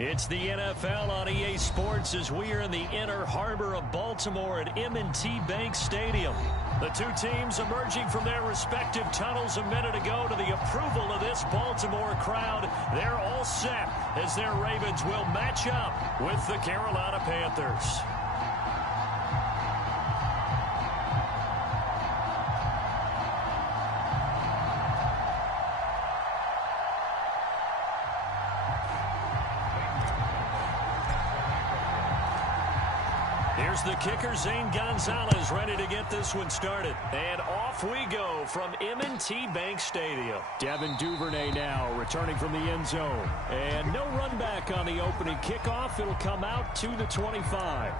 It's the NFL on EA Sports as we are in the inner harbor of Baltimore at M&T Bank Stadium. The two teams emerging from their respective tunnels a minute ago to the approval of this Baltimore crowd. They're all set as their Ravens will match up with the Carolina Panthers. Here's the kicker, Zane Gonzalez, ready to get this one started. And off we go from M&T Bank Stadium. Devin Duvernay now returning from the end zone. And no run back on the opening kickoff. It'll come out to the 25.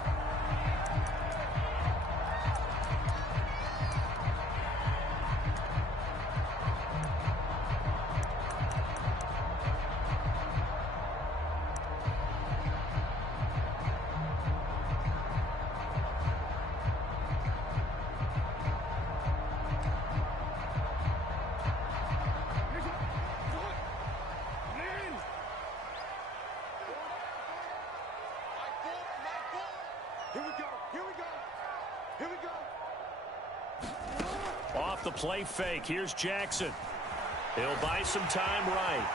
Off the play fake, here's Jackson. He'll buy some time right.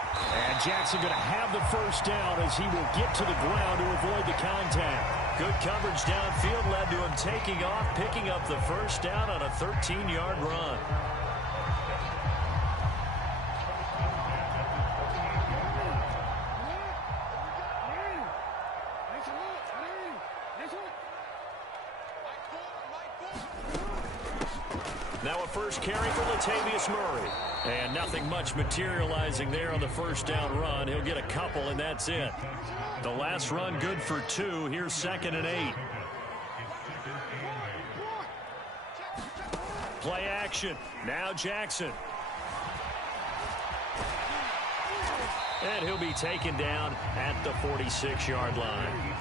And Jackson going to have the first down as he will get to the ground to avoid the contact. Good coverage downfield led to him taking off, picking up the first down on a 13-yard run. Now a first carry for Latavius Murray. And nothing much materializing there on the first down run. He'll get a couple, and that's it. The last run good for 2. Here's 2nd and 8. Play action. Now Jackson. And he'll be taken down at the 46-yard line.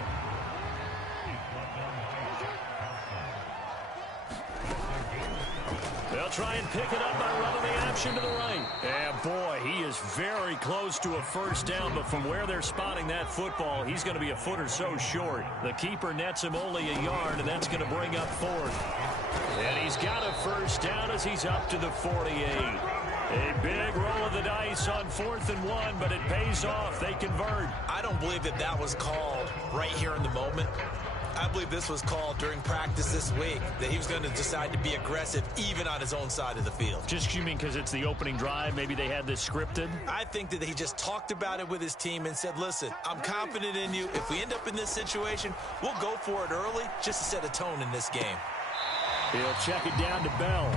They'll try and pick it up by running the option to the right. And boy, he is very close to a first down, but from where they're spotting that football, he's going to be a foot or so short. The keeper nets him only a yard, and that's going to bring up 4th. And he's got a first down as he's up to the 48. A big roll of the dice on 4th and 1, but it pays off. They convert. I don't believe that was called right here in the moment. I believe this was called during practice this week, that he was going to decide to be aggressive even on his own side of the field. Just you mean because it's the opening drive, maybe they had this scripted? I think that he just talked about it with his team and said, listen, I'm confident in you. If we end up in this situation, we'll go for it early just to set a tone in this game. He'll check it down to Bell.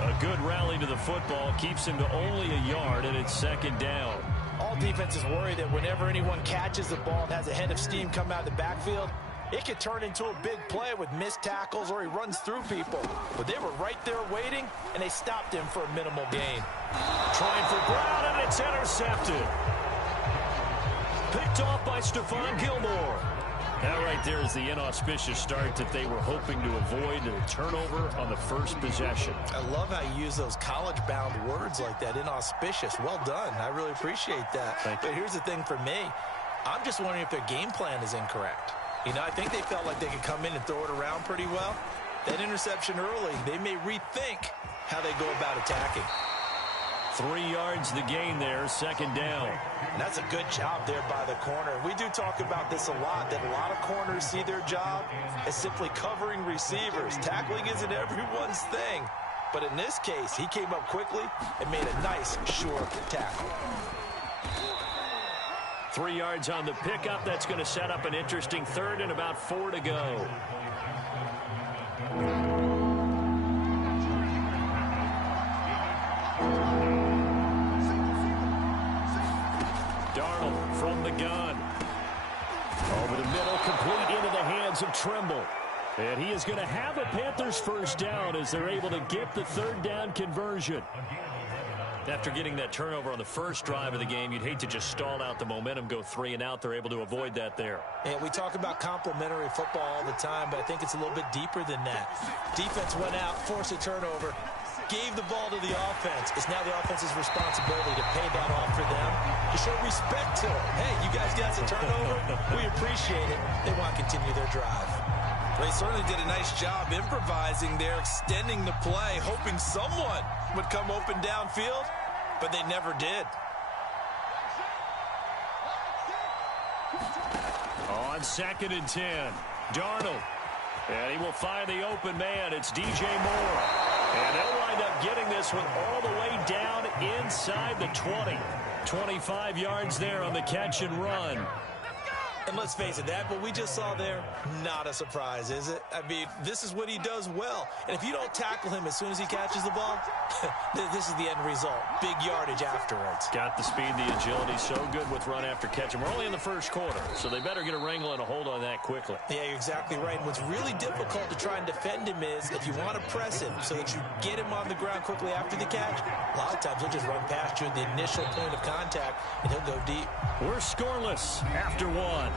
A good rally to the football keeps him to only a yard, and it's 2nd down. All defenses worry that whenever anyone catches the ball and has a head of steam come out of the backfield, it could turn into a big play with missed tackles or he runs through people. But they were right there waiting, and they stopped him for a minimal gain. Trying for Brown, and it's intercepted. Picked off by Stephon Gilmore. That right there is the inauspicious start that they were hoping to avoid, a turnover on the first possession. I love how you use those college-bound words like that, inauspicious. Well done. I really appreciate that. But here's the thing for me. I'm just wondering if their game plan is incorrect. You know, I think they felt like they could come in and throw it around pretty well. That interception early, they may rethink how they go about attacking. 3 yards the gain there, 2nd down. And that's a good job there by the corner. We do talk about this a lot, that a lot of corners see their job as simply covering receivers. Tackling isn't everyone's thing. But in this case, he came up quickly and made a nice, short tackle. 3 yards on the pickup. That's going to set up an interesting 3rd and about 4 to go. Darnold from the gun. Over the middle, complete into the hands of Trimble. And he is going to have a Panthers first down as they're able to get the 3rd down conversion. After getting that turnover on the first drive of the game, you'd hate to just stall out the momentum, go 3 and out. They're able to avoid that there. Yeah, we talk about complementary football all the time, but I think it's a little bit deeper than that. Defense went out, forced a turnover. gave the ball to the offense. It's now the offense's responsibility to pay that off for them, to show respect to it. Hey, you guys got a turnover? We appreciate it. They want to continue their drive. They certainly did a nice job improvising there, extending the play, hoping someone would come open downfield, but they never did. On 2nd and 10, Darnold. And he will find the open man. It's DJ Moore. And they'll wind up getting this one all the way down inside the 20. 25 yards there on the catch and run. And let's face it, that what we just saw there, not a surprise, is it? I mean, this is what he does well. And if you don't tackle him as soon as he catches the ball, this is the end result. Big yardage afterwards. Got the speed, the agility, so good with run after catch. And we're only in the first quarter, so they better get a wrangle and a hold on that quickly. Yeah, you're exactly right. And what's really difficult to try and defend him is if you want to press him so that you get him on the ground quickly after the catch, a lot of times he'll just run past you at the initial point of contact, and he'll go deep. We're scoreless after one.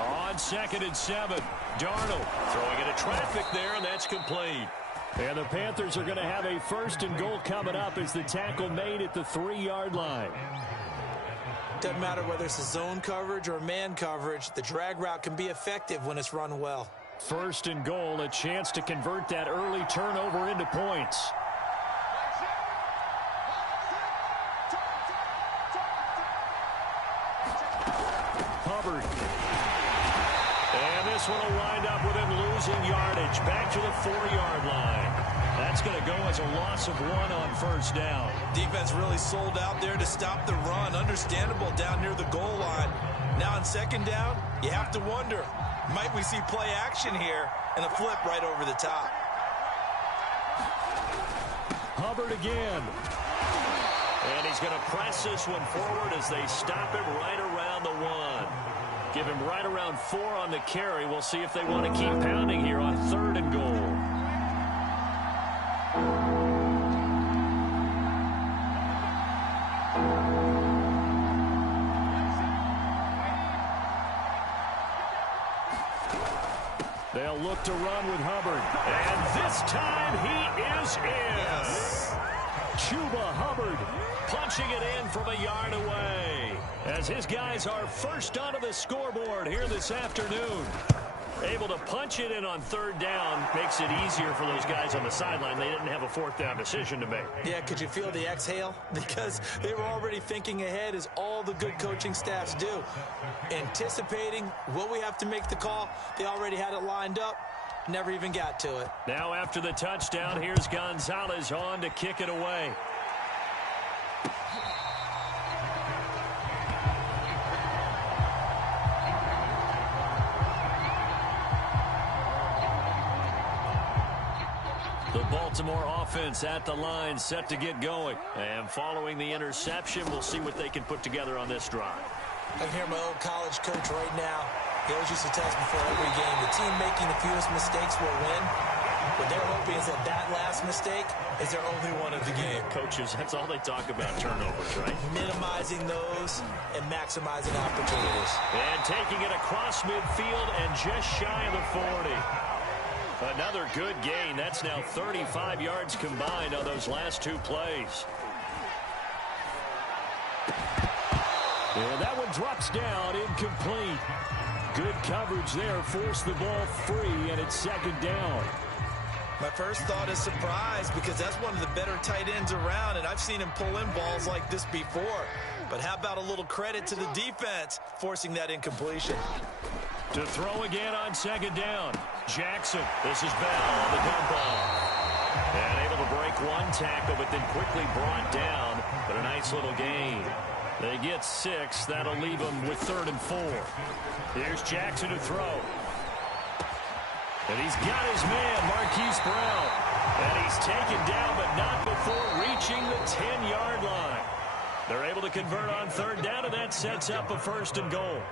On 2nd and 7, Darnold throwing into traffic there, and that's complete. And the Panthers are going to have a 1st and goal coming up as the tackle made at the 3-yard line. Doesn't matter whether it's a zone coverage or man coverage, the drag route can be effective when it's run well. 1st and goal, a chance to convert that early turnover into points. Hubbard. And this one will wind up with him losing yardage back to the 4-yard line. That's going to go as a loss of 1 on 1st down. Defense really sold out there to stop the run. Understandable down near the goal line. Now on 2nd down, you have to wonder, might we see play action here and a flip right over the top? Hubbard again. And he's going to press this one forward as they stop him right around the 1. Give him right around 4 on the carry. We'll see if they want to keep pounding here on 3rd and goal. They'll look to run with Hubbard. And this time he is in. Yes. Chuba Hubbard punching it in from a yard away. As his guys are first onto the scoreboard here this afternoon. Able to punch it in on 3rd down makes it easier for those guys on the sideline. They didn't have a 4th down decision to make. Yeah, could you feel the exhale? Because they were already thinking ahead, as all the good coaching staffs do. Anticipating, will we have to make the call? They already had it lined up. Never even got to it. Now after the touchdown, here's Gonzalez on to kick it away. The Baltimore offense at the line, set to get going. And following the interception, we'll see what they can put together on this drive. I can hear my old college coach right now. He always used to tell us before every game, the team making the fewest mistakes will win. What they're hoping is that that last mistake is their only one of the game. Coaches, that's all they talk about, turnovers, right? Minimizing those and maximizing opportunities. And taking it across midfield and just shy of the 40. Another good gain. That's now 35 yards combined on those last 2 plays. And that one drops down, incomplete. Good coverage there, forced the ball free, and it's 2nd down. My first thought is surprise, because that's one of the better tight ends around, and I've seen him pull in balls like this before. But how about a little credit to the defense forcing that incompletion? To throw again on 2nd down. Jackson, this is Bell on the dump off. And able to break 1 tackle, but then quickly brought down. But a nice little gain. They get 6. That'll leave them with 3rd and 4. Here's Jackson to throw. And he's got his man, Marquise Brown. And he's taken down, but not before reaching the 10-yard line. They're able to convert on 3rd down, and that sets up a 1st and goal.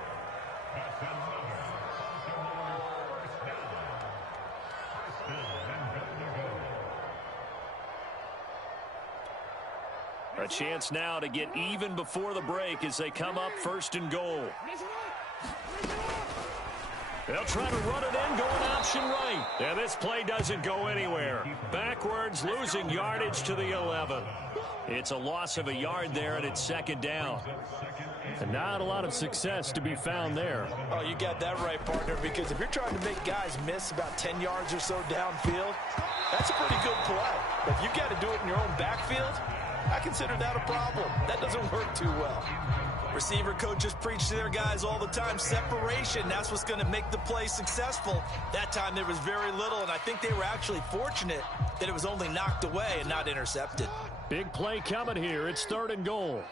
A chance now to get even before the break as they come up 1st and goal. They'll try to run it in, going option right. And this play doesn't go anywhere. Backwards, losing yardage to the 11. It's a loss of a yard there, and it's 2nd down. And not a lot of success to be found there. Oh, you got that right, partner, because if you're trying to make guys miss about 10 yards or so downfield, that's a pretty good play. But if you've got to do it in your own backfield, I consider that a problem. That doesn't work too well. Receiver coaches preach to their guys all the time, separation. That's what's going to make the play successful. That time there was very little, and I think they were actually fortunate that it was only knocked away and not intercepted. Big play coming here. It's 3rd and goal.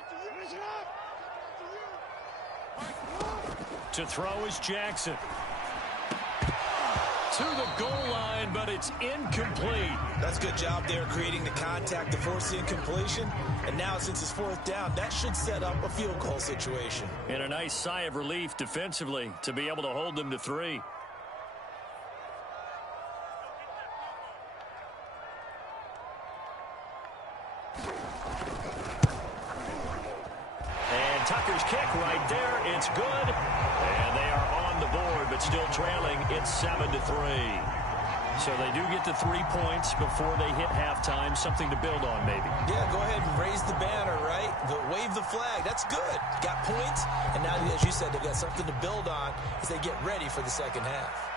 To throw is Jackson. To the goal line, but it's incomplete. That's a good job there creating the contact to force the incompletion. And now since it's 4th down, that should set up a field goal situation. And a nice sigh of relief defensively to be able to hold them to 3. And Tucker's kick right there. It's good. And they are on the board, but still trailing. It's 7-3. So they do get to 3 points before they hit halftime. Something to build on, maybe. Yeah, go ahead and raise the banner, right? Wave the flag. That's good. Got points. And now, as you said, they've got something to build on as they get ready for the 2nd half.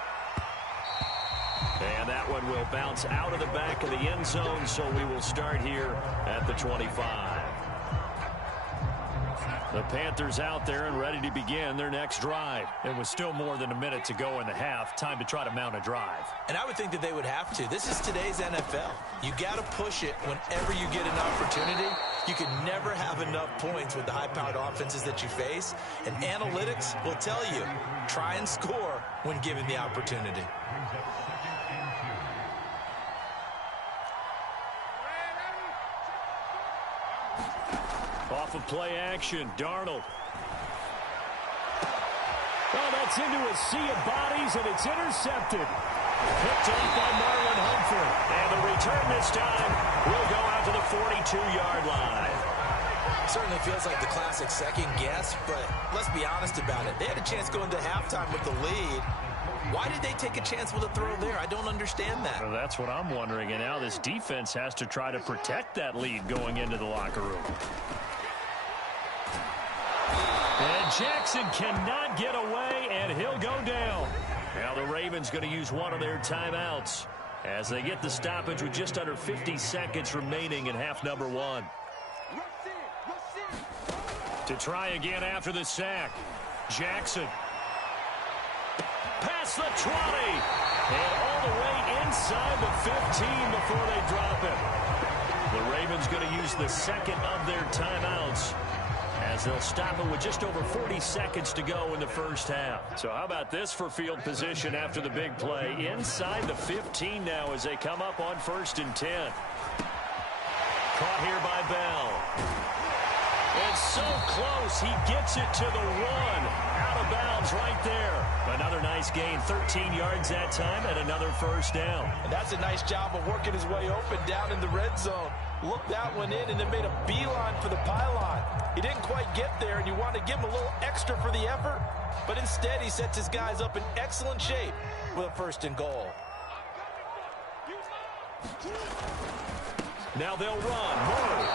And that one will bounce out of the back of the end zone, so we will start here at the 25. The Panthers out there and ready to begin their next drive. It was still more than a minute to go in the half. Time to try to mount a drive. And I would think that they would have to. This is today's NFL. You got to push it whenever you get an opportunity. You can never have enough points with the high-powered offenses that you face. And analytics will tell you, try and score when given the opportunity. Off of play action, Darnold. Oh, that's into a sea of bodies, and it's intercepted. Picked off by Marlon Humphrey. And the return this time will go out to the 42-yard line. Certainly feels like the classic second guess, but let's be honest about it. They had a chance going to halftime with the lead. Why did they take a chance with a throw there? I don't understand that. Well, that's what I'm wondering. And now this defense has to try to protect that lead going into the locker room. And Jackson cannot get away, and he'll go down. Now the Ravens going to use one of their timeouts as they get the stoppage with just under 50 seconds remaining in half number 1. To try again after the sack. Jackson. Past the 20. And all the way inside the 15 before they drop it. The Ravens going to use the second of their timeouts as they'll stop it with just over 40 seconds to go in the first half. So how about this for field position after the big play? Inside the 15 now as they come up on 1st and 10. Caught here by Bell. It's so close. He gets it to the 1. Out of bounds right there. Another nice gain. 13 yards that time and another first down. And that's a nice job of working his way open down in the red zone. Looked that one in and then made a beeline for the pylon. He didn't quite get there, and you want to give him a little extra for the effort. But instead, he sets his guys up in excellent shape with a 1st and goal. Now they'll run. Murray.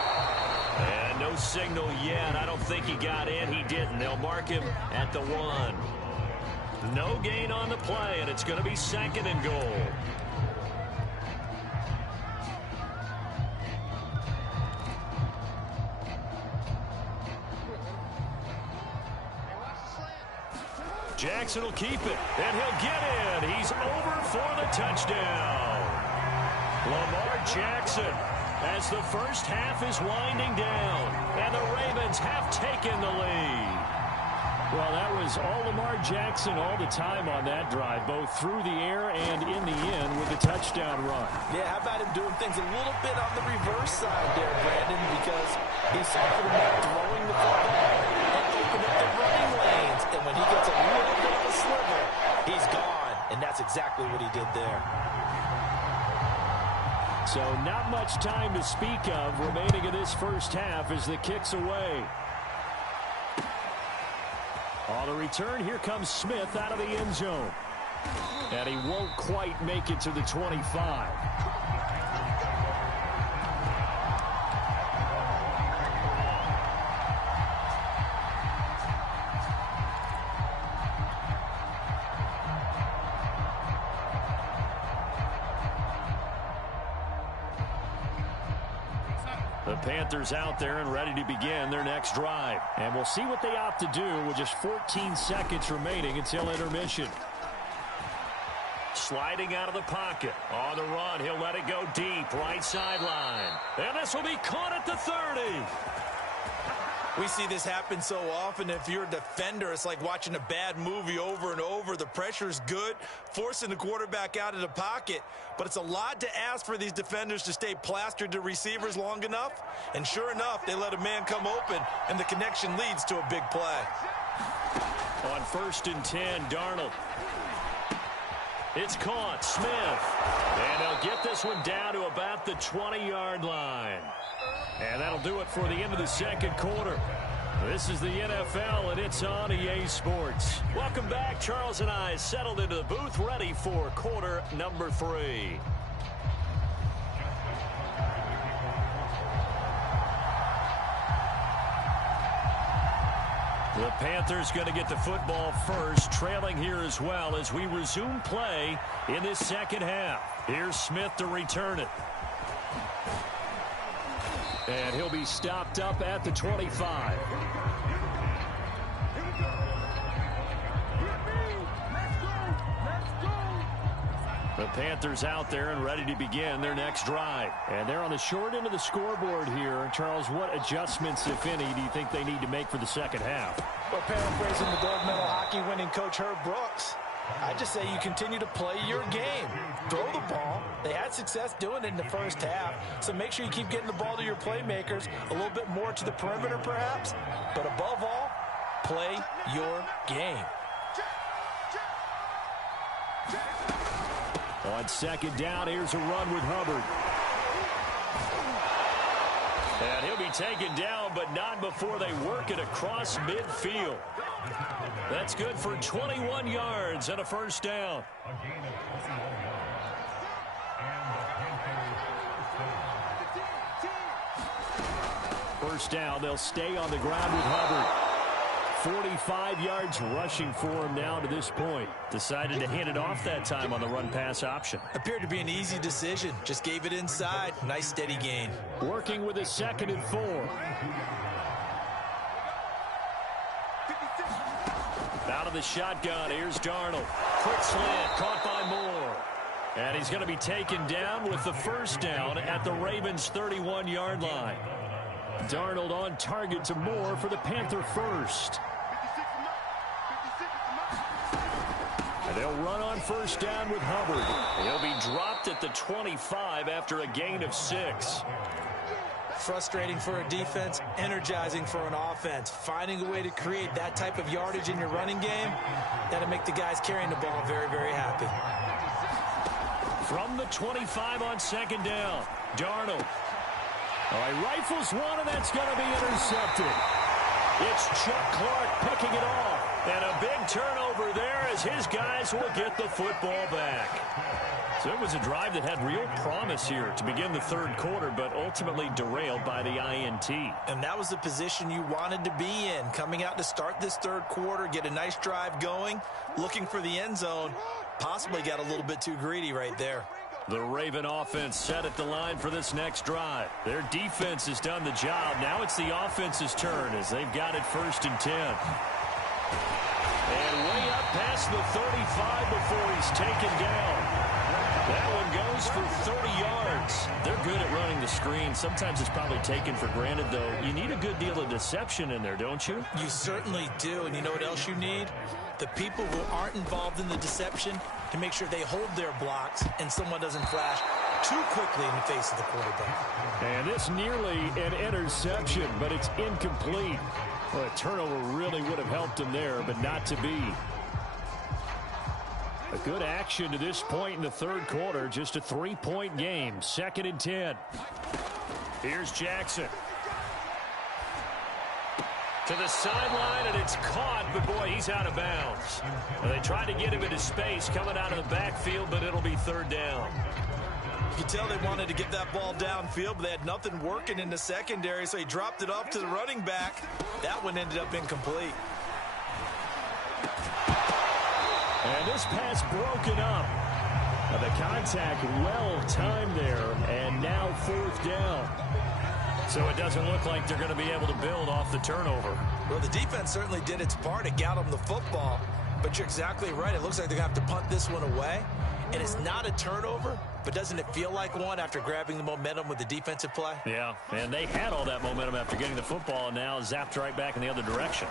And no signal yet. I don't think he got in. He didn't. They'll mark him at the 1. No gain on the play, and it's going to be 2nd and goal. Jackson will keep it, and he'll get in. He's over for the touchdown. Lamar Jackson, as the first half is winding down, and the Ravens have taken the lead. Well, that was all Lamar Jackson all the time on that drive, both through the air and in the end with the touchdown run. Yeah, how about him doing things a little bit on the reverse side there, Brandon, because he's softened up throwing the football and opened up the running lanes. And when he gets a little bit of a sliver, he's gone. And that's exactly what he did there. So not much time to speak of remaining in this first half as the kick's away. On the return, here comes Smith out of the end zone. And he won't quite make it to the 25. The Panthers out there and ready to begin their next drive. And we'll see what they opt to do with just 14 seconds remaining until intermission. Sliding out of the pocket. On the run, he'll let it go deep. Right sideline. And this will be caught at the 30. We see this happen so often. If you're a defender, it's like watching a bad movie over and over. The pressure's good, forcing the quarterback out of the pocket. But it's a lot to ask for these defenders to stay plastered to receivers long enough. And sure enough, they let a man come open, and the connection leads to a big play. On 1st and 10, Darnold. It's caught. Smith. And they'll get this one down to about the 20-yard line. And that'll do it for the end of the second quarter. This is the NFL, and it's on EA Sports. Welcome back. Charles and I settled into the booth, ready for quarter number 3. The Panthers going to get the football first, trailing here as well as we resume play in this second half. Here's Smith to return it. And he'll be stopped up at the 25. The Panthers out there and ready to begin their next drive. And they're on the short end of the scoreboard here. Charles, what adjustments, if any, do you think they need to make for the second half? Well, paraphrasing the Dog Metal Hockey winning coach Herb Brooks, I just say you continue to play your game. Throw the ball. They had success doing it in the first half, so make sure you keep getting the ball to your playmakers, a little bit more to the perimeter perhaps, but above all, play your game. On second down, here's a run with Hubbard. And he'll be taken down, but not before they work it across midfield. That's good for 21 yards and a first down. First down, they'll stay on the ground with Hubbard. 45 yards rushing for him now to this point. Decided to hand it off that time on the run-pass option. Appeared to be an easy decision. Just gave it inside. Nice steady gain. Working with a 2nd and 4. Out of the shotgun, here's Darnold. Quick slant, caught by Moore. And he's going to be taken down with the first down at the Ravens' 31-yard line. Darnold on target to Moore for the Panther first. And they'll run on first down with Hubbard. He'll be dropped at the 25 after a gain of 6. Frustrating for a defense, energizing for an offense. Finding a way to create that type of yardage in your running game, that'll make the guys carrying the ball very, very happy. From the 25 on second down, Darnold. All right, rifles one, and that's going to be intercepted. It's Chuck Clark picking it off. And a big turnover there as his guys will get the football back. So it was a drive that had real promise here to begin the third quarter, but ultimately derailed by the INT. And that was the position you wanted to be in. Coming out to start this third quarter, get a nice drive going, looking for the end zone. Possibly got a little bit too greedy right there. The Raven offense set at the line for this next drive. Their defense has done the job. Now it's the offense's turn as they've got it 1st and 10. And way up past the 35 before he's taken down. That one goes for 30 yards. They're good at running the screen. Sometimes it's probably taken for granted, though. You need a good deal of deception in there, don't you? You certainly do. And you know what else you need? The people who aren't involved in the deception to make sure they hold their blocks and someone doesn't flash too quickly in the face of the quarterback. And it's nearly an interception, but it's incomplete. Well, a turnover really would have helped him there, but not to be. A good action to this point in the third quarter. Just a 3-point game. 2nd and 10. Here's Jackson. To the sideline, and it's caught, but boy, he's out of bounds. Well, they tried to get him into space coming out of the backfield, but it'll be 3rd down. You can tell they wanted to get that ball downfield, but they had nothing working in the secondary, so he dropped it off to the running back. That one ended up incomplete. And this pass broken up. The contact well-timed there, and now 4th down. So it doesn't look like they're going to be able to build off the turnover. Well, the defense certainly did its part. It got them the football, but you're exactly right. It looks like they're going to have to punt this one away. And it's not a turnover, but doesn't it feel like one after grabbing the momentum with the defensive play? Yeah, and they had all that momentum after getting the football, and now zapped right back in the other direction.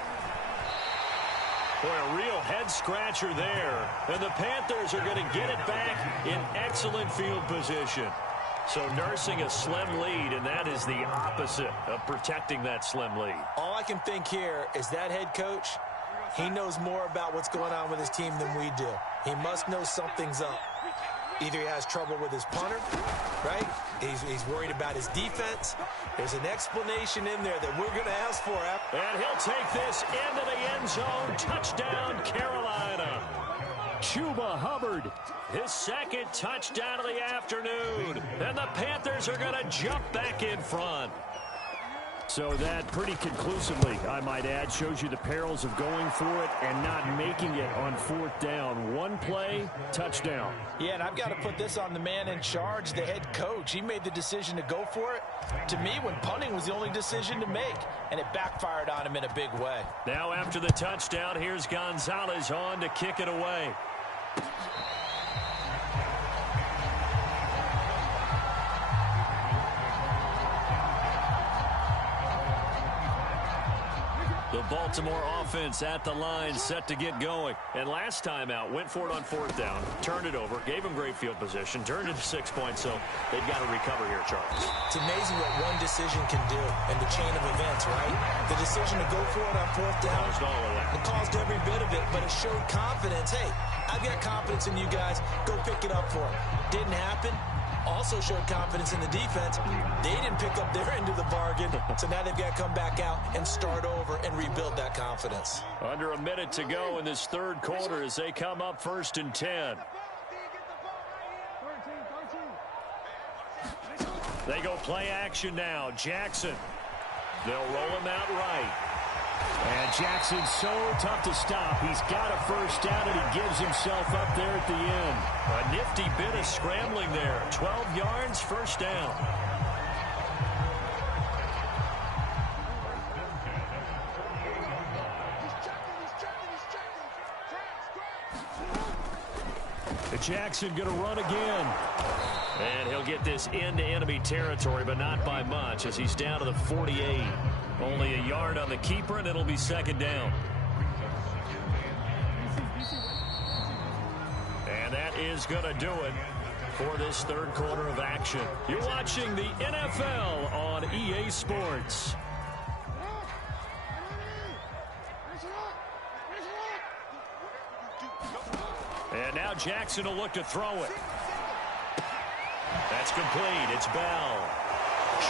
Boy, a real head-scratcher there. And the Panthers are going to get it back in excellent field position. So nursing a slim lead, and that is the opposite of protecting that slim lead. All I can think here is that head coach, he knows more about what's going on with his team than we do. He must know something's up. Either he has trouble with his punter, right? He's worried about his defense. There's an explanation in there that we're going to ask for. And he'll take this into the end zone. Touchdown, Carolina. Chuba Hubbard, his 2nd touchdown of the afternoon. And the Panthers are going to jump back in front. So that pretty conclusively, I might add, shows you the perils of going for it and not making it on 4th down. One play, touchdown. Yeah, and I've got to put this on the man in charge, the head coach. He made the decision to go for it. To me, when punting was the only decision to make, and it backfired on him in a big way. Now after the touchdown, here's Gonzalez on to kick it away. The Baltimore offense at the line, set to get going. And last time out, went for it on 4th down, turned it over, gave them great field position, turned it to 6 points, so they've got to recover here, Charles. It's amazing what one decision can do in the chain of events, right? The decision to go for it on 4th down, Caused all of that. It caused every bit of it, but it showed confidence. Hey, I've got confidence in you guys. Go pick it up for them. Didn't happen. Also showed confidence in the defense. They didn't pick up their end of the bargain, so now they've got to come back out and start over and rebuild that confidence. Under a minute to go in this 3rd quarter as they come up 1st and 10. They go play action now. Jackson. They'll roll him out right. And Jackson's so tough to stop. He's got a 1st down, and he gives himself up there at the end. A nifty bit of scrambling there. 12 yards, 1st down. Jackson going to run again. And he'll get this into enemy territory, but not by much, as he's down to the 48. Only a yard on the keeper, and it'll be 2nd down. And that is going to do it for this 3rd quarter of action. You're watching the NFL on EA Sports. And now Jackson will look to throw it. That's complete. It's Bell.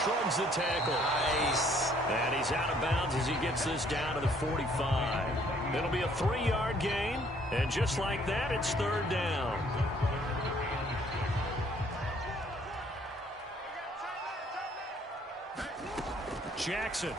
Shrugs the tackle. Nice. And he's out of bounds as he gets this down to the 45. It'll be a 3-yard gain. And just like that, it's 3rd down. Jackson.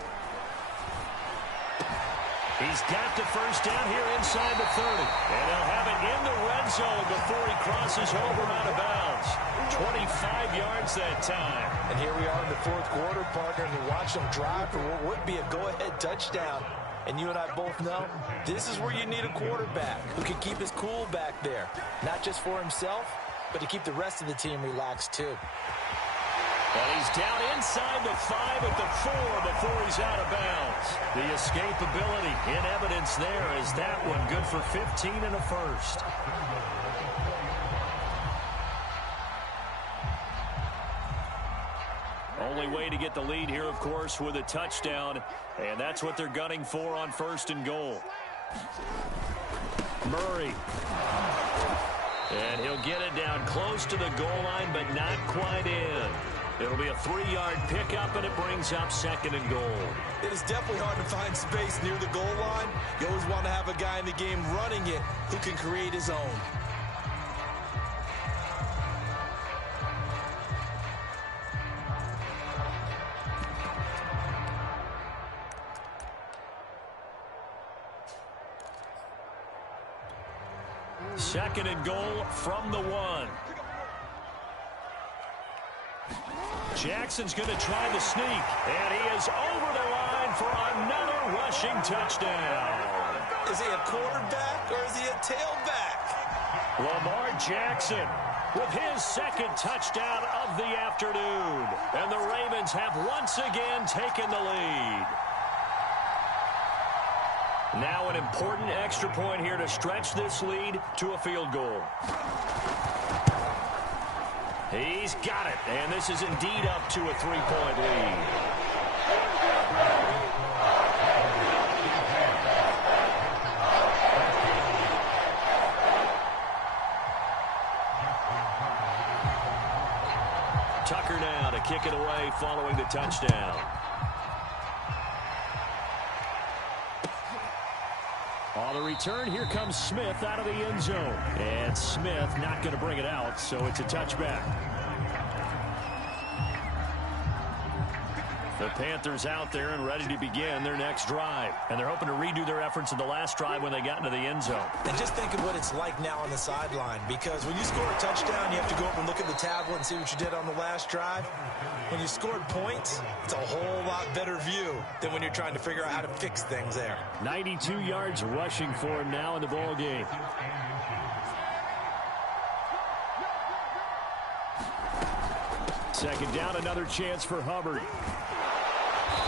He's got the 1st down here inside the 30. And he'll have it in the red zone before he crosses over out of bounds. 25 yards that time. And here we are in the 4th quarter, partner, and you watch them drive for what would be a go-ahead touchdown. And you and I both know this is where you need a quarterback who can keep his cool back there. Not just for himself, but to keep the rest of the team relaxed too. And he's down inside the 5 at the 4 before he's out of bounds. The escapability in evidence there is that one good for 15 and a 1st. Only way to get the lead here, of course, with a touchdown. And that's what they're gunning for on 1st and goal. Murray. And he'll get it down close to the goal line, but not quite in. It'll be a 3-yard pickup, and it brings up 2nd and goal. It is definitely hard to find space near the goal line. You always want to have a guy in the game running it who can create his own. Second and goal from the 1. Jackson's going to try the sneak, and he is over the line for another rushing touchdown. Is he a quarterback or is he a tailback? Lamar Jackson with his 2nd touchdown of the afternoon. And the Ravens have once again taken the lead. Now an important extra point here to stretch this lead to a field goal. He's got it, and this is indeed up to a 3-point lead. Tucker now to kick it away following the touchdown. On the return, here comes Smith out of the end zone. And Smith not going to bring it out, so it's a touchback. The Panthers out there and ready to begin their next drive. And they're hoping to redo their efforts in the last drive when they got into the end zone. And just think of what it's like now on the sideline, because when you score a touchdown, you have to go up and look at the tablet and see what you did on the last drive. When you scored points, it's a whole lot better view than when you're trying to figure out how to fix things there. 92 yards rushing for him now in the ball game. Second down, another chance for Hubbard.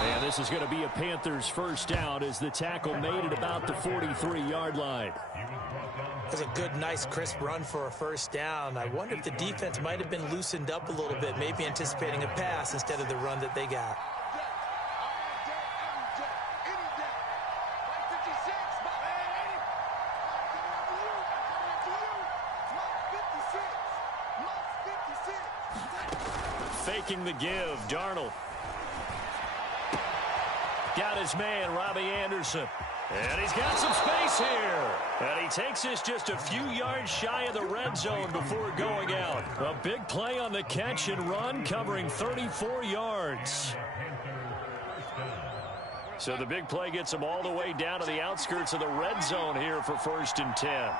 And this is going to be a Panthers first down as the tackle made it about the 43-yard line. That's a good, nice, crisp run for a first down. I wonder if the defense might have been loosened up a little bit, maybe anticipating a pass instead of the run that they got. Faking the give, Darnold. Got his man, Robbie Anderson. And he's got some space here. And he takes this just a few yards shy of the red zone before going out. A big play on the catch and run, covering 34 yards. So the big play gets him all the way down to the outskirts of the red zone here for 1st and 10.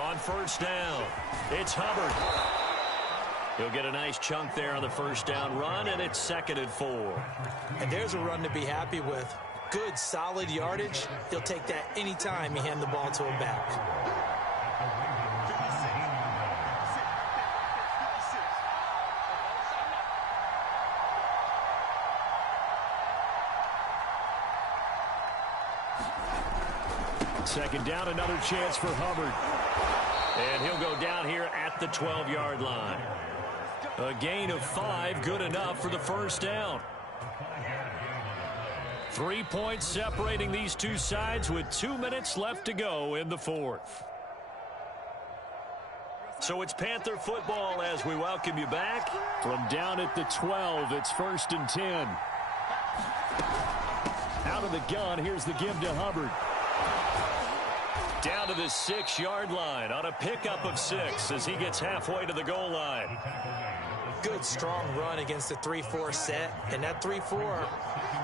On first down, it's Hubbard. He'll get a nice chunk there on the first down run, and it's 2nd and 4. And there's a run to be happy with. Good, solid yardage. He'll take that anytime you hand the ball to him back. Second down, another chance for Hubbard. And he'll go down here at the 12-yard line. A gain of 5, good enough for the first down. 3 points separating these two sides with 2 minutes left to go in the 4th. So it's Panther football as we welcome you back. From down at the 12, it's 1st and 10. Out of the gun, here's the give to Hubbard. Down to the 6-yard line on a pickup of 6 as he gets halfway to the goal line. Good, strong run against the 3-4 set. And that 3-4,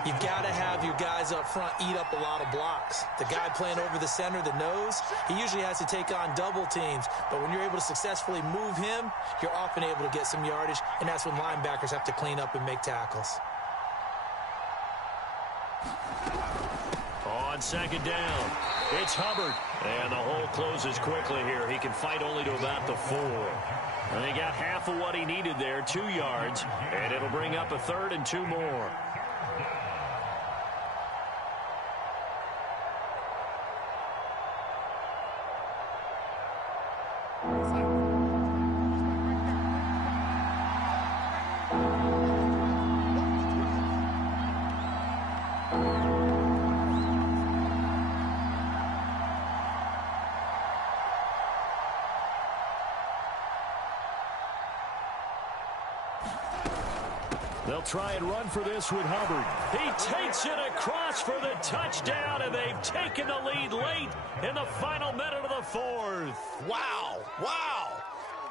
you've got to have your guys up front eat up a lot of blocks. The guy playing over the center, the nose, he usually has to take on double teams. But when you're able to successfully move him, you're often able to get some yardage. And that's when linebackers have to clean up and make tackles. On second down, it's Hubbard. And the hole closes quickly here. He can fight only to about the 4. And he got half of what he needed there, 2 yards. And it'll bring up a 3rd and 2 more. They'll try and run for this with Hubbard. He takes it across for the touchdown, and they've taken the lead late in the final minute of the fourth. Wow, wow.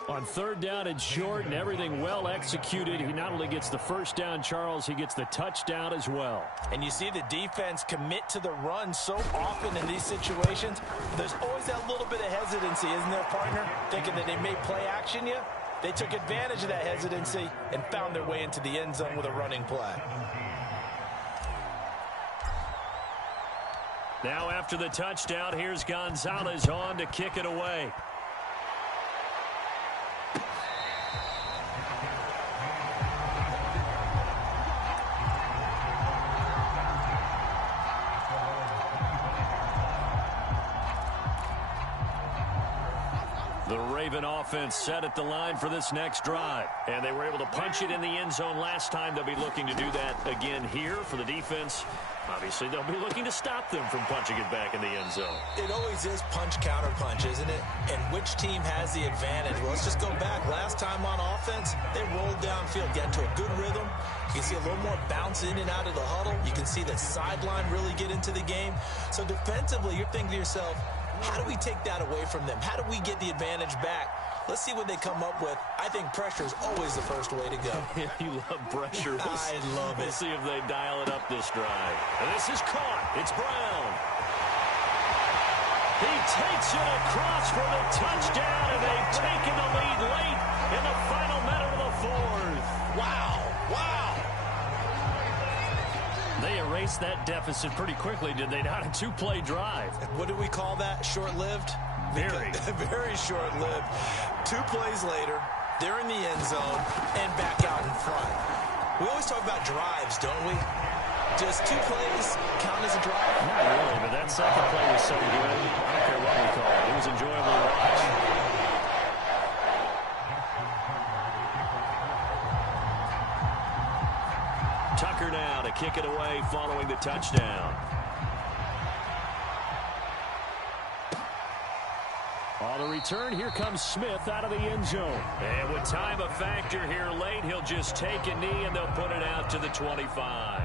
On third down and short and everything well executed, he not only gets the first down, Charles, he gets the touchdown as well. And you see the defense commit to the run so often in these situations. There's always that little bit of hesitancy, isn't there, partner? Thinking that they may play action you. They took advantage of that hesitancy and found their way into the end zone with a running play. Now after the touchdown, here's Gonzalez on to kick it away. The Raven offense set at the line for this next drive. And they were able to punch it in the end zone last time. They'll be looking to do that again here for the defense. Obviously, they'll be looking to stop them from punching it back in the end zone. It always is punch-counter-punch, isn't it? And which team has the advantage? Well, let's just go back. Last time on offense, they rolled downfield, got into a good rhythm. You can see a little more bounce in and out of the huddle. You can see the sideline really get into the game. So defensively, you're thinking to yourself, how do we take that away from them? How do we get the advantage back? Let's see what they come up with. I think pressure is always the first way to go. You love pressure. I love it. We'll see if they dial it up this drive. And this is caught. It's Brown. He takes it across for the touchdown, and they've taken the lead late in the final minute of the fourth. Wow, wow. They erased that deficit pretty quickly, did they not? A two-play drive. What do we call that? Short-lived? Very. Very short-lived. 2 plays later, they're in the end zone and back out in front. We always talk about drives, don't we? Does 2 plays count as a drive? Not really, but that second play was so good. I don't care what we call it. It was enjoyable to watch. Tucker now to kick it away following the touchdown. On the return, here comes Smith out of the end zone. And with time a factor here late, he'll just take a knee and they'll put it out to the 25.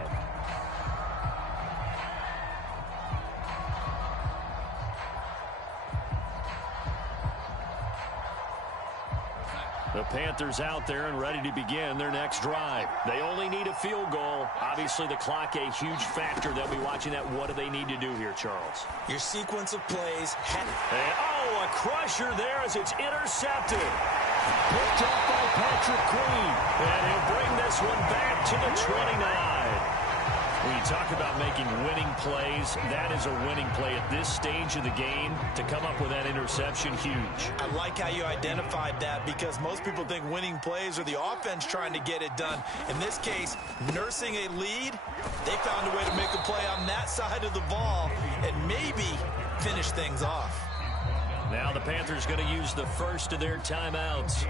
The Panthers out there and ready to begin their next drive. They only need a field goal. Obviously, the clock a huge factor. They'll be watching that. What do they need to do here, Charles? Your sequence of plays. And, a crusher there as it's intercepted. Picked up by Patrick Queen. And he'll bring this one back to the 29. When you talk about making winning plays, that is a winning play at this stage of the game. To come up with that interception, huge. I like how you identified that because most people think winning plays are the offense trying to get it done. In this case, nursing a lead, they found a way to make a play on that side of the ball and maybe finish things off. Now the Panthers going to use the first of their timeouts,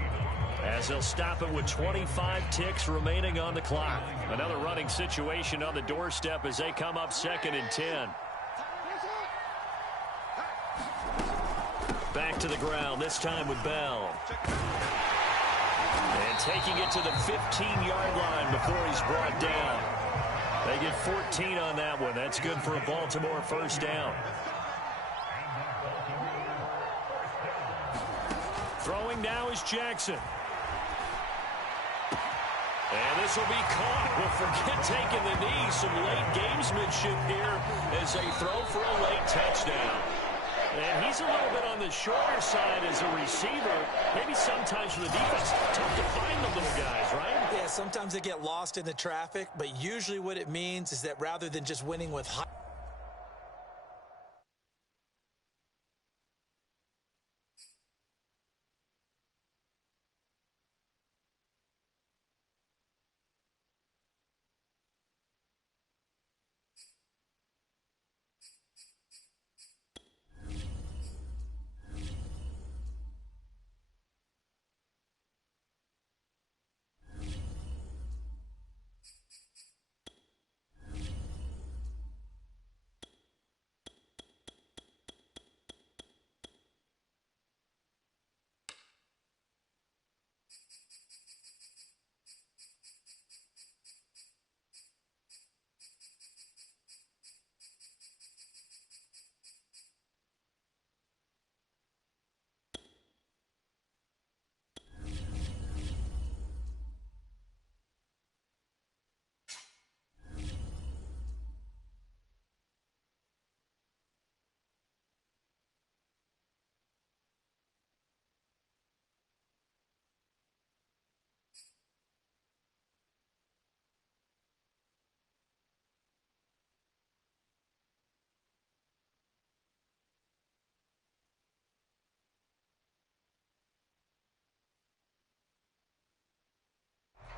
as they'll stop it with 25 ticks remaining on the clock. Another running situation on the doorstep as they come up 2nd and 10. Back to the ground, this time with Bell. And taking it to the 15-yard line before he's brought down. They get 14 on that one. That's good for a Baltimore first down. Throwing now is Jackson. And this will be caught. Well, forget taking the knee. Some late gamesmanship here as they throw for a late touchdown. And he's a little bit on the shorter side as a receiver. Maybe sometimes for the defense, tough to find the little guys, right? Yeah, sometimes they get lost in the traffic, but usually what it means is that rather than just winning with high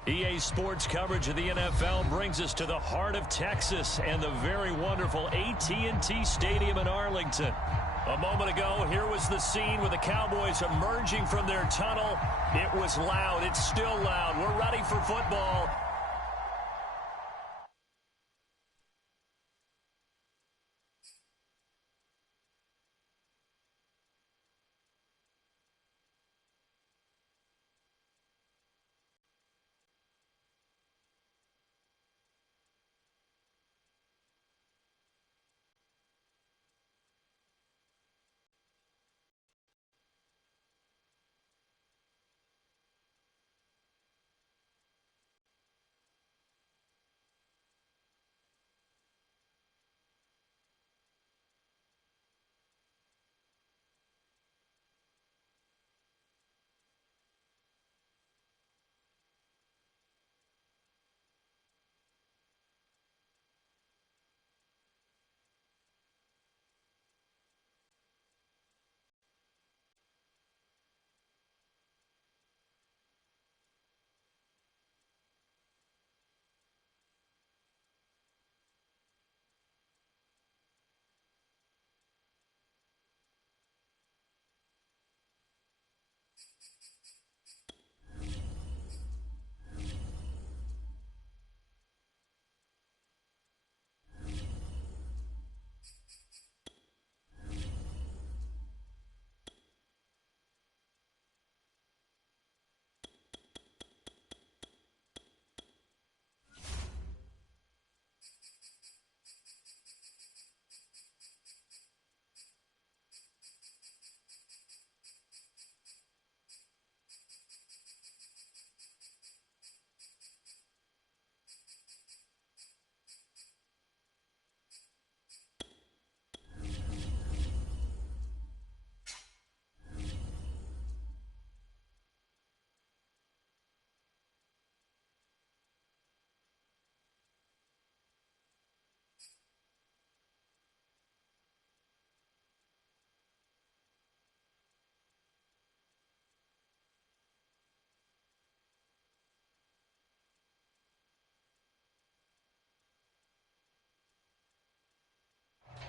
EA Sports coverage of the NFL brings us to the heart of Texas and the very wonderful AT&T Stadium in Arlington. A moment ago, here was the scene with the Cowboys emerging from their tunnel. It was loud. It's still loud. We're ready for football.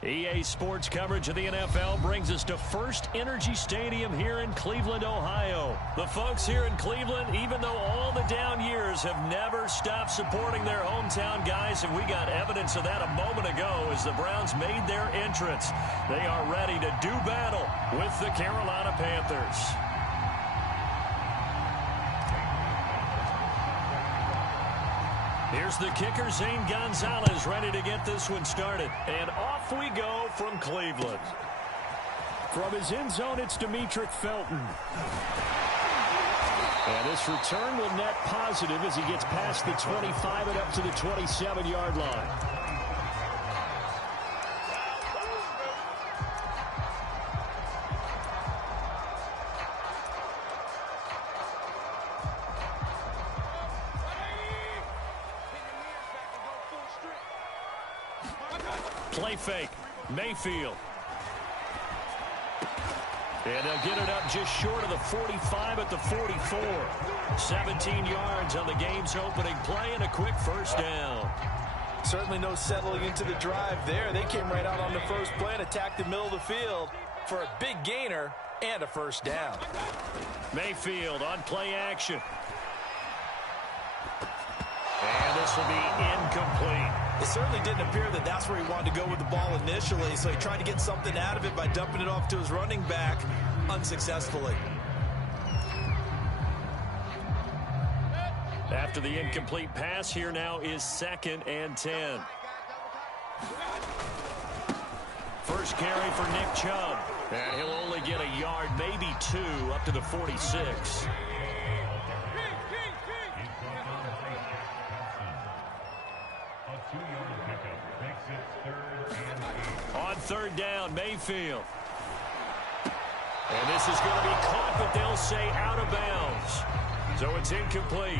EA Sports coverage of the NFL brings us to First Energy Stadium here in Cleveland, Ohio. The folks here in Cleveland, even though all the down years, have never stopped supporting their hometown guys, and we got evidence of that a moment ago as the Browns made their entrance. They are ready to do battle with the Carolina Panthers. Here's the kicker, Zane Gonzalez, ready to get this one started. And off we go from Cleveland. From his end zone, it's Demetric Felton. And this return will net positive as he gets past the 25 and up to the 27-yard line. Play fake. Mayfield. And they'll get it up just short of the 45 at the 44. 17 yards on the game's opening play and a quick first down. Certainly no settling into the drive there. They came right out on the first play and attacked the middle of the field for a big gainer and a first down. Mayfield on play action. And this will be incomplete. It certainly didn't appear that that's where he wanted to go with the ball initially, so he tried to get something out of it by dumping it off to his running back unsuccessfully. After the incomplete pass, here now is 2nd and 10. First carry for Nick Chubb. And he'll only get a yard, maybe 2, up to the 46. On 3rd down, Mayfield. And this is going to be caught, but they'll say out of bounds. So it's incomplete.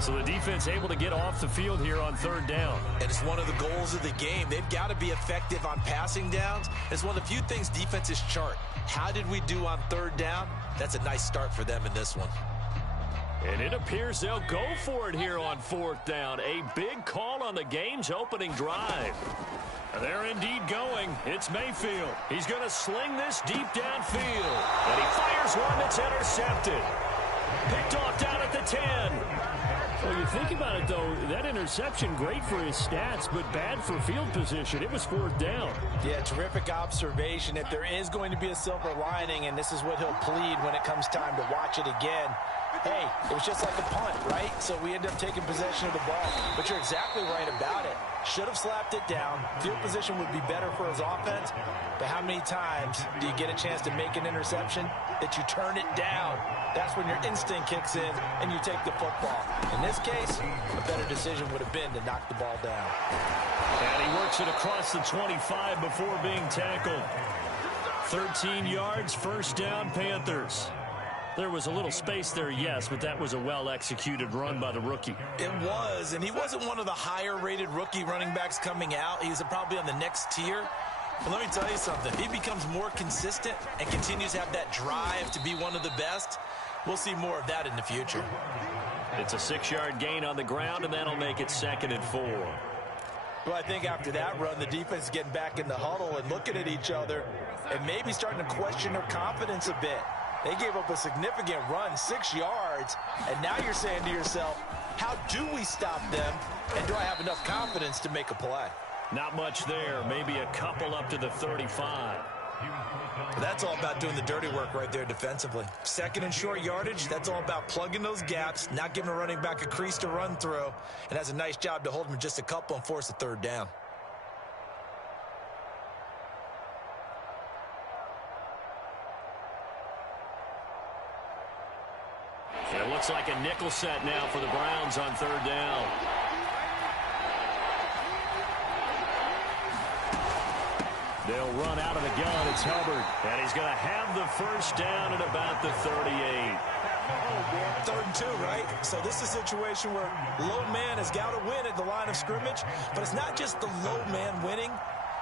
So the defense able to get off the field here on 3rd down. And it's one of the goals of the game. They've got to be effective on passing downs. It's one of the few things defenses chart. How did we do on 3rd down? That's a nice start for them in this one. And it appears they'll go for it here on 4th down. A big call on the game's opening drive. They're indeed going. It's Mayfield. He's going to sling this deep downfield. And he fires one that's intercepted. Picked off down at the 10. Well, you think about it, though, that interception, great for his stats, but bad for field position. It was 4th down. Yeah, terrific observation. If there is going to be a silver lining, and this is what he'll plead when it comes time to watch it again, hey, it was just like a punt, right? So we end up taking possession of the ball. But you're exactly right about it. Should have slapped it down. Field position would be better for his offense. But how many times do you get a chance to make an interception that you turn it down? That's when your instinct kicks in and you take the football. In this case, a better decision would have been to knock the ball down. And he works it across the 25 before being tackled. 13 yards, 1st down, Panthers. There was a little space there, yes, but that was a well-executed run by the rookie. It was, and he wasn't one of the higher-rated rookie running backs coming out. He's probably on the next tier. But let me tell you something. If he becomes more consistent and continues to have that drive to be one of the best, we'll see more of that in the future. It's a 6-yard gain on the ground, and that'll make it 2nd and 4. Well, I think after that run, the defense is getting back in the huddle and looking at each other and maybe starting to question their confidence a bit. They gave up a significant run, 6 yards, and now you're saying to yourself, how do we stop them, and do I have enough confidence to make a play? Not much there, maybe a couple up to the 35. That's all about doing the dirty work right there defensively. 2nd and short yardage, that's all about plugging those gaps, not giving a running back a crease to run through, and has a nice job to hold him just a couple and force a 3rd down. It looks like a nickel set now for the Browns on 3rd down. They'll run out of the gun. It's Hubbard. And he's going to have the 1st down at about the 38. 3rd and 2, right? So this is a situation where low man has got to win at the line of scrimmage, but it's not just the low man winning.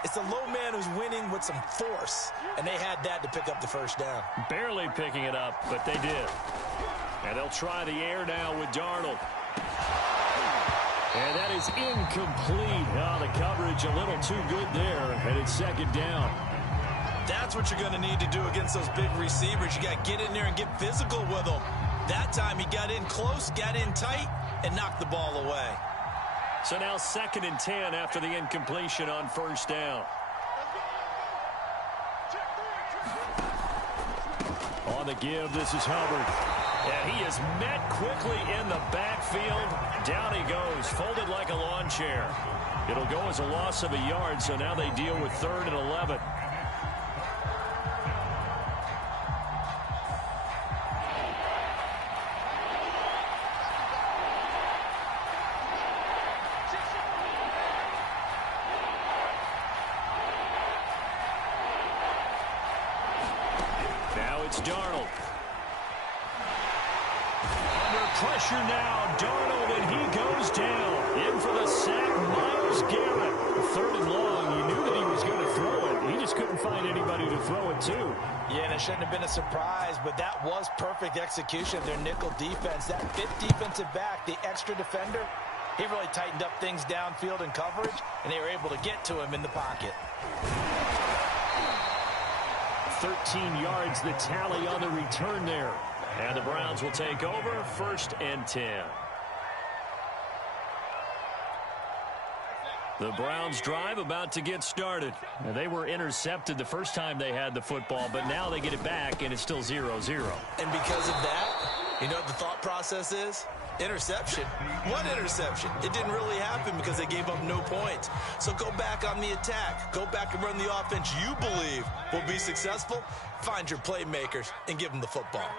It's the low man who's winning with some force, and they had that to pick up the 1st down. Barely picking it up, but they did. And they'll try the air now with Darnold. And that is incomplete. Oh, the coverage a little too good there, and it's 2nd down. That's what you're going to need to do against those big receivers. You got to get in there and get physical with them. That time he got in close, got in tight, and knocked the ball away. So now 2nd and 10 after the incompletion on 1st down. On the give, this is Hubbard. And he is met quickly in the backfield. Down he goes, folded like a lawn chair. It'll go as a loss of a yard, so now they deal with 3rd and 11. Now it's Darnold. Pressure now, Darnold, and he goes down. In for the sack, Myles Garrett. 3rd and long, you knew that he was going to throw it. He just couldn't find anybody to throw it to. Yeah, and it shouldn't have been a surprise, but that was perfect execution of their nickel defense. That 5th defensive back, the extra defender, he really tightened up things downfield in coverage, and they were able to get to him in the pocket. 13 yards, the tally on the return there. And the Browns will take over, 1st and 10. The Browns drive about to get started. Now, they were intercepted the first time they had the football, but now they get it back, and it's still 0-0. And because of that, you know what the thought process is? Interception. One interception. It didn't really happen because they gave up no points. So go back on the attack. Go back and run the offense you believe will be successful. Find your playmakers and give them the football.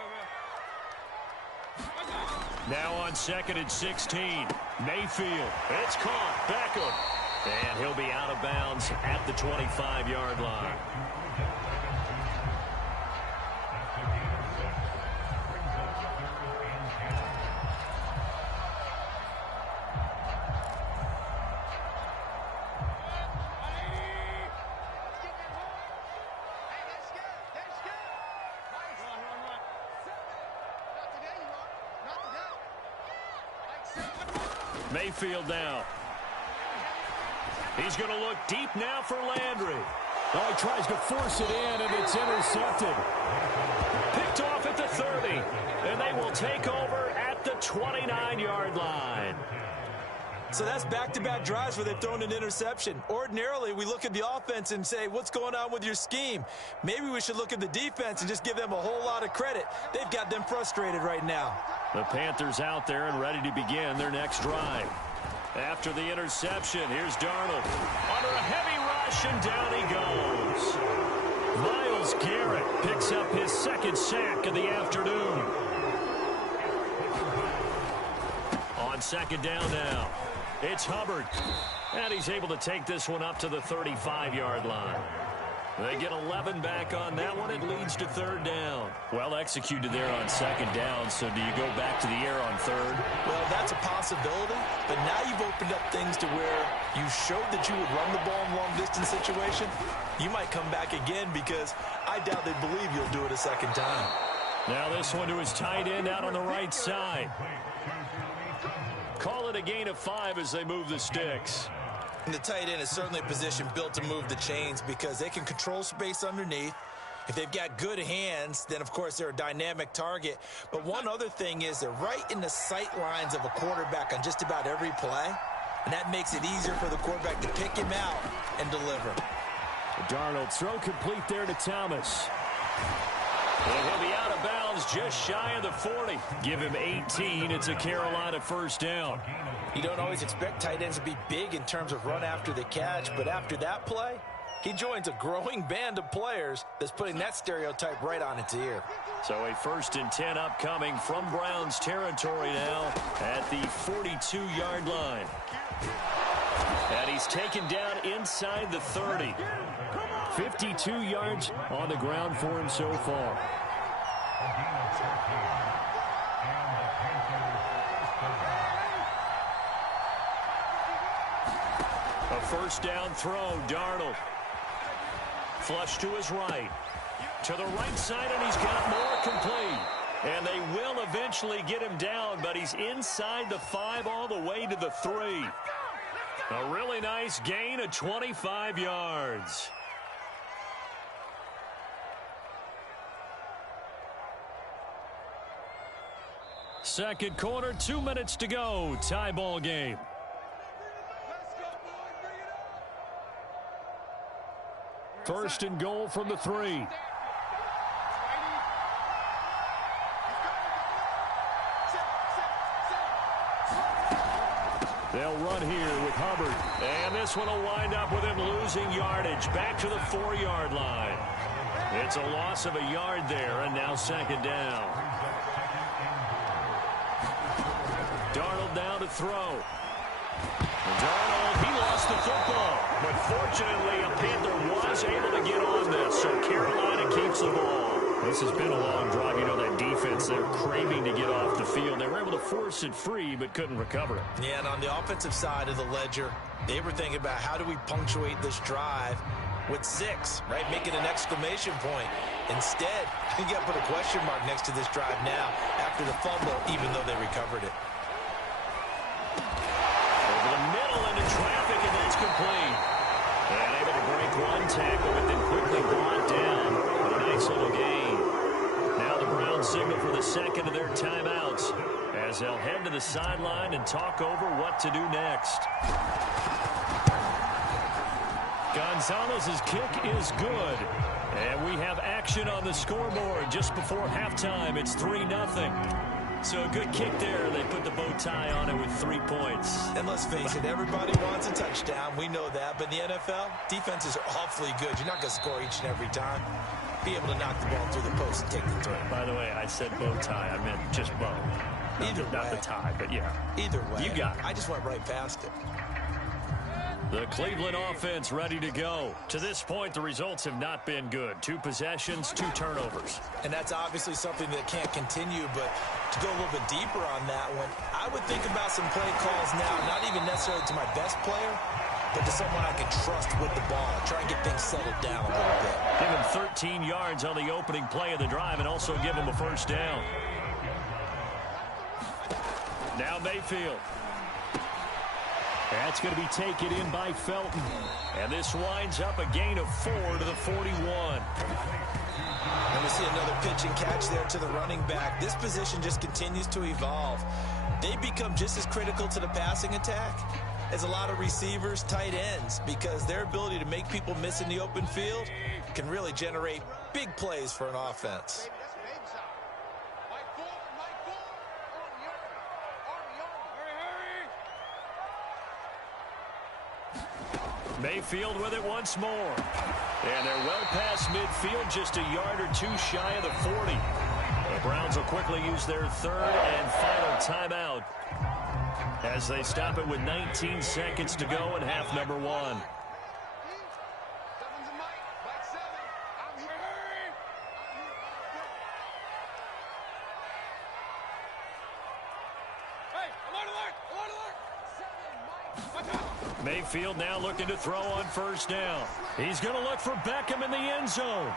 Now on 2nd and 16, Mayfield. It's caught. Beckham. And he'll be out of bounds at the 25-yard line. Mayfield now. He's going to look deep now for Landry. Oh, he tries to force it in, and it's intercepted. Picked off at the 30, and they will take over at the 29-yard line. So that's back-to-back drives where they've thrown an interception. Ordinarily, we look at the offense and say, what's going on with your scheme? Maybe we should look at the defense and just give them a whole lot of credit. They've got them frustrated right now. The Panthers out there and ready to begin their next drive. After the interception, here's Darnold. Under a heavy rush, and down he goes. Myles Garrett picks up his second sack of the afternoon. On second down now, it's Hubbard. And he's able to take this one up to the 35-yard line. They get 11 back on that one. It leads to third down. Well executed there on second down. So do you go back to the air on third? Well, that's a possibility. But now you've opened up things to where you showed that you would run the ball in long-distance situation. You might come back again because I doubt they believe you'll do it a second time. Now this one to his tight end out on the right side. Call it a gain of 5 as they move the sticks. And the tight end is certainly a position built to move the chains because they can control space underneath. If they've got good hands, then, of course, they're a dynamic target. But one other thing is they're right in the sight lines of a quarterback on just about every play. And that makes it easier for the quarterback to pick him out and deliver. Darnold throw complete there to Thomas. And he'll be out of bounds just shy of the 40. Give him 18. It's a Carolina first down. You don't always expect tight ends to be big in terms of run after the catch, but after that play, he joins a growing band of players that's putting that stereotype right on its ear. So a 1st and 10 upcoming from Browns territory now at the 42-yard line. And he's taken down inside the 30. 52 yards on the ground for him so far. A first down throw, Darnold. Flush to his right. To the right side, and he's got more complete. And they will eventually get him down, but he's inside the 5 all the way to the 3. A really nice gain of 25 yards. Second quarter, 2 minutes to go. Tie ball game. First and goal from the 3. They'll run here with Hubbard. And this one will wind up with him losing yardage. Back to the 4-yard line. It's a loss of a yard there, and now second down. Darnold down to throw. Darnold, he lost the football. But fortunately, a Panther was able to get on this, so Carolina keeps the ball. This has been a long drive. You know that defense, they're craving to get off the field. They were able to force it free, but couldn't recover it. Yeah, and on the offensive side of the ledger, they were thinking about how do we punctuate this drive with 6, right? Make it an exclamation point. Instead, you got to put a question mark next to this drive now after the fumble, even though they recovered it. Over the middle into traffic, and that's complete. And able to break one tackle, but then quickly brought down. A nice little gain. Now the Browns signal for the second of their timeouts as they'll head to the sideline and talk over what to do next. Gonzalez's kick is good. And we have action on the scoreboard just before halftime. It's 3-0. So a good kick there. They put the bow tie on it with 3 points. And let's face it, everybody wants a touchdown. We know that. But in the NFL, defenses are awfully good. You're not going to score each and every time. Be able to knock the ball through the post and take the throw. By the way, I said bow tie. I meant just bow. Not the tie, but yeah. Either way. You got it. I just went right past it. The Cleveland offense ready to go. To this point, the results have not been good. 2 possessions, 2 turnovers. And that's obviously something that can't continue, but to go a little bit deeper on that one, I would think about some play calls now, not even necessarily to my best player, but to someone I can trust with the ball. Try and get things settled down a little bit. Give him 13 yards on the opening play of the drive and also give him a first down. Now Mayfield. That's going to be taken in by Felton. And this winds up a gain of 4 to the 41. And we see another pitch and catch there to the running back. This position just continues to evolve. They become just as critical to the passing attack as a lot of receivers, tight ends, because their ability to make people miss in the open field can really generate big plays for an offense. Mayfield with it once more. And they're well past midfield, just a yard or two shy of the 40. The Browns will quickly use their third and final timeout as they stop it with 19 seconds to go in half number 1. Mayfield now looking to throw on first down. He's going to look for Beckham in the end zone.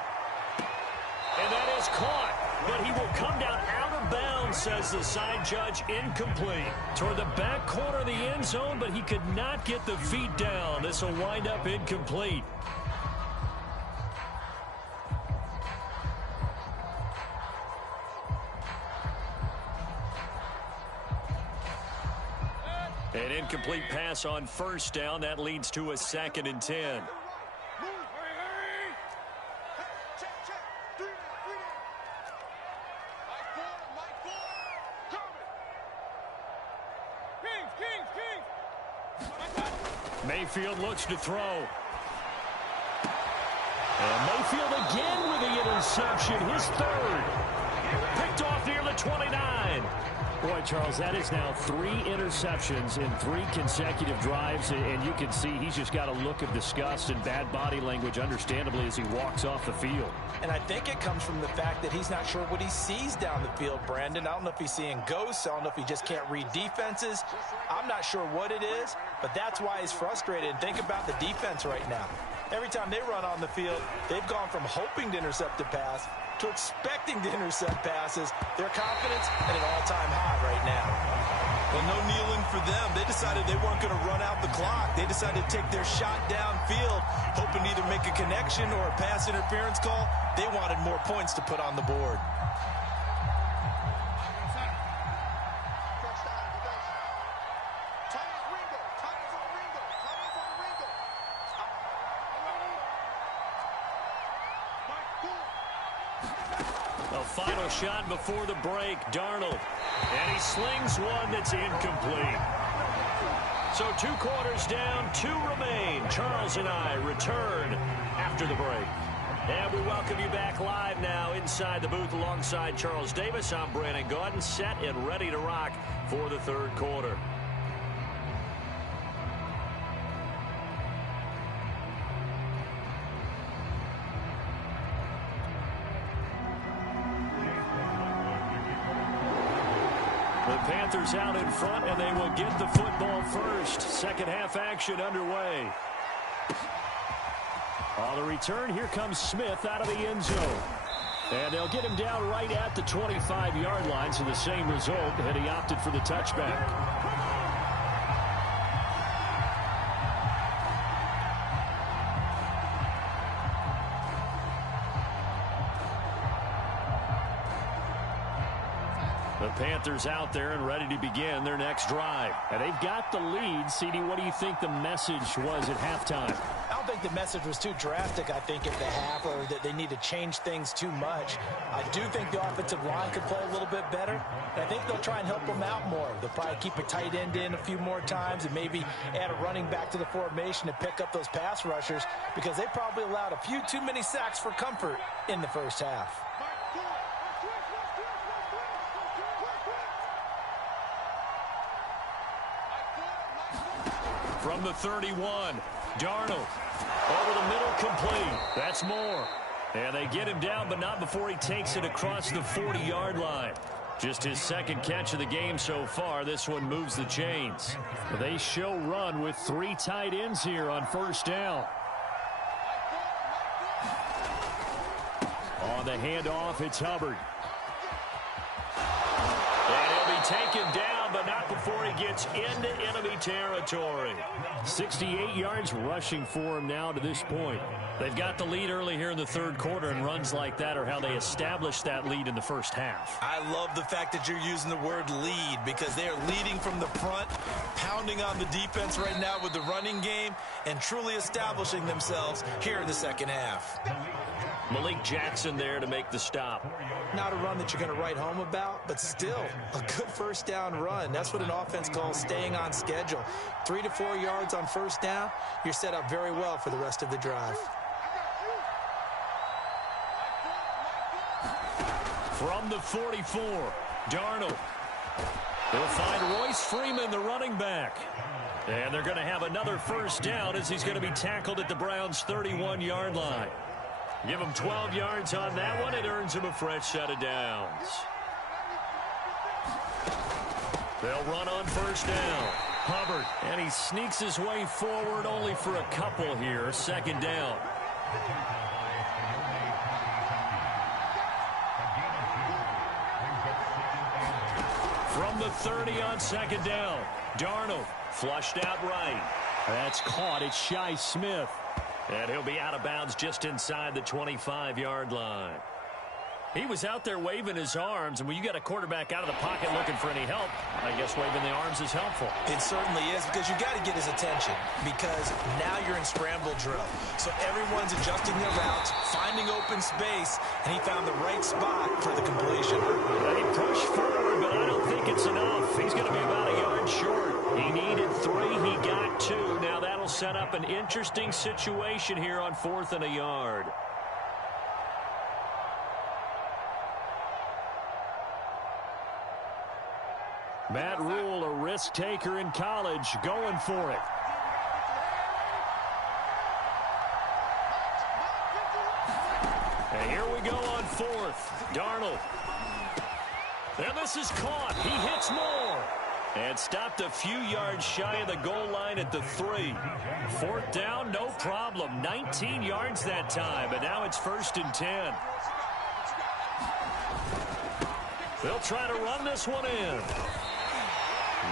And that is caught, but he will come down out of bounds, says the side judge. Incomplete. Toward the back corner of the end zone, but he could not get the feet down. This will wind up incomplete. An incomplete pass on first down. That leads to a 2nd and 10. Mayfield looks to throw. And Mayfield again with the interception. His third. Picked off near the 29. Boy, Charles, that is now 3 interceptions in 3 consecutive drives, and you can see he's just got a look of disgust and bad body language, understandably, as he walks off the field. And I think it comes from the fact that he's not sure what he sees down the field, Brandon. I don't know if he's seeing ghosts. I don't know if he just can't read defenses. I'm not sure what it is, but that's why he's frustrated. And think about the defense right now. Every time they run on the field, they've gone from hoping to intercept a pass to expecting to intercept passes. Their confidence at an all-time high right now. Well, no kneeling for them. They decided they weren't going to run out the clock. They decided to take their shot downfield, hoping to either make a connection or a pass interference call. They wanted more points to put on the board. A final shot before the break, Darnold. And he slings one that's incomplete. So 2 quarters down, 2 remain. Charles and I return after the break. And we welcome you back live now inside the booth alongside Charles Davis. I'm Brandon Gaudin, set and ready to rock for the 3rd quarter. The Panthers out in front, and they will get the football first. Second half action underway. On the return, here comes Smith out of the end zone. And they'll get him down right at the 25-yard line, so the same result, and he opted for the touchback. The Panthers out there and ready to begin their next drive. And they've got the lead. CD, what do you think the message was at halftime? I don't think the message was too drastic, I think, at the half, or that they need to change things too much. I do think the offensive line could play a little bit better. And I think they'll try and help them out more. They'll probably keep a tight end in a few more times and maybe add a running back to the formation to pick up those pass rushers, because they probably allowed a few too many sacks for comfort in the first half. From the 31, Darnold over the middle, complete. That's more. And they get him down, but not before he takes it across the 40-yard line. Just his 2nd catch of the game so far. This one moves the chains. They show run with 3 tight ends here on first down. On the handoff, it's Hubbard. And he'll be taken down, but not before he he gets into enemy territory. 68 yards rushing for him now to this point. They've got the lead early here in the third quarter, and runs like that are how they established that lead in the first half. I love the fact that you're using the word lead because they are leading from the front, pounding on the defense right now with the running game, and truly establishing themselves here in the second half. Malik Jackson there to make the stop. Not a run that you're going to write home about, but still a good first down run. That's what an offense calls staying on schedule. 3 to 4 yards on first down, you're set up very well for the rest of the drive. From the 44, Darnold. They'll find Royce Freeman, the running back. And they're going to have another first down as he's going to be tackled at the Browns' 31-yard line. Give him 12 yards on that one. It earns him a fresh set of downs. They'll run on first down. Hubbard, and he sneaks his way forward only for a couple here. Second down. From the 30 on second down, Darnold flushed out right. That's caught. It's Shi Smith. And he'll be out of bounds just inside the 25-yard line. He was out there waving his arms, and when you got a quarterback out of the pocket looking for any help, I guess waving the arms is helpful. It certainly is, because you got to get his attention, because now you're in scramble drill. So everyone's adjusting their routes, finding open space, and he found the right spot for the completion. He pushed forward, but I don't think it's enough. He's going to be about a yard short. He needed 3. He got 2. Now that'll set up an interesting situation here on 4th and a yard. Matt Rule, a risk taker in college, going for it. And here we go on 4th. Darnold. And this is caught. He hits more. And stopped a few yards shy of the goal line at the 3. 4th down, no problem. 19 yards that time, but now it's 1st and 10. They'll try to run this one in.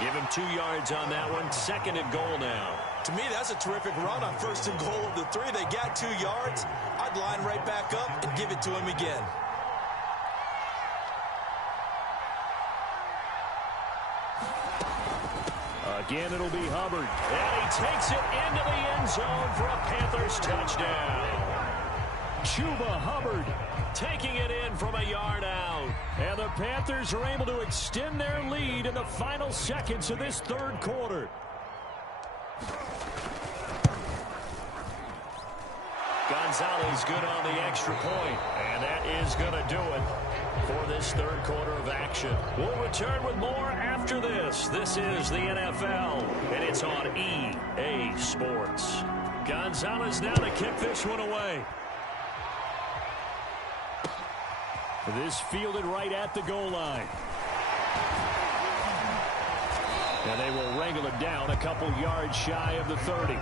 Give him 2 yards on that one. 2nd and goal now. To me, that's a terrific run on 1st and goal of the 3. They got 2 yards. I'd line right back up and give it to him again. Again, it'll be Hubbard. And he takes it into the end zone for a Panthers touchdown. Chuba Hubbard taking it in from a yard out. And the Panthers are able to extend their lead in the final seconds of this third quarter. Gonzalez good on the extra point, and that is going to do it for this third quarter of action. We'll return with more after this. This is the NFL, and it's on EA Sports. Gonzalez now to kick this one away. This fielded right at the goal line. And they will wrangle it down a couple yards shy of the 30.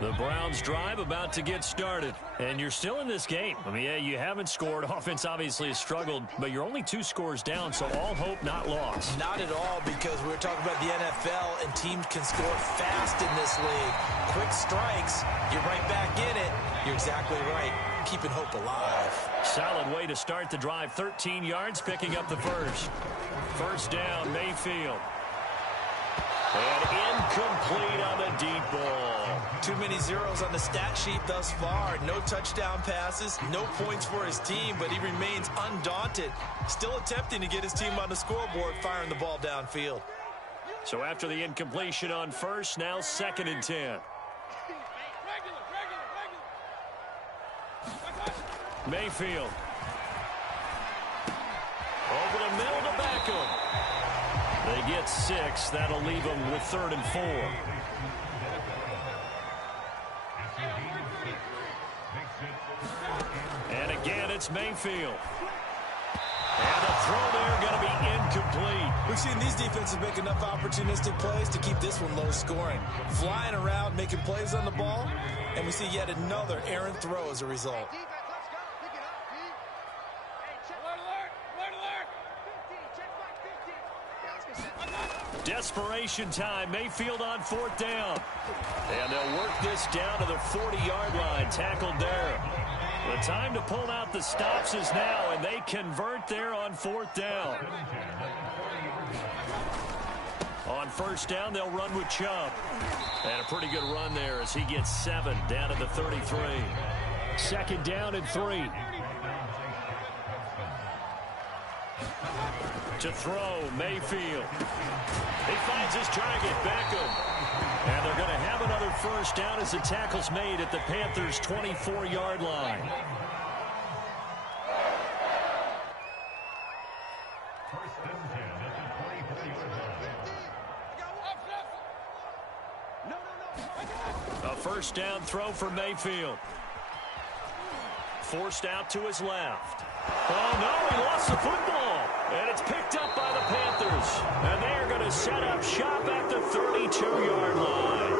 The Browns drive about to get started. And you're still in this game. I mean, yeah, you haven't scored. Offense obviously has struggled, but you're only 2 scores down, so all hope not lost. Not at all, because we're talking about the NFL, and teams can score fast in this league. Quick strikes, you're right back in it. You're exactly right. Keeping hope alive. Solid way to start the drive. 13 yards, picking up the first. First down, Mayfield. And incomplete on the deep ball. Too many zeros on the stat sheet thus far. No touchdown passes, no points for his team, but he remains undaunted. Still attempting to get his team on the scoreboard, firing the ball downfield. So after the incompletion on first, now 2nd and 10. Mayfield. Over the middle to Beckham. They get 6. That'll leave them with 3rd and 4. And again, it's Mayfield. And the throw there going to be incomplete. We've seen these defenses make enough opportunistic plays to keep this one low scoring. Flying around, making plays on the ball, and we see yet another errant throw as a result. Desperation time. Mayfield on 4th down. And they'll work this down to the 40-yard line. Tackled there. The time to pull out the stops is now, and they convert there on 4th down. On 1st down, they'll run with Chubb. And a pretty good run there as he gets 7 down to the 33. 2nd down and 3. To throw, Mayfield. He finds his target, Beckham. And they're going to have another 1st down as the tackle's made at the Panthers' 24-yard line. A 1st down throw for Mayfield. Forced out to his left. Oh, no, he lost the football. And it's picked up by the Panthers. And they are going to set up shop at the 32-yard line.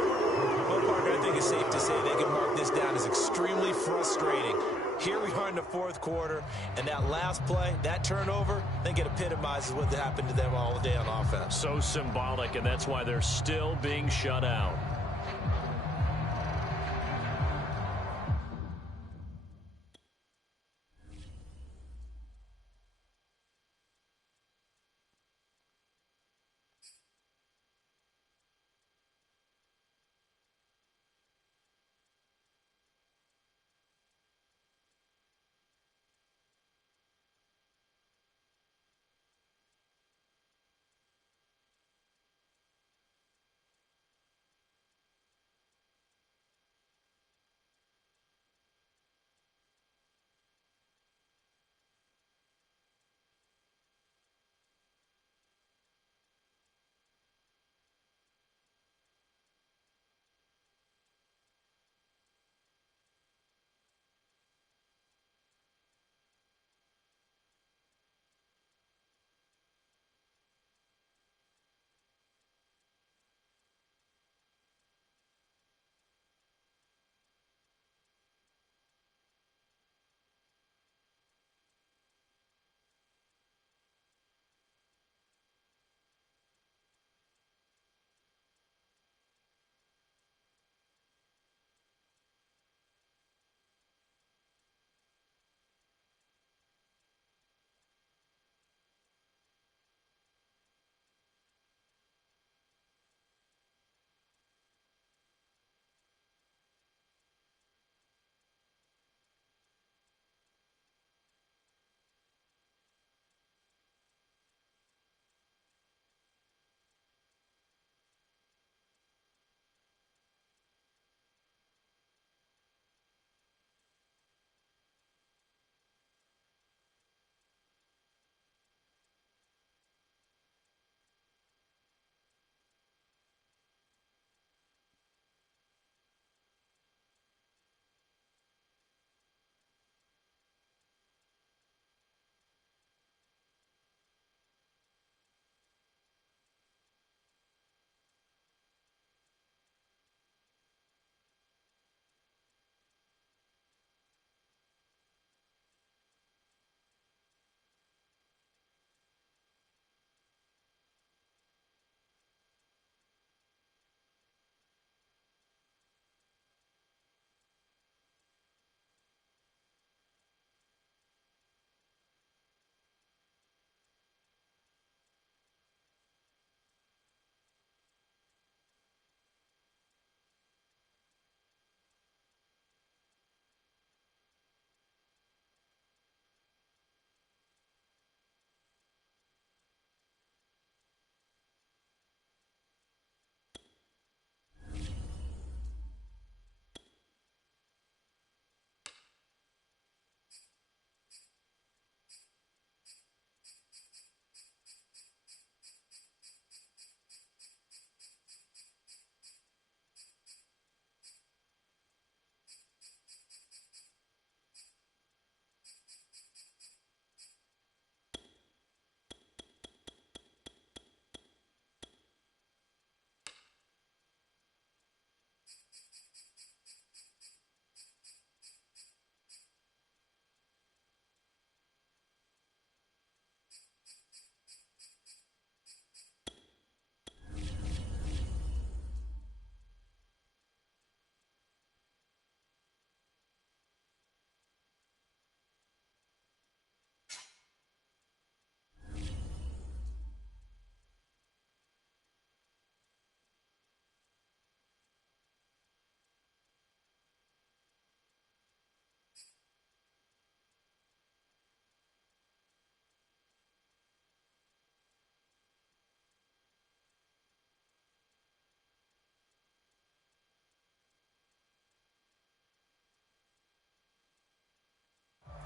Well, Parker, I think it's safe to say they can mark this down as extremely frustrating. Here we are in the 4th quarter, and that last play, that turnover, I think it epitomizes what happened to them all day on offense. So symbolic, and that's why they're still being shut out.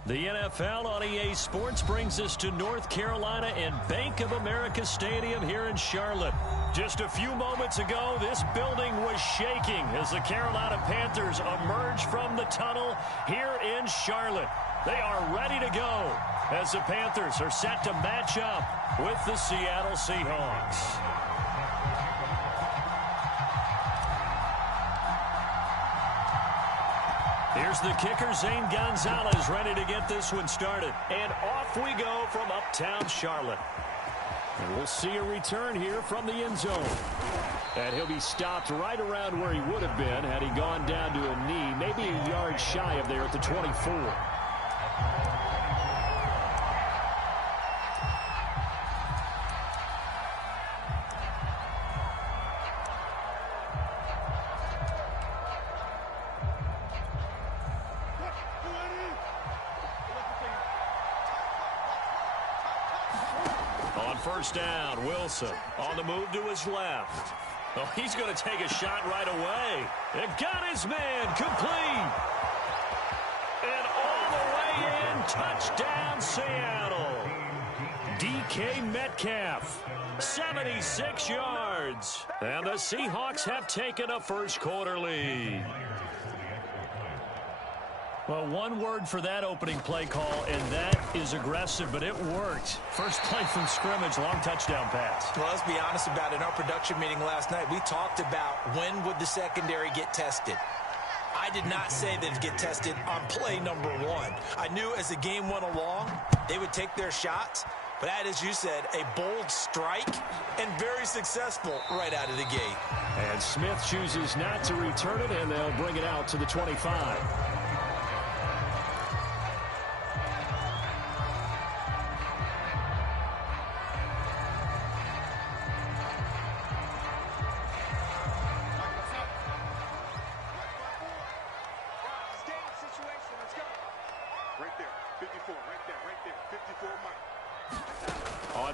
The NFL on EA Sports brings us to North Carolina and Bank of America Stadium here in Charlotte. Just a few moments ago, this building was shaking as the Carolina Panthers emerged from the tunnel here in Charlotte. They are ready to go as the Panthers are set to match up with the Seattle Seahawks. Here's the kicker, Zane Gonzalez, ready to get this one started. And off we go from uptown Charlotte. And we'll see a return here from the end zone. And he'll be stopped right around where he would have been had he gone down to a knee, maybe a yard shy of there at the 24. First down, Wilson on the move to his left. Oh, he's going to take a shot right away. It got his man complete. And all the way in, touchdown Seattle. DK Metcalf, 76 yards. And the Seahawks have taken a first quarter lead. Well, one word for that opening play call, and that is aggressive, but it worked. First play from scrimmage, long touchdown pass. Well, let's be honest about it. In our production meeting last night, we talked about when would the secondary get tested. I did not say that it'd get tested on play number one. I knew as the game went along, they would take their shots, but that, as you said, a bold strike and very successful right out of the gate. And Smith chooses not to return it, and they'll bring it out to the 25.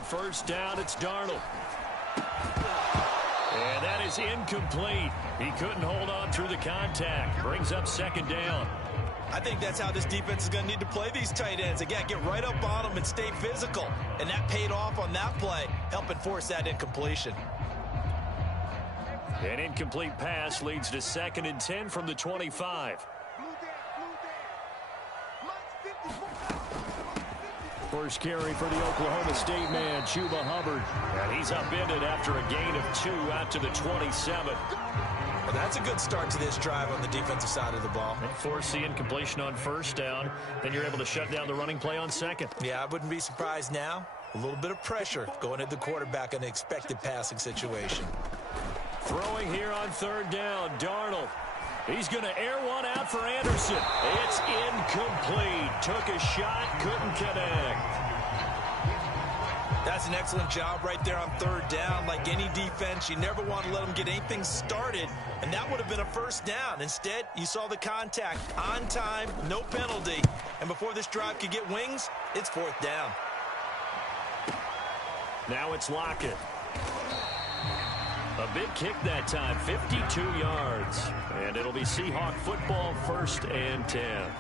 First down, it's Darnold. And that is incomplete. He couldn't hold on through the contact. Brings up second down. I think that's how this defense is going to need to play these tight ends. Again, get right up on them and stay physical. And that paid off on that play, helping force that incompletion. An incomplete pass leads to 2nd and 10 from the 25. First carry for the Oklahoma State man, Chuba Hubbard. And he's upended after a gain of 2 out to the 27. Well, that's a good start to this drive on the defensive side of the ball. And force the incompletion on first down. Then you're able to shut down the running play on second. Yeah, I wouldn't be surprised now. A little bit of pressure going at the quarterback in an expected passing situation. Throwing here on third down, Darnold. He's going to air one out for Anderson. It's incomplete. Took a shot, couldn't connect. That's an excellent job right there on third down. Like any defense, you never want to let them get anything started, and that would have been a first down. Instead, you saw the contact on time, no penalty, and before this drive could get wings, it's fourth down. Now it's Lockett. A big kick that time, 52 yards. And it'll be Seahawk football, 1st and 10.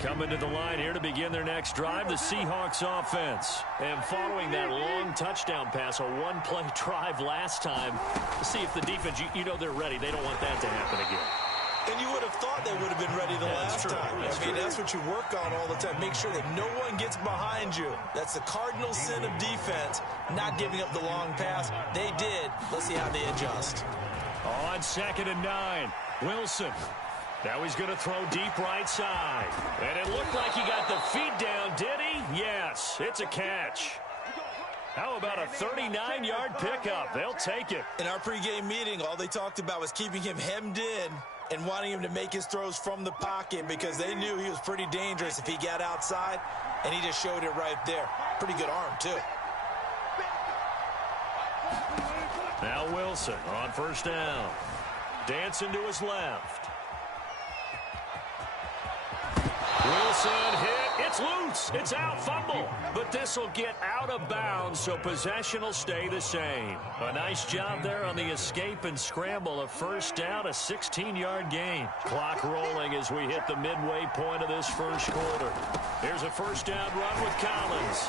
Coming to the line here to begin their next drive, the Seahawks offense. And following that long touchdown pass, a one-play drive last time, to see if the defense, you know they're ready. They don't want that to happen again. And you would have thought they would have been ready the last time. I mean, that's what you work on all the time. Make sure that no one gets behind you. That's the cardinal sin of defense, not giving up the long pass. They did. Let's see how they adjust. On 2nd and 9, Wilson. Now he's going to throw deep right side. And it looked like he got the feet down, did he? Yes, it's a catch. How about a 39-yard pickup? They'll take it. In our pregame meeting, all they talked about was keeping him hemmed in and wanting him to make his throws from the pocket because they knew he was pretty dangerous if he got outside, and he just showed it right there. Pretty good arm, too. Now Wilson on first down. Dancing to his left. Wilson hit It's loose. It's out. Fumble. But this will get out of bounds, so possession will stay the same. A nice job there on the escape and scramble. A first down, a 16-yard gain. Clock rolling as we hit the midway point of this first quarter. Here's a first down run with Collins.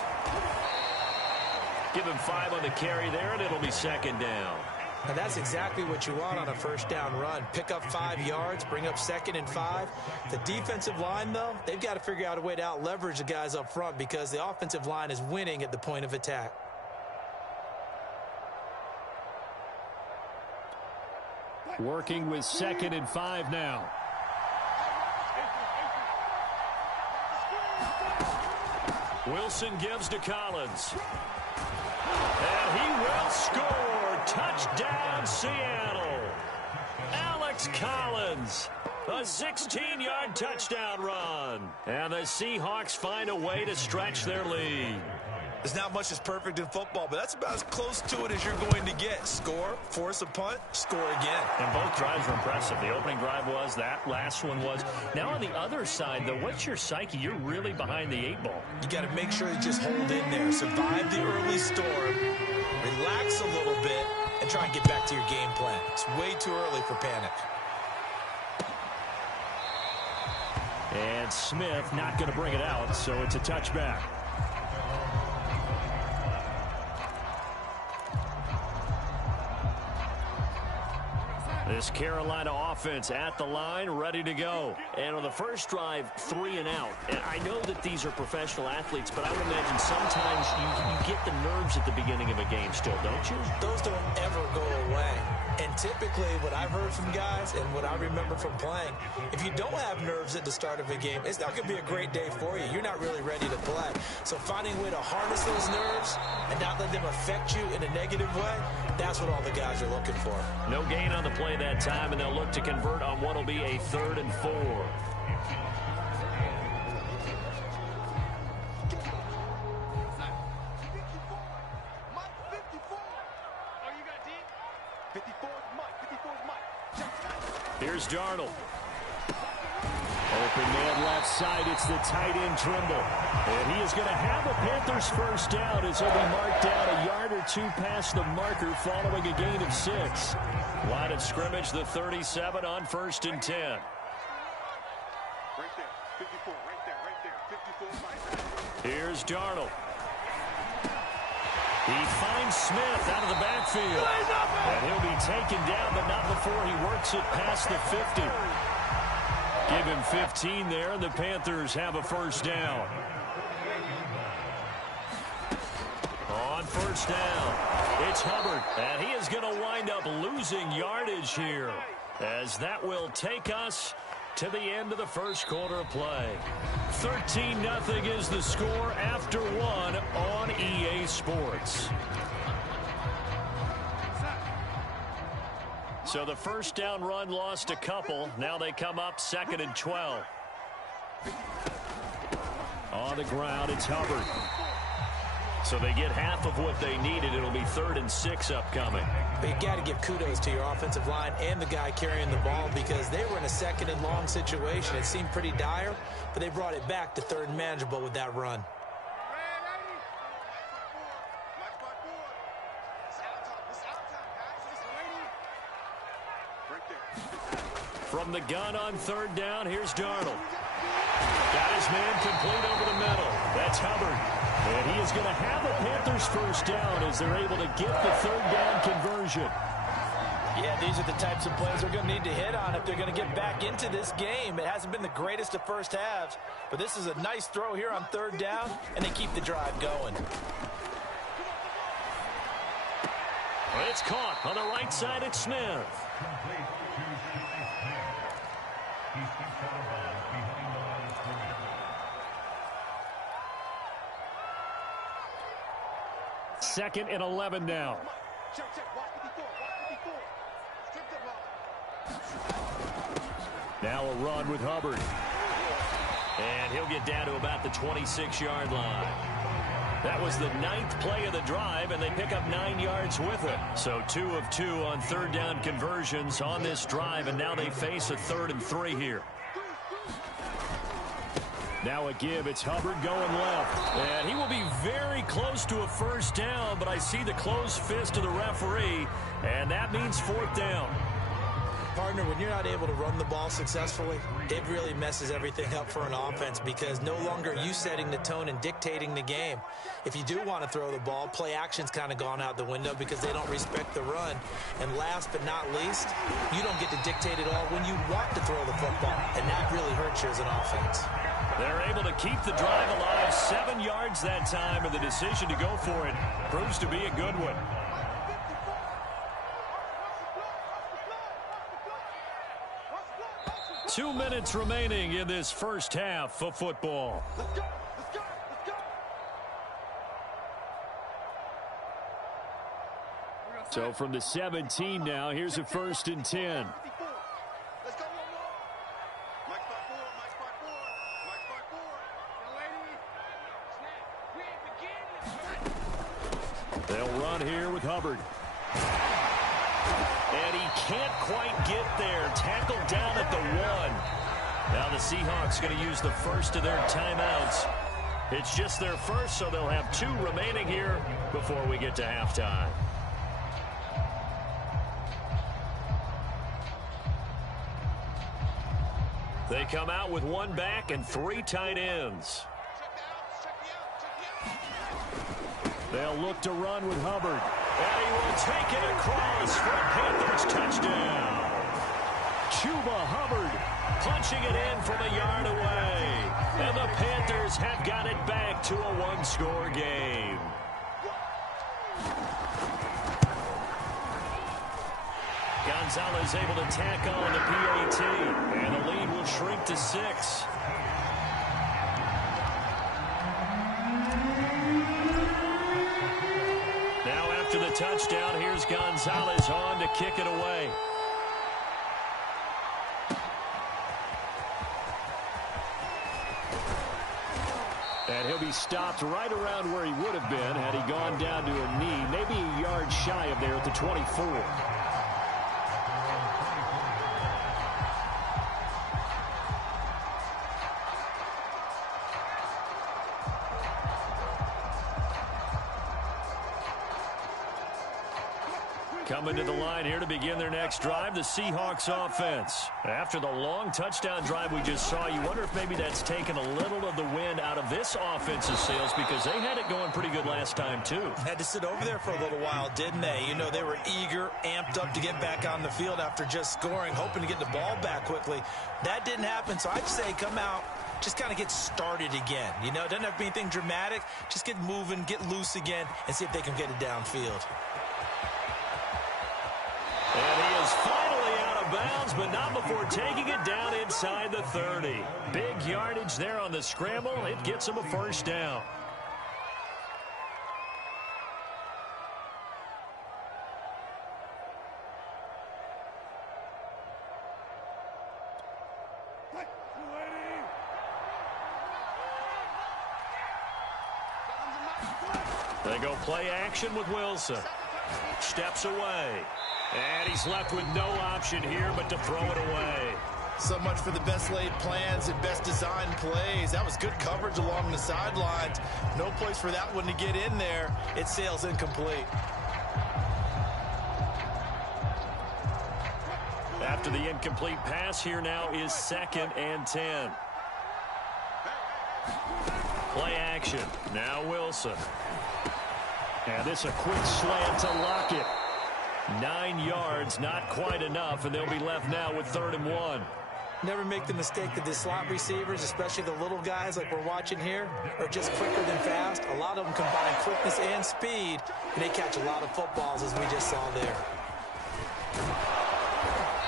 Give him 5 on the carry there, and it'll be second down. And that's exactly what you want on a first down run. Pick up 5 yards, bring up 2nd and 5. The defensive line, though, they've got to figure out a way to out-leverage the guys up front because the offensive line is winning at the point of attack. Working with 2nd and 5 now. Wilson gives to Collins. And he will score. Touchdown, Seattle. Alex Collins. A 16-yard touchdown run. And the Seahawks find a way to stretch their lead. There's not much that's perfect in football, but that's about as close to it as you're going to get. Score, force a punt, score again. And both drives were impressive. The opening drive was, that last one was. Now on the other side, though, what's your psyche? You're really behind the 8 ball. You got to make sure you just hold in there. Survive the early storm, relax a little bit, and try and get back to your game plan. It's way too early for panic. And Smith not going to bring it out, so it's a touchback. This Carolina offense at the line, ready to go. And on the first drive, 3 and out. And I know that these are professional athletes, but I would imagine sometimes you get the nerves at the beginning of a game still, don't you? Those don't ever go away. And typically what I've heard from guys and what I remember from playing, if you don't have nerves at the start of a game, it's not going to be a great day for you. You're not really ready to play. So finding a way to harness those nerves and not let them affect you in a negative way, that's what all the guys are looking for. No gain on the play that time, and they'll look to convert on what will be a 3rd and 4. Here's Darnold. Open man left side. It's the tight end Trimble. And he is going to have a Panthers first down as he'll be marked down a yard or 2 past the marker following a gain of 6. Line of scrimmage, the 37 on 1st and 10. Right there, 54, right there, 54. Here's Darnold. He finds Smith out of the backfield. And he'll be taken down, but not before he works it past the 50. Give him 15 there, and the Panthers have a first down. On first down, it's Hubbard, and he is going to wind up losing yardage here, as that will take us to the end of the first quarter of play. 13-0 is the score after 1 on EA Sports. So the first down run lost a couple. Now they come up 2nd and 12. On the ground, it's Hubbard. So they get half of what they needed. It'll be 3rd and 6 upcoming. But you got to give kudos to your offensive line and the guy carrying the ball because they were in a 2nd and long situation. It seemed pretty dire, but they brought it back to 3rd and manageable with that run. From the gun on 3rd down, here's Darnold. Got his man complete over the middle. That's Hubbard. And he is going to have a Panthers first down as they're able to get the 3rd down conversion. Yeah, these are the types of plays they're going to need to hit on if they're going to get back into this game. It hasn't been the greatest of first halves, but this is a nice throw here on 3rd down, and they keep the drive going. It's caught on the right side. It's Smith. Second and 11 now. Now a run with Hubbard. And he'll get down to about the 26-yard line. That was the 9th play of the drive, and they pick up 9 yards with it. So 2 of 2 on 3rd down conversions on this drive, and now they face a 3rd and 3 here. Now a give. It's Hubbard going left. And he will be very close to a first down, but I see the closed fist of the referee, and that means fourth down. Partner, when you're not able to run the ball successfully, it really messes everything up for an offense because no longer are you setting the tone and dictating the game. If you do want to throw the ball, play action's kind of gone out the window because they don't respect the run. And last but not least, you don't get to dictate it all when you want to throw the football, and that really hurts you as an offense. They're able to keep the drive alive, 7 yards that time, and the decision to go for it proves to be a good one. Two minutes remaining in this first half of football. So from the 17 now, here's a 1st and 10. They'll run here with Hubbard. And he can't quite get there. Tackled down at the 1. Now the Seahawks going to use the first of their timeouts. It's just their first, so they'll have 2 remaining here before we get to halftime. They come out with 1 back and 3 tight ends. They'll look to run with Hubbard. And he will take it across for a Panthers touchdown. Chuba Hubbard punching it in from a yard away. And the Panthers have got it back to a 1-score game. Gonzalez able to tack on the PAT. And the lead will shrink to 6. To the touchdown, here's Gonzalez on to kick it away. And he'll be stopped right around where he would have been had he gone down to a knee, maybe a yard shy of there at the 24. Coming to the line here to begin their next drive, the Seahawks offense. After the long touchdown drive we just saw, you wonder if maybe that's taken a little of the wind out of this offense's sails because they had it going pretty good last time, too. Had to sit over there for a little while, didn't they? You know, they were eager, amped up to get back on the field after just scoring, hoping to get the ball back quickly. That didn't happen, so I'd say come out, just kind of get started again. You know, it doesn't have to be anything dramatic. Just get moving, get loose again, and see if they can get it downfield. And he is finally out of bounds, but not before taking it down inside the 30. Big yardage there on the scramble. It gets him a first down. They go play action with Wilson. Steps away. And he's left with no option here but to throw it away. So much for the best laid plans and best designed plays. That was good coverage along the sidelines. No place for that one to get in there. It sails incomplete. After the incomplete pass, here now is 2nd and 10. Play action. Now Wilson. And this a quick slant to Lockett. 9 yards, not quite enough, and they'll be left now with 3rd and 1. Never make the mistake that the slot receivers, especially the little guys like we're watching here, are just quicker than fast. A lot of them combine quickness and speed, and they catch a lot of footballs, as we just saw there.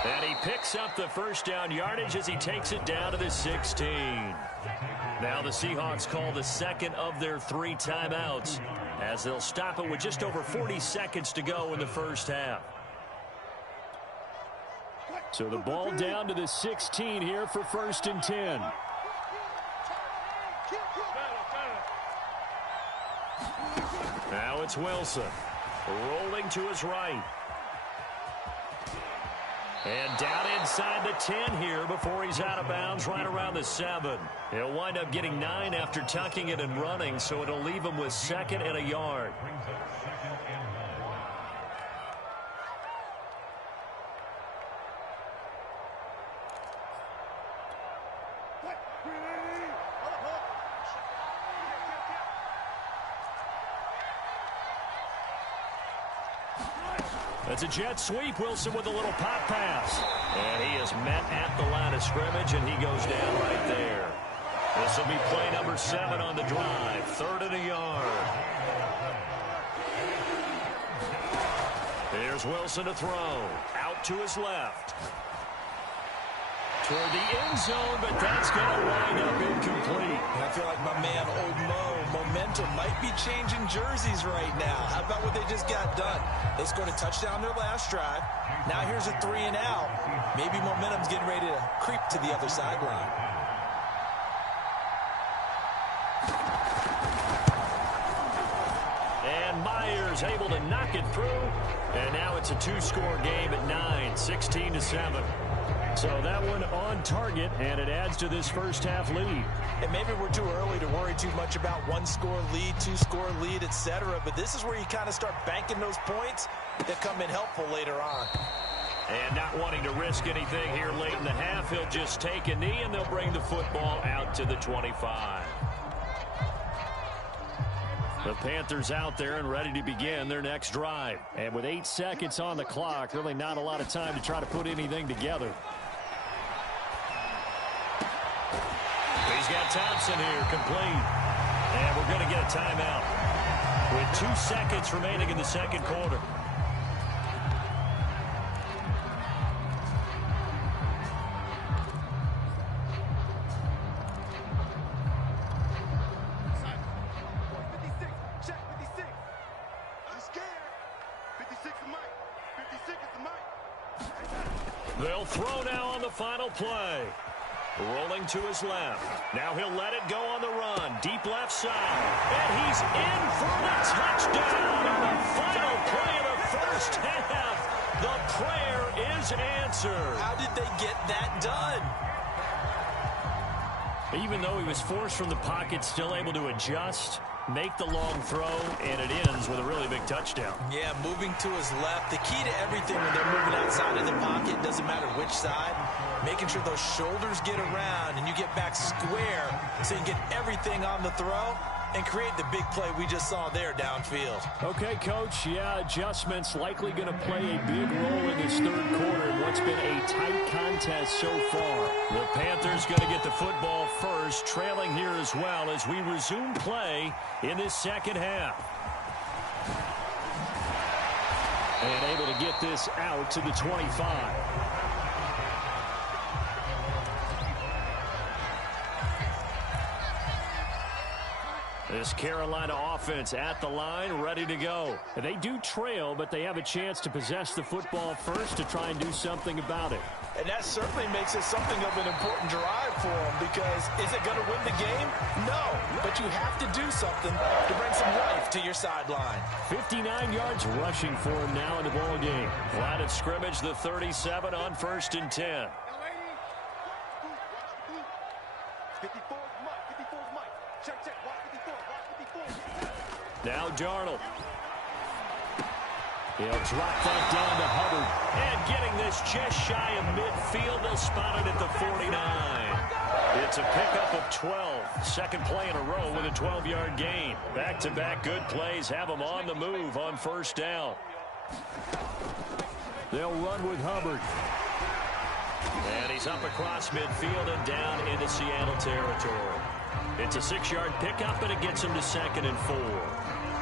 And he picks up the first down yardage as he takes it down to the 16. Now the Seahawks call the 2nd of their 3 timeouts as they'll stop it with just over 40 seconds to go in the first half. So the ball down to the 16 here for 1st and 10. Now it's Wilson rolling to his right. And down inside the 10 here before he's out of bounds right around the 7. He'll wind up getting 9 after tucking it and running, so it'll leave him with 2nd and a yard. It's a jet sweep. Wilson with a little pop pass. And he is met at the line of scrimmage, and he goes down right there. This will be play number 7 on the drive. 3rd and a yard. Here's Wilson to throw. Out to his left. Toward the end zone, but that's going to wind up incomplete. And I feel like my man, Old Mo, momentum might be changing jerseys right now. How about what they just got done? They scored a touchdown their last drive. Now here's a 3 and out. Maybe momentum's getting ready to creep to the other sideline. And Myers able to knock it through. And now it's a 2-score game at 9, 16-7. So that one on target, and it adds to this first half lead. And maybe we're too early to worry too much about 1-score lead, 2-score lead, etc. But this is where you kind of start banking those points that come in helpful later on. And not wanting to risk anything here late in the half, he'll just take a knee, and they'll bring the football out to the 25. The Panthers out there and ready to begin their next drive. And with 8 seconds on the clock, really not a lot of time to try to put anything together. He's got Thompson here, complete. And we're going to get a timeout with 2 seconds remaining in the second quarter. They'll throw now on the final play. Rolling to his left. Now he'll let it go on the run. Deep left side. And he's in for the touchdown on the final play of the first half. The prayer is answered. How did they get that done? Even though he was forced from the pocket, still able to adjust, make the long throw, and it ends with a really big touchdown. Yeah, moving to his left. The key to everything when they're moving outside of the pocket, doesn't matter which side, making sure those shoulders get around and you get back square so you get everything on the throw and create the big play we just saw there downfield. Okay, Coach, yeah, adjustments likely going to play a big role in this third quarter in what's been a tight contest so far. The Panthers going to get the football first, trailing here as well as we resume play in this second half. And able to get this out to the 25. This Carolina offense at the line, ready to go. They do trail, but they have a chance to possess the football first to try and do something about it. And that certainly makes it something of an important drive for them, because is it going to win the game? No, but you have to do something to bring some life to your sideline. 59 yards rushing for him now in the ball game. Line of scrimmage, the 37 on 1st and 10. 54 Mike. Check. Watch 54. Now Darnold. He'll drop that down to Hubbard. And getting this just shy of midfield, they'll spot it at the 49. It's a pickup of 12. Second play in a row with a 12-yard gain. Back-to-back good plays have them on the move on first down. They'll run with Hubbard. And he's up across midfield and down into Seattle territory. It's a 6-yard pickup, and it gets him to 2nd and 4.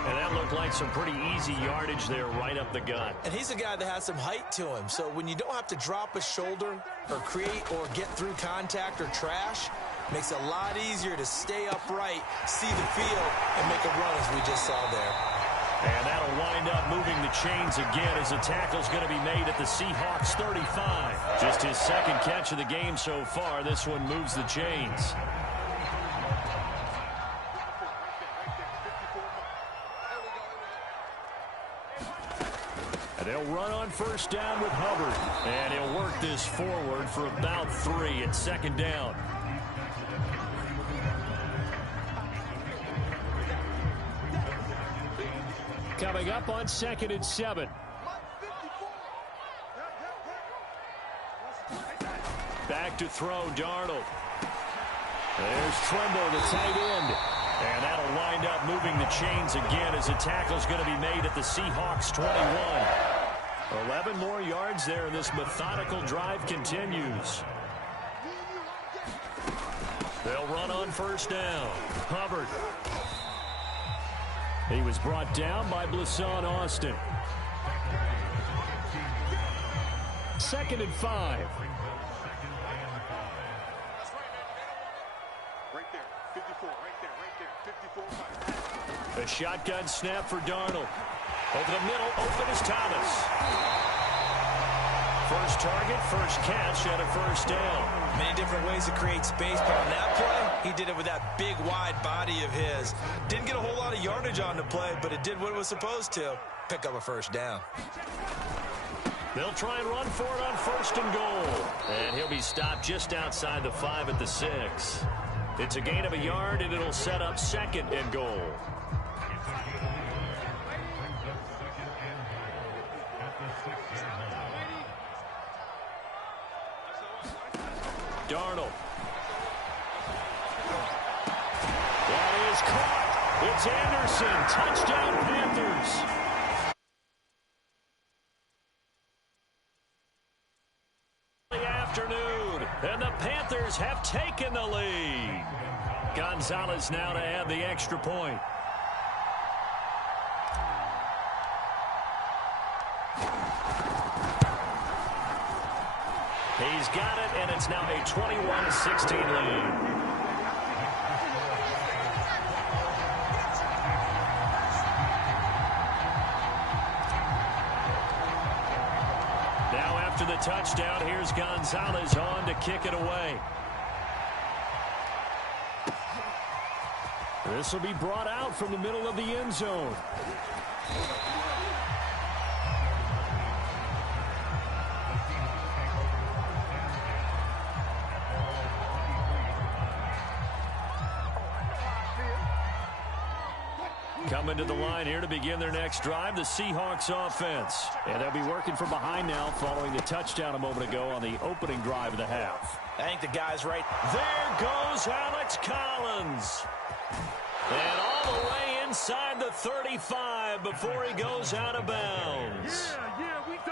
And that looked like some pretty easy yardage there right up the gut. And he's a guy that has some height to him. So when you don't have to drop a shoulder or create or get through contact or trash, makes it a lot easier to stay upright, see the field, and make a run as we just saw there. And that'll wind up moving the chains again as the tackle's going to be made at the Seahawks 35. Just his second catch of the game so far. This one moves the chains. And they'll They'll run on first down with Hubbard. And he'll work this forward for about 3. It's second down. Coming up on 2nd and 7. Back to throw, Darnold. There's Tremble, the tight end. And that'll wind up moving the chains again as the tackle's going to be made at the Seahawks 21. 11 more yards there, and this methodical drive continues. They'll run on first down. Hubbard. He was brought down by Blasson Austin. 2nd and 5. Right there, 54, right there, 54. A shotgun snap for Darnold. Over the middle, open is Thomas. First target, first catch, and a first down. Many different ways to create space, but on that play, he did it with that big, wide body of his. Didn't get a whole lot of yardage on the play, but it did what it was supposed to. Pick up a first down. They'll try and run for it on 1st and goal. And he'll be stopped just outside the 5 at the 6. It's a gain of a yard, and it'll set up 2nd and goal. Darnold. That is caught. It's Anderson. Touchdown, Panthers. Afternoon, and the Panthers have taken the lead. Gonzalez now to add the extra point. He's got it, and it's now a 21-16 lead. Now after the touchdown, here's Gonzalez on to kick it away. This will be brought out from the middle of the end zone. Coming to the line here to begin their next drive, the Seahawks offense. And they'll be working from behind now following the touchdown a moment ago on the opening drive of the half. I think the guy's right. There goes Alex Collins. And all the way inside the 35 before he goes out of bounds.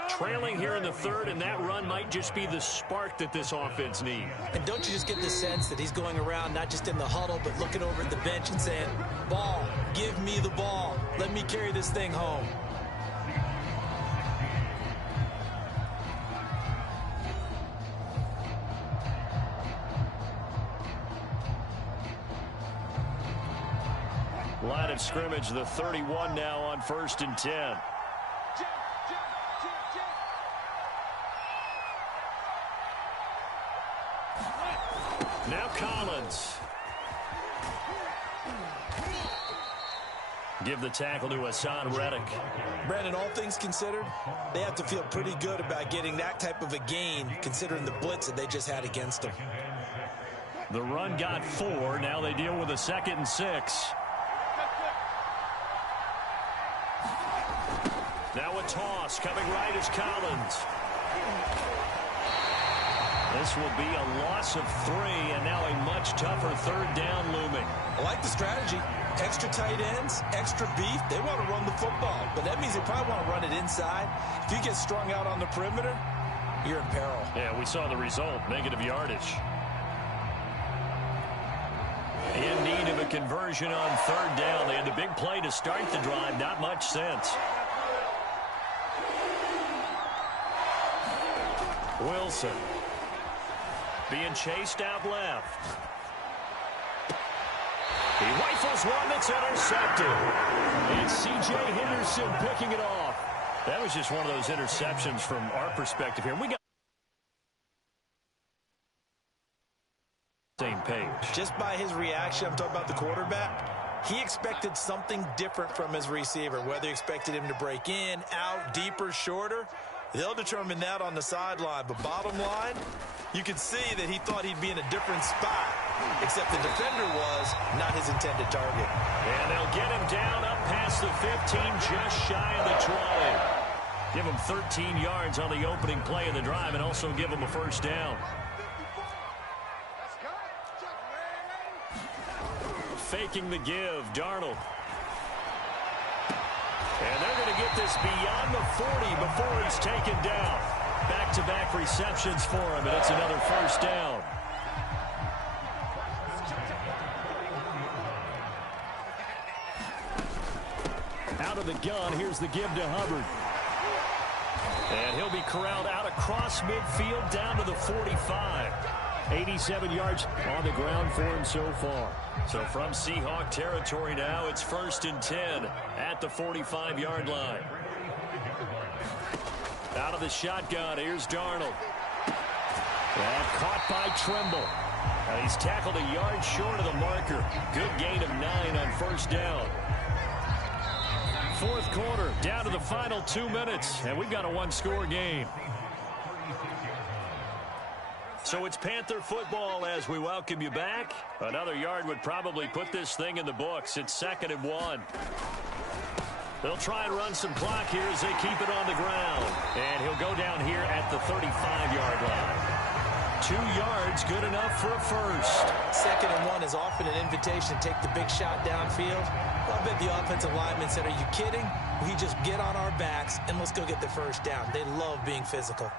Trailing here in the 3rd, and that run might just be the spark that this offense needs. And don't you just get the sense that he's going around not just in the huddle, but looking over at the bench and saying, ball, give me the ball. Let me carry this thing home. Line of scrimmage, the 31 now on 1st and 10. Now Collins. Give the tackle to Hassan Reddick. Brandon, all things considered, they have to feel pretty good about getting that type of a gain, considering the blitz that they just had against them. The run got 4. Now they deal with a 2nd and 6. Now a toss. Coming right is Collins. This will be a loss of 3, and now a much tougher 3rd down looming. I like the strategy. Extra tight ends, extra beef. They want to run the football, but that means they probably want to run it inside. If you get strung out on the perimeter, you're in peril. Yeah, we saw the result, negative yardage. In need of a conversion on 3rd down. They had the big play to start the drive, not much sense. Wilson being chased out left. He rifles one that's intercepted. It's C.J. Henderson picking it off. That was just one of those interceptions from our perspective here. We got same page. Just by his reaction, I'm talking about the quarterback, He expected something different from his receiver, whether he expected him to break in, out, deeper, shorter. They'll determine that on the sideline. But bottom line, you can see that he thought he'd be in a different spot, except the defender was not his intended target. And they'll get him down up past the 15, just shy of the 20. Give him 13 yards on the opening play of the drive and also give him a first down. Faking the give, Darnold. And they're going to get this beyond the 40 before he's taken down. Back-to-back receptions for him, and it's another first down. Out of the gun, here's the give to Hubbard. And he'll be corralled out across midfield down to the 45. 87 yards on the ground for him so far. So from Seahawk territory now, it's 1st and 10 at the 45-yard line. Out of the shotgun, here's Darnold. And caught by Trimble. And he's tackled a yard short of the marker. Good gain of 9 on first down. Fourth quarter, down to the final 2 minutes, and we've got a one-score game. So it's Panther football as we welcome you back. Another yard would probably put this thing in the books. It's 2nd and 1. They'll try and run some clock here as they keep it on the ground. And he'll go down here at the 35-yard line. 2 yards, good enough for a first. 2nd and 1 is often an invitation to take the big shot downfield. Well, I bet the offensive lineman said, are you kidding? We just get on our backs and let's go get the first down. They love being physical.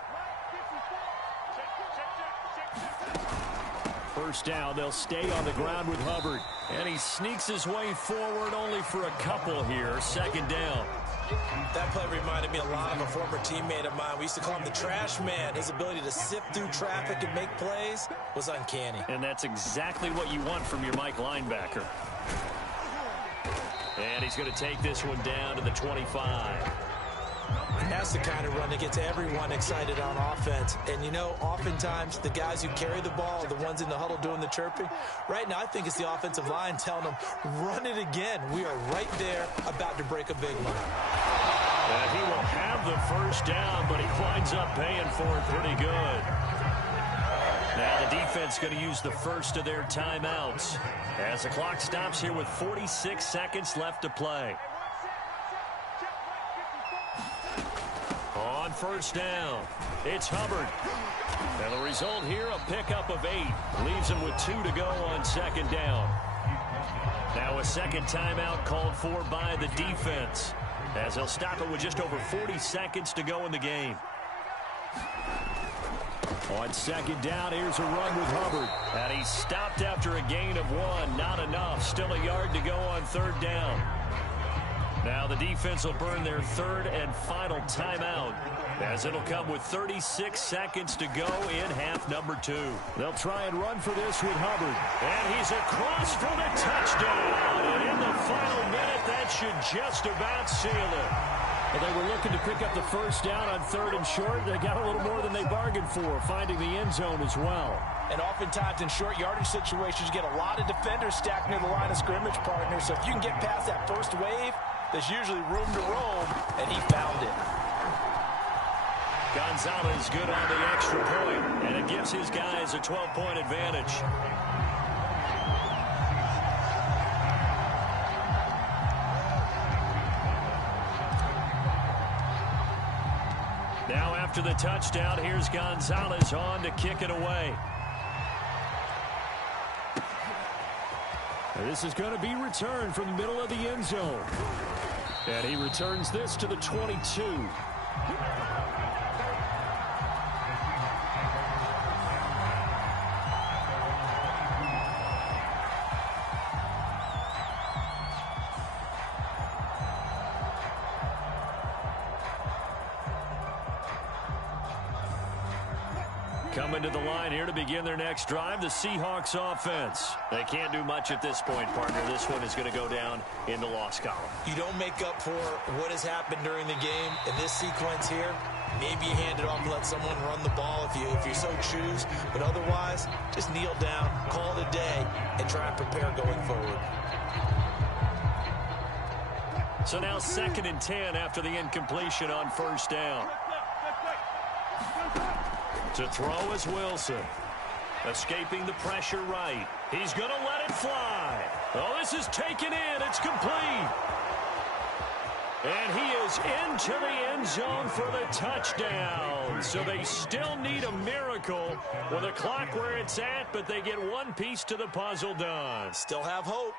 First down, they'll stay on the ground with Hubbard. And he sneaks his way forward only for a couple here. 2nd down. That play reminded me a lot of a former teammate of mine. We used to call him the trash man. His ability to sift through traffic and make plays was uncanny. And that's exactly what you want from your Mike linebacker. And he's going to take this one down to the 25. That's the kind of run that gets everyone excited on offense. And, you know, oftentimes the guys who carry the ball are the ones in the huddle doing the chirping. Right now, I think it's the offensive line telling them, run it again. We are right there about to break a big one. He will have the first down, but he winds up paying for it pretty good. Now the defense going to use the first of their timeouts as the clock stops here with 46 seconds left to play. On first down, it's Hubbard. And the result here, a pickup of 8. Leaves him with 2 to go on 2nd down. Now a second timeout called for by the defense, as they'll stop it with just over 40 seconds to go in the game. On 2nd down, here's a run with Hubbard. And he's stopped after a gain of 1. Not enough. Still a yard to go on 3rd down. Now the defense will burn their 3rd and final timeout, as it'll come with 36 seconds to go in half number 2. They'll try and run for this with Hubbard. And he's across for the touchdown. And in the final minute, that should just about seal it. Well, they were looking to pick up the first down on 3rd and short. They got a little more than they bargained for, finding the end zone as well. And oftentimes in short yardage situations, you get a lot of defenders stacked near the line of scrimmage, partner. So if you can get past that first wave, there's usually room to roam, and he found it. Gonzalez good on the extra point, and it gives his guys a 12-point advantage. Now after the touchdown, here's Gonzalez on to kick it away. This is going to be returned from the middle of the end zone. And he returns this to the 22. Coming to the line here to begin their next drive, the Seahawks offense. They can't do much at this point, partner. This one is going to go down in the loss column. You don't make up for what has happened during the game in this sequence here. Maybe you hand it off and let someone run the ball if you so choose. But otherwise, just kneel down, call it a day, and try and prepare going forward. So now 2nd and 10 after the incompletion on first down. To throw is Wilson. Escaping the pressure right. He's going to let it fly. Oh, this is taken in. It's complete. And he is into the end zone for the touchdown. So they still need a miracle with the clock where it's at, but they get one piece to the puzzle done. Still have hope.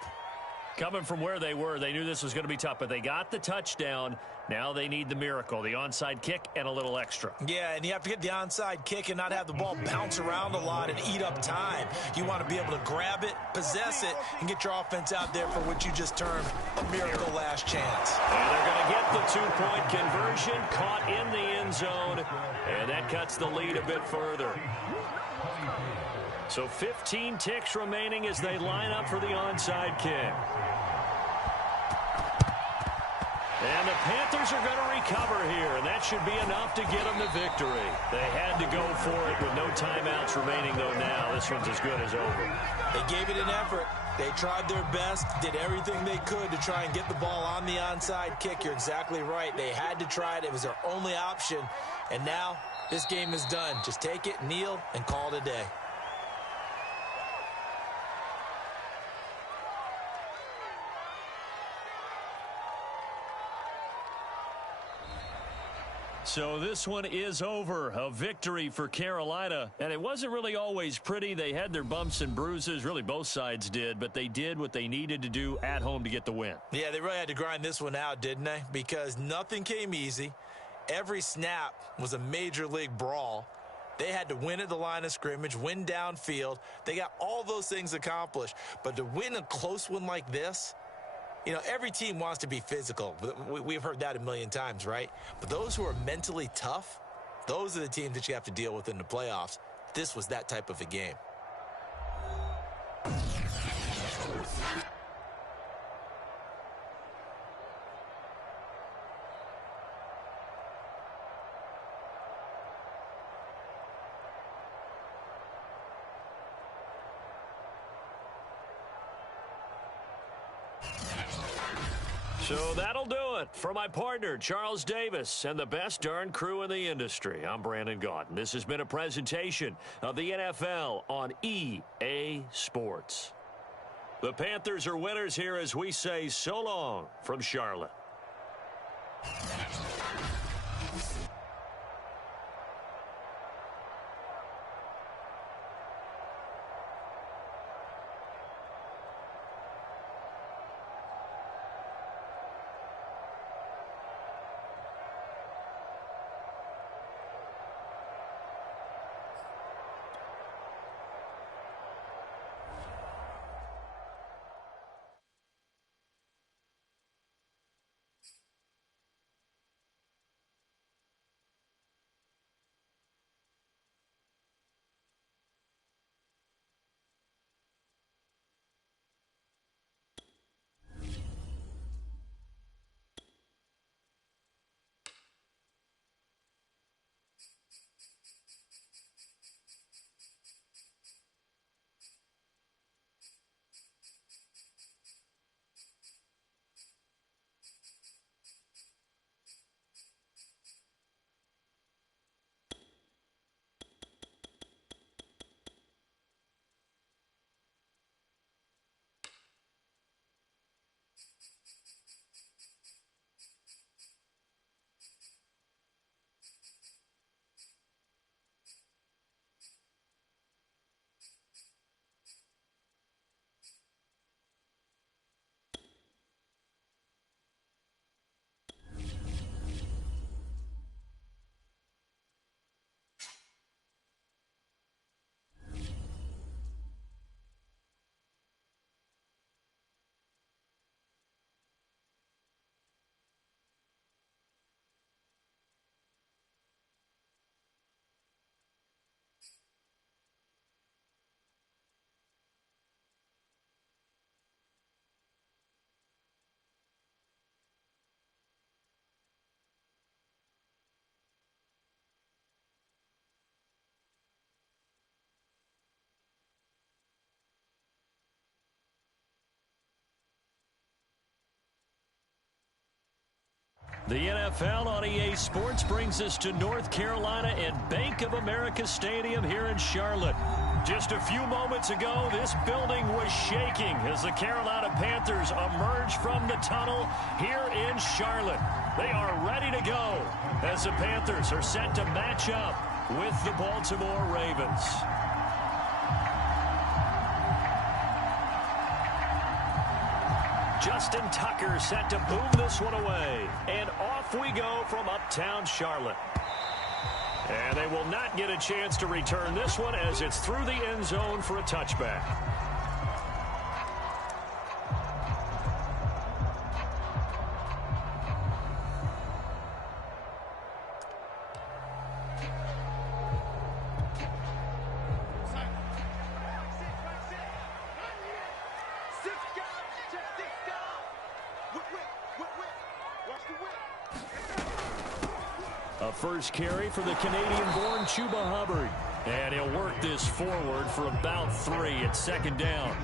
Coming from where they were, they knew this was going to be tough, but they got the touchdown. Now they need the miracle, the onside kick and a little extra. Yeah, and you have to get the onside kick and not have the ball bounce around a lot and eat up time. You want to be able to grab it, possess it, and get your offense out there for what you just termed a miracle last chance. And they're going to get the two-point conversion, caught in the end zone, and that cuts the lead a bit further. So 15 ticks remaining as they line up for the onside kick. And the Panthers are going to recover here, and that should be enough to get them the victory. They had to go for it with no timeouts remaining, though now. This one's as good as over. They gave it an effort. They tried their best, did everything they could to try and get the ball on the onside kick. You're exactly right. They had to try it. It was their only option. And now this game is done. Just take it, kneel, and call it a day. So this one is over. A victory for Carolina. And it wasn't really always pretty. They had their bumps and bruises. Really, both sides did. But they did what they needed to do at home to get the win. Yeah, they really had to grind this one out, didn't they? Because nothing came easy. Every snap was a major league brawl. They had to win at the line of scrimmage, win downfield. They got all those things accomplished. But to win a close one like this, you know, every team wants to be physical. We've heard that a million times, right? But those who are mentally tough, those are the teams that you have to deal with in the playoffs. This was that type of a game. So that'll do it for my partner, Charles Davis, and the best darn crew in the industry. I'm Brandon Gaudin. This has been a presentation of the NFL on EA Sports. The Panthers are winners here as we say so long from Charlotte. The NFL on EA Sports brings us to North Carolina and Bank of America Stadium here in Charlotte. Just a few moments ago, this building was shaking as the Carolina Panthers emerged from the tunnel here in Charlotte. They are ready to go as the Panthers are set to match up with the Baltimore Ravens. Justin Tucker set to boom this one away. And off we go from uptown Charlotte. And they will not get a chance to return this one as it's through the end zone for a touchback. A first carry for the Canadian-born Chuba Hubbard. And he'll work this forward for about 3 at second down.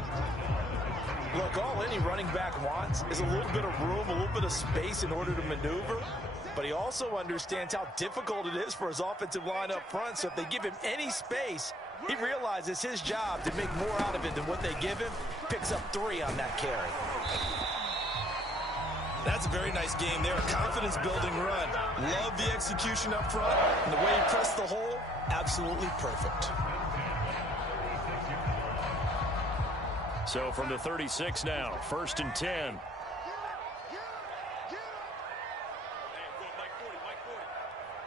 Look, all any running back wants is a little bit of room, a little bit of space in order to maneuver. But he also understands how difficult it is for his offensive line up front. So if they give him any space, he realizes his job to make more out of it than what they give him. Picks up 3 on that carry. That's a very nice game there. A confidence-building run. Love the execution up front. And the way he pressed the hole, absolutely perfect. So from the 36 now, 1st and 10.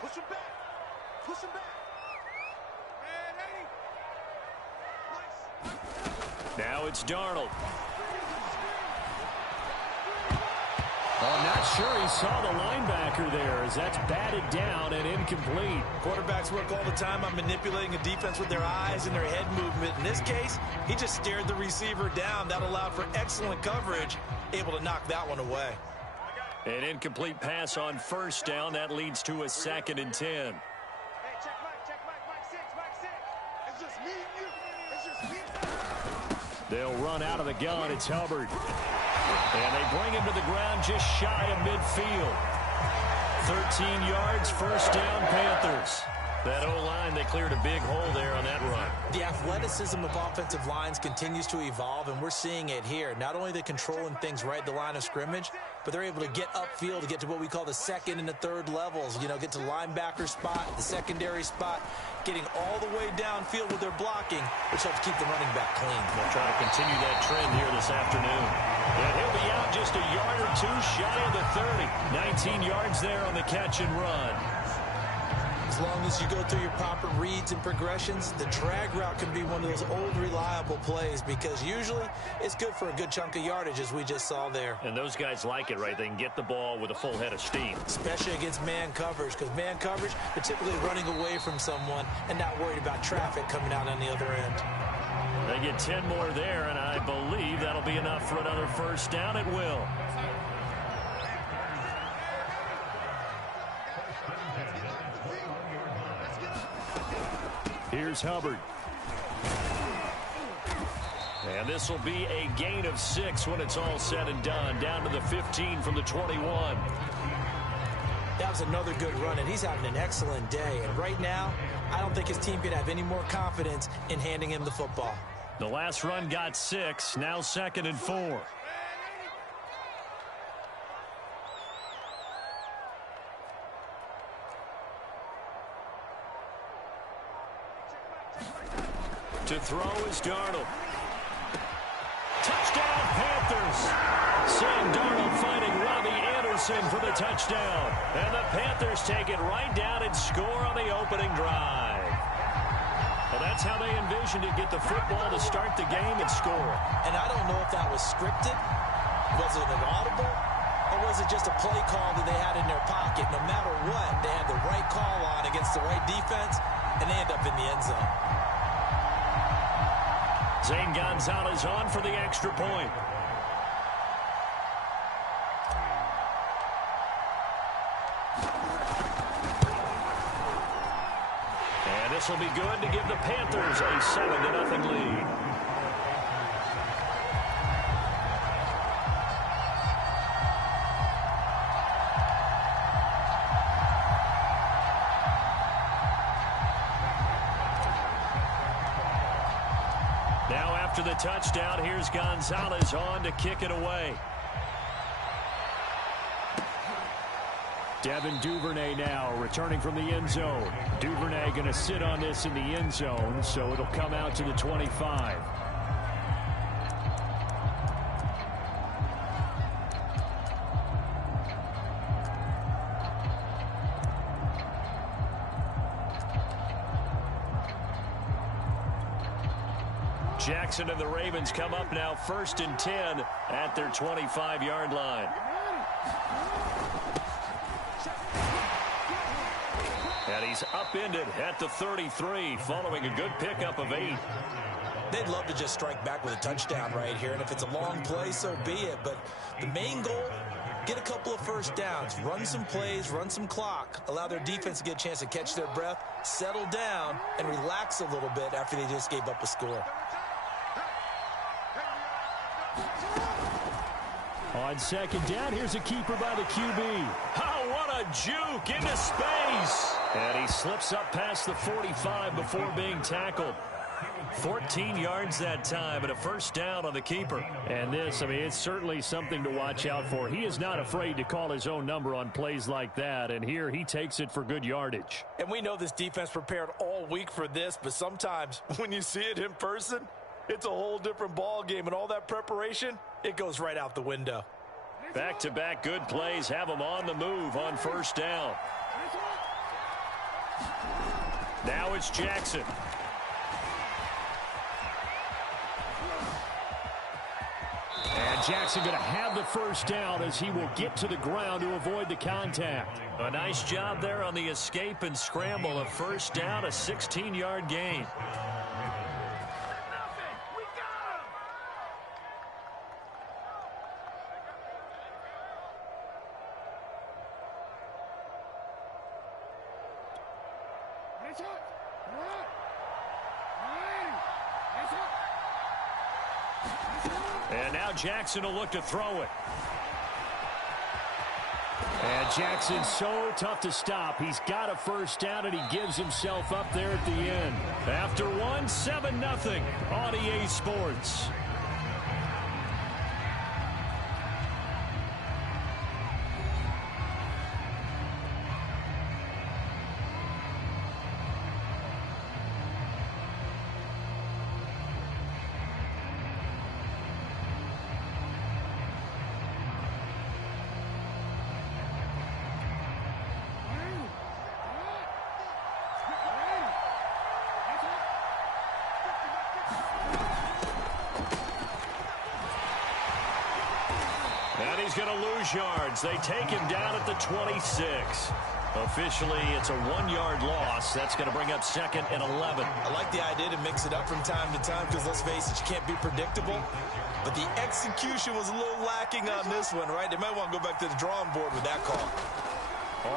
Push him back. Push him back. Now it's Darnold. I'm not sure he saw the linebacker there as that's batted down and incomplete. Quarterbacks work all the time on manipulating a defense with their eyes and their head movement. In this case, he just stared the receiver down. That allowed for excellent coverage, able to knock that one away. An incomplete pass on 1st down. That leads to a 2nd and 10. Hey, check Mike 6, Mike 6. It's just me and you. It's just me and you. They'll run out of the gun. It's Hubbard. And they bring him to the ground just shy of midfield. 13 yards, 1st down, Panthers. That O-line, they cleared a big hole there on that run. The athleticism of offensive lines continues to evolve, and we're seeing it here. Not only are they controlling things right at the line of scrimmage, but they're able to get upfield to get to what we call the 2nd and the 3rd levels. You know, get to the linebacker spot, the secondary spot, getting all the way downfield with their blocking, which helps keep the running back clean. They'll try to continue that trend here this afternoon. And he'll be out just a yard or 2 shy of the 30. 19 yards there on the catch and run. As long as you go through your proper reads and progressions, the drag route can be one of those old reliable plays because usually it's good for a good chunk of yardage as we just saw there. And those guys like it, right? They can get the ball with a full head of steam. Especially against man coverage, because man coverage, they're typically running away from someone and not worried about traffic coming out on the other end. They get 10 more there, and I believe that'll be enough for another 1st down. It will. Here's Hubbard. And this will be a gain of 6 when it's all said and done. Down to the 15 from the 21. That was another good run, and he's having an excellent day. And right now, I don't think his team can have any more confidence in handing him the football. The last run got 6. Now 2nd and 4. To throw is Darnold. Touchdown, Panthers. Sam Darnold finding Robbie Anderson for the touchdown. And the Panthers take it right down and score on the opening drive. Well, that's how they envisioned it, get the football to start the game and score. And I don't know if that was scripted, was it an audible, or was it just a play call that they had in their pocket? No matter what, they had the right call on against the right defense, and they end up in the end zone. Zane Gonzalez on for the extra point. And this will be good to give the Panthers a 7-0 lead. Now after the touchdown, here's Gonzalez on to kick it away. Devin Duvernay now returning from the end zone. Duvernay going to sit on this in the end zone, so it'll come out to the 25. Jackson and the Ravens come up now 1st and 10 at their 25-yard line. And he's upended at the 33 following a good pickup of 8. They'd love to just strike back with a touchdown right here, and if it's a long play, so be it. But the main goal, get a couple of first downs, run some plays, run some clock, allow their defense to get a chance to catch their breath, settle down, and relax a little bit after they just gave up a score. On 2nd down, here's a keeper by the QB. Oh, what a juke into space. And he slips up past the 45 before being tackled. 14 yards that time and a first down on the keeper. And this, I mean, it's certainly something to watch out for. He is not afraid to call his own number on plays like that, and here he takes it for good yardage. And we know this defense prepared all week for this, but sometimes when you see it in person, it's a whole different ball game, and all that preparation, it goes right out the window. Back-to-back good plays have them on the move on first down. Now it's Jackson. And Jackson going to have the first down as he will get to the ground to avoid the contact. A nice job there on the escape and scramble. A first down, a 16-yard gain. And now Jackson will look to throw it. And Jackson's so tough to stop. He's got a first down, and he gives himself up there at the end. After one, 7-0 on EA Sports. And he's going to lose yards. They take him down at the 26. Officially, it's a 1-yard loss. That's going to bring up 2nd and 11. I like the idea to mix it up from time to time because, let's face it, you can't be predictable. But the execution was a little lacking on this one, right? They might want to go back to the drawing board with that call.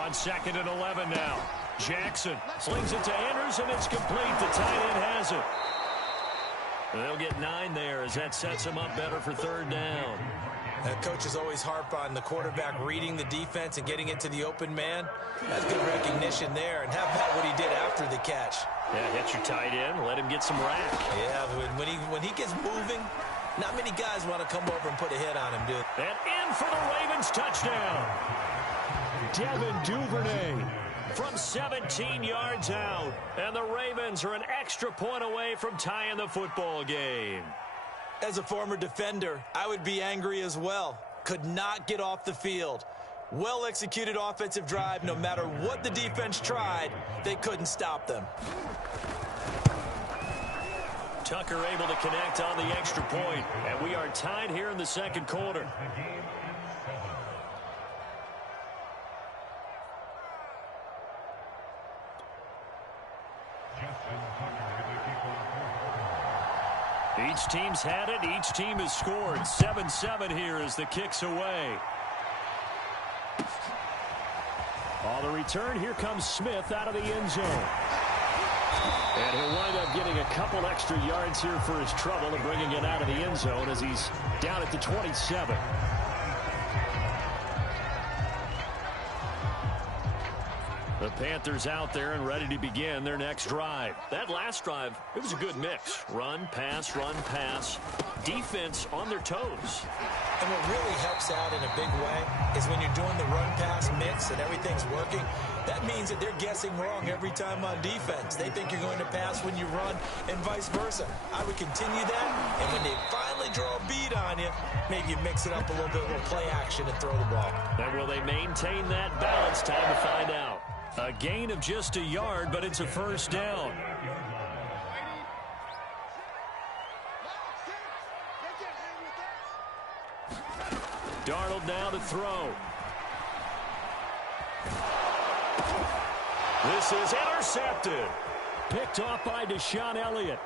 On 2nd and 11 now. Jackson slings it to Andrews, and it's complete. The tight end has it. They'll get 9 there as that sets him up better for 3rd down. Coaches always harp on the quarterback reading the defense and getting into the open man. That's good recognition there. And how about what he did after the catch? Yeah, hit your tight end, let him get some rack. Yeah, when he gets moving, not many guys want to come over and put a hit on him, dude. And in for the Ravens touchdown. Devin Duvernay from 17 yards out. And the Ravens are an extra point away from tying the football game. As a former defender, I would be angry as well. Could not get off the field. Well-executed offensive drive. No matter what the defense tried, they couldn't stop them. Tucker able to connect on the extra point, and we are tied here in the 2nd quarter. Each team's had it. Each team has scored. 7-7 here as the kick's away. On the return, here comes Smith out of the end zone. And he'll wind up getting a couple extra yards here for his trouble and bringing it out of the end zone as he's down at the 27. The Panthers out there and ready to begin their next drive. That last drive, it was a good mix. Run, pass, defense on their toes. And what really helps out in a big way is when you're doing the run-pass mix and everything's working, that means that they're guessing wrong every time on defense. They think you're going to pass when you run and vice versa. I would continue that, and when they finally draw a beat on you, maybe you mix it up a little bit, a little play action and throw the ball. And will they maintain that balance? Time to find out. A gain of just a yard, but it's a first down. Darnold now to throw. This is intercepted. Picked off by Deshaun Elliott.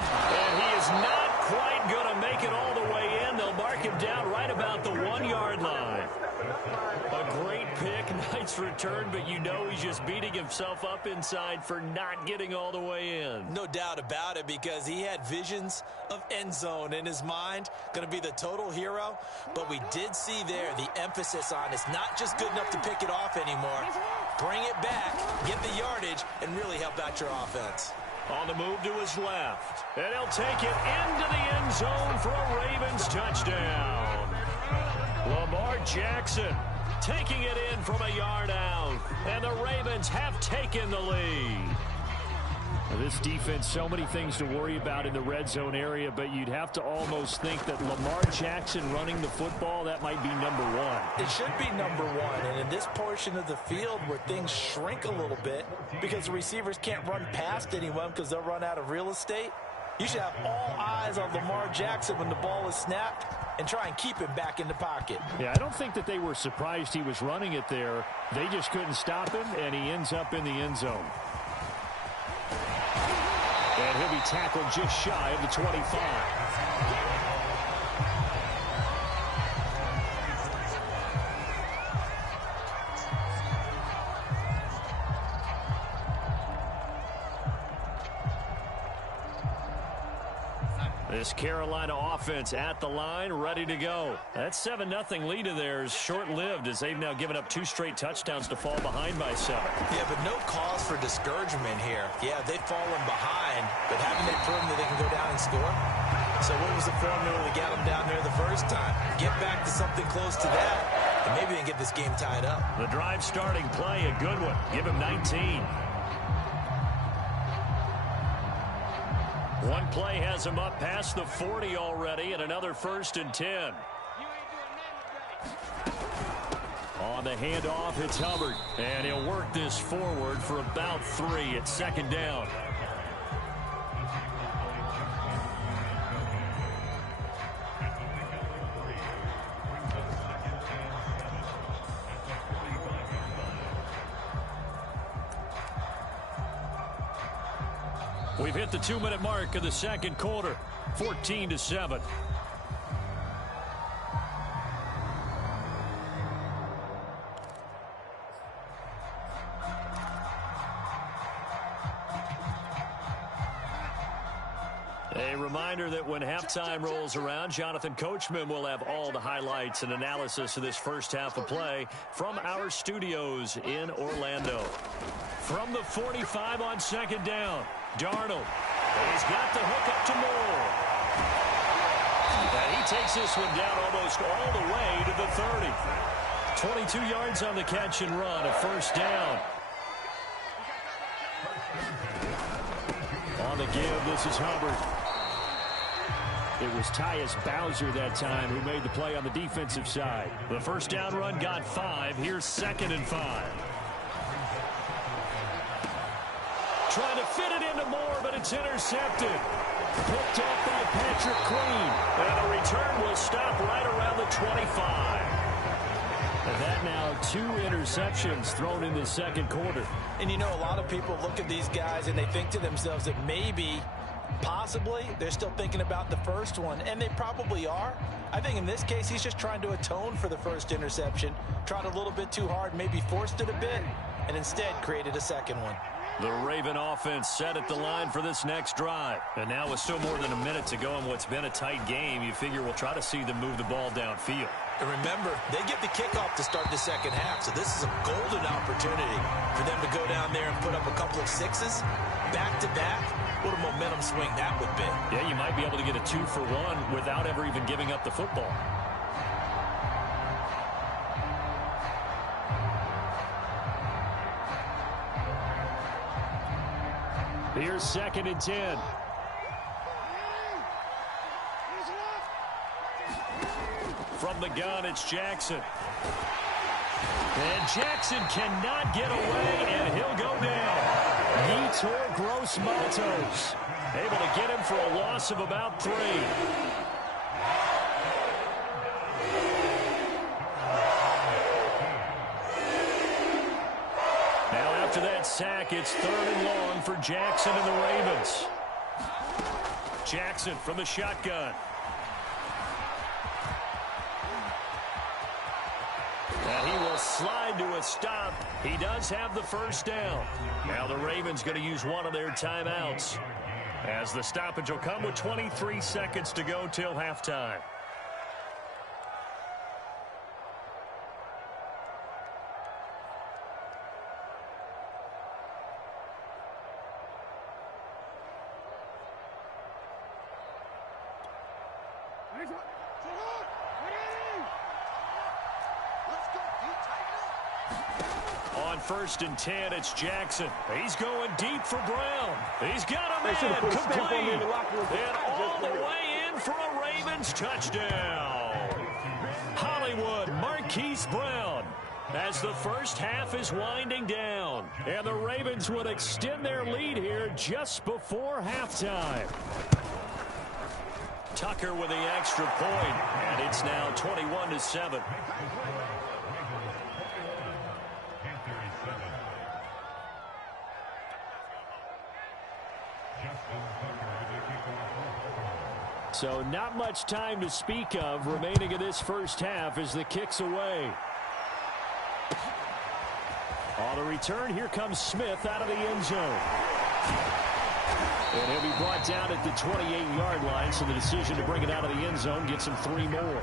And he is not quite going to make it all the way in. They'll mark him down right about the 1-yard line. A great pick, nice return, but you know he's just beating himself up inside for not getting all the way in. No doubt about it, because he had visions of end zone in his mind. Going to be the total hero. But we did see there the emphasis on it's not just good enough to pick it off anymore. Bring it back, get the yardage, and really help out your offense. On the move to his left. And he'll take it into the end zone for a Ravens touchdown. Lamar Jackson taking it in from a yard out. And the Ravens have taken the lead. This defense, so many things to worry about in the red zone area, but you'd have to almost think that Lamar Jackson running the football, that might be number one. It should be number one, and in this portion of the field where things shrink a little bit because the receivers can't run past anyone because they'll run out of real estate, you should have all eyes on Lamar Jackson when the ball is snapped and try and keep him back in the pocket. Yeah, I don't think that they were surprised he was running it there. They just couldn't stop him, and he ends up in the end zone. And he'll be tackled just shy of the 25. This Carolina offense at the line, ready to go. That 7-0 lead of theirs short-lived as they've now given up 2 straight touchdowns to fall behind by 7. Yeah, but no cause for discouragement here. Yeah, they've fallen behind, but haven't they proven that they can go down and score? So what was the formula that got them down there the first time? Get back to something close to that, and maybe they can get this game tied up. The drive starting play, a good one. Give him 19. One play has him up past the 40 already, and another 1st and 10. On the handoff, it's Hubbard, and he'll work this forward for about 3 at 2nd down. We've hit the 2-minute mark of the second quarter, 14-7. A reminder that when halftime rolls around, Jonathan Coachman will have all the highlights and analysis of this first half of play from our studios in Orlando. From the 45 on 2nd down, Darnold. He's got the hook up to Moore. And he takes this one down almost all the way to the 30. 22 yards on the catch and run, a 1st down. On the give, this is Hubbard. It was Tyus Bowser that time who made the play on the defensive side. The 1st down run got 5. Here's 2nd and 5. Trying to fit it into Moore, but it's intercepted. Picked up by Patrick Queen. And the return will stop right around the 25. And that now 2 interceptions thrown in the second quarter. And you know, a lot of people look at these guys and they think to themselves that maybe, possibly, they're still thinking about the first one. And they probably are. I think in this case, he's just trying to atone for the first interception. Tried a little bit too hard, maybe forced it a bit, and instead created a second one. The Raven offense set at the line for this next drive. And now with still more than a minute to go in what's been a tight game, you figure we'll try to see them move the ball downfield. And remember, they get the kickoff to start the second half, so this is a golden opportunity for them to go down there and put up a couple of sixes back-to-back. What a momentum swing that would be. Yeah, you might be able to get a 2-for-1 without ever even giving up the football. Here's 2nd and 10. From the gun, it's Jackson. And Jackson cannot get away, and he'll go down. He tore Gross Matos. Able to get him for a loss of about 3. Now after that sack, it's 3rd and long for Jackson and the Ravens. Jackson from the shotgun. And he will slide to a stop. He does have the first down. Now the Ravens going to use one of their timeouts, as the stoppage will come with 23 seconds to go till halftime. On 1st and 10, it's Jackson. He's going deep for Brown. He's got a man complete. And all the way in for a Ravens touchdown. Hollywood Marquise Brown, as the first half is winding down. And the Ravens would extend their lead here just before halftime. Tucker with the extra point, and it's now 21-7. So not much time to speak of remaining in this first half as the kick's away. On the return, here comes Smith out of the end zone. And he'll be brought down at the 28-yard line, so the decision to bring it out of the end zone gets him 3 more.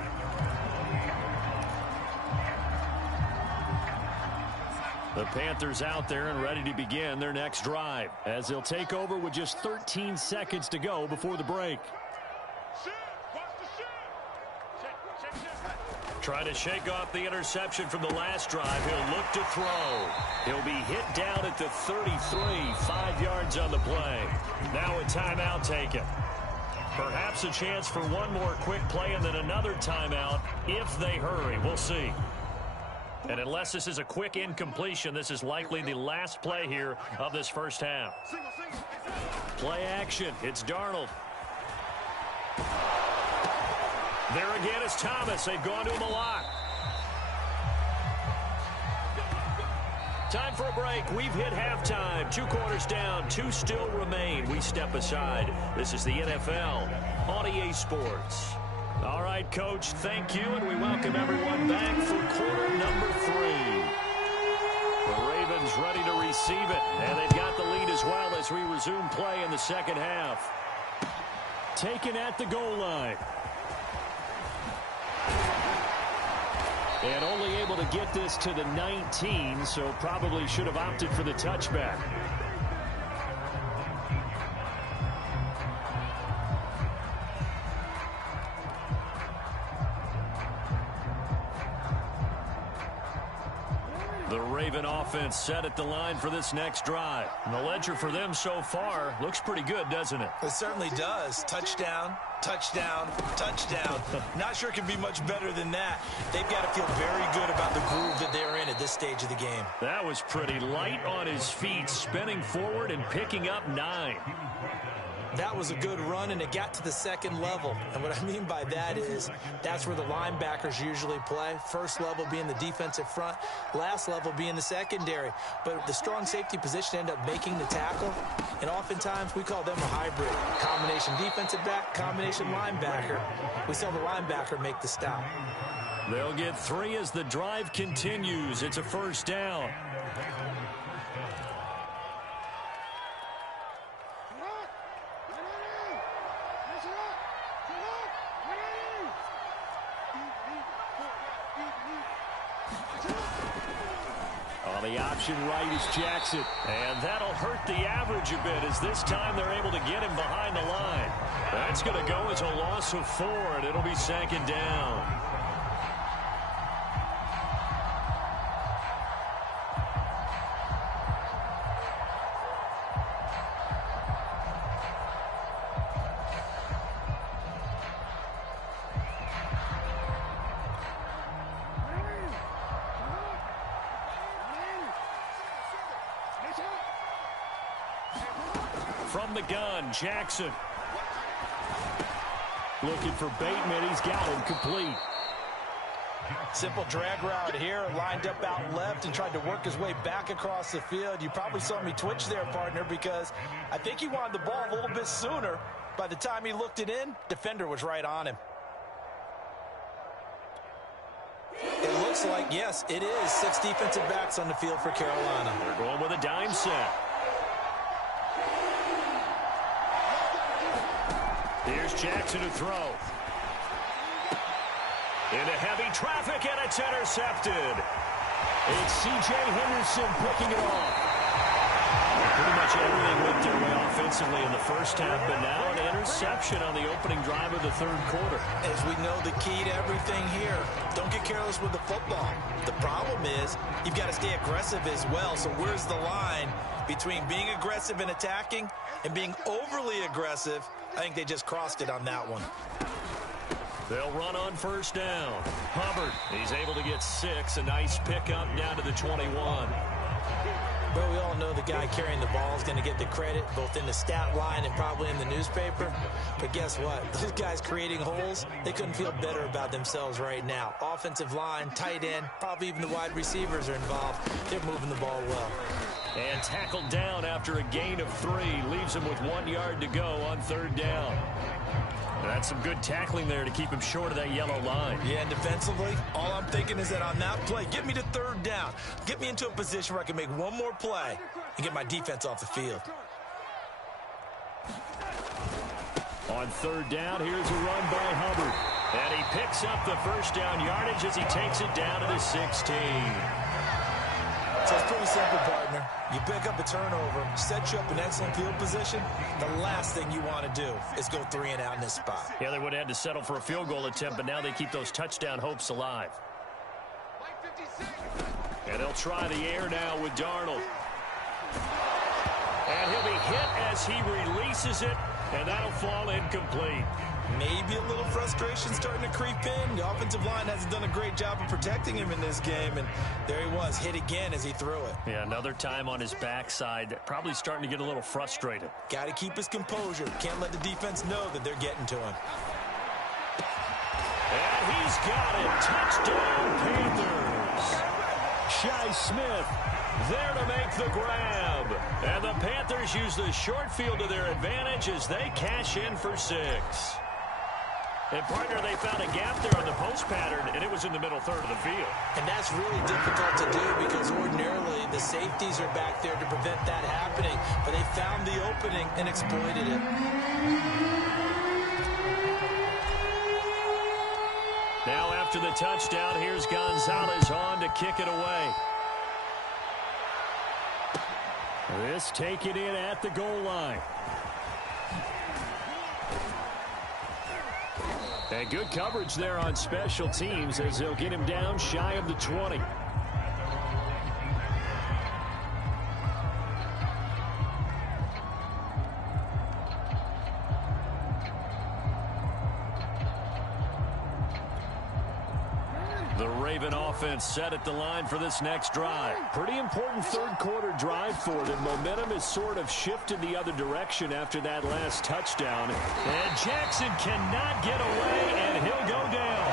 The Panthers out there and ready to begin their next drive, as they'll take over with just 13 seconds to go before the break. Trying to shake off the interception from the last drive. He'll look to throw. He'll be hit down at the 33, 5 yards on the play. Now a timeout taken. Perhaps a chance for one more quick play and then another timeout if they hurry. We'll see. And unless this is a quick incompletion, this is likely the last play here of this first half. Play action. It's Darnold. There again is Thomas. They've gone to him a lot. Time for a break. We've hit halftime. 2 quarters down. 2 still remain. We step aside. This is the NFL on EA Sports. All right, Coach, thank you, and we welcome everyone back for quarter number 3. The Ravens ready to receive it, and they've got the lead as well as we resume play in the second half. Taken at the goal line. And only able to get this to the 19, so probably should have opted for the touchback. The Raven offense set at the line for this next drive. And the ledger for them so far looks pretty good, doesn't it? It certainly does. Touchdown, touchdown, touchdown. Not sure it can be much better than that. They've got to feel very good about the groove that they're in at this stage of the game. That was pretty light on his feet, spinning forward and picking up 9. That was a good run, and it got to the second level. And what I mean by that is that's where the linebackers usually play. First level being the defensive front, last level being the secondary. But the strong safety position ended up making the tackle, and oftentimes we call them a hybrid. Combination defensive back, combination linebacker. We saw the linebacker make the stop. They'll get 3 as the drive continues. It's a first down. The option right is Jackson. And that'll hurt the average a bit as this time they're able to get him behind the line. That's going to go as a loss of 4, and it'll be 2nd down. From the gun, Jackson. Looking for Bateman. He's got him complete. Simple drag route here, lined up out left and tried to work his way back across the field. You probably saw me twitch there, partner, because I think he wanted the ball a little bit sooner. By the time he looked it in, defender was right on him. It looks like, yes, it is 6 defensive backs on the field for Carolina. They're going with a dime set. Here's Jackson to throw. Into heavy traffic, and it's intercepted. It's C.J. Henderson picking it off. Pretty much everything went their way offensively in the first half, but now an interception on the opening drive of the 3rd quarter. As we know, the key to everything here, don't get careless with the football. The problem is you've got to stay aggressive as well. So where's the line between being aggressive and attacking and being overly aggressive? I think they just crossed it on that one. They'll run on 1st down. Hubbard, he's able to get 6. A nice pickup down to the 21. Well, we all know the guy carrying the ball is going to get the credit, both in the stat line and probably in the newspaper. But guess what? Those guys creating holes, they couldn't feel better about themselves right now. Offensive line, tight end, probably even the wide receivers are involved. They're moving the ball well. And tackled down after a gain of 3. Leaves him with 1 yard to go on 3rd down. That's some good tackling there to keep him short of that yellow line. Yeah, and defensively, all I'm thinking is that on that play, get me to 3rd down. Get me into a position where I can make one more play and get my defense off the field. On 3rd down, here's a run by Hubbard. And he picks up the 1st down yardage as he takes it down to the 16. So it's pretty simple, partner. You pick up a turnover, set you up in excellent field position. The last thing you want to do is go 3 and out in this spot. Yeah, they would have had to settle for a field goal attempt, but now they keep those touchdown hopes alive. And they'll try the air now with Darnold. And he'll be hit as he releases it, and that'll fall incomplete. Maybe a little frustration starting to creep in. The offensive line hasn't done a great job of protecting him in this game, and there he was, hit again as he threw it. Yeah, another time on his backside, probably starting to get a little frustrated. Got to keep his composure. Can't let the defense know that they're getting to him. And he's got it. Touchdown, Panthers. Shi Smith there to make the grab. And the Panthers use the short field to their advantage as they cash in for 6. And, partner, they found a gap there on the post pattern, and it was in the middle 3rd of the field. And that's really difficult to do because ordinarily the safeties are back there to prevent that happening. But they found the opening and exploited it. Now after the touchdown, here's Gonzalez on to kick it away. This taken in at the goal line. And good coverage there on special teams as they'll get him down shy of the 20. The Raven offense set at the line for this next drive. Pretty important 3rd quarter drive for them. Momentum has sort of shifted the other direction after that last touchdown. And Jackson cannot get away, and he'll go down.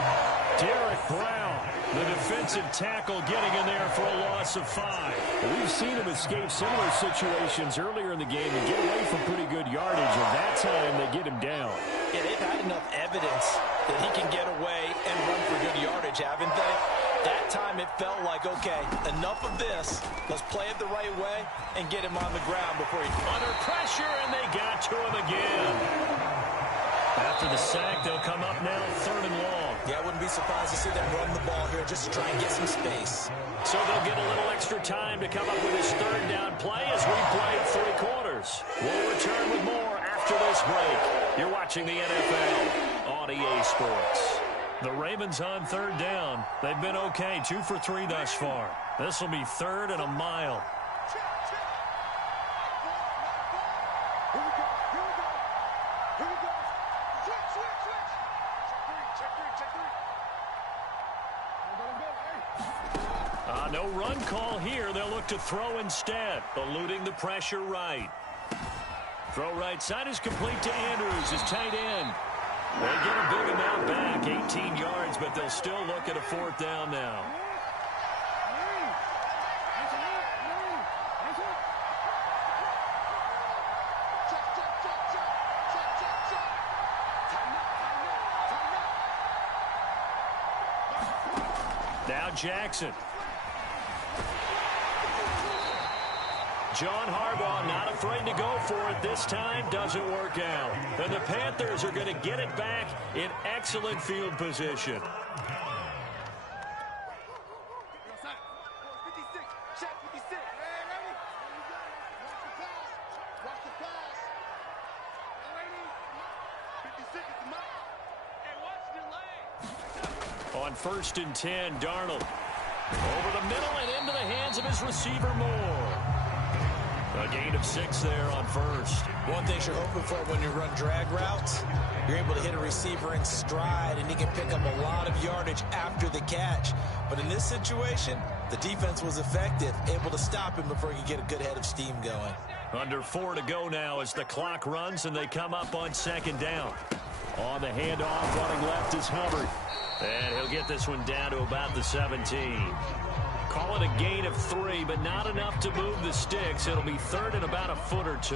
Derek Brown, the defensive tackle, getting in there for a loss of 5. We've seen him escape similar situations earlier in the game and get away from pretty good yardage, and that time they get him down. Yeah, they've had enough evidence that he can get away and run for good yardage, haven't they? That time it felt like, okay, enough of this. Let's play it the right way and get him on the ground before he... Under pressure, and they got to him again. After the sack, they'll come up now 3rd and long. Yeah, I wouldn't be surprised to see them run the ball here just to try and get some space. So they'll get a little extra time to come up with his third down play as we play 3 quarters. We'll return with more after this break. You're watching the NFL on EA Sports. The Ravens on third down. They've been okay, 2 for 3 thus far. This will be 3rd and a mile. No run call here. They'll look to throw instead, eluding the pressure right. Throw right side is complete to Andrews, his tight end. They get a big amount back, 18 yards, but they'll still look at a 4th down now. Now Jackson. John Harbaugh not afraid to go for it this time. Doesn't work out. And the Panthers are going to get it back in excellent field position. On 1st and 10, Darnold. Over the middle and into the hands of his receiver Moore. A gain of 6 there on 1st. One thing you're hoping for when you run drag routes, you're able to hit a receiver in stride, and he can pick up a lot of yardage after the catch. But in this situation, the defense was effective, able to stop him before he could get a good head of steam going. Under 4 to go now as the clock runs, and they come up on 2nd down. On the handoff, running left is Hubbard. And he'll get this one down to about the 17. Call it a gain of 3, but not enough to move the sticks. It'll be 3rd and about a foot or 2.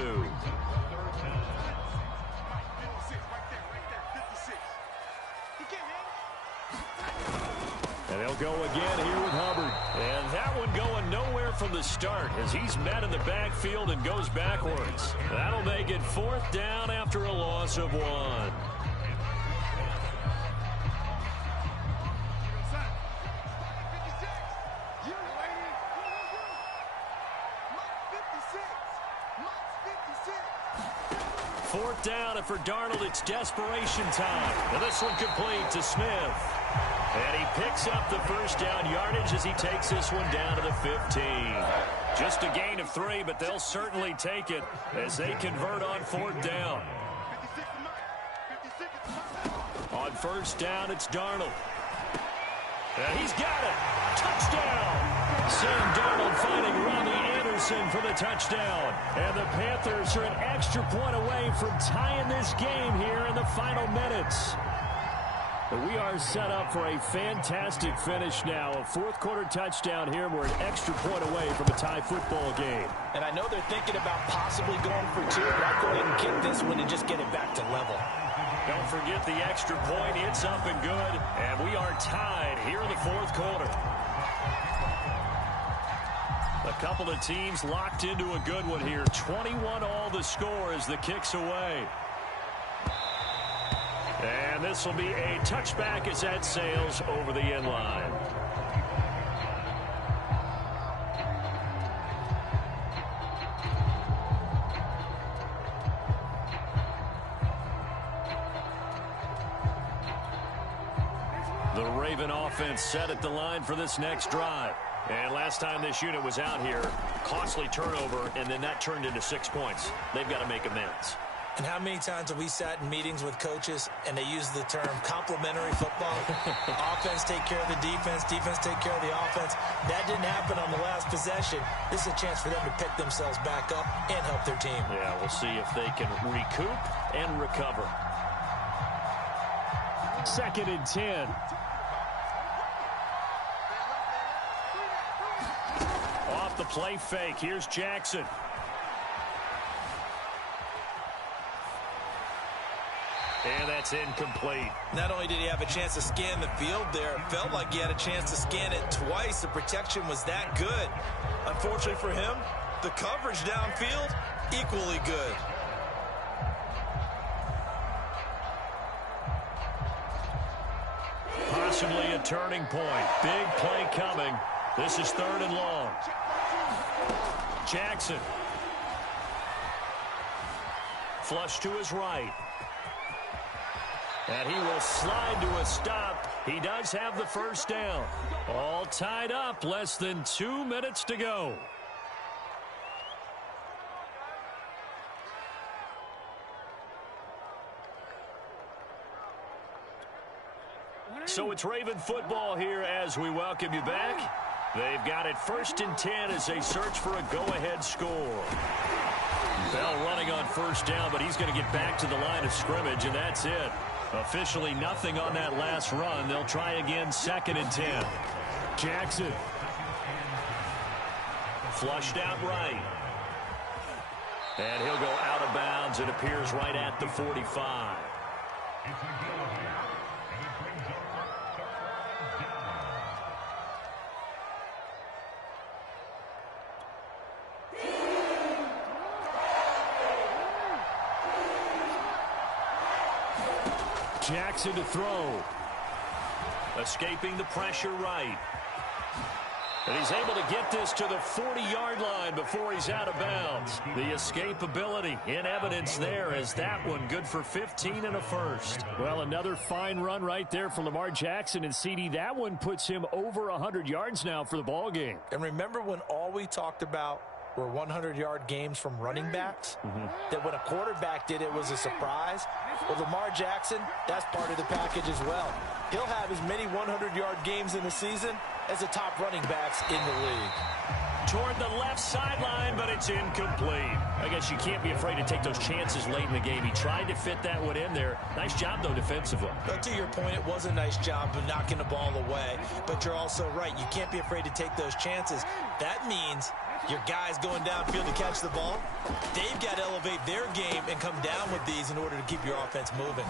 And they'll go again here with Hubbard. And that one going nowhere from the start as he's met in the backfield and goes backwards. That'll make it 4th down after a loss of 1. Fourth down, and for Darnold, it's desperation time. And this one complete to Smith. And he picks up the 1st down yardage as he takes this one down to the 15. Just a gain of 3, but they'll certainly take it as they convert on 4th down. On 1st down, it's Darnold. And he's got it. Touchdown. Sam Darnold finding Robbie Anderson for the touchdown. And the Panthers are an extra point away from tying this game here in the final minutes. But we are set up for a fantastic finish now. A 4th quarter touchdown here. We're an extra point away from a tie football game. And I know they're thinking about possibly going for 2, but I'll go ahead and kick this one and just get it back to level. Don't forget the extra point. It's up and good. And we are tied here in the 4th quarter. A couple of teams locked into a good one here. 21 all the score as the kick's away. And this will be a touchback as that sails over the end line. The Raven offense set at the line for this next drive. And last time this unit was out here, costly turnover, and then that turned into 6 points. They've got to make amends. And how many times have we sat in meetings with coaches and they use the term complementary football? Offense take care of the defense, defense take care of the offense. That didn't happen on the last possession. This is a chance for them to pick themselves back up and help their team. Yeah, we'll see if they can recoup and recover. 2nd and 10. Off the play fake, here's Jackson. And that's incomplete. Not only did he have a chance to scan the field there, it felt like he had a chance to scan it twice. The protection was that good. Unfortunately for him, the coverage downfield, equally good. Possibly a turning point. Big play coming. This is 3rd and long. Jackson. Flush to his right. And he will slide to a stop. He does have the first down. All tied up. Less than 2 minutes to go. So it's Raven football here as we welcome you back. They've got it 1st and 10 as they search for a go-ahead score. Bell running on 1st down, but he's going to get back to the line of scrimmage, and that's it. Officially nothing on that last run. They'll try again 2nd and 10. Jackson. Flushed out right. And he'll go out of bounds. It appears right at the 45. Jackson to throw. Escaping the pressure right. And he's able to get this to the 40-yard line before he's out of bounds. The escapability in evidence there as that one good for 15 and a first. Well, another fine run right there for Lamar Jackson, and CD, that one puts him over 100 yards now for the ball game. And remember when all we talked about were 100-yard games from running backs? That when a quarterback did it was a surprise? Well, Lamar Jackson, that's part of the package as well. He'll have as many 100-yard games in the season as the top running backs in the league. Toward the left sideline, but it's incomplete. I guess you can't be afraid to take those chances late in the game. He tried to fit that one in there. Nice job, though, defensively. But to your point, it was a nice job of knocking the ball away. But you're also right. You can't be afraid to take those chances. That means your guys going downfield to catch the ball, they've got to elevate their game and come down with these in order to keep your offense moving.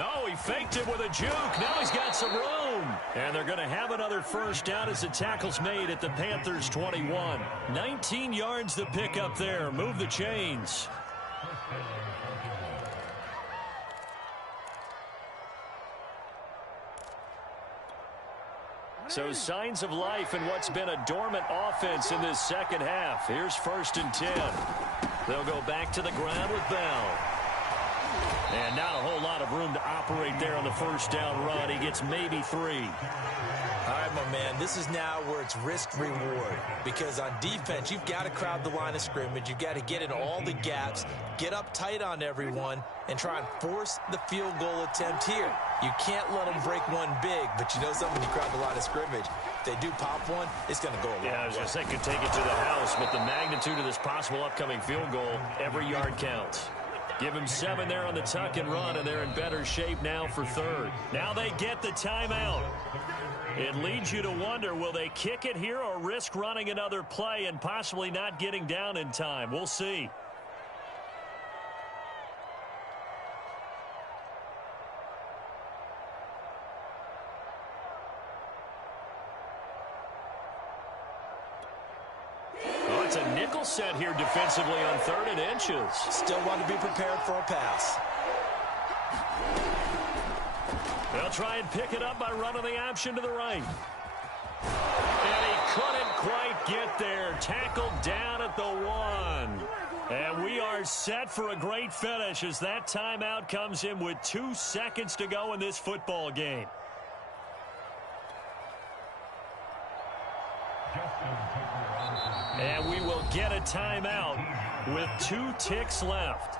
Oh, he faked it with a juke. Now he's got some room. And they're going to have another first down as the tackle's made at the Panthers' 21. 19 yards to pick up there. Move the chains. So signs of life in what's been a dormant offense in this second half. Here's 1st and 10. They'll go back to the ground with Bell. And not a whole lot of room to operate there on the first down run. He gets maybe 3. All right, my man, this is now where it's risk-reward. Because on defense, you've got to crowd the line of scrimmage. You've got to get in all the gaps, get up tight on everyone, and try and force the field goal attempt here. You can't let them break one big, but you know something, you crowd the line of scrimmage. If they do pop one, it's going to go a long way. Yeah, I was going to say, could take it to the house, but the magnitude of this possible upcoming field goal, every yard counts. Give him 7 there on the tuck and run, and they're in better shape now for 3rd. Now they get the timeout. It leads you to wonder, will they kick it here or risk running another play and possibly not getting down in time? We'll see. It's a nickel set here defensively on 3rd and inches. Still want to be prepared for a pass. They'll try and pick it up by running the option to the right. And he couldn't quite get there. Tackled down at the 1. And we are set for a great finish as that timeout comes in with 2 seconds to go in this football game. And we will get a timeout with 2 ticks left.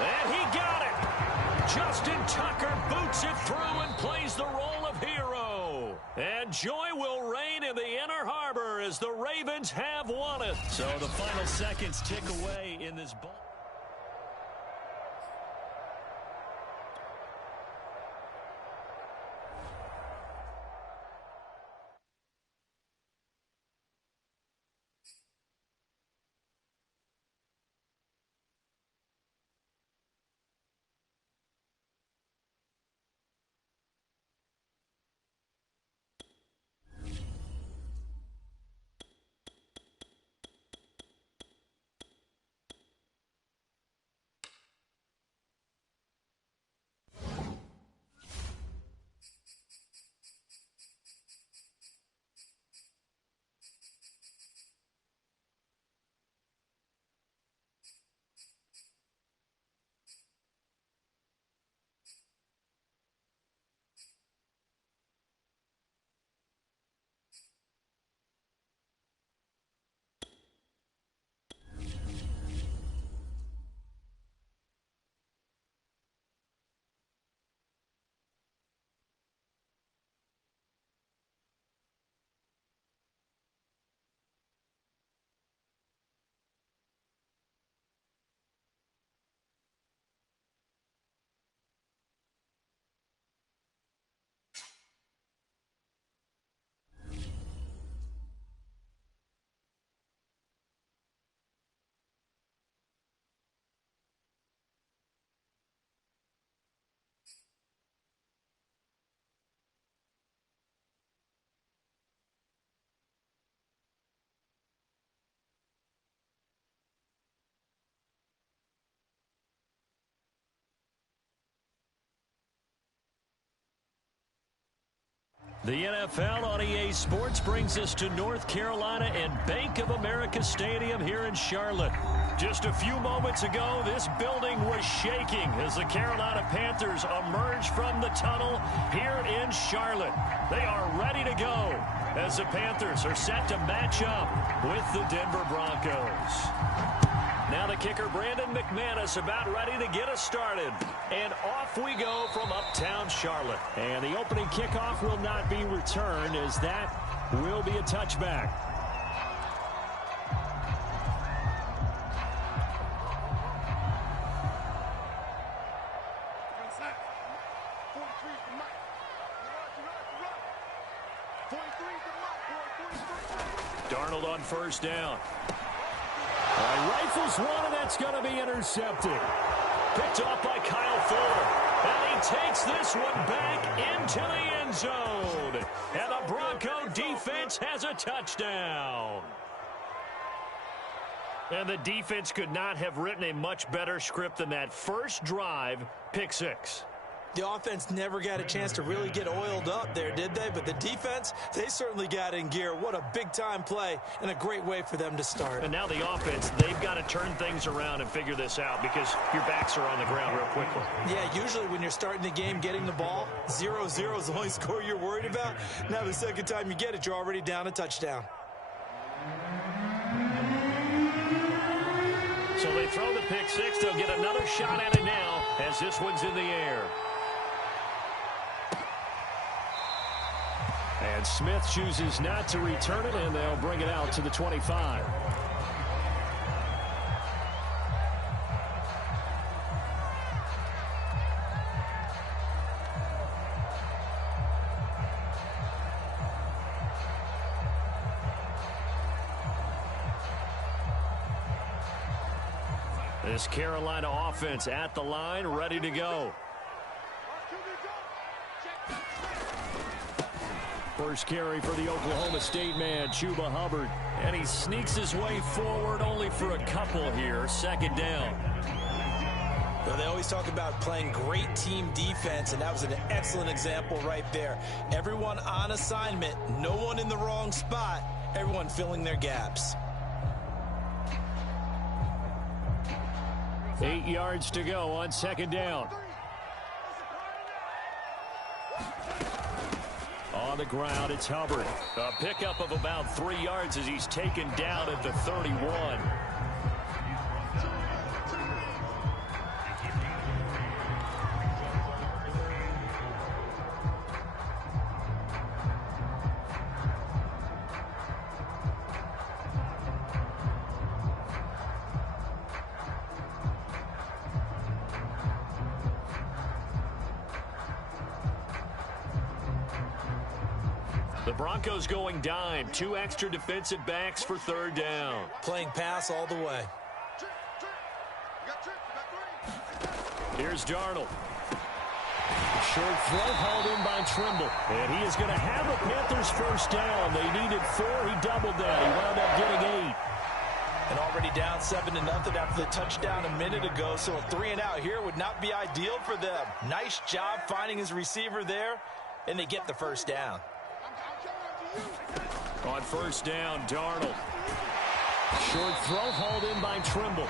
And he got it. Justin Tucker boots it through and plays the role of hero. And joy will reign in the Inner Harbor as the Ravens have won it. So the final seconds tick away in this ball. The NFL on EA Sports brings us to North Carolina and Bank of America Stadium here in Charlotte. Just a few moments ago, this building was shaking as the Carolina Panthers emerge from the tunnel here in Charlotte. They are ready to go as the Panthers are set to match up with the Denver Broncos. Now the kicker, Brandon McManus, about ready to get us started. And off we go from uptown Charlotte. And the opening kickoff will not be returned, as that will be a touchback. Darnold on first down. Rifles one, and that's going to be intercepted. Picked off by Kyle Fuller. And he takes this one back into the end zone. And the Bronco defense has a touchdown. And the defense could not have written a much better script than that first drive, pick six. The offense never got a chance to really get oiled up there, did they? But the defense, they certainly got in gear. What a big-time play and a great way for them to start. And now the offense, they've got to turn things around and figure this out because your backs are on the ground real quickly. Yeah, usually when you're starting the game getting the ball, 0-0 is the only score you're worried about. Now the second time you get it, you're already down a touchdown. So they throw the pick six. They'll get another shot at it now as this one's in the air. And Smith chooses not to return it, and they'll bring it out to the 25. This Carolina offense at the line, ready to go. First carry for the Oklahoma State man, Chuba Hubbard. And he sneaks his way forward only for a couple here. Second down. Well, they always talk about playing great team defense, and that was an excellent example right there. Everyone on assignment, no one in the wrong spot, everyone filling their gaps. 8 yards to go on second down. On the ground, it's Hubbard. A pickup of about 3 yards as he's taken down at the 31. The Broncos going dime. 2 extra defensive backs for third down. Playing pass all the way. Here's Darnold. Short throw hauled in by Trimble. And he is going to have the Panthers first down. They needed 4. He doubled that. He wound up getting 8. And already down 7-0 after the touchdown a minute ago. So a 3 and out here would not be ideal for them. Nice job finding his receiver there. And they get the first down. On first down, Darnold. Short throw hauled in by Trimble.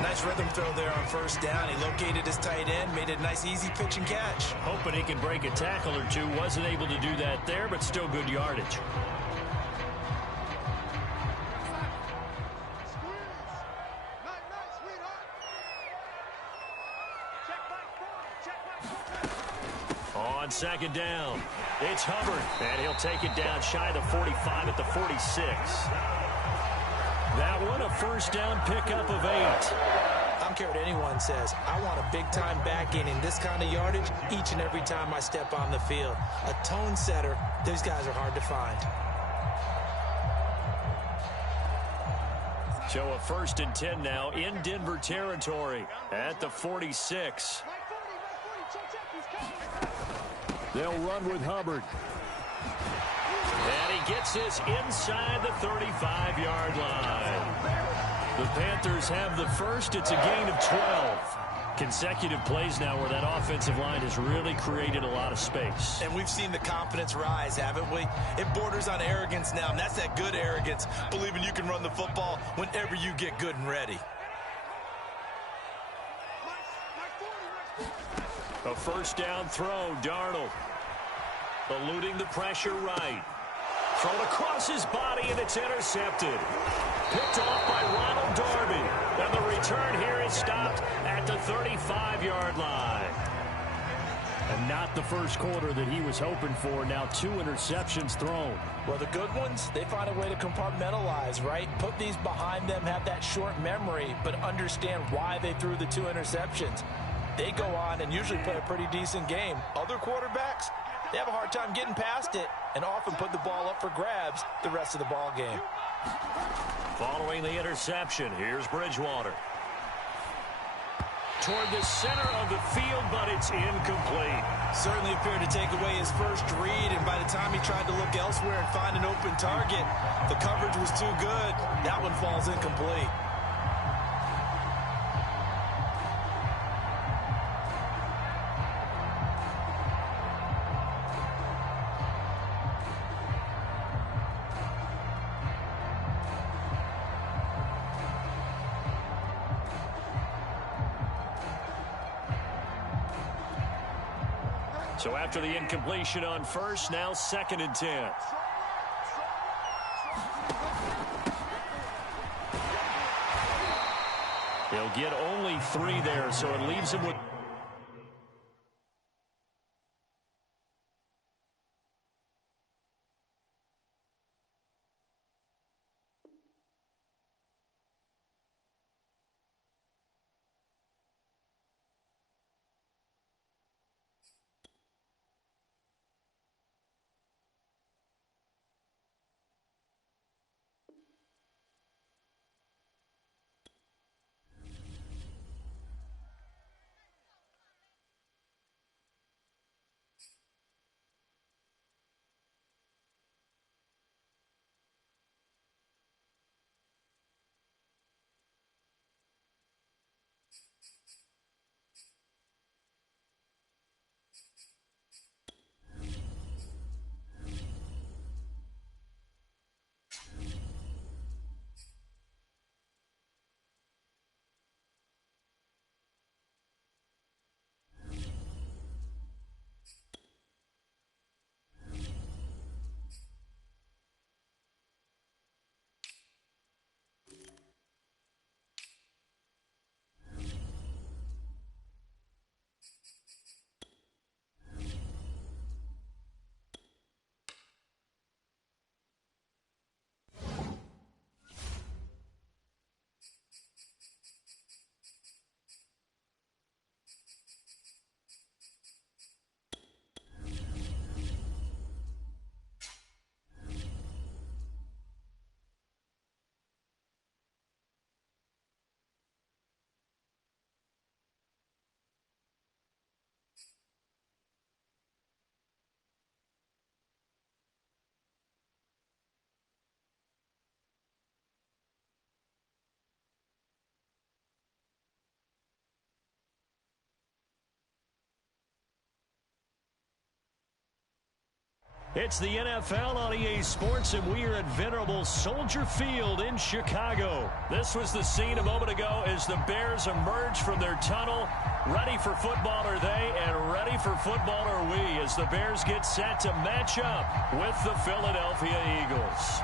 Nice rhythm throw there on first down. He located his tight end, made it a nice easy pitch and catch. Hoping he can break a tackle or two. Wasn't able to do that there, but still good yardage. On second down, it's Hubbard, and he'll take it down shy of the 45 at the 46. That one, a first down pickup of 8. I don't care what anyone says. I want a big-time back in this kind of yardage each and every time I step on the field. A tone setter, those guys are hard to find. So a 1st and 10 now in Denver territory at the 46. They'll run with Hubbard. And he gets this inside the 35-yard line. The Panthers have the first. It's a gain of 12. Consecutive plays now where that offensive line has really created a lot of space. And we've seen the confidence rise, haven't we? It borders on arrogance now, and that's that good arrogance, believing you can run the football whenever you get good and ready. A first down throw, Darnold. Eluding the pressure right. Thrown across his body, and it's intercepted. Picked off by Ronald Darby. And the return here is stopped at the 35-yard line. And not the first quarter that he was hoping for. Now 2 interceptions thrown. Well, the good ones, they find a way to compartmentalize, right? Put these behind them, have that short memory, but understand why they threw the 2 interceptions. They go on and usually play a pretty decent game. Other quarterbacks, they have a hard time getting past it and often put the ball up for grabs the rest of the ball game. Following the interception, here's Bridgewater. Toward the center of the field, but it's incomplete. Certainly appeared to take away his first read, and by the time he tried to look elsewhere and find an open target, the coverage was too good. That one falls incomplete. So after the incompletion on first, now 2nd and 10. They'll get only 3 there, so it leaves him with... It's the NFL on EA Sports, and we are at venerable Soldier Field in Chicago. This was the scene a moment ago as the Bears emerge from their tunnel. Ready for football are they, and ready for football are we, as the Bears get set to match up with the Philadelphia Eagles.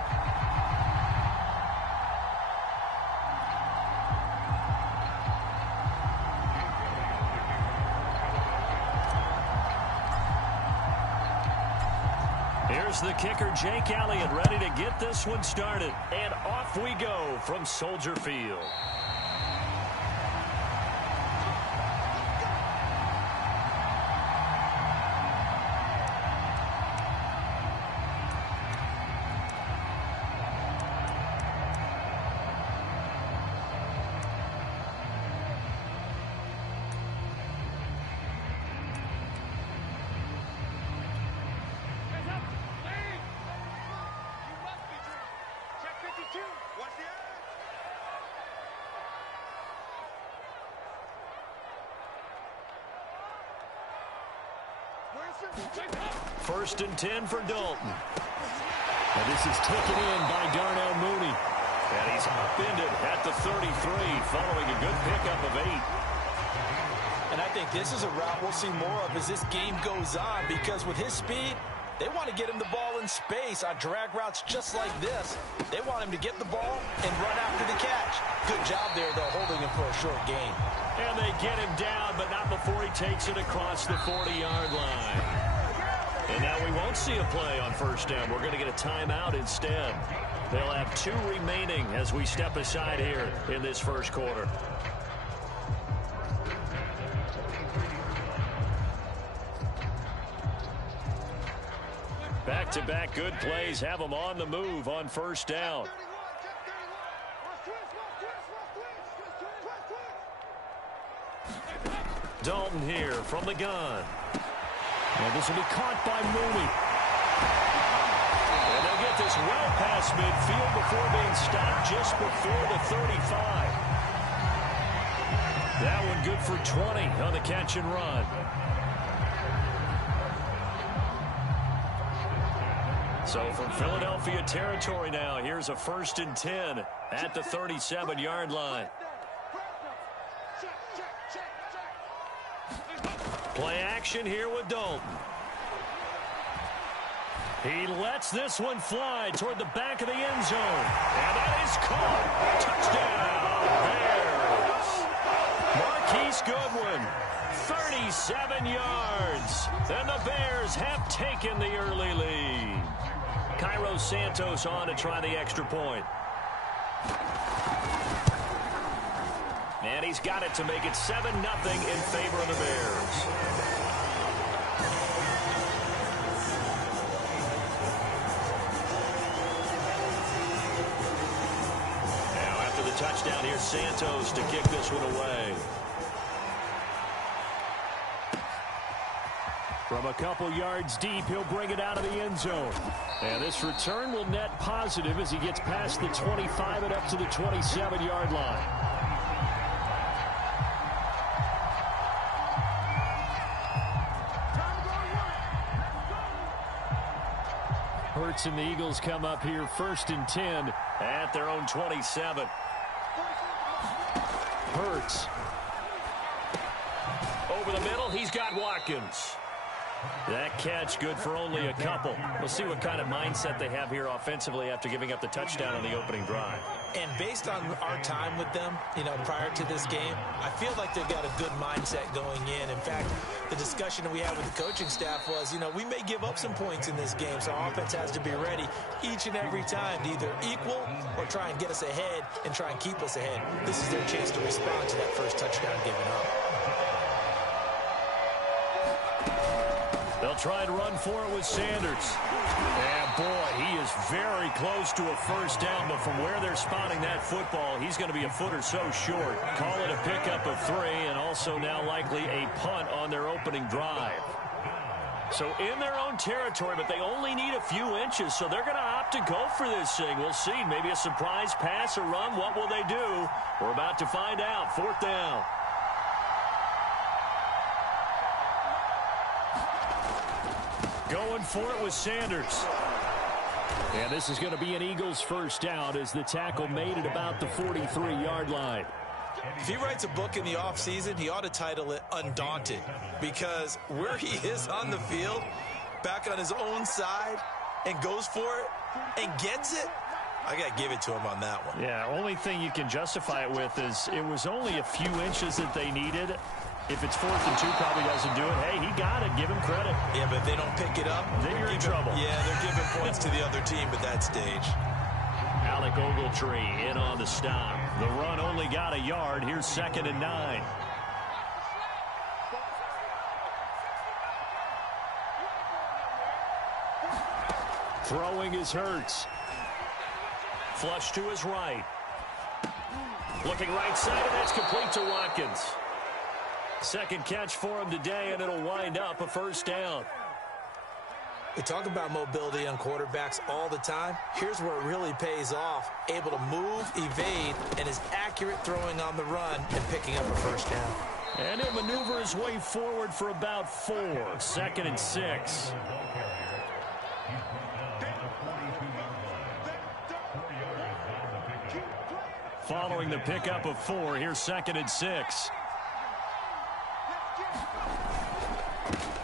Here's the kicker, Jake Elliott, ready to get this one started. And off we go from Soldier Field. First and 10 for Dalton. And this is taken in by Darnell Mooney. And he's upended at the 33 following a good pickup of 8. And I think this is a route we'll see more of as this game goes on, because with his speed, they want to get him the ball in space on drag routes just like this. They want him to get the ball and run after the catch. Good job there, though, holding him for a short gain. And they get him down, but not before he takes it across the 40-yard line. And now we won't see a play on first down. We're going to get a timeout instead. They'll have 2 remaining as we step aside here in this first quarter. Back-to-back good plays have them on the move on first down. Dalton here from the gun. And this will be caught by Mooney. And they'll get this well past midfield before being stopped just before the 35. That one good for 20 on the catch and run. So from Philadelphia territory now, here's a first and 10 at the 37-yard line. Play action here with Dalton. He lets this one fly toward the back of the end zone. And that is caught. Touchdown, Bears. Marquise Goodwin, 37 yards. And the Bears have taken the early lead. Cairo Santos on to try the extra point. And he's got it to make it 7-0 in favor of the Bears. Now after the touchdown, here's Santos to kick this one away. From a couple yards deep, he'll bring it out of the end zone. And this return will net positive as he gets past the 25 and up to the 27-yard line. Hurts and the Eagles come up here first and 10 at their own 27. Hurts. Over the middle, he's got Watkins. That catch good for only a couple. We'll see what kind of mindset they have here offensively after giving up the touchdown on the opening drive. And based on our time with them, prior to this game, I feel like they've got a good mindset going in. In fact, the discussion that we had with the coaching staff was, we may give up some points in this game, so our offense has to be ready each and every time to either equal or try and get us ahead and try and keep us ahead. This is their chance to respond to that first touchdown given up. They'll try and run for it with Sanders. And boy, he is very close to a first down, but from where they're spotting that football, he's going to be a foot or so short. Call it a pickup of 3, and also now likely a punt on their opening drive. So in their own territory, but they only need a few inches, so they're going to opt to go for this thing. We'll see. Maybe a surprise pass or run. What will they do? We're about to find out. 4th down. Going for it with Sanders. And this is going to be an Eagles first down as the tackle made at about the 43-yard line. If he writes a book in the offseason, he ought to title it Undaunted, because where he is on the field, back on his own side, and goes for it and gets it, I got to give it to him on that one. Yeah, only thing you can justify it with is it was only a few inches that they needed. If it's 4th and 2, probably doesn't do it. Hey, he got it. Give him credit. Yeah, but if they don't pick it up, then you're in trouble. Yeah, they're giving points to the other team at that stage. Alec Ogletree in on the stop. The run only got a yard. Here's 2nd and 9. Throwing is Hurts. Flush to his right. Looking right side, and that's complete to Watkins. Second catch for him today, and it'll wind up a first down. We talk about mobility on quarterbacks all the time. Here's where it really pays off. Able to move, evade, and is accurate throwing on the run and picking up a first down. And he'll maneuver his way forward for about 4. 2nd and 6. Following the pickup of 4, here's 2nd and 6.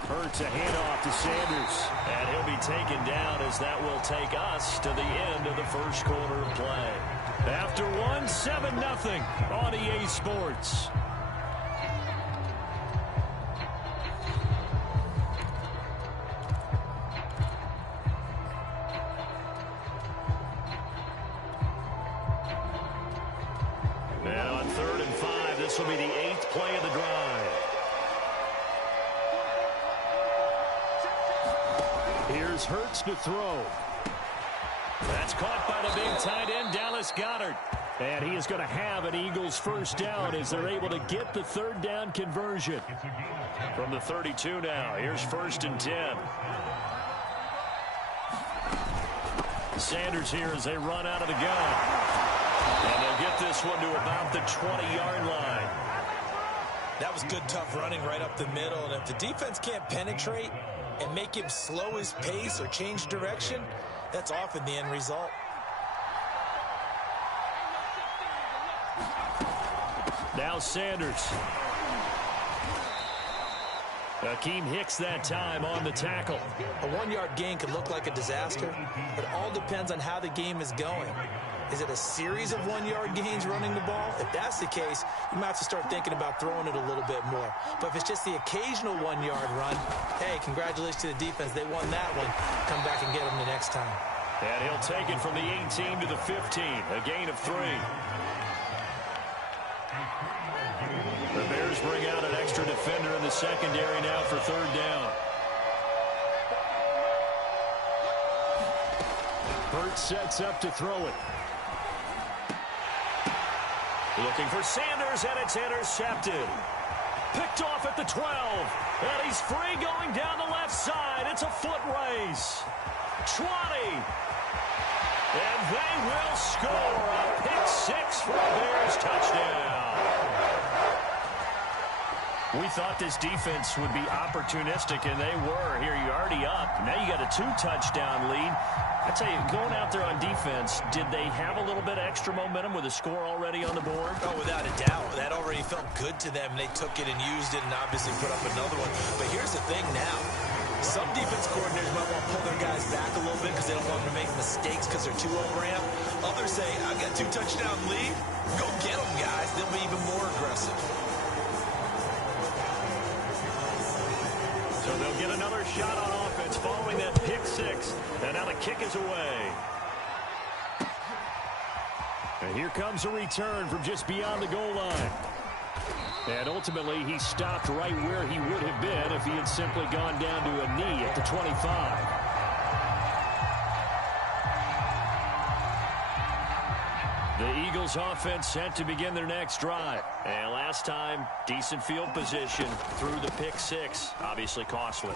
Hurts a handoff to Sanders. And he'll be taken down as that will take us to the end of the first quarter of play. After 1, 7-0 on EA Sports. And on 3rd and 5, this will be the 8th play of the drive. Here's Hurts to throw. That's caught by the big tight end, Dallas Goedert. And he is going to have an Eagles first down as they're able to get the 3rd down conversion. From the 32 now, here's 1st and 10. Sanders here as they run out of the gun. And they'll get this one to about the 20-yard line. That was good, tough running right up the middle. And if the defense can't penetrate and make him slow his pace or change direction, that's often the end result. Now Sanders. Akeem Hicks that time on the tackle. A 1-yard gain could look like a disaster. It all depends on how the game is going. Is it a series of 1-yard gains running the ball? If that's the case, you might have to start thinking about throwing it a little bit more. But if it's just the occasional 1-yard run, hey, congratulations to the defense. They won that one. Come back and get them the next time. And he'll take it from the 18 to the 15. A gain of 3. The Bears bring out an extra defender in the secondary now for 3rd down. Hurts sets up to throw it. Looking for Sanders, and it's intercepted. Picked off at the 12. And he's free going down the left side. It's a foot race. 20. And they will score a pick 6 for a Bears touchdown. We thought this defense would be opportunistic, and they were. Here, you're already up. Now you got a 2-touchdown lead. I tell you, going out there on defense, did they have a little bit of extra momentum with a score already on the board? Oh, without a doubt. That already felt good to them. They took it and used it and obviously put up another one. But here's the thing now. Some defense coordinators might want to pull their guys back a little bit because they don't want them to make mistakes because they're too overamped. Others say, I got 2-touchdown lead. Go get them, guys. They'll be even more aggressive. So they'll get another shot on offense following that pick 6. And now the kick is away. And here comes a return from just beyond the goal line. And ultimately, he stopped right where he would have been if he had simply gone down to a knee at the 25. The Eagles offense set to begin their next drive. And last time, decent field position through the pick 6. Obviously costly.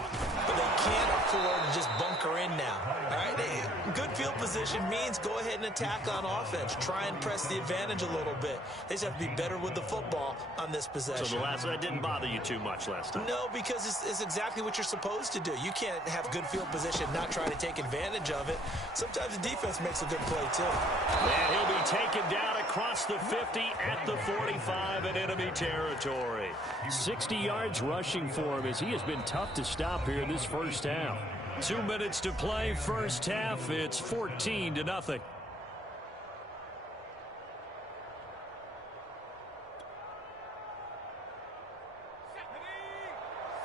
But they can't afford to just bunker in now. All right, good field position means go ahead and attack on offense. Try and press the advantage a little bit. They just have to be better with the football on this possession. So that didn't bother you too much last time? No, because it's exactly what you're supposed to do. You can't have good field position and not try to take advantage of it. Sometimes the defense makes a good play, too. And he'll be taken down across the 50 at the 45 in enemy territory. 60 yards rushing for him as he has been tough to stop here in this first half. 2 minutes to play first half. It's 14-0.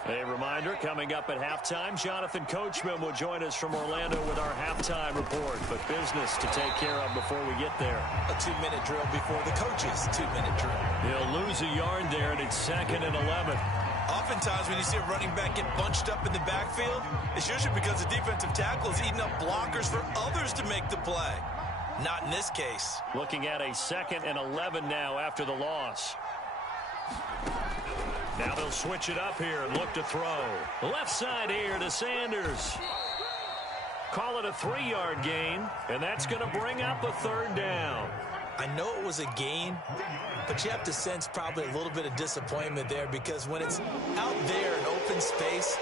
A reminder, coming up at halftime, Jonathan Coachman will join us from Orlando with our halftime report. But business to take care of before we get there. A 2-minute drill before the coaches' 2-minute drill. He'll lose a yard there, and it's 2nd and 11. Oftentimes when you see a running back get bunched up in the backfield, it's usually because the defensive tackle is eating up blockers for others to make the play. Not in this case. Looking at a 2nd and 11 now after the loss. Now they'll switch it up here and look to throw. Left side here to Sanders. Call it a 3-yard gain, and that's going to bring up a 3rd down. I know it was a gain, but you have to sense probably a little bit of disappointment there because when it's out there in open space,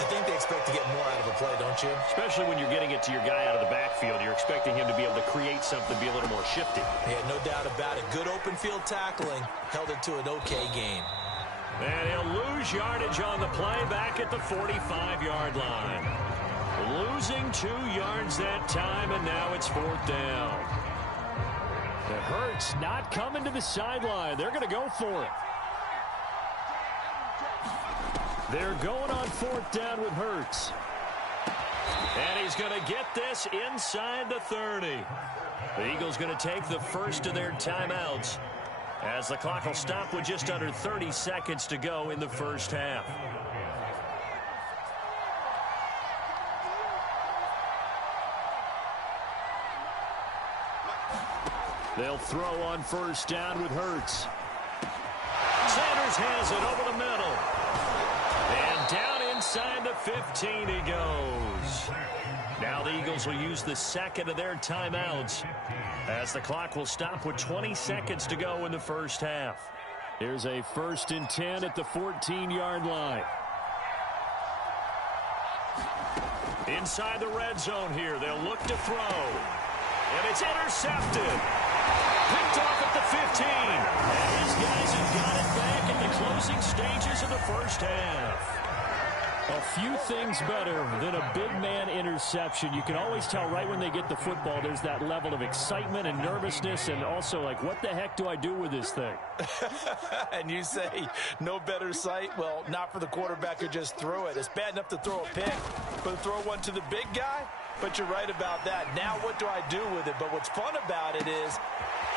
I think they expect to get more out of a play, don't you? Especially when you're getting it to your guy out of the backfield. You're expecting him to be able to create something, be a little more shifty. Yeah, no doubt about it. Good open field tackling held it to an okay gain. And he'll lose yardage on the play back at the 45-yard line. Losing 2 yards that time, and now it's 4th down. It hurts not coming to the sideline. They're going to go for it. They're going on 4th down with Hurts. And he's going to get this inside the 30. The Eagles going to take the first of their timeouts as the clock will stop with just under 30 seconds to go in the first half. They'll throw on 1st down with Hurts. Sanders has it over the middle. And down inside the 15 he goes. Now the Eagles will use the second of their timeouts as the clock will stop with 20 seconds to go in the first half. Here's a 1st and 10 at the 14-yard line. Inside the red zone here, they'll look to throw. And it's intercepted. Picked off at the 15. And his guys have got it back in the closing stages of the first half. A few things better than a big man interception. You can always tell right when they get the football, there's that level of excitement and nervousness and also like, what the heck do I do with this thing? And you say no better sight? Well, not for the quarterback who just threw it. It's bad enough to throw a pick, but to throw one to the big guy? But you're right about that. Now what do I do with it? But what's fun about it is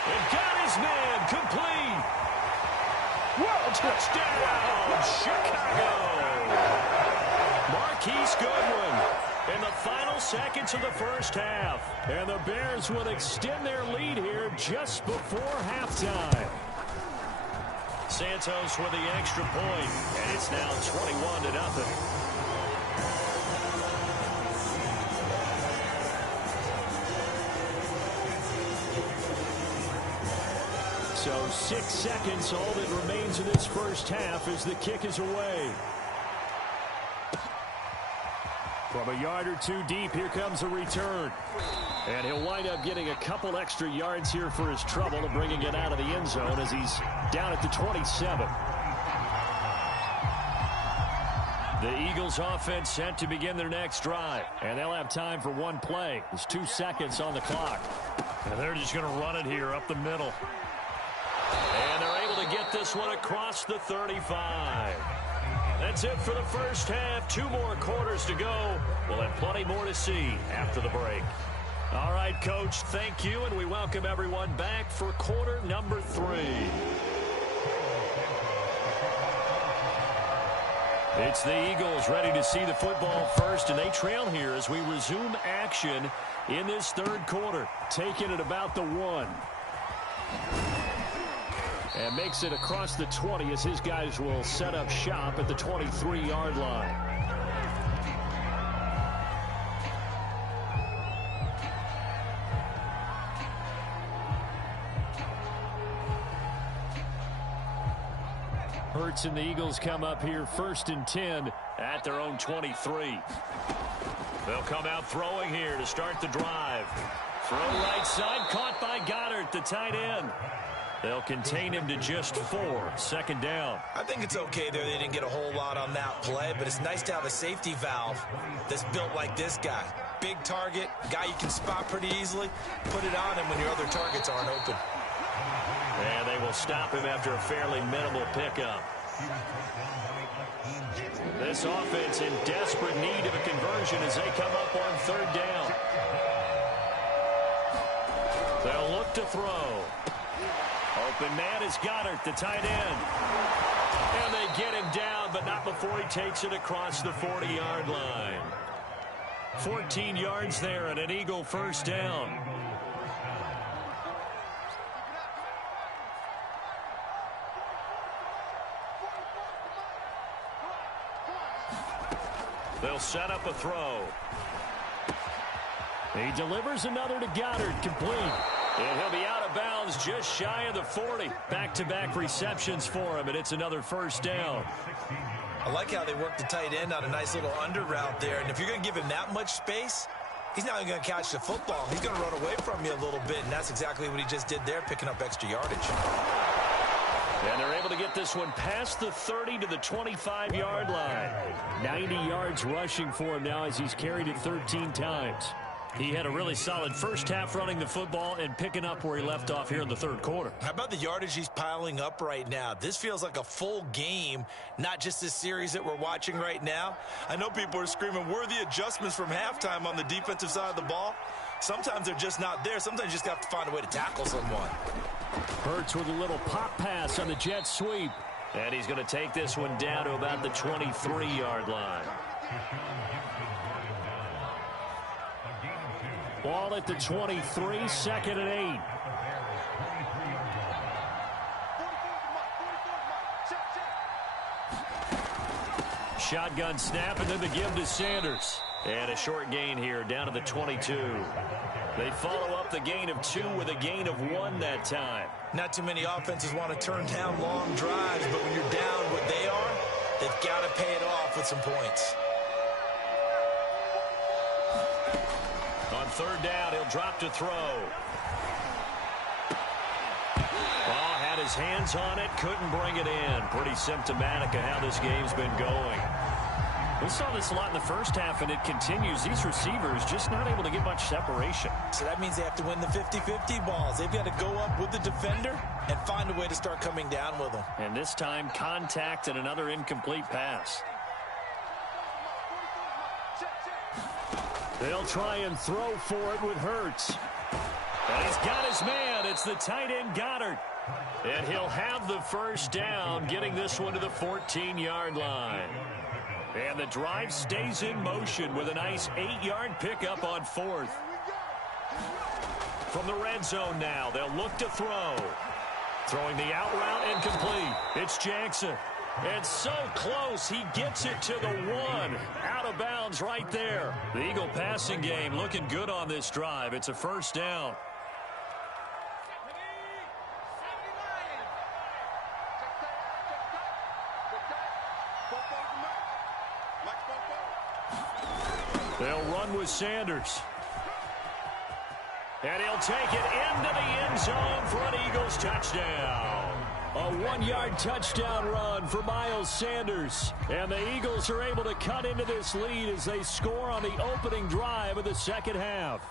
and got his man complete. Whoa, touchdown, Chicago. Marquise Goodwin in the final seconds of the first half. And the Bears will extend their lead here just before halftime. Santos with the extra point, and it's now 21-0. So 6 seconds, all that remains in this first half as the kick is away. From a yard or two deep, here comes a return. And he'll wind up getting a couple extra yards here for his trouble and bringing it out of the end zone as he's down at the 27. The Eagles offense set to begin their next drive. And they'll have time for one play. There's 2 seconds on the clock. And they're just going to run it here up the middle. And they're able to get this one across the 35. That's it for the first half. 2 more quarters to go. We'll have plenty more to see after the break. All right, Coach, thank you, and we welcome everyone back for quarter number 3. It's the Eagles ready to see the football first, and they trail here as we resume action in this third quarter. Taking it about the 1. And makes it across the 20 as his guys will set up shop at the 23-yard line. Hurts and the Eagles come up here 1st and 10 at their own 23. They'll come out throwing here to start the drive. Throw right side, caught by Goddard, the tight end. They'll contain him to just 4. 2nd down. I think it's okay there. They didn't get a whole lot on that play, but it's nice to have a safety valve that's built like this guy. Big target, guy you can spot pretty easily. Put it on him when your other targets aren't open. And they will stop him after a fairly minimal pickup. This offense in desperate need of a conversion as they come up on 3rd down. They'll look to throw. Open man is Goddard, the tight end. And they get him down, but not before he takes it across the 40-yard line. 14 yards there and an Eagle 1st down. They'll set up a throw. He delivers another to Goddard, complete. And he'll be out of bounds just shy of the 40. Back-to-back receptions for him, and it's another first down. I like how they work the tight end on a nice little under route there. And if you're going to give him that much space, he's not even going to catch the football. He's going to run away from you a little bit, and that's exactly what he just did there, picking up extra yardage. And they're able to get this one past the 30 to the 25-yard line. 90 yards rushing for him now as he's carried it 13 times. He had a really solid first half running the football and picking up where he left off here in the third quarter. How about the yardage he's piling up right now? This feels like a full game, not just this series that we're watching right now. I know people are screaming, where are the adjustments from halftime on the defensive side of the ball? Sometimes they're just not there. Sometimes you just have to find a way to tackle someone. Hurts with a little pop pass on the jet sweep. And he's going to take this one down to about the 23-yard line. Ball at the 23, second and 8. Shotgun snap, and then the give to Sanders. And a short gain here, down to the 22. They follow up the gain of 2 with a gain of 1 that time. Not too many offenses want to turn down long drives, but when you're down what they are, they've got to pay it off with some points. On third down, he'll drop to throw. Oh, had his hands on it, couldn't bring it in. Pretty symptomatic of how this game's been going. We saw this a lot in the first half, and it continues. These receivers just not able to get much separation. So that means they have to win the 50-50 balls. They've got to go up with the defender and find a way to start coming down with them. And this time, contact and another incomplete pass. They'll try and throw for it with Hurts. And he's got his man. It's the tight end Goddard. And he'll have the first down, getting this one to the 14-yard line. And the drive stays in motion with a nice 8-yard pickup on fourth. From the red zone now, they'll look to throw. Throwing the out route incomplete. It's Jackson. And so close, he gets it to the 1. Out of bounds right there. The Eagle passing game looking good on this drive. It's a first down. They'll run with Sanders. And he'll take it into the end zone for an Eagles touchdown. A 1-yard touchdown run for Miles Sanders. And the Eagles are able to cut into this lead as they score on the opening drive of the second half.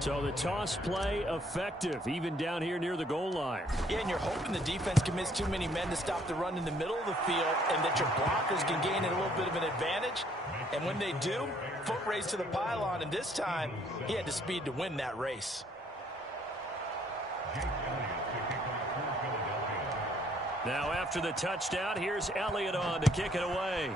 So the toss play effective, even down here near the goal line. Yeah, and you're hoping the defense commits too many men to stop the run in the middle of the field and that your blockers can gain a little bit of an advantage. And when they do, foot race to the pylon, and this time he had the speed to win that race. Now after the touchdown, here's Elliott on to kick it away.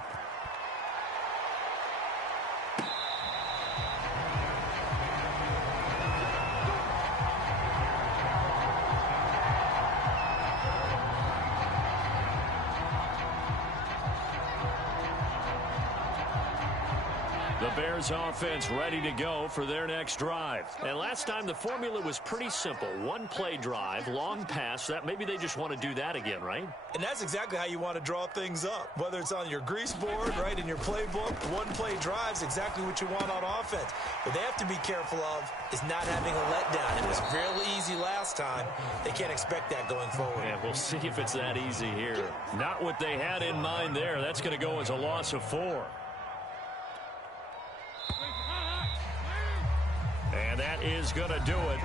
The Bears offense ready to go for their next drive. And last time the formula was pretty simple. One play drive, long pass. That maybe they just want to do that again, right? And that's exactly how you want to draw things up. Whether it's on your grease board, right, in your playbook, one play drive's exactly what you want on offense. What they have to be careful of is not having a letdown. It was real easy last time. They can't expect that going forward. Yeah, we'll see if it's that easy here. Not what they had in mind there. That's going to go as a loss of 4. And that is going to do it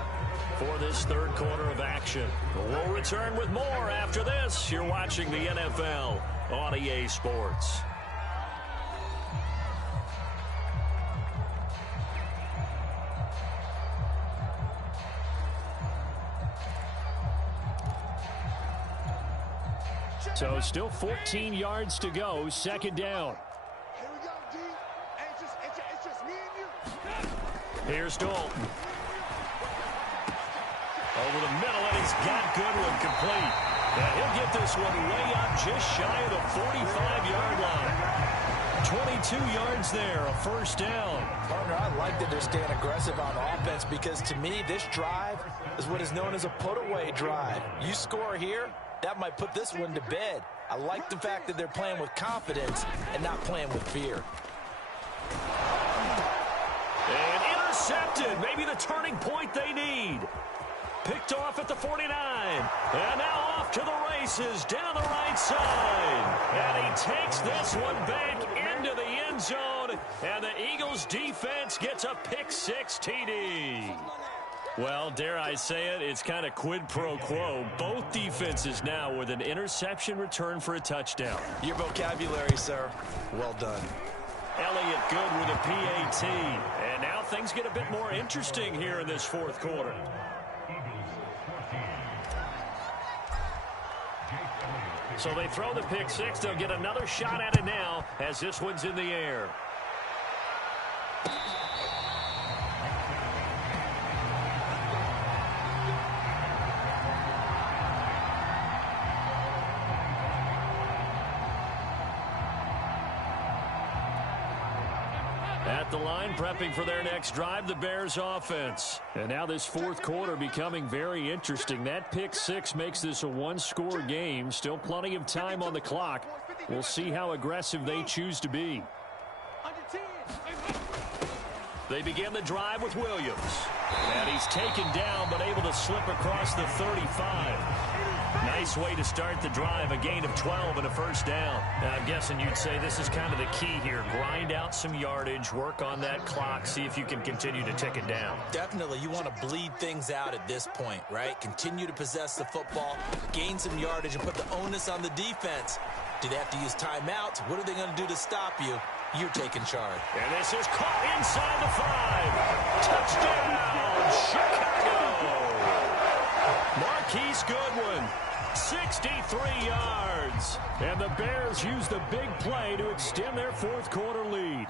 for this third quarter of action. We'll return with more after this. You're watching the NFL on EA Sports. So still 14 yards to go, second down. Here we go, D. It's just me and you. Here's Dalton. Over the middle, and he's got Goodwin complete. And he'll get this one way up just shy of the 45-yard line. 22 yards there, a first down. Partner, I like that they're staying aggressive on offense because, to me, this drive is what is known as a put-away drive. You score here, that might put this one to bed. I like the fact that they're playing with confidence and not playing with fear. And intercepted. Maybe the turning point they need. Picked off at the 49. And now off to the races down the right side. And he takes this one back into the end zone. And the Eagles defense gets a pick-6 TD. Well, dare I say it, it's kind of quid pro quo. Both defenses now with an interception return for a touchdown. Your vocabulary, sir. Well done. Elliott good with a PAT. And now things get a bit more interesting here in this fourth quarter. So they throw the pick-6. They'll get another shot at it now as this one's in the air. At the line, prepping for their next drive, the Bears offense. And now this fourth quarter becoming very interesting. That pick-6 makes this a one-score game. Still plenty of time on the clock. We'll see how aggressive they choose to be. They begin the drive with Williams. And he's taken down, but able to slip across the 35. Nice way to start the drive, a gain of 12 and a first down. Now, I'm guessing you'd say this is kind of the key here. Grind out some yardage, work on that clock, see if you can continue to tick it down. Definitely, you want to bleed things out at this point, right? Continue to possess the football, gain some yardage, and put the onus on the defense. Do they have to use timeouts? What are they going to do to stop you? You're taking charge. And this is caught inside the 5. Touchdown, Chicago! Marquise Goodwin. 63 yards. And the Bears use the big play to extend their fourth quarter lead.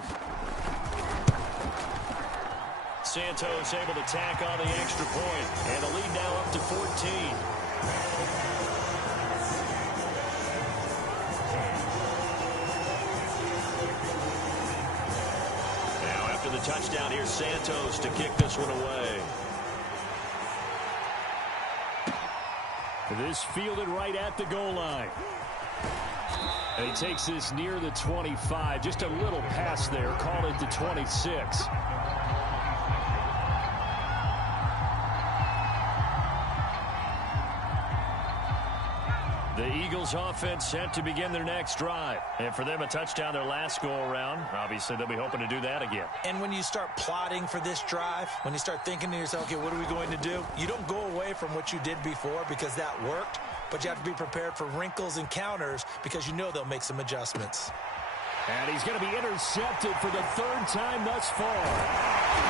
Santos able to tack on the extra point. And the lead now up to 14. Now after the touchdown, here's Santos to kick this one away. This fielded right at the goal line. And he takes this near the 25. Just a little pass there. Call it the 26. The Eagles offense set to begin their next drive. And for them, a touchdown their last go-around. Obviously, they'll be hoping to do that again. And when you start plotting for this drive, when you start thinking to yourself, okay, what are we going to do? You don't go away from what you did before because that worked, but you have to be prepared for wrinkles and counters because you know they'll make some adjustments. And he's going to be intercepted for the third time thus far.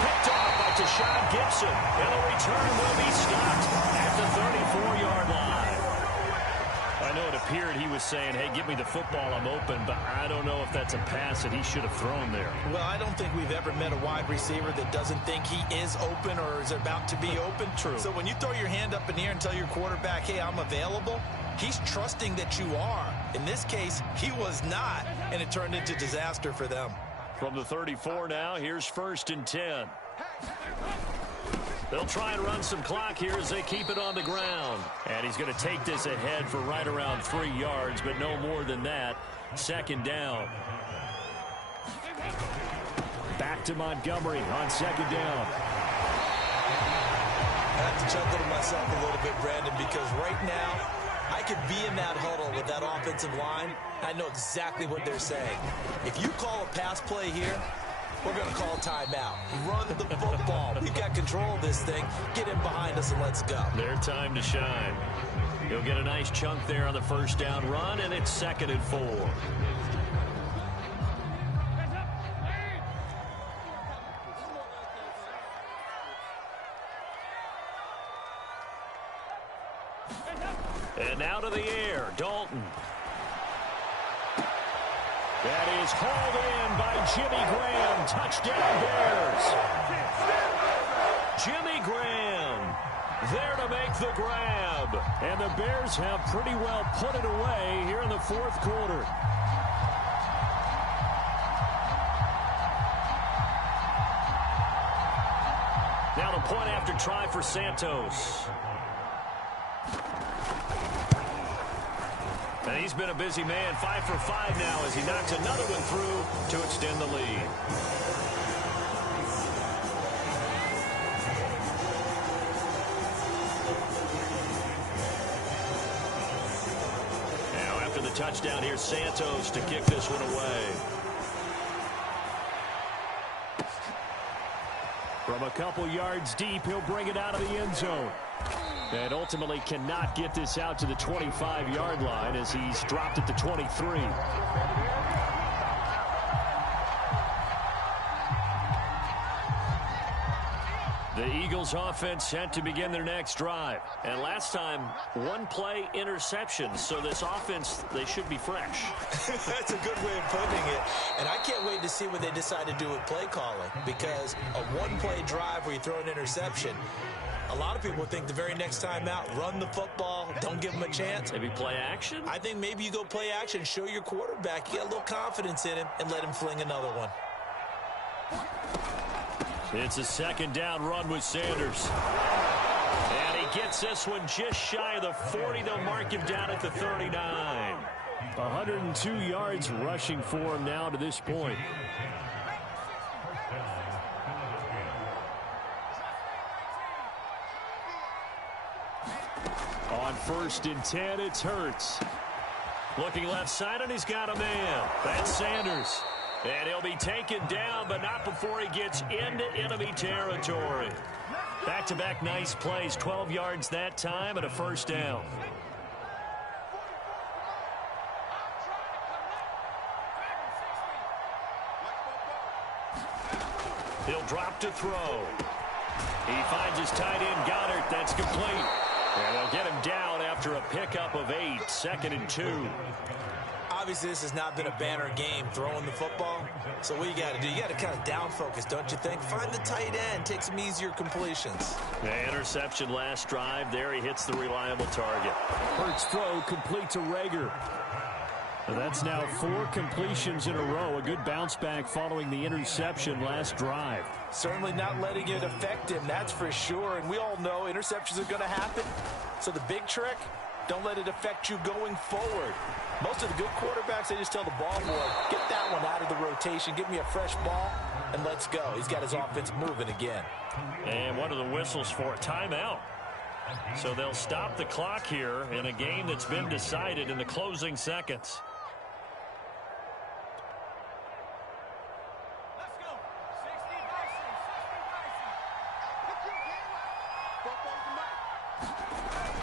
Picked off by Tashawn Gibson. And the return will be stopped at the 34-yard line. I know it appeared he was saying, hey, give me the football, I'm open, but I don't know if that's a pass that he should have thrown there. Well, I don't think we've ever met a wide receiver that doesn't think he is open or is about to be open. True. So when you throw your hand up in the air and tell your quarterback, hey, I'm available, he's trusting that you are. In this case, he was not, and it turned into disaster for them. From the 34 now, here's 1st and 10. They'll try and run some clock here as they keep it on the ground. And he's going to take this ahead for right around 3 yards, but no more than that. 2nd down. Back to Montgomery on 2nd down. I have to chuckle to myself a little bit, Brandon, because right now, I could be in that huddle with that offensive line. I know exactly what they're saying. If you call a pass play here, we're going to call timeout. Run the football. We've got control of this thing. Get in behind us and let's go. Their time to shine. He'll get a nice chunk there on the 1st down run, and it's 2nd and 4. And now to the air, Dalton. That is hauled in by Jimmy Graham. Touchdown, Bears. Jimmy Graham there to make the grab. And the Bears have pretty well put it away here in the 4th quarter. Now the point after try for for Santos. And he's been a busy man, 5 for 5 now as he knocks another one through to extend the lead. Now after the touchdown, here's Santos to kick this one away. From a couple yards deep, he'll bring it out of the end zone. And ultimately cannot get this out to the 25-yard line as he's dropped at the 23. The Eagles offense set to begin their next drive. And last time, one-play interception. So this offense, they should be fresh. That's a good way of putting it. And I can't wait to see what they decide to do with play calling. Because a one-play drive where you throw an interception, a lot of people think the very next time out, run the football, don't give them a chance. Maybe play action? I think maybe you go play action, show your quarterback, you got a little confidence in him, and let him fling another one. It's a second down run with Sanders. And he gets this one just shy of the 40. They'll mark him down at the 39. 102 yards rushing for him now to this point. On 1st and 10, it's Hurts. Looking left side, and he's got a man. That's Sanders. And he'll be taken down, but not before he gets into enemy territory. Back-to-back nice plays, 12 yards that time and a first down. He'll drop to throw. He finds his tight end, Goddard. That's complete. And they'll get him down after a pickup of 8, 2nd and 2. Obviously, this has not been a banner game throwing the football. So what you got to do, you got to kind of down focus, don't you think? Find the tight end, take some easier completions. The interception last drive. There he hits the reliable target. Hurts throw complete to Rager. That's now 4 completions in a row. A good bounce back following the interception last drive. Certainly not letting it affect him, that's for sure. And we all know interceptions are going to happen. So the big trick, don't let it affect you going forward. Most of the good quarterbacks, they just tell the ball boy, get that one out of the rotation, give me a fresh ball, and let's go. He's got his offense moving again. And one of the whistles for a timeout. So they'll stop the clock here in a game that's been decided in the closing seconds.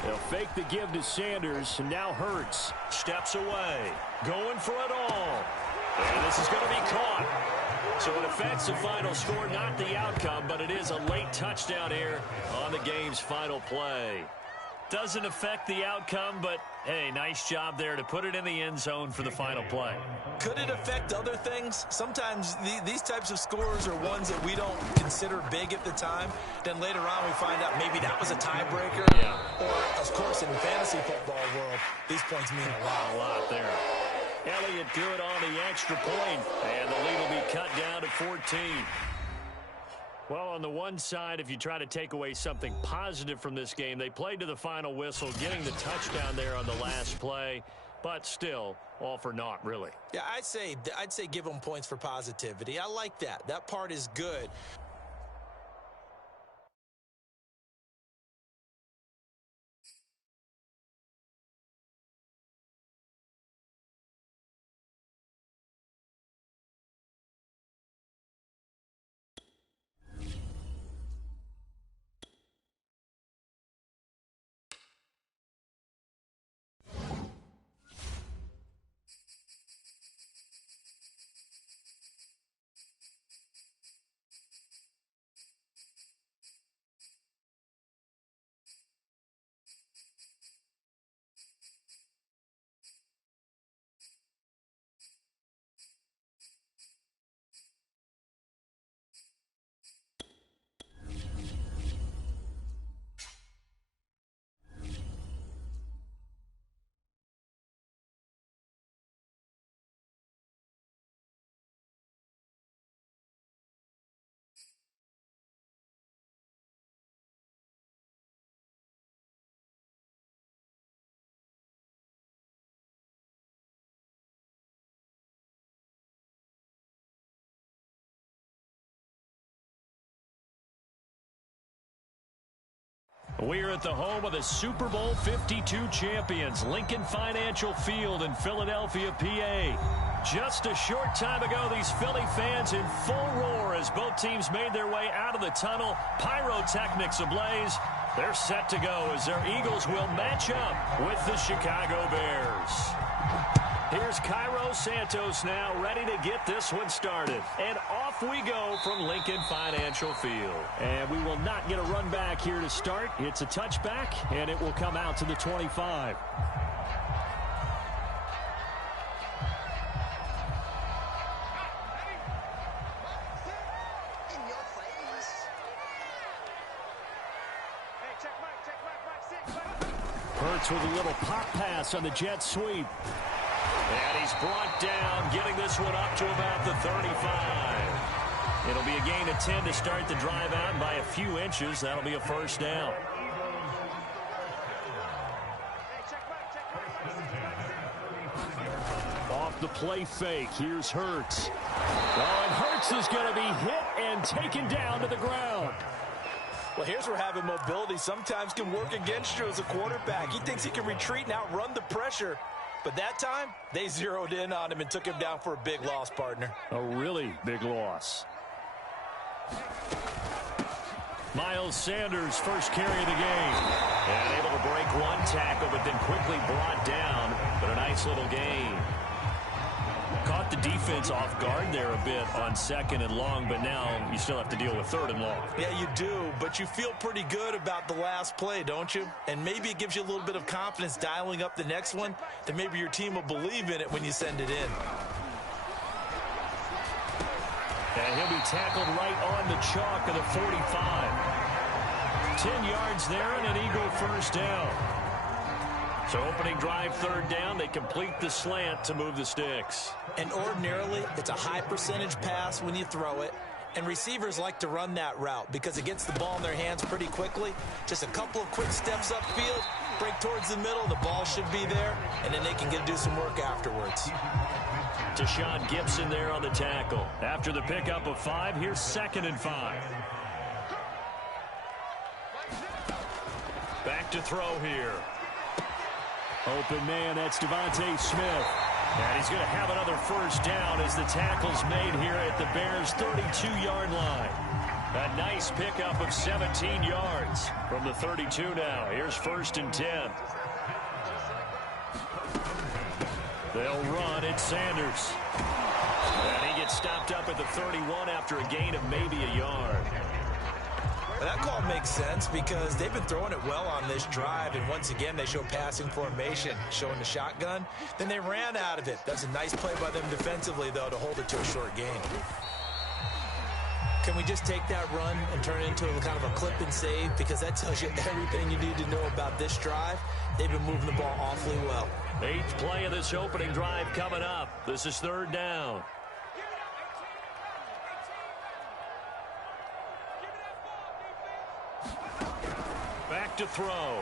They'll fake the give to Sanders, and now Hurts. Steps away, going for it all. And this is going to be caught. So it affects the final score, not the outcome, but it is a late touchdown here on the game's final play. Doesn't affect the outcome, but, hey, nice job there to put it in the end zone for the final play. Could it affect other things? Sometimes these types of scores are ones that we don't consider big at the time. Then later on we find out maybe that was a tiebreaker. Yeah. Or, of course, in the fantasy football world, these points mean a lot. A lot there. Elliott good on the extra point, and the lead will be cut down to 14. Well, on the one side, if you try to take away something positive from this game, they played to the final whistle, getting the touchdown there on the last play, but still, all for naught, really. Yeah, I'd say give them points for positivity. I like that. That part is good. We're at the home of the Super Bowl 52 champions, Lincoln Financial Field in Philadelphia, PA. Just a short time ago, these Philly fans in full roar as both teams made their way out of the tunnel. Pyrotechnics ablaze. They're set to go as their Eagles will match up with the Chicago Bears. Here's Cairo Santos now ready to get this one started. And off we go from Lincoln Financial Field. And we will not get a run back here to start. It's a touchback, and it will come out to the 25. Hurts with a little pop pass on the jet sweep. And he's brought down, getting this one up to about the 35. It'll be a gain of 10 to start the drive out, and by a few inches, that'll be a first down. Off the play fake, here's Hurts. Oh, and Hurts is going to be hit and taken down to the ground. Well, here's where having mobility sometimes can work against you as a quarterback. He thinks he can retreat and outrun the pressure. But that time, they zeroed in on him and took him down for a big loss, partner. A really big loss. Miles Sanders, first carry of the game. And able to break one tackle, but then quickly brought down. But a nice little gain. Caught the defense off guard there a bit on second and long, but now you still have to deal with third and long. Yeah, you do, but you feel pretty good about the last play, don't you? And maybe it gives you a little bit of confidence dialing up the next one, that maybe your team will believe in it when you send it in. And he'll be tackled right on the chalk of the 45. 10 yards there and an Eagle first down. So opening drive, third down, they complete the slant to move the sticks. And ordinarily, it's a high percentage pass when you throw it. And receivers like to run that route because it gets the ball in their hands pretty quickly. Just a couple of quick steps upfield, break towards the middle, the ball should be there, and then they can do some work afterwards. Deshaun Gibson there on the tackle. After the pickup of 5, here's 2nd and 5. Back to throw here. Open man, that's Devontae Smith. And he's going to have another first down as the tackle's made here at the Bears' 32-yard line. A nice pickup of 17 yards from the 32 now. Here's 1st and 10. They'll run at Sanders. And he gets stopped up at the 31 after a gain of maybe a yard. That call makes sense because they've been throwing it well on this drive, and once again they show passing formation, showing the shotgun. Then they ran out of it. That's a nice play by them defensively, though, to hold it to a short gain. Can we just take that run and turn it into kind of a clip and save? Because that tells you everything you need to know about this drive. They've been moving the ball awfully well. 8th play of this opening drive coming up. This is 3rd down. Back to throw.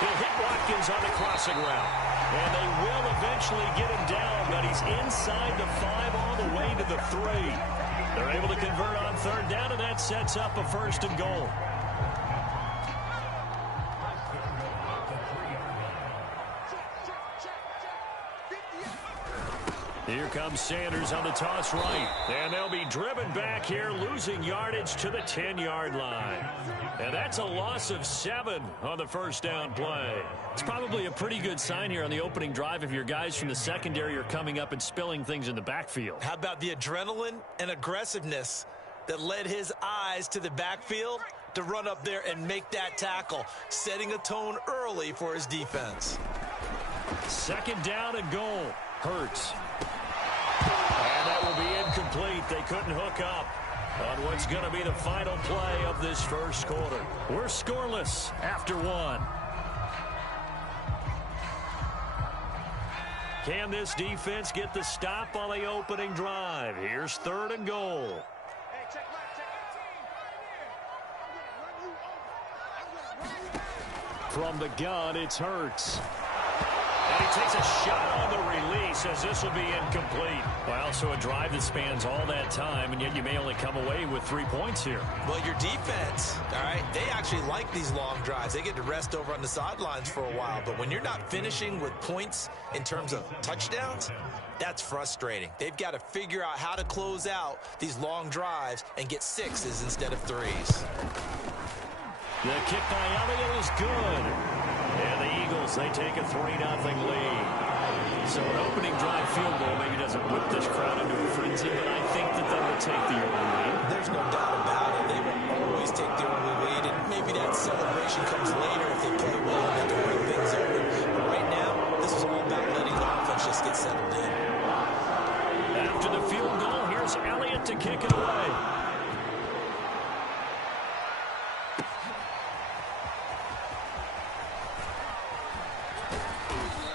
He'll hit Watkins on the crossing route. And they will eventually get him down, but he's inside the 5 all the way to the 3. They're able to convert on 3rd down, and that sets up a 1st and goal. Here comes Sanders on the toss right. And they'll be driven back here, losing yardage to the 10-yard line. And that's a loss of 7 on the first down play. It's probably a pretty good sign here on the opening drive if your guys from the secondary are coming up and spilling things in the backfield. How about the adrenaline and aggressiveness that led his eyes to the backfield to run up there and make that tackle, setting a tone early for his defense. 2nd down and goal. Hurts. And that will be incomplete. They couldn't hook up on what's going to be the final play of this first quarter. We're scoreless after 1. Can this defense get the stop on the opening drive? Here's 3rd and goal. From the gun, it's Hurts. And he takes a shot on the release as this will be incomplete. Well, so a drive that spans all that time, and yet you may only come away with 3 points here. Well, your defense, all right, they actually like these long drives. They get to rest over on the sidelines for a while. But when you're not finishing with points in terms of touchdowns, that's frustrating. They've got to figure out how to close out these long drives and get 6s instead of 3s. The kick by Elliott is good. And the Eagles, they take a 3-0 lead. So an opening drive field goal maybe doesn't whip this crowd into a frenzy, but I think that they will take the early lead. There's no doubt about it. They will always take the early lead, and maybe that celebration comes later if they play well and they can bring things over. But right now, this is all about letting the offense just get settled in. After the field goal, here's Elliott to kick it away.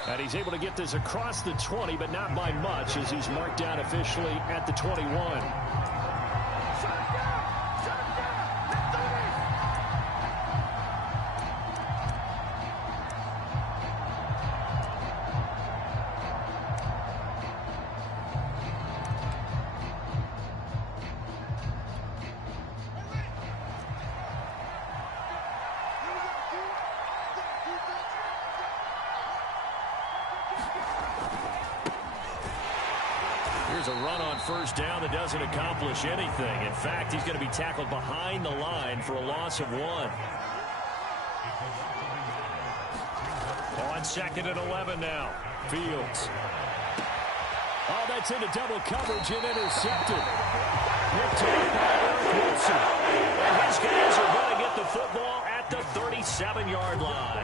And he's able to get this across the 20, but not by much, as he's marked down officially at the 21. Here's a run on first down that doesn't accomplish anything. In fact, he's going to be tackled behind the line for a loss of 1. On 2nd and 11 now. Fields. Oh, that's into double coverage and intercepted. Picked up by Eric Wilson. And his guys are going to get the football at the 37-yard line.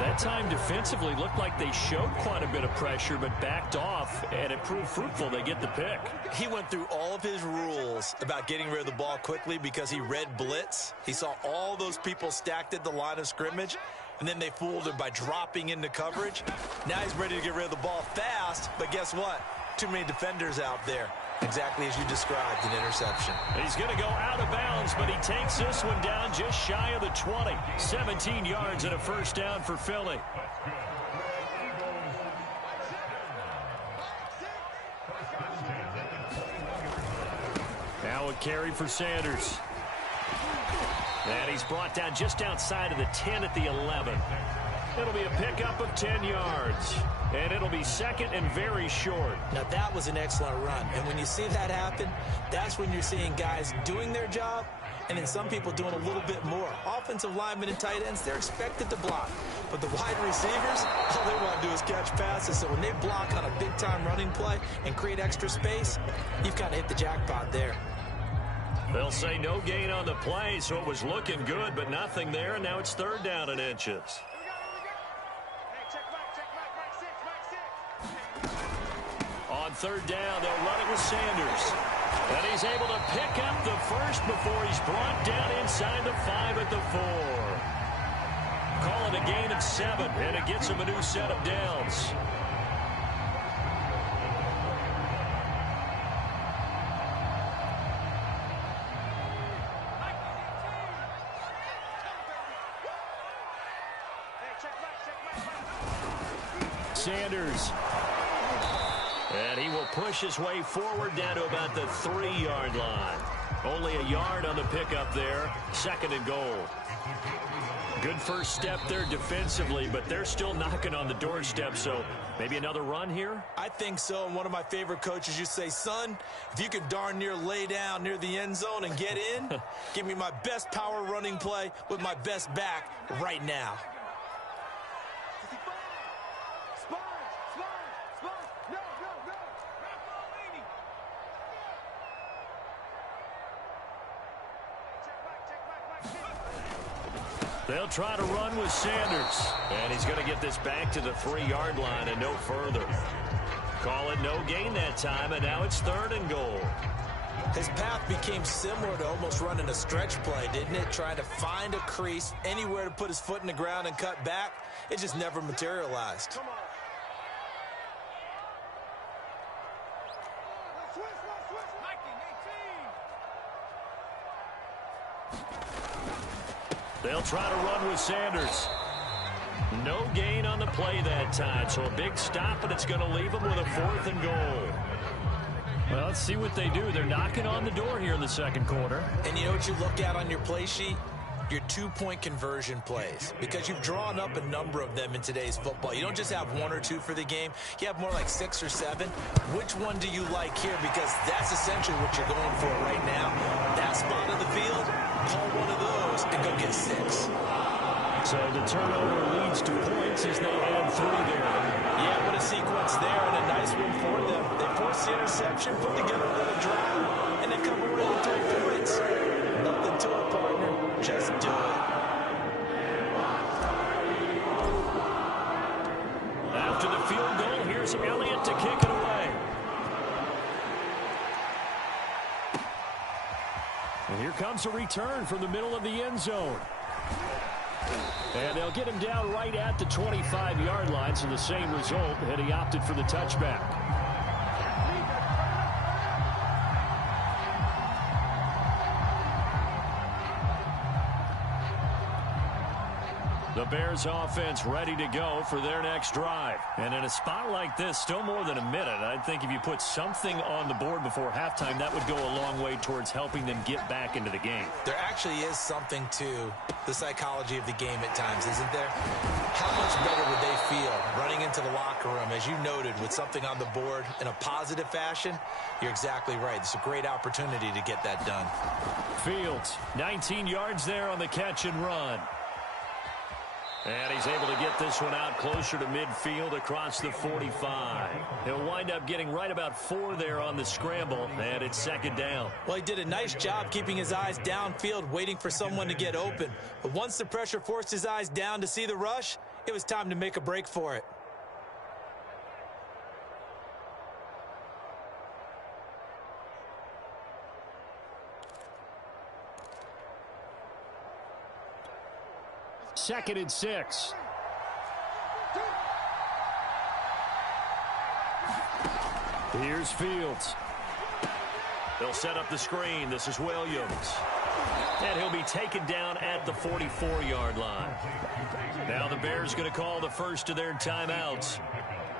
That time defensively looked like they showed quite a bit of pressure but backed off, and it proved fruitful. They get the pick. He went through all of his rules about getting rid of the ball quickly because he read blitz. He saw all those people stacked at the line of scrimmage, and then they fooled him by dropping into coverage. Now he's ready to get rid of the ball fast, but guess what? Too many defenders out there. Exactly as you described, an interception. He's going to go out of bounds, but he takes this one down just shy of the 20. 17 yards and a first down for Philly. Now a carry for Sanders. And he's brought down just outside of the 10 at the 11. It'll be a pickup of 10 yards. And it'll be 2nd and very short. Now, that was an excellent run. And when you see that happen, that's when you're seeing guys doing their job and then some people doing a little bit more. Offensive linemen and tight ends, they're expected to block. But the wide receivers, all they want to do is catch passes. So when they block on a big-time running play and create extra space, you've kind of hit the jackpot there. They'll say no gain on the play, so it was looking good, but nothing there, and now it's 3rd down and inches. On 3rd down, they'll run it with Sanders. And he's able to pick up the first before he's brought down inside the 5 at the 4. Call it a gain of 7, and it gets him a new set of downs. Sanders. And he will push his way forward down to about the 3-yard line. Only a yard on the pickup there. 2nd and goal. Good first step there defensively, but they're still knocking on the doorstep, so maybe another run here? I think so, and one of my favorite coaches used to say, son, if you can darn near lay down near the end zone and get in, give me my best power running play with my best back right now. They'll try to run with Sanders. And he's going to get this back to the 3-yard line and no further. Call it no gain that time, and now it's 3rd and goal. His path became similar to almost running a stretch play, didn't it? Trying to find a crease, anywhere to put his foot in the ground and cut back. It just never materialized. They'll try to run with Sanders. No gain on the play that time, so a big stop, and it's going to leave them with a 4th and goal. Well, let's see what they do. They're knocking on the door here in the second quarter. And you know what you look at on your play sheet? Your 2-point conversion plays, because you've drawn up a number of them in today's football. You don't just have 1 or 2 for the game. You have more like 6 or 7. Which one do you like here? Because that's essentially what you're going for right now. That spot of the field, call one of those and go get 6. So the turnover leads to points as they add 3 there. Yeah, what a sequence there, and a nice one for them. They force the interception, put together a little drive, and they come away with 3 points. Nothing to it, partner. Just do it. After the field goal, here's Elliott to kick it away. And here comes a return from the middle of the end zone. And they'll get him down right at the 25-yard line, so the same result, and he opted for the touchback. The Bears offense ready to go for their next drive. And in a spot like this, still more than a minute, I think if you put something on the board before halftime, that would go a long way towards helping them get back into the game. There actually is something to the psychology of the game at times, isn't there? How much better would they feel running into the locker room, as you noted, with something on the board in a positive fashion? You're exactly right. It's a great opportunity to get that done. Fields, 19 yards there on the catch and run. And he's able to get this one out closer to midfield across the 45. He'll wind up getting right about 4 there on the scramble, and it's second down. Well, he did a nice job keeping his eyes downfield, waiting for someone to get open. But once the pressure forced his eyes down to see the rush, it was time to make a break for it. Second and 6. Here's Fields. They'll set up the screen. This is Williams. And he'll be taken down at the 44-yard line. Now the Bears going to call the first of their timeouts,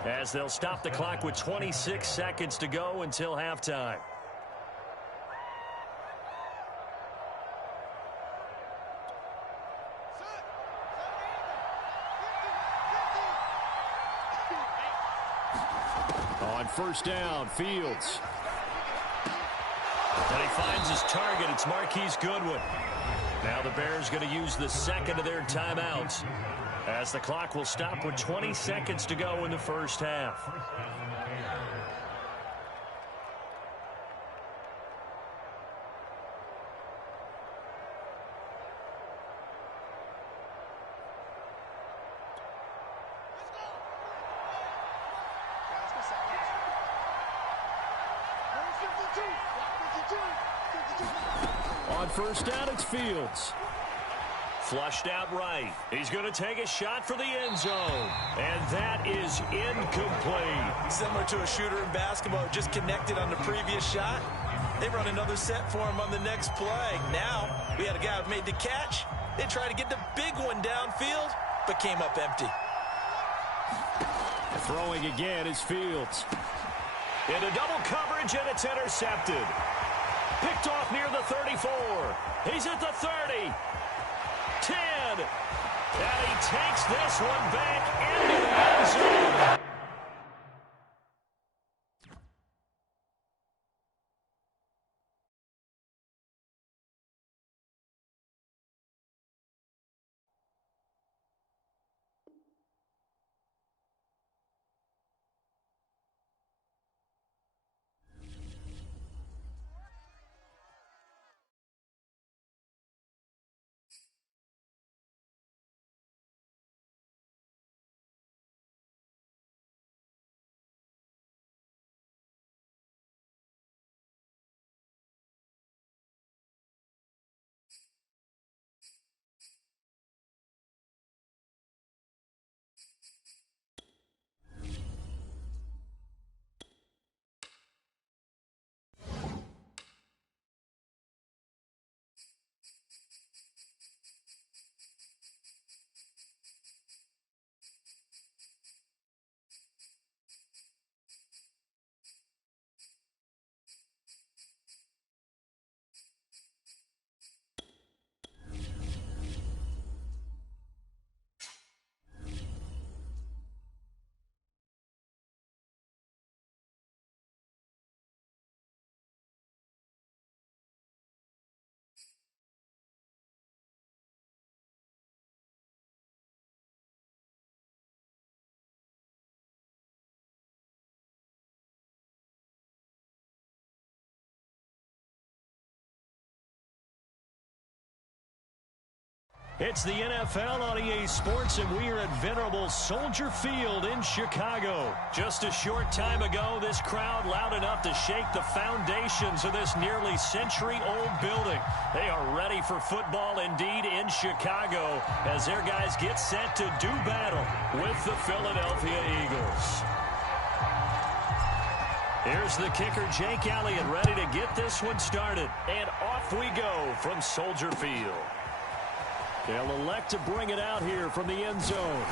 as they'll stop the clock with 26 seconds to go until halftime. On first down, Fields. And he finds his target. It's Marquise Goodwin. Now the Bears going to use the second of their timeouts, as the clock will stop with 20 seconds to go in the first half. On first down, it's Fields. Flushed out right. He's going to take a shot for the end zone. And that is incomplete. Similar to a shooter in basketball, just connected on the previous shot. They run another set for him on the next play. Now, we had a guy who made the catch. They tried to get the big one downfield, but came up empty. Throwing again is Fields. Into double coverage, and it's intercepted. Picked off near the 34. He's at the 30. 10. And he takes this one back into the end zone. It's the NFL on EA Sports, and we are at venerable Soldier Field in Chicago. Just a short time ago, this crowd loud enough to shake the foundations of this nearly century-old building. They are ready for football indeed in Chicago as their guys get set to do battle with the Philadelphia Eagles. Here's the kicker, Jake Elliott, ready to get this one started. And off we go from Soldier Field. They'll elect to bring it out here from the end zone.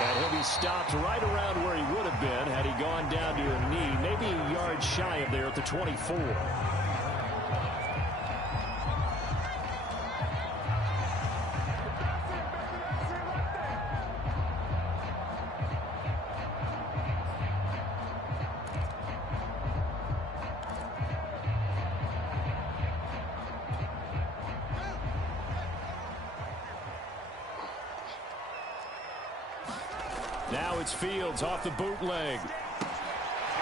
And he'll be stopped right around where he would have been had he gone down to a knee, maybe a yard shy of there at the 24. Now it's Fields off the bootleg.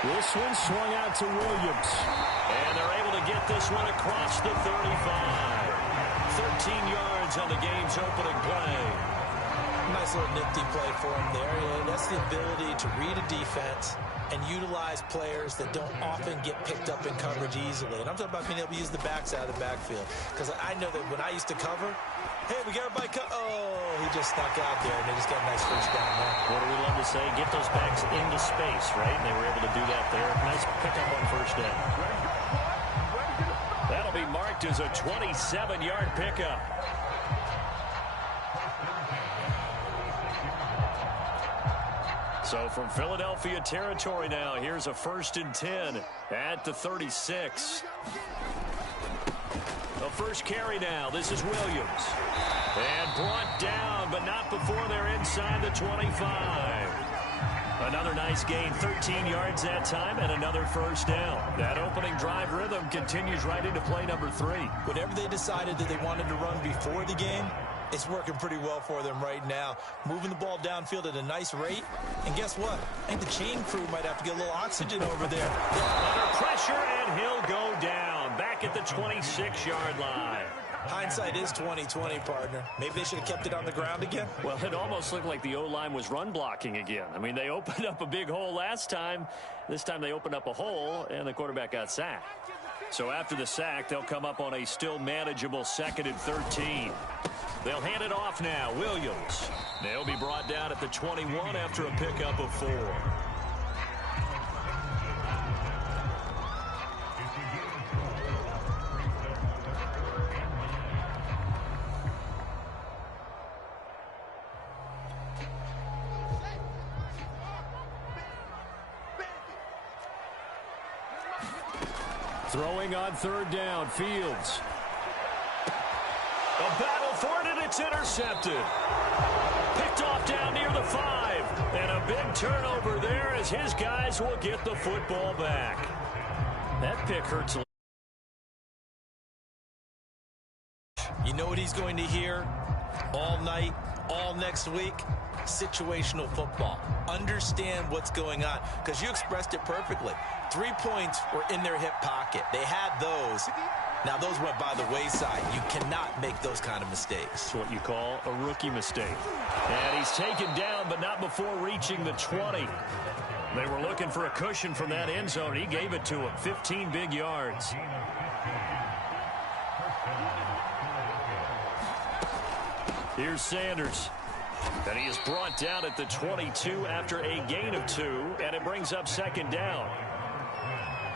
This one swung out to Williams. And they're able to get this one across the 35. 13 yards on the game's opening play. Nice little nifty play for him there. Yeah, that's the ability to read a defense and utilize players that don't often get picked up in coverage easily. And I'm talking about being able to use the backs out of the backfield. Because I know that when I used to cover, hey, we got everybody cut. Oh, he just snuck out there, and they just got a nice first down there. What do we love to say? Get those backs into space, right? And they were able to do that there. Nice pickup on first down. That'll be marked as a 27-yard pickup. So from Philadelphia territory now, here's a 1st and 10 at the 36. The first carry now. This is Williams. And brought down, but not before they're inside the 25. Another nice gain, 13 yards that time, and another first down. That opening drive rhythm continues right into play number 3. Whatever they decided that they wanted to run before the game, it's working pretty well for them right now. Moving the ball downfield at a nice rate. And guess what? I think the chain crew might have to get a little oxygen over there. Under pressure, and he'll go down. Back at the 26-yard line. Hindsight is 20/20, partner. Maybe they should have kept it on the ground again. Well, it almost looked like the O-line was run blocking again. I mean, they opened up a big hole last time. This time they opened up a hole, and the quarterback got sacked. So after the sack, they'll come up on a still manageable 2nd and 13. They'll hand it off now. Williams. They'll be brought down at the 21 after a pickup of 4. Throwing on 3rd down, Fields. A battle for it, and it's intercepted. Picked off down near the 5. And a big turnover there as his guys will get the football back. That pick hurts. You know what he's going to hear all night, all next week? Situational football. Understand what's going on, because you expressed it perfectly. 3 points were in their hip pocket. They had those. Now, those went by the wayside. You cannot make those kind of mistakes. It's what you call a rookie mistake. And he's taken down, but not before reaching the 20. They were looking for a cushion from that end zone. He gave it to him. 15 big yards. Here's Sanders. And he is brought down at the 22 after a gain of 2, and it brings up 2nd down.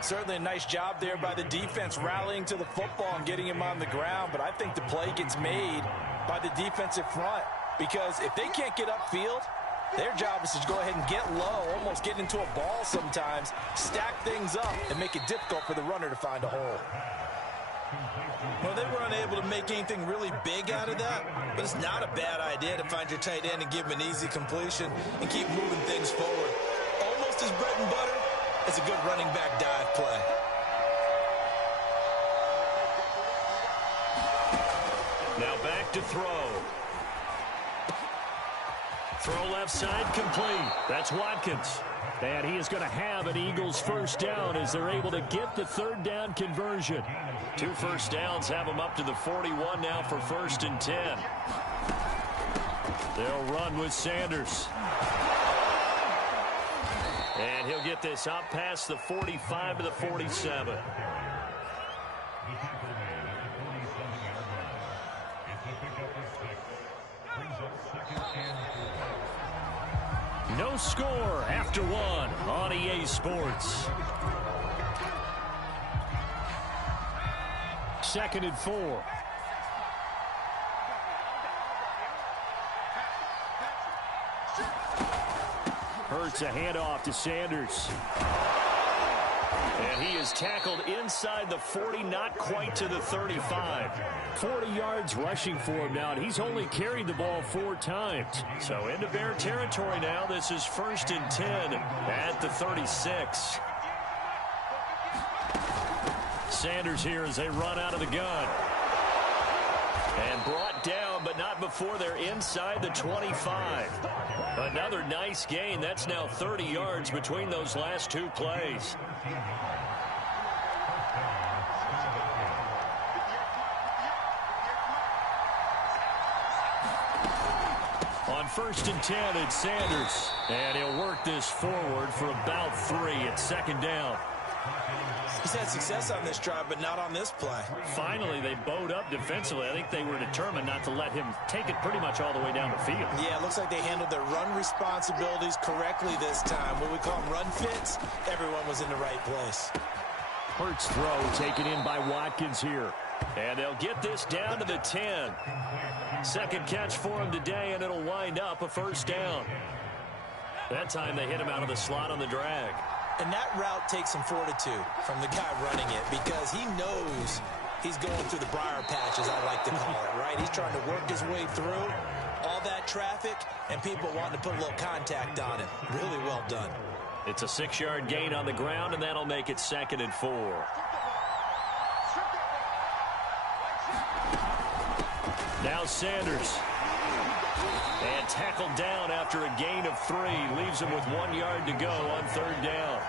Certainly a nice job there by the defense rallying to the football and getting him on the ground, but I think the play gets made by the defensive front, because if they can't get upfield, their job is to go ahead and get low, almost get into a ball sometimes, stack things up, and make it difficult for the runner to find a hole. Well, they were unable to make anything really big out of that, but it's not a bad idea to find your tight end and give him an easy completion and keep moving things forward. Almost as bread and butter as a good running back dive play. Now back to throw. Throw left side complete. That's Watkins. And he is going to have an Eagles first down as they're able to get the third down conversion. 2 first downs have them up to the 41 now for 1st and 10. They'll run with Sanders. And he'll get this up past the 45 to the 47. No score after 1 on EA Sports. 2nd and 4. Hurts a handoff to Sanders. And he is tackled inside the 40, not quite to the 35. 40 yards rushing for him now, and he's only carried the ball 4 times. So into Bear territory now. This is 1st and 10 at the 36. Sanders here as they run out of the gun. And brought down, but not before they're inside the 25. Another nice gain. That's now 30 yards between those last 2 plays. On 1st and 10, it's Sanders. And he'll work this forward for about 3 at 2nd down. He's had success on this drive, but not on this play. Finally, they bowed up defensively. I think they were determined not to let him take it pretty much all the way down the field. Yeah, it looks like they handled their run responsibilities correctly this time. What we call them run fits, everyone was in the right place. Hurts throw taken in by Watkins here. And they'll get this down to the 10. Second catch for him today, and it'll wind up a 1st down. That time they hit him out of the slot on the drag. And that route takes some fortitude from the guy running it because he knows he's going through the briar patch, as I like to call it, right? He's trying to work his way through all that traffic and people wanting to put a little contact on him. Really well done. It's a 6-yard gain on the ground, and that'll make it 2nd and 4. Now Sanders. And tackled down after a gain of 3. Leaves him with 1 yard to go on 3rd down.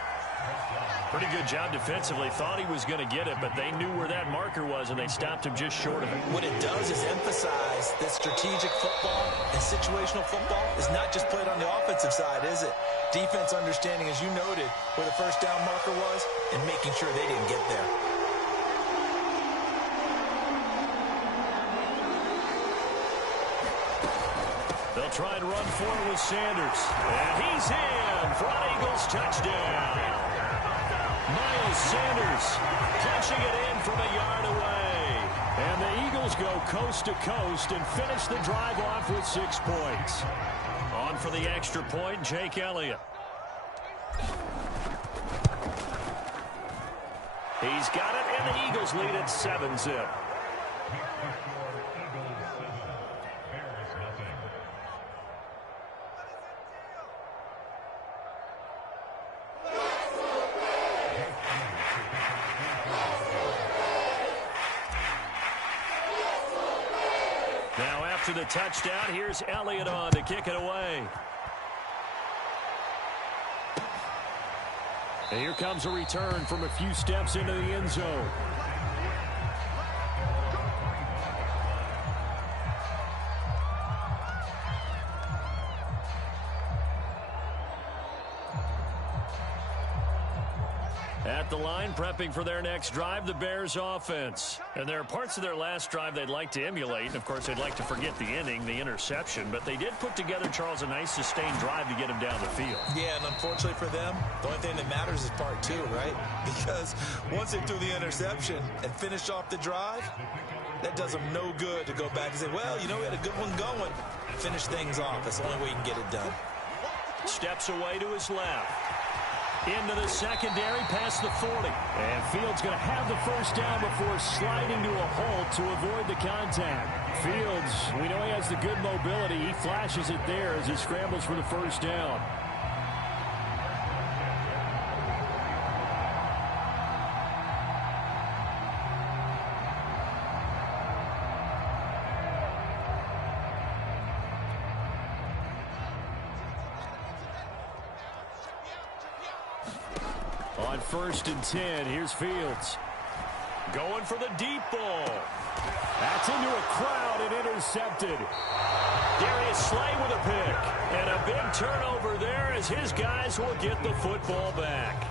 Pretty good job defensively. Thought he was going to get it, but they knew where that marker was, and they stopped him just short of it. What it does is emphasize that strategic football and situational football is not just played on the offensive side, is it? Defense understanding, as you noted, where the 1st down marker was and making sure they didn't get there. They'll try and run forward with Sanders. And he's in for an Eagles touchdown. Miles Sanders punching it in from a yard away. And the Eagles go coast to coast and finish the drive off with 6 points. On for the extra point, Jake Elliott. He's got it, and the Eagles lead at 7-zip. Now after the touchdown, here's Elliott on to kick it away. And here comes a return from a few steps into the end zone. At the line, prepping for their next drive, the Bears offense. And there are parts of their last drive they'd like to emulate. And, of course, they'd like to forget the inning, the interception. But they did put together, Charles, a nice sustained drive to get him down the field. Yeah, and unfortunately for them, the only thing that matters is part 2, right? Because once they threw the interception and finished off the drive, that does them no good to go back and say, well, you know, we had a good one going. Finish things off. That's the only way you can get it done. Steps away to his left. Into the secondary, past the 40. And Fields going to have the first down before sliding to a halt to avoid the contact. Fields, we know he has the good mobility. He flashes it there as he scrambles for the first down. On 1st and 10, here's Fields. Going for the deep ball. That's into a crowd and intercepted. Darius Slay with a pick. And a big turnover there as his guys will get the football back.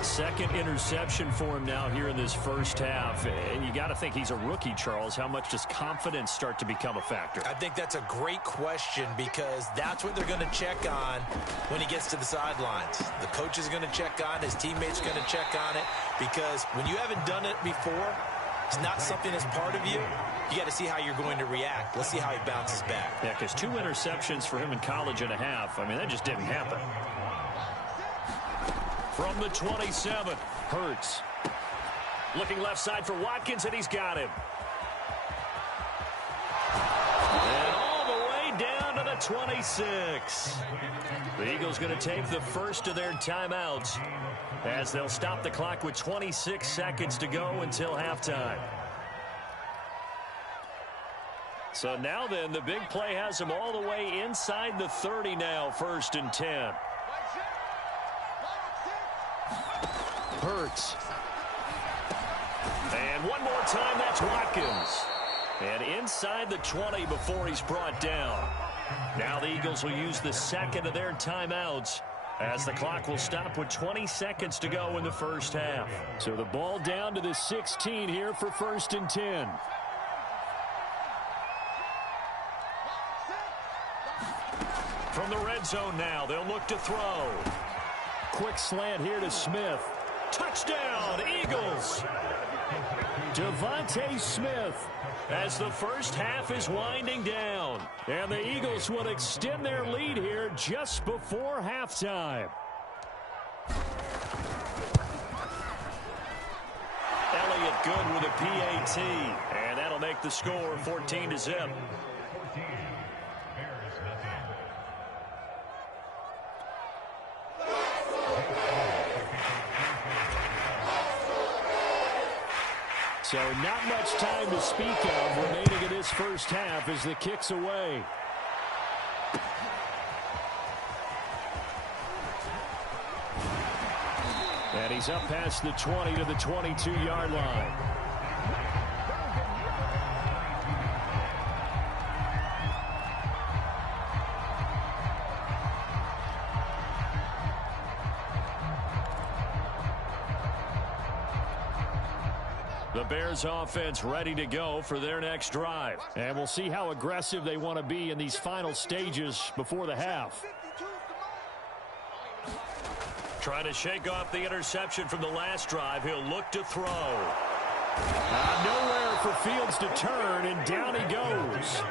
Second interception for him now here in this first half. And you got to think he's a rookie, Charles. How much does confidence start to become a factor? I think that's a great question because that's what they're going to check on when he gets to the sidelines. The coach is going to check on, his teammates are going to check on it because when you haven't done it before, it's not something that's part of you. You got to see how you're going to react. Let's see how he bounces back. Yeah, because 2 interceptions for him in college and a half. I mean, that just didn't happen. From the 27, Hurts. Looking left side for Watkins, and he's got him. And all the way down to the 26. The Eagles going to take the first of their timeouts as they'll stop the clock with 26 seconds to go until halftime. So now then, the big play has them all the way inside the 30 now, 1st and 10. Hurts. And one more time, that's Watkins. And inside the 20 before he's brought down. Now the Eagles will use the second of their timeouts as the clock will stop with 20 seconds to go in the first half. So the ball down to the 16 here for 1st and 10. From the red zone now, they'll look to throw. Quick slant here to Smith. Touchdown, Eagles! Devontae Smith as the first half is winding down. And the Eagles will extend their lead here just before halftime. Elliott good with a PAT. And that'll make the score 14-0. So not much time to speak of remaining in this first half as the kick's away. And he's up past the 20 to the 22-yard line. The Bears offense ready to go for their next drive. And we'll see how aggressive they want to be in these final stages before the half. Trying to shake off the interception from the last drive. He'll look to throw. Nowhere for Fields to turn, and down he goes.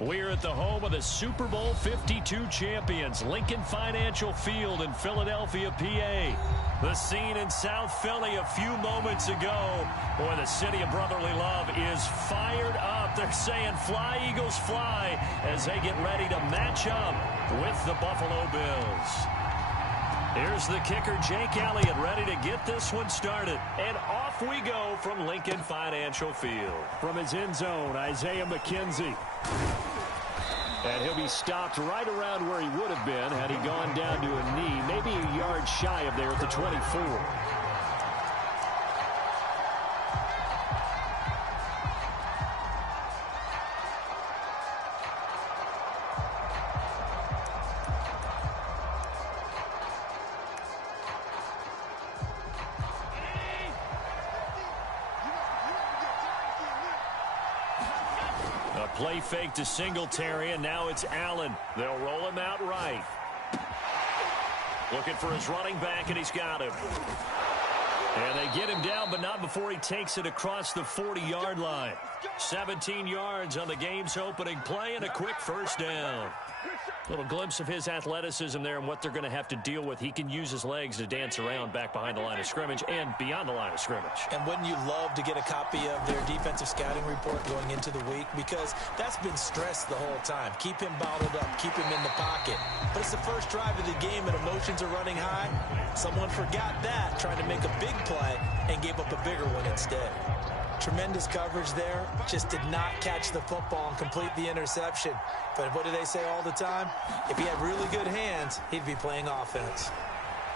We're at the home of the Super Bowl 52 champions, Lincoln Financial Field in Philadelphia, PA. The scene in South Philly a few moments ago. Boy, the city of brotherly love is fired up. They're saying, "Fly, Eagles, fly," as they get ready to match up with the Buffalo Bills. Here's the kicker, Jake Elliott, ready to get this one started. And off we go from Lincoln Financial Field. From his end zone, Isaiah McKenzie. And he'll be stopped right around where he would have been had he gone down to a knee, maybe a yard shy of there at the 24. Play fake to Singletary, and now it's Allen. They'll roll him out right. Looking for his running back, and he's got him. And they get him down, but not before he takes it across the 40-yard line. 17 yards on the game's opening play and a quick first down. Little glimpse of his athleticism there and what they're going to have to deal with. He can use his legs to dance around back behind the line of scrimmage and beyond the line of scrimmage. And wouldn't you love to get a copy of their defensive scouting report going into the week? Because that's been stressed the whole time. Keep him bottled up. Keep him in the pocket. But it's the first drive of the game and emotions are running high. Someone forgot that, trying to make a big play and gave up a bigger one instead. Tremendous coverage there. Just did not catch the football and complete the interception. But what do they say all the time? If he had really good hands, he'd be playing offense.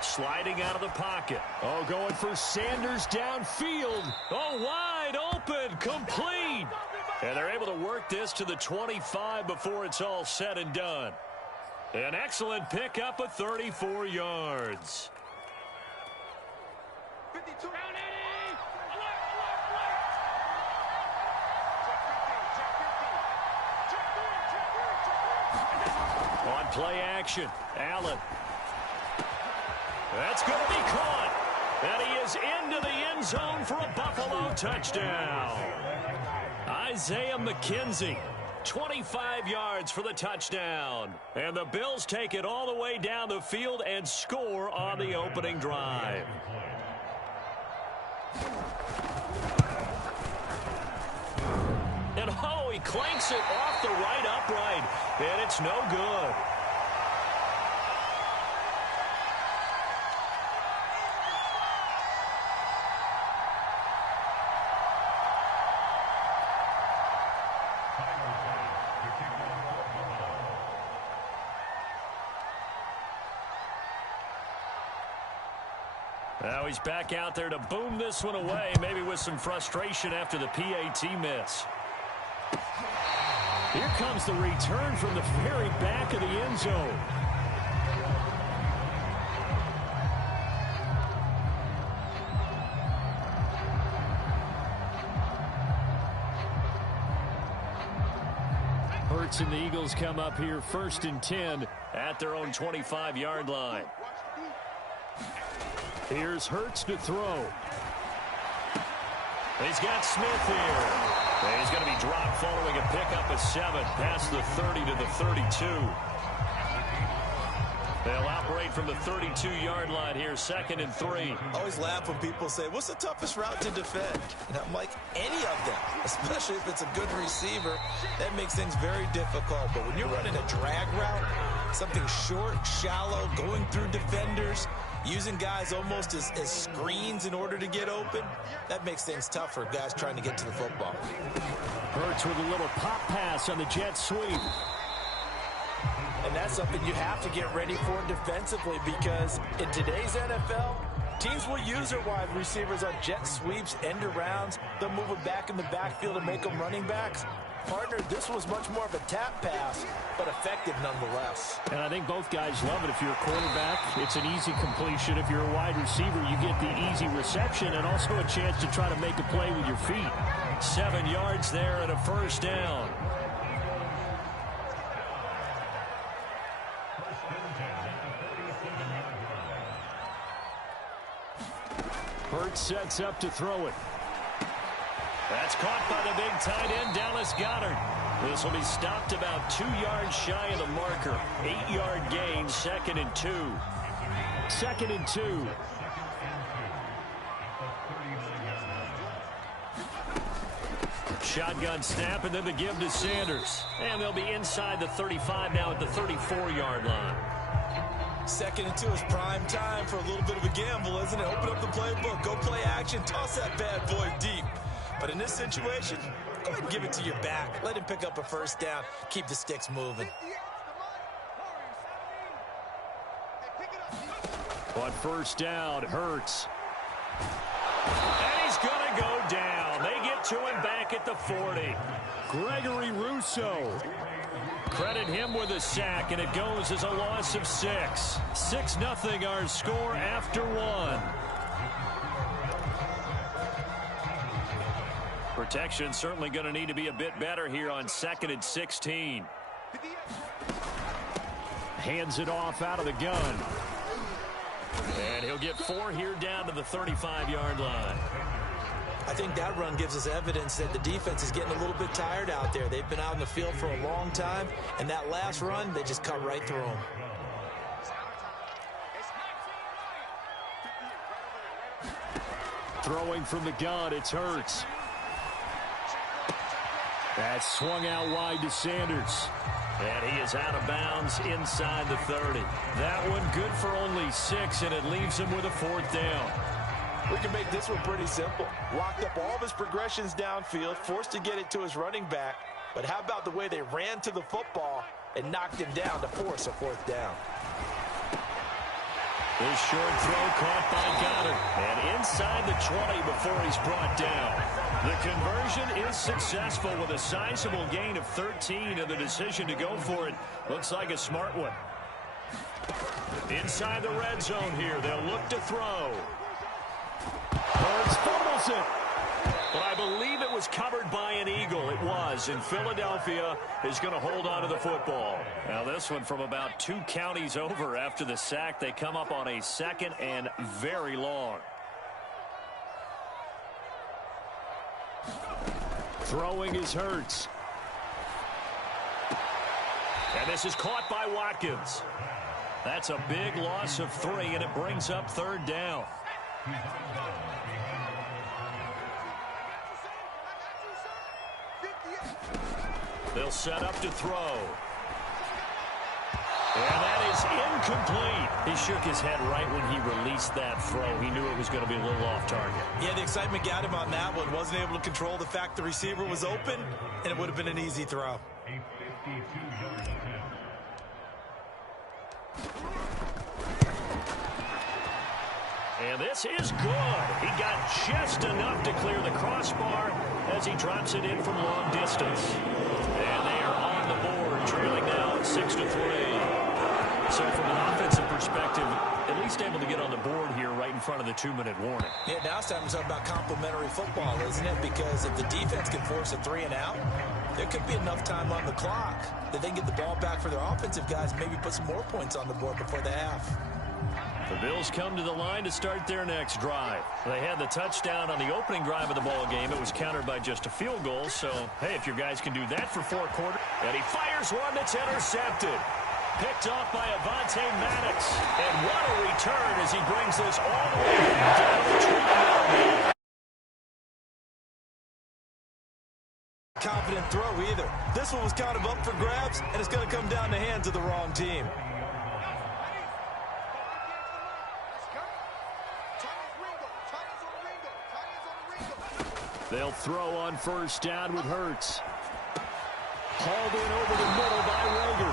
Sliding out of the pocket. Oh, going for Sanders downfield. Oh, wide open, complete. And they're able to work this to the 25 before it's all said and done. An excellent pickup of 34 yards. 52. On play action, Allen. That's going to be caught. And he is into the end zone for a Buffalo touchdown. Isaiah McKenzie, 25 yards for the touchdown. And the Bills take it all the way down the field and score on the opening drive. And oh, he clanks it off the right upright. And it's no good. Now he's back out there to boom this one away, maybe with some frustration after the PAT miss. Here comes the return from the very back of the end zone. Hurts and the Eagles come up here 1st and 10 at their own 25-yard line. Here's Hurts to throw. He's got Smith here. And he's going to be dropped following a pickup of 7 past the 30 to the 32. They'll operate from the 32-yard line here, 2nd and 3. I always laugh when people say, what's the toughest route to defend? And I'm like, any of them, especially if it's a good receiver. That makes things very difficult. But when you're running a drag route, something short, shallow, going through defenders, using guys almost as screens in order to get open, that makes things tough for guys trying to get to the football. Hurts with a little pop pass on the jet sweep. And that's something you have to get ready for defensively, because in today's NFL, teams will use their wide receivers on jet sweeps, end arounds. They'll move them back in the backfield and make them running backs. Partner, this was much more of a tap pass, but effective nonetheless. And I think both guys love it. If you're a quarterback, it's an easy completion. If you're a wide receiver, you get the easy reception and also a chance to try to make a play with your feet. 7 yards there and a first down. Hurts sets up to throw it. That's caught by the big tight end, Dallas Goedert. This will be stopped about 2 yards shy of the marker. 8-yard gain, 2nd and 2. 2nd and 2. Shotgun snap and then the give to Sanders. And they'll be inside the 35 now at the 34-yard line. 2nd and 2 is prime time for a little bit of a gamble, isn't it? Open up the playbook, go play action, toss that bad boy deep. But in this situation, go ahead and give it to your back. Let him pick up a first down. Keep the sticks moving. On first down, Hurts. And he's going to go down. They get to him back at the 40. Gregory Rousseau. Credit him with a sack, and it goes as a loss of 6. 6-0 our score after 1. Protection certainly going to need to be a bit better here on 2nd and 16. Hands it off out of the gun. And he'll get 4 here down to the 35-yard line. I think that run gives us evidence that the defense is getting a little bit tired out there. They've been out in the field for a long time, and that last run, they just cut right through them. Throwing from the gun, it's Hurts. That's swung out wide to Sanders. And he is out of bounds inside the 30. That one good for only 6, and it leaves him with a 4th down. We can make this one pretty simple. Locked up all of his progressions downfield, forced to get it to his running back. But how about the way they ran to the football and knocked him down to force a 4th down? This short throw caught by Goedert. And inside the 20 before he's brought down. The conversion is successful with a sizable gain of 13, and the decision to go for it looks like a smart one. Inside the red zone here, they'll look to throw. Hurts fumbles it. But I believe it was covered by an Eagle. It was, and Philadelphia is going to hold on to the football. Now this one from about 2 counties over after the sack. They come up on a 2nd and very long. Throwing is Hurts. And this is caught by Watkins. That's a big loss of 3, and it brings up 3rd down. They'll set up to throw. And that is incomplete. He shook his head right when he released that throw. He knew it was going to be a little off target. Yeah, the excitement got him on that one. Wasn't able to control the fact the receiver was open, and it would have been an easy throw. And this is good. He got just enough to clear the crossbar as he drops it in from long distance. And they are on the board, trailing now 6-3. So from an offensive perspective, at least able to get on the board here right in front of the 2-minute warning. Yeah, now it's time to talk about complimentary football, isn't it? Because if the defense can force a 3 and out, there could be enough time on the clock that they can get the ball back for their offensive guys and maybe put some more points on the board before the half. The Bills come to the line to start their next drive. They had the touchdown on the opening drive of the ball game. It was countered by just a field goal. So, hey, if your guys can do that for 4 quarters. And he fires one that's intercepted. Picked off by Avonte Maddox. And what a return as he brings this all the way back down to the 20-yard line. Confident throw either. This one was kind of up for grabs, and it's going to come down the hands of the wrong team. They'll throw on first down with Hurts. Hauled in over the middle by Rager.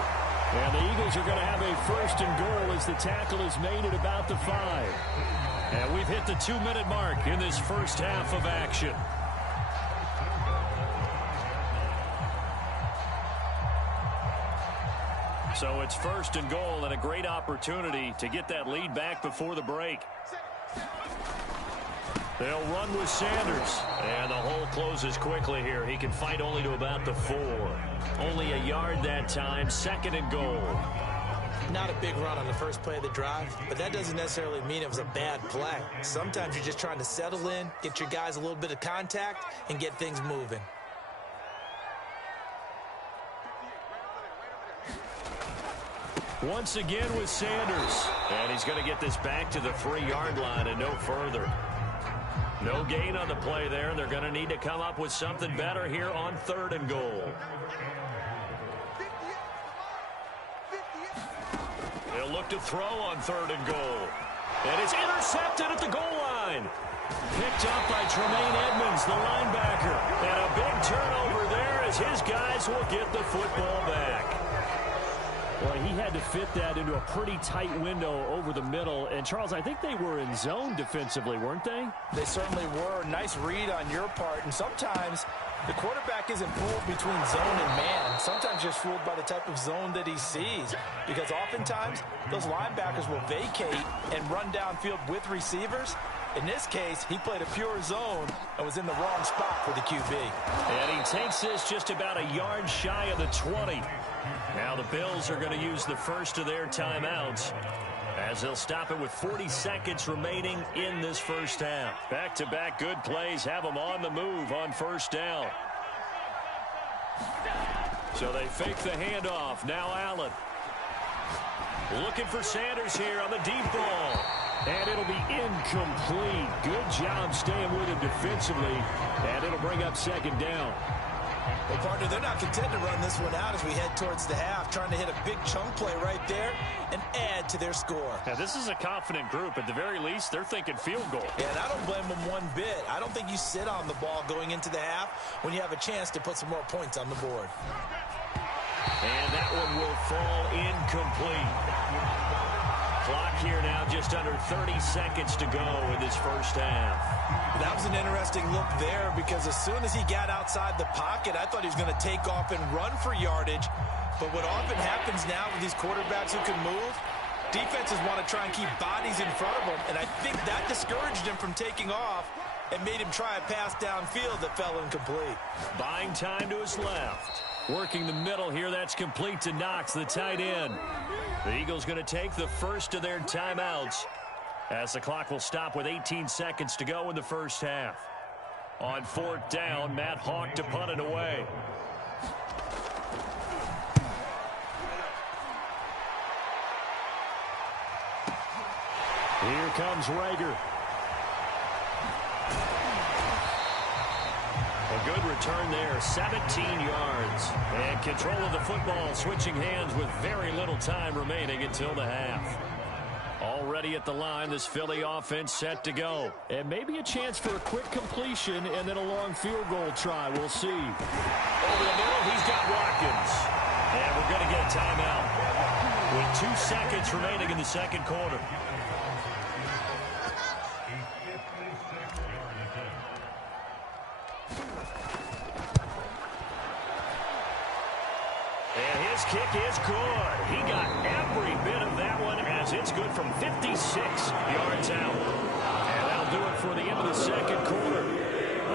And the Eagles are going to have a 1st and goal as the tackle is made at about the 5. And we've hit the 2-minute mark in this first half of action. So it's 1st and goal and a great opportunity to get that lead back before the break. They'll run with Sanders. And the hole closes quickly here. He can fight only to about the 4. Only a yard that time. 2nd and goal. Not a big run on the first play of the drive, but that doesn't necessarily mean it was a bad play. Sometimes you're just trying to settle in, get your guys a little bit of contact, and get things moving. Once again with Sanders. And he's going to get this back to the 3-yard line and no further. No gain on the play there. They're going to need to come up with something better here on 3rd and goal. They'll look to throw on 3rd and goal. And it's intercepted at the goal line. Picked up by Tremaine Edmonds, the linebacker. And a big turnover there as his guys will get the football back. Well, he had to fit that into a pretty tight window over the middle. And, Charles, I think they were in zone defensively, weren't they? They certainly were. Nice read on your part. And sometimes the quarterback isn't fooled between zone and man. Sometimes just fooled by the type of zone that he sees. Because oftentimes, those linebackers will vacate and run downfield with receivers. In this case, he played a pure zone and was in the wrong spot for the QB. And he takes this just about a yard shy of the 20. Now the Bills are going to use the first of their timeouts as they'll stop it with 40 seconds remaining in this first half. Back-to-back good plays have them on the move on first down. So they fake the handoff. Now Allen. Looking for Sanders here on the deep ball. And it'll be incomplete. Good job staying with him defensively. And it'll bring up 2nd down. Well, partner, they're not content to run this one out as we head towards the half, trying to hit a big chunk play right there and add to their score. Now, this is a confident group. At the very least, they're thinking field goal. Yeah, and I don't blame them one bit. I don't think you sit on the ball going into the half when you have a chance to put some more points on the board. And that one will fall incomplete. Clock here now just under 30 seconds to go in this first half. That was an interesting look there because as soon as he got outside the pocket, I thought he was going to take off and run for yardage. But what often happens now with these quarterbacks who can move, defenses want to try and keep bodies in front of them. And I think that discouraged him from taking off and made him try a pass downfield that fell incomplete. Buying time to his left. Working the middle here, that's complete to Knox, the tight end. The Eagles going to take the first of their timeouts as the clock will stop with 18 seconds to go in the first half. On 4th down, Matt Hawk to punt it away. Here comes Rager. A good return there, 17 yards. And control of the football, switching hands with very little time remaining until the half. Already at the line, this Philly offense set to go. And maybe a chance for a quick completion and then a long field goal try. We'll see. Over the middle, he's got Watkins. And we're going to get a timeout with 2 seconds remaining in the second quarter. And his kick is good. He got every bit of that one as it's good from 56 yards out. And that'll do it for the end of the second quarter.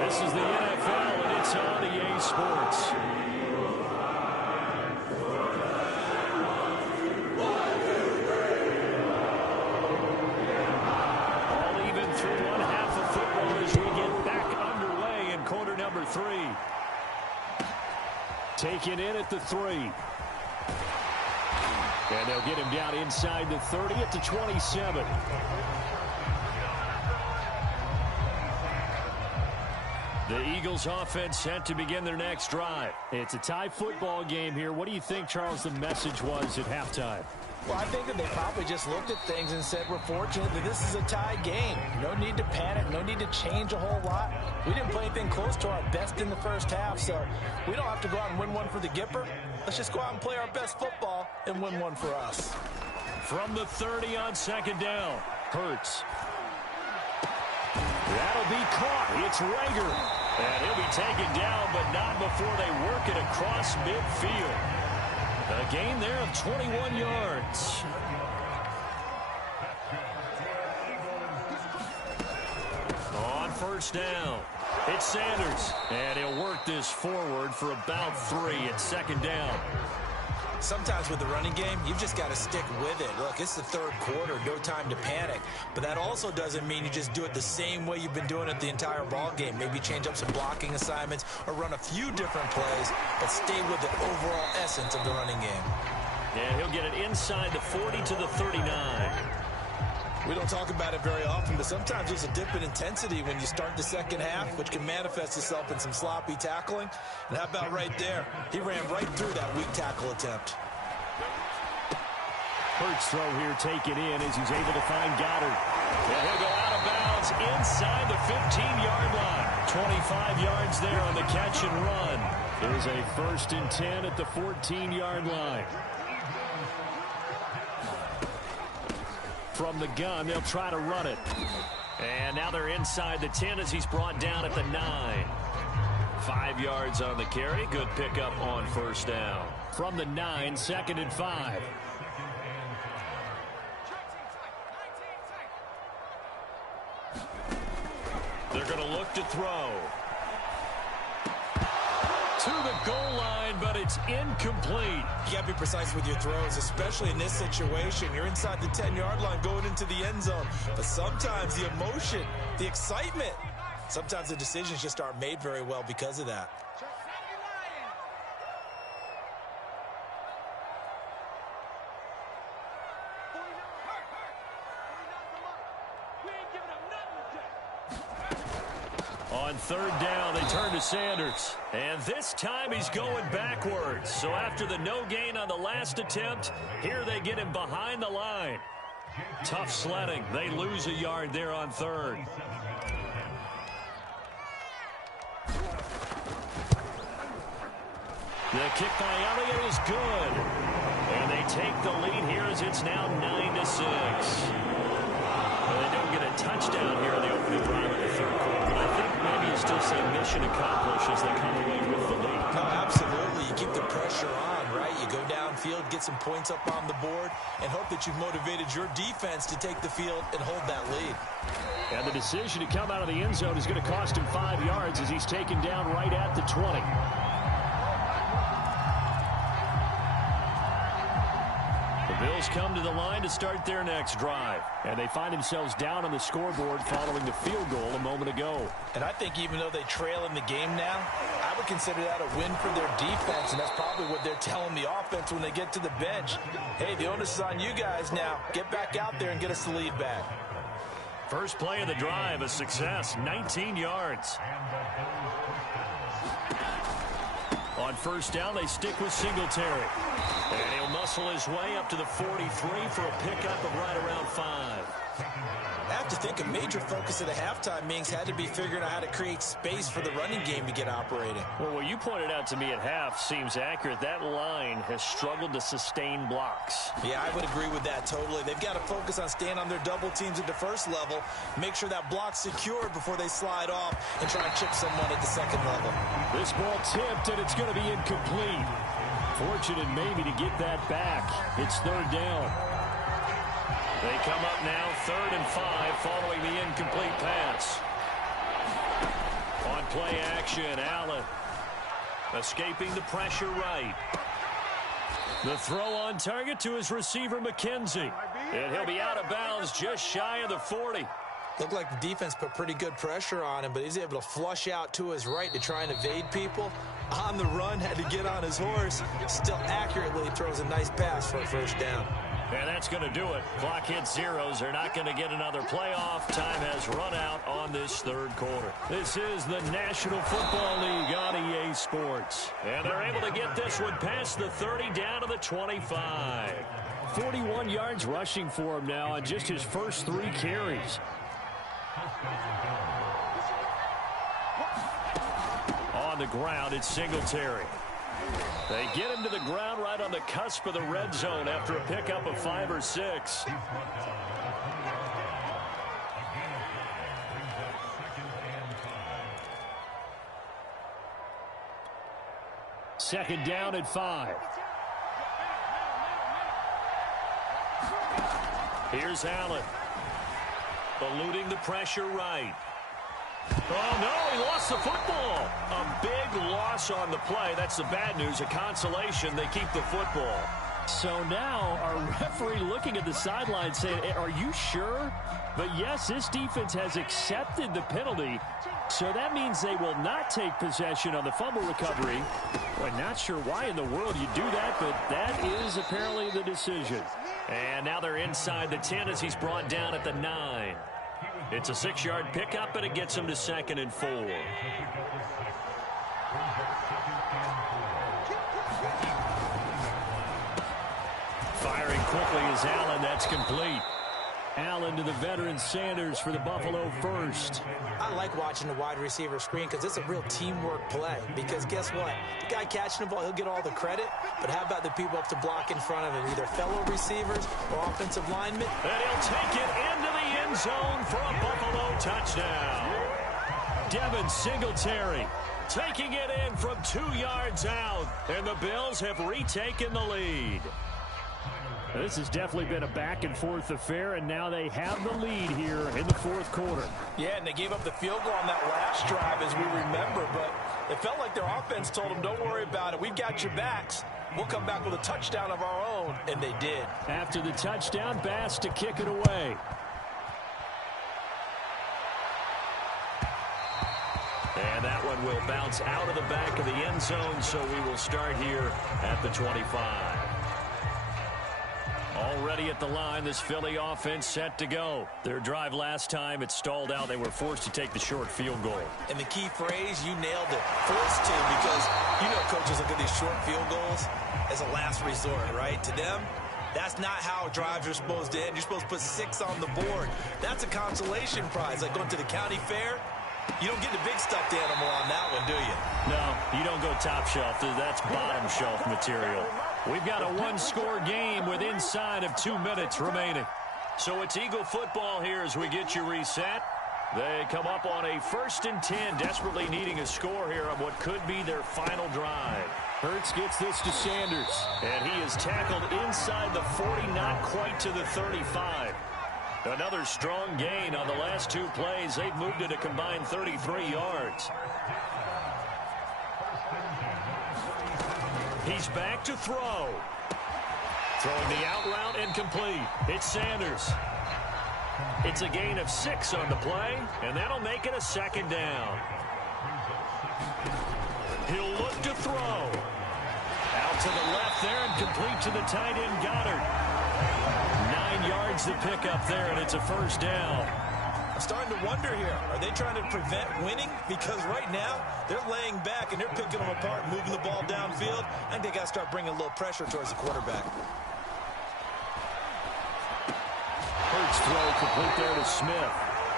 This is the NFL, and it's on EA Sports. All even through one half of football as we get back underway in quarter number 3. Taken in at the 3. And they'll get him down inside the 30 at the 27. The Eagles offense set to begin their next drive. It's a tie football game here. What do you think, Charles, the message was at halftime? Well, I think that they probably just looked at things and said, we're fortunate that this is a tie game. No need to panic. No need to change a whole lot. We didn't play anything close to our best in the first half, so we don't have to go out and win one for the Gipper. Let's just go out and play our best football and win one for us. From the 30 on second down, Hurts. That'll be caught. It's Rager. And he'll be taken down, but not before they work it across midfield. A gain there of 21 yards. On first down, it's Sanders. And he'll work this forward for about 3 at second down. Sometimes with the running game, you've just got to stick with it. Look, it's the third quarter, no time to panic. But that also doesn't mean you just do it the same way you've been doing it the entire ball game. Maybe change up some blocking assignments or run a few different plays, but stay with the overall essence of the running game. And he'll get it inside the 40 to the 39. We don't talk about it very often, but sometimes there's a dip in intensity when you start the second half, which can manifest itself in some sloppy tackling. And how about right there? He ran right through that weak tackle attempt. Hurts throw here taken in as he's able to find Goddard. And he'll go out of bounds inside the 15-yard line. 25 yards there on the catch and run. There's a 1st and 10 at the 14-yard line. From the gun, they'll try to run it. And now they're inside the 10 as he's brought down at the 9. 5 yards on the carry. Good pickup on first down. From the 9, 2nd and 5. They're going to look to throw. To the goal line, but it's incomplete. You got to be precise with your throws, especially in this situation. You're inside the 10-yard line going into the end zone. But sometimes the emotion, the excitement, sometimes the decisions just aren't made very well because of that. On 3rd down, they turn to Sanders. And this time he's going backwards. So after the no gain on the last attempt, here they get him behind the line. Tough sledding. They lose a yard there on 3rd. The kick by Elliott is good. And they take the lead here as it's now 9-6. Well, they don't get a touchdown here in the opening drive of the 3rd quarter. But I think maybe you still say mission accomplished as they come away with the lead. No, absolutely. You keep the pressure on, right? You go downfield, get some points up on the board, and hope that you've motivated your defense to take the field and hold that lead. And the decision to come out of the end zone is going to cost him 5 yards as he's taken down right at the 20. The Bills come to the line to start their next drive. And they find themselves down on the scoreboard following the field goal a moment ago. And I think even though they trail in the game now, I would consider that a win for their defense, and that's probably what they're telling the offense when they get to the bench. Hey, the onus is on you guys now. Get back out there and get us the lead back. First play of the drive, a success, 19 yards. On 1st down, they stick with Singletary. And he'll muscle his way up to the 43 for a pickup of right around 5. I have to think a major focus of the halftime meetings had to be figuring out how to create space for the running game to get operating. Well, what you pointed out to me at half seems accurate. That line has struggled to sustain blocks. Yeah, I would agree with that totally. They've got to focus on staying on their double teams at the first level, make sure that block's secure before they slide off and try and chip someone at the second level. This ball tipped, and it's going to be incomplete. Fortunate maybe to get that back. It's 3rd down. They come up now 3rd and 5 following the incomplete pass. On play action, Allen escaping the pressure right. The throw on target to his receiver, McKenzie. And he'll be out of bounds just shy of the 40. Looked like the defense put pretty good pressure on him, but he's able to flush out to his right to try and evade people. On the run, had to get on his horse. Still accurately throws a nice pass for a 1st down. And that's going to do it. Clock hits zeros. They're not going to get another playoff. Time has run out on this 3rd quarter. This is the National Football League on EA Sports. And they're able to get this one past the 30 down to the 25. 41 yards rushing for him now on just his first 3 carries. On the ground, it's Singletary. They get him to the ground right on the cusp of the red zone after a pickup of 5 or 6. Second down at 5. Here's Allen. Eluding the pressure right. Oh, no, he lost the football. A big loss on the play. That's the bad news. A consolation, they keep the football. So now our referee looking at the sideline saying, are you sure? But yes, this defense has accepted the penalty. So that means they will not take possession on the fumble recovery. I'm not sure why in the world you do that, but that is apparently the decision. And now they're inside the 10 as he's brought down at the 9. It's a 6-yard pickup, and it gets him to 2nd and 4. Firing quickly is Allen. That's complete. Allen to the veteran Sanders for the Buffalo first. I like watching the wide receiver screen because it's a real teamwork play. Because guess what? The guy catching the ball, he'll get all the credit. But how about the people up to block in front of him? Either fellow receivers or offensive linemen. And he'll take it into the end zone for a Buffalo touchdown. Devin Singletary taking it in from 2 yards out. And the Bills have retaken the lead. This has definitely been a back-and-forth affair, and now they have the lead here in the fourth quarter. Yeah, and they gave up the field goal on that last drive, as we remember, but it felt like their offense told them, don't worry about it. We've got your backs. We'll come back with a touchdown of our own, and they did. After the touchdown, Bass to kick it away. And that one will bounce out of the back of the end zone, so we will start here at the 25. Already at the line, this Philly offense set to go. Their drive last time, it stalled out. They were forced to take the short field goal. And the key phrase, you nailed it. Forced to, because you know coaches look at these short field goals as a last resort, right? To them, that's not how drives are supposed to end. You're supposed to put 6 on the board. That's a consolation prize, like going to the county fair. You don't get the big stuffed animal on that one, do you? No, you don't go top shelf. That's bottom shelf material. We've got a one-score game with inside of 2 minutes remaining. So it's Eagle football here as we get you reset. They come up on a 1st and 10, desperately needing a score here on what could be their final drive. Hurts gets this to Sanders. And he is tackled inside the 40, not quite to the 35. Another strong gain on the last 2 plays. They've moved it a combined 33 yards. He's back to throw. Throwing the out route and complete. It's Sanders. It's a gain of 6 on the play, and that'll make it a 2nd down. He'll look to throw. Out to the left there and complete to the tight end Goddard. 9 yards to pick up there, and it's a 1st down. I'm starting to wonder here, are they trying to prevent winning? Because right now, they're laying back and they're picking them apart, moving the ball downfield. I think they got to start bringing a little pressure towards the quarterback. Hurts throw complete there to Smith.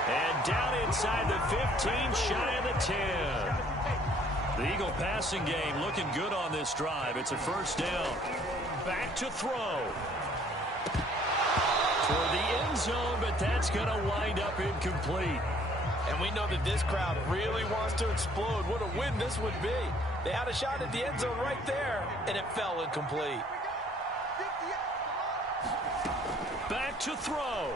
And down inside the 15, shy of the 10. The Eagle passing game looking good on this drive. It's a 1st down. Back to throw. Toward the end zone, but that's going to wind up incomplete. And we know that this crowd really wants to explode. What a win this would be. They had a shot at the end zone right there, and it fell incomplete. Back to throw.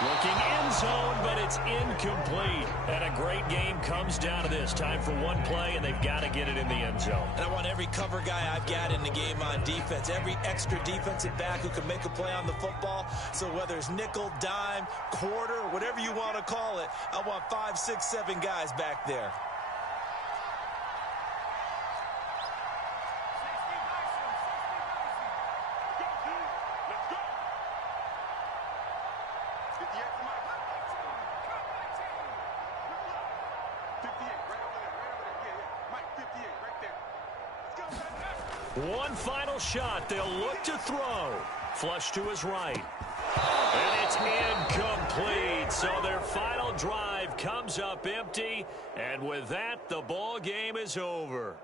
Looking end zone, but it's incomplete. And a great game comes down to this. Time for one play, and they've got to get it in the end zone. And I want every cover guy I've got in the game on defense, every extra defensive back who can make a play on the football. So whether it's nickel, dime, quarter, whatever you want to call it, I want 5, 6, 7 guys back there. One final shot. They'll look to throw. Flush to his right. And it's incomplete. So their final drive comes up empty. And with that, the ball game is over.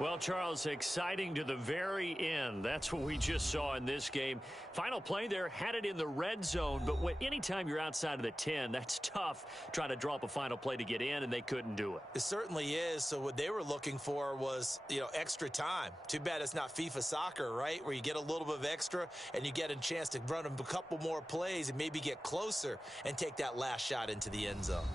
Well, Charles, exciting to the very end. That's what we just saw in this game. Final play there, had it in the red zone, but anytime you're outside of the 10, that's tough trying to draw up a final play to get in, and they couldn't do it. It certainly is. So what they were looking for was, extra time. Too bad it's not FIFA soccer, right, where you get a little bit of extra and you get a chance to run a couple more plays and maybe get closer and take that last shot into the end zone.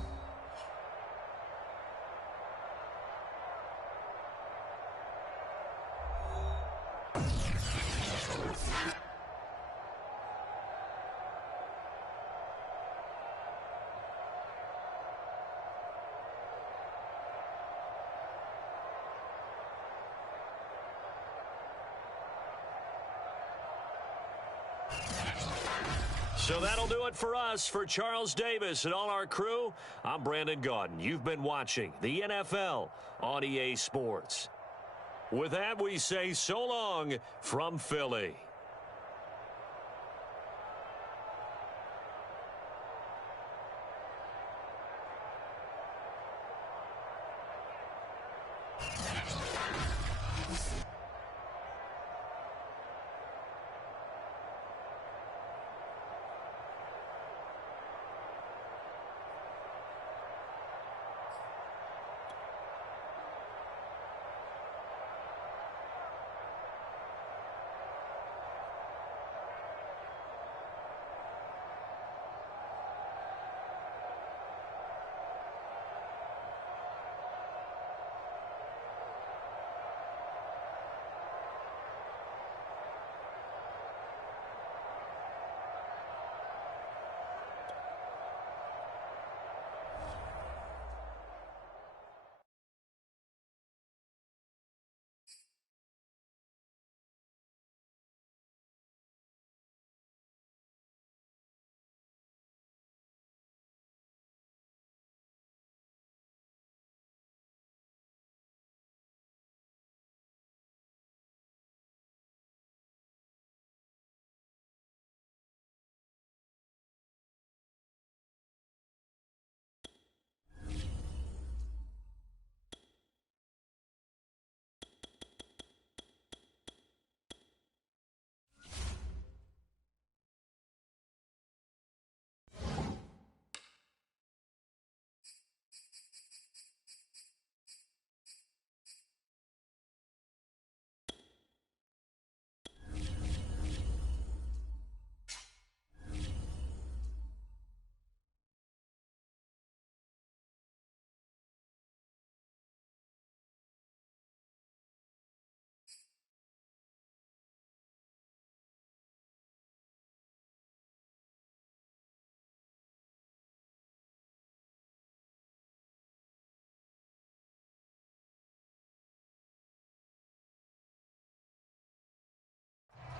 So that'll do it for us. For Charles Davis and all our crew, I'm Brandon Gaudin. You've been watching the NFL on EA Sports. With that, we say so long from Philly.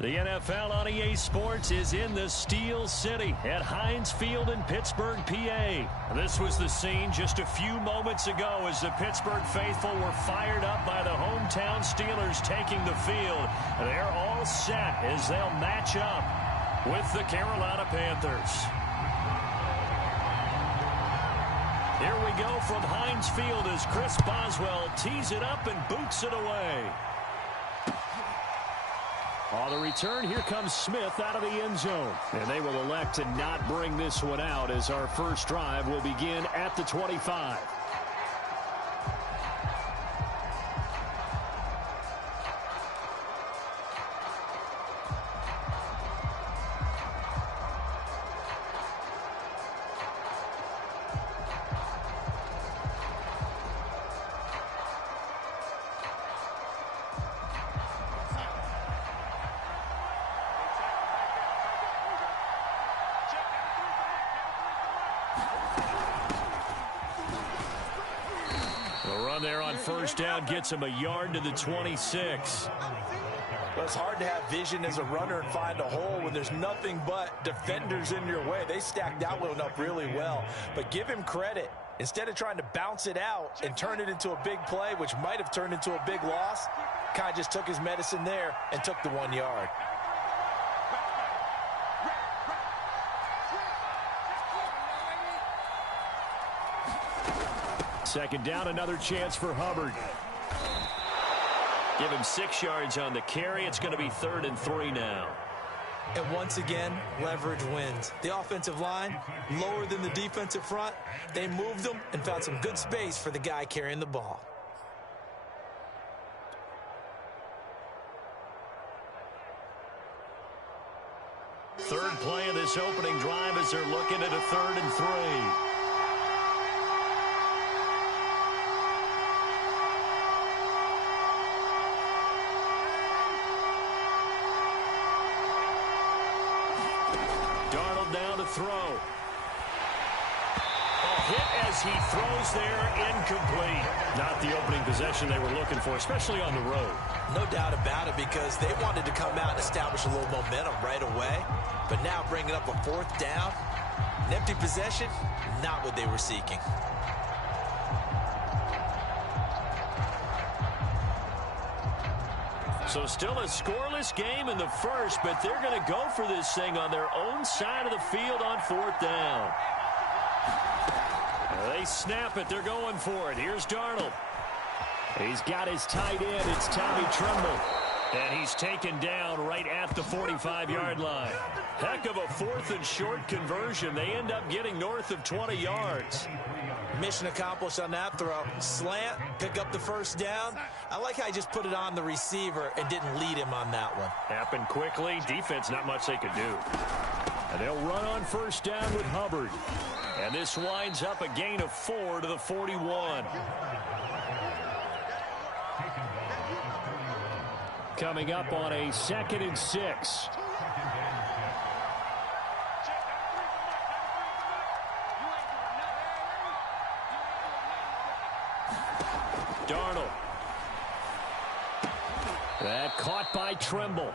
The NFL on EA Sports is in the Steel City at Heinz Field in Pittsburgh, PA. This was the scene just a few moments ago as the Pittsburgh faithful were fired up by the hometown Steelers taking the field. They're all set as they'll match up with the Carolina Panthers. Here we go from Heinz Field as Chris Boswell tees it up and boots it away. On the return, here comes Smith out of the end zone. And they will elect to not bring this one out as our first drive will begin at the 25. There on first down gets him a yard to the 26. Well, it's hard to have vision as a runner and find a hole when there's nothing but defenders in your way. They stacked that one up really well. But give him credit. Instead of trying to bounce it out and turn it into a big play, which might have turned into a big loss, kind of just took his medicine there and took the 1 yard. Second down, another chance for Hubbard. Give him 6 yards on the carry. It's going to be 3rd and 3 now. And once again, leverage wins. The offensive line, lower than the defensive front. They moved them and found some good space for the guy carrying the ball. Third play of this opening drive as they're looking at a 3rd and 3. Darnold down to throw. A hit as he throws there, incomplete. Not the opening possession they were looking for, especially on the road. No doubt about it, because they wanted to come out and establish a little momentum right away. But now bringing up a 4th down, an empty possession, not what they were seeking. So still a scoreless game in the first, but they're going to go for this thing on their own side of the field on 4th down. They snap it. They're going for it. Here's Darnold. He's got his tight end. It's Tommy Tremble. And he's taken down right at the 45-yard line. Heck of a 4th and short conversion. They end up getting north of 20 yards. Mission accomplished on that throw. Slant, pick up the 1st down. I like how he just put it on the receiver and didn't lead him on that one. Happened quickly. Defense, not much they could do. And they'll run on 1st down with Hubbard. And this winds up a gain of 4 to the 41. Coming up on a 2nd and 6. Darnold. That caught by Tremble.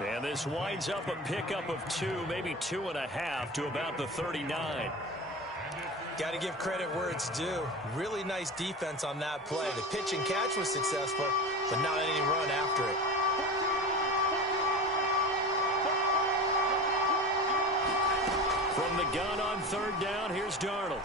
And this winds up a pickup of 2, maybe 2.5 to about the 39. Got to give credit where it's due. Really nice defense on that play. The pitch and catch was successful, but not any run after it. From the gun on 3rd down, here's Darnold.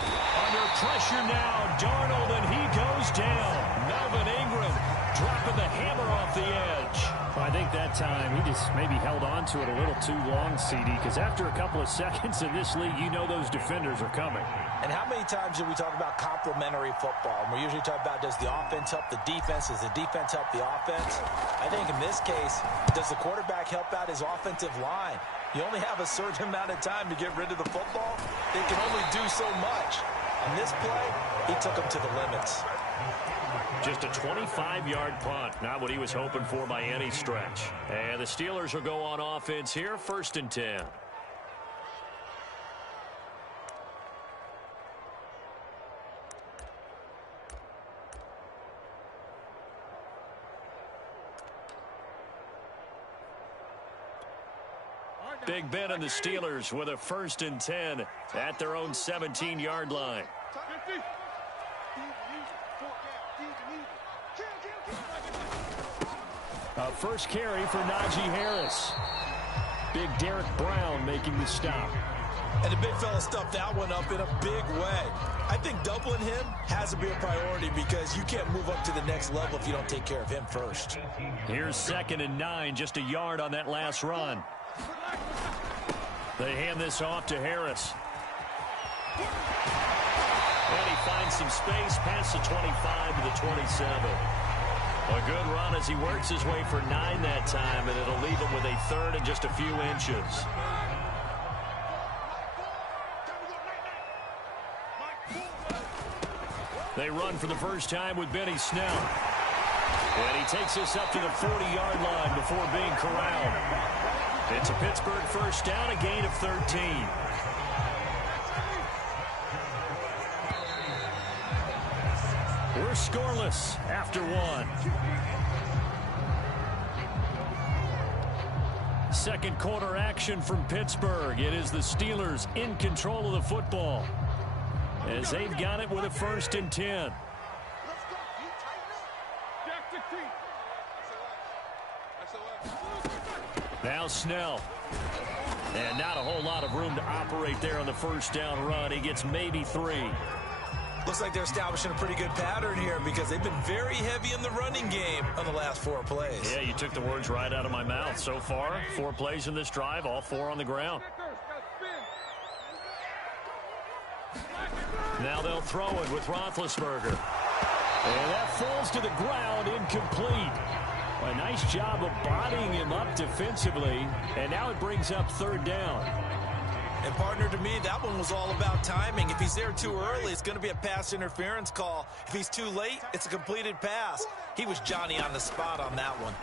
Under pressure now, Darnold, and he goes down. Melvin Ingram dropping the hammer off the edge. I think that time he just maybe held on to it a little too long, CD, because after a couple of seconds in this league, you know those defenders are coming. And how many times do we talk about complementary football? And we usually talk about, does the offense help the defense? Does the defense help the offense? I think in this case, does the quarterback help out his offensive line? You only have a certain amount of time to get rid of the football. They can only do so much. On this play, he took them to the limits. Just a 25-yard punt, not what he was hoping for by any stretch. And the Steelers will go on offense here, 1st and 10. Big Ben and the Steelers with a 1st and 10 at their own 17-yard line. First carry for Najee Harris. Big Derek Brown making the stop. And the big fella stuffed that one up in a big way. I think doubling him has to be a priority, because you can't move up to the next level if you don't take care of him first. Here's 2nd and 9, just a yard on that last run. They hand this off to Harris. And he finds some space past the 25 to the 27. A good run as he works his way for 9 that time, and it'll leave him with a 3rd and just a few inches. They run for the first time with Benny Snell. And he takes us up to the 40-yard line before being corralled. It's a Pittsburgh 1st down, a gain of 13. We're scoreless after 1. Second quarter action from Pittsburgh. It is the Steelers in control of the football, as they've got it with a 1st and 10. Now Snell. And not a whole lot of room to operate there on the 1st down run. He gets maybe 3. Looks like they're establishing a pretty good pattern here because they've been very heavy in the running game on the last 4 plays. Yeah, you took the words right out of my mouth. So far, 4 plays in this drive, all 4 on the ground. Now they'll throw it with Roethlisberger. And that falls to the ground, incomplete. A nice job of bodying him up defensively, and now it brings up 3rd down. And, partner, to me, that one was all about timing. If he's there too early, it's going to be a pass interference call. If he's too late, it's a completed pass. He was Johnny on the spot on that one.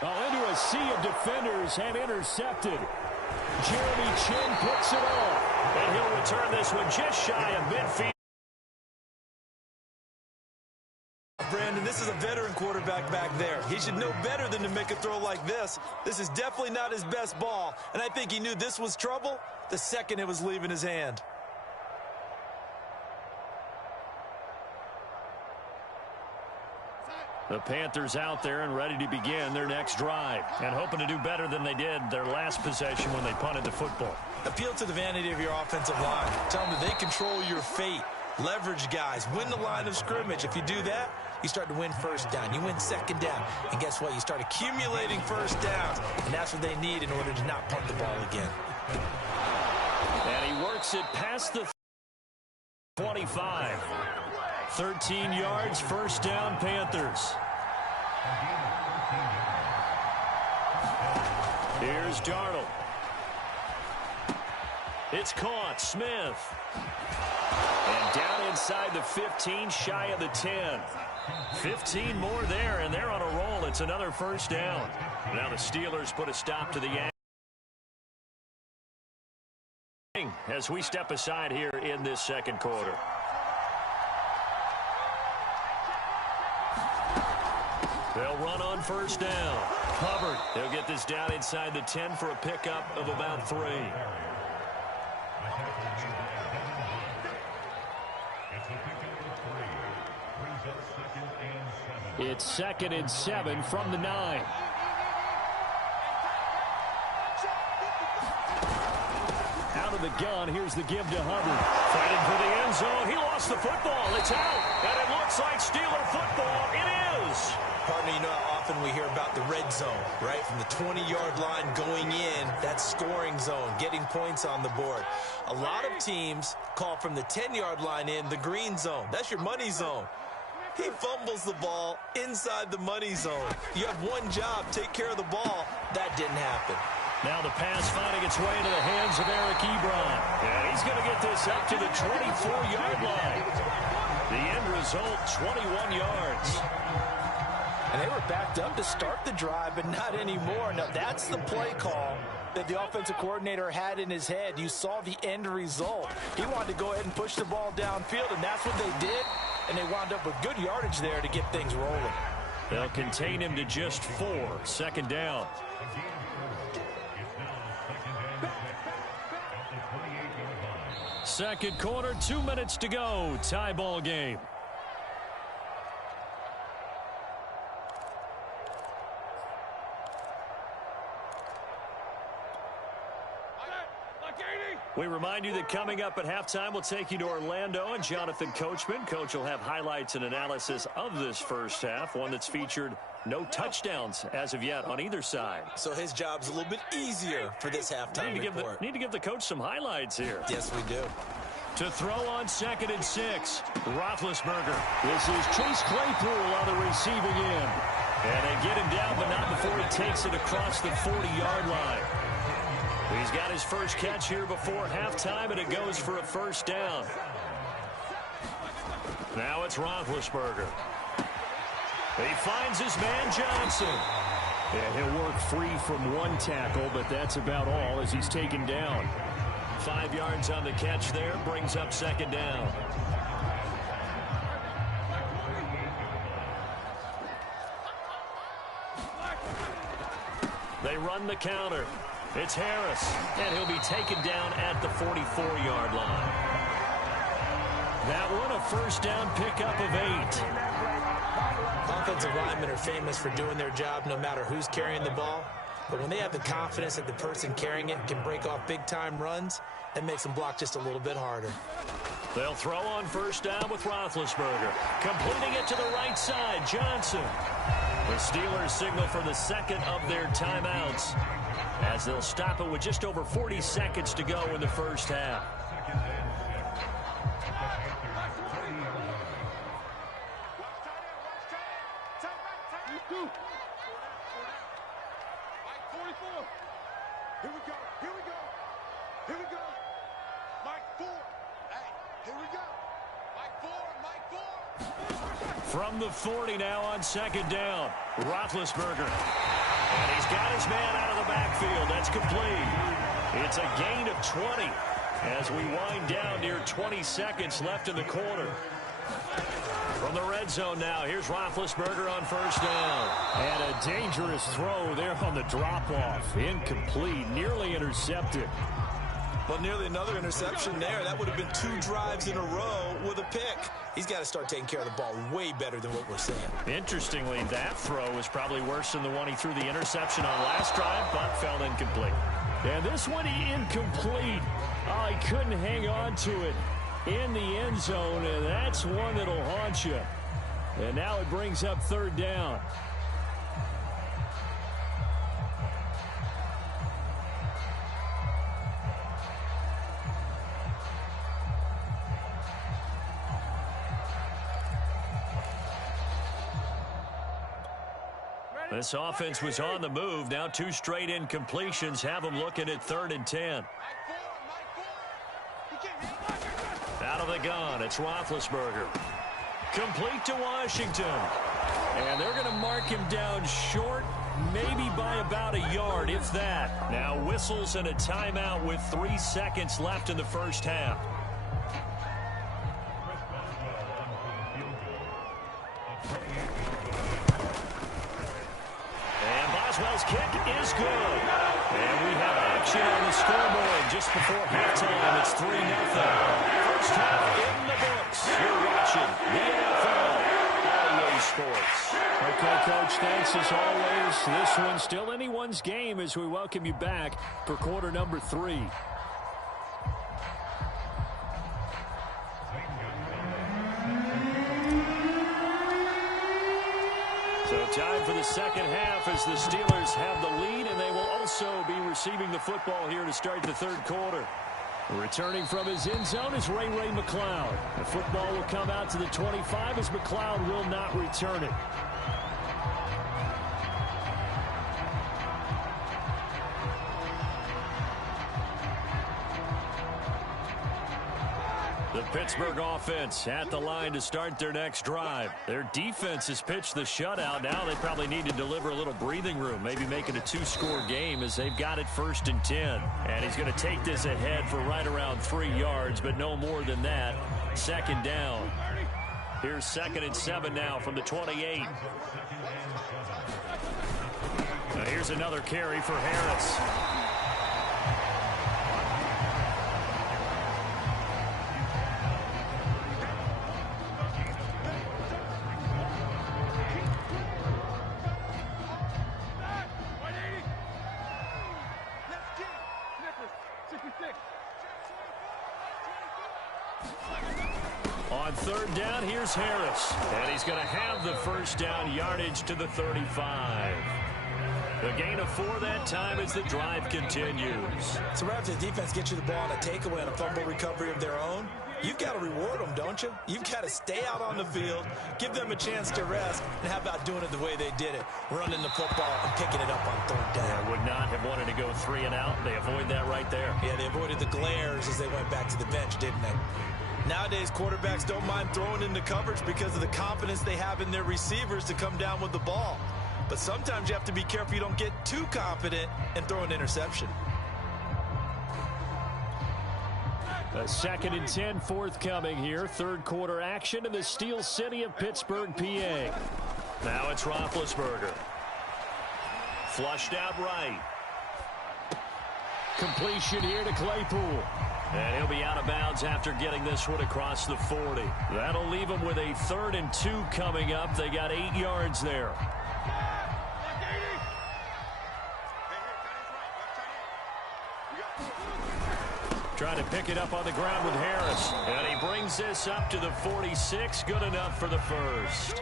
Into a sea of defenders and intercepted. Jeremy Chin picks it off. And he'll return this one just shy of midfield. Brandon, this is a veteran quarterback back there. He should know better than to make a throw like this. This is definitely not his best ball, and I think he knew this was trouble the second it was leaving his hand. The Panthers out there and ready to begin their next drive and hoping to do better than they did their last possession when they punted the football. Appeal to the vanity of your offensive line. Tell them that they control your fate. Leverage guys. Win the line of scrimmage. If you do that, you start to win 1st down. You win 2nd down. And guess what? You start accumulating 1st downs. And that's what they need in order to not punt the ball again. And he works it past the 25. 13 yards, 1st down, Panthers. Here's Darnold. It's caught. Smith. And down inside the 15, shy of the 10. 15 more there, and they're on a roll. It's another 1st down. Now the Steelers put a stop to the action as we step aside here in this 2nd quarter. They'll run on 1st down. Hubbard. They'll get this down inside the 10 for a pickup of about 3. It's 2nd and 7 from the 9. Out of the gun, here's the give to Hubbard. Fighting for the end zone. He lost the football. It's out. And it looks like Steeler football. It is. Partner, you know how often we hear about the red zone, right? From the 20-yard line going in, that scoring zone, getting points on the board. A lot of teams call from the 10-yard line in the green zone. That's your money zone. He fumbles the ball inside the money zone. You have one job, take care of the ball. That didn't happen. Now the pass finding its way into the hands of Eric Ebron. And he's going to get this up to the 24-yard line. The end result, 21 yards. And they were backed up to start the drive, but not anymore. Now, that's the play call that the offensive coordinator had in his head. You saw the end result. He wanted to go ahead and push the ball downfield, and that's what they did. And they wound up with good yardage there to get things rolling. They'll contain him to just 4. 2nd down. Second quarter, 2 minutes to go. Tie ball game. We remind you that coming up at halftime, we'll take you to Orlando and Jonathan Coachman. Coach will have highlights and analysis of this 1st half, one that's featured no touchdowns as of yet on either side. So his job's a little bit easier for this halftime report. Need to give the coach some highlights here. Yes, we do. To throw on 2nd and 6, Roethlisberger. This is Chase Claypool on the receiving end. And they get him down, but not before he takes it across the 40-yard line. He's got his first catch here before halftime, and it goes for a 1st down. Now it's Roethlisberger. He finds his man Johnson. And he'll work free from one tackle, but that's about all as he's taken down. 5 yards on the catch there, brings up 2nd down. They run the counter. It's Harris, and he'll be taken down at the 44-yard line. That one, a 1st down pickup of 8. Offensive linemen are famous for doing their job no matter who's carrying the ball. But when they have the confidence that the person carrying it can break off big-time runs, that makes them block just a little bit harder. They'll throw on first down with Roethlisberger. Completing it to the right side, Johnson. The Steelers signal for the second of their timeouts as they'll stop it with just over 40 seconds to go in the first half. Here we go. Here we go. Here we go. Mike 4. Hey, here we go. Mike 4. Mike 4. From the 40 now on second down. Roethlisberger. And he's got his man out of the backfield. That's complete. It's a gain of 20 as we wind down near 20 seconds left in the quarter. From the red zone now, here's Roethlisberger on first down. And a dangerous throw there on the drop-off. Incomplete, nearly intercepted. Well, nearly another interception there. That would have been 2 drives in a row with a pick. He's got to start taking care of the ball way better than what we're seeing. Interestingly, that throw was probably worse than the one he threw the interception on last drive, but fell incomplete. And this one incomplete. Oh, he couldn't hang on to it in the end zone, and that's one that'll haunt you. And now it brings up third down. This offense was on the move. Now 2 straight incompletions have them looking at 3rd and 10. Out of the gun, it's Roethlisberger. Complete to Washington. And they're going to mark him down short, maybe by about a yard, if that. Now whistles and a timeout with 3 seconds left in the first half. And Boswell's kick is good. And we have action on the scoreboard just before halftime. It's 3-0. First half in the books. You're watching the NFL Audio Sports. Okay, Coach, thanks as always. This one's still anyone's game as we welcome you back for quarter number 3. So time for the second half as the Steelers have the lead, and they will also be receiving the football here to start the third quarter. Returning from his end zone is Ray McLeod. The football will come out to the 25 as McLeod will not return it. The Pittsburgh offense at the line to start their next drive. Their defense has pitched the shutout. Now they probably need to deliver a little breathing room, maybe make it a 2-score game as they've got it 1st and 10. And he's going to take this ahead for right around 3 yards, but no more than that. Second down. Here's 2nd and 7 now from the 28. Now here's another carry for Harris. On third down, here's Harris. And he's going to have the first down yardage to the 35. The gain of 4 that time as the drive continues. So right after the defense gets you the ball on a takeaway and a fumble recovery of their own, you've got to reward them, don't you? You've got to stay out on the field, give them a chance to rest, and how about doing it the way they did it, running the football and picking it up on third down. They would not have wanted to go 3 and out. They avoid that right there. Yeah, they avoided the glares as they went back to the bench, didn't they? Nowadays, quarterbacks don't mind throwing into coverage because of the confidence they have in their receivers to come down with the ball. But sometimes you have to be careful you don't get too confident and throw an interception. A 2nd and 10 forthcoming here. Third quarter action in the Steel City of Pittsburgh, PA. Now it's Roethlisberger. Flushed out right. Completion here to Claypool. And he'll be out of bounds after getting this one across the 40. That'll leave him with a 3rd and 2 coming up. They got 8 yards there. Trying to pick it up on the ground with Harris. And he brings this up to the 46. Good enough for the first.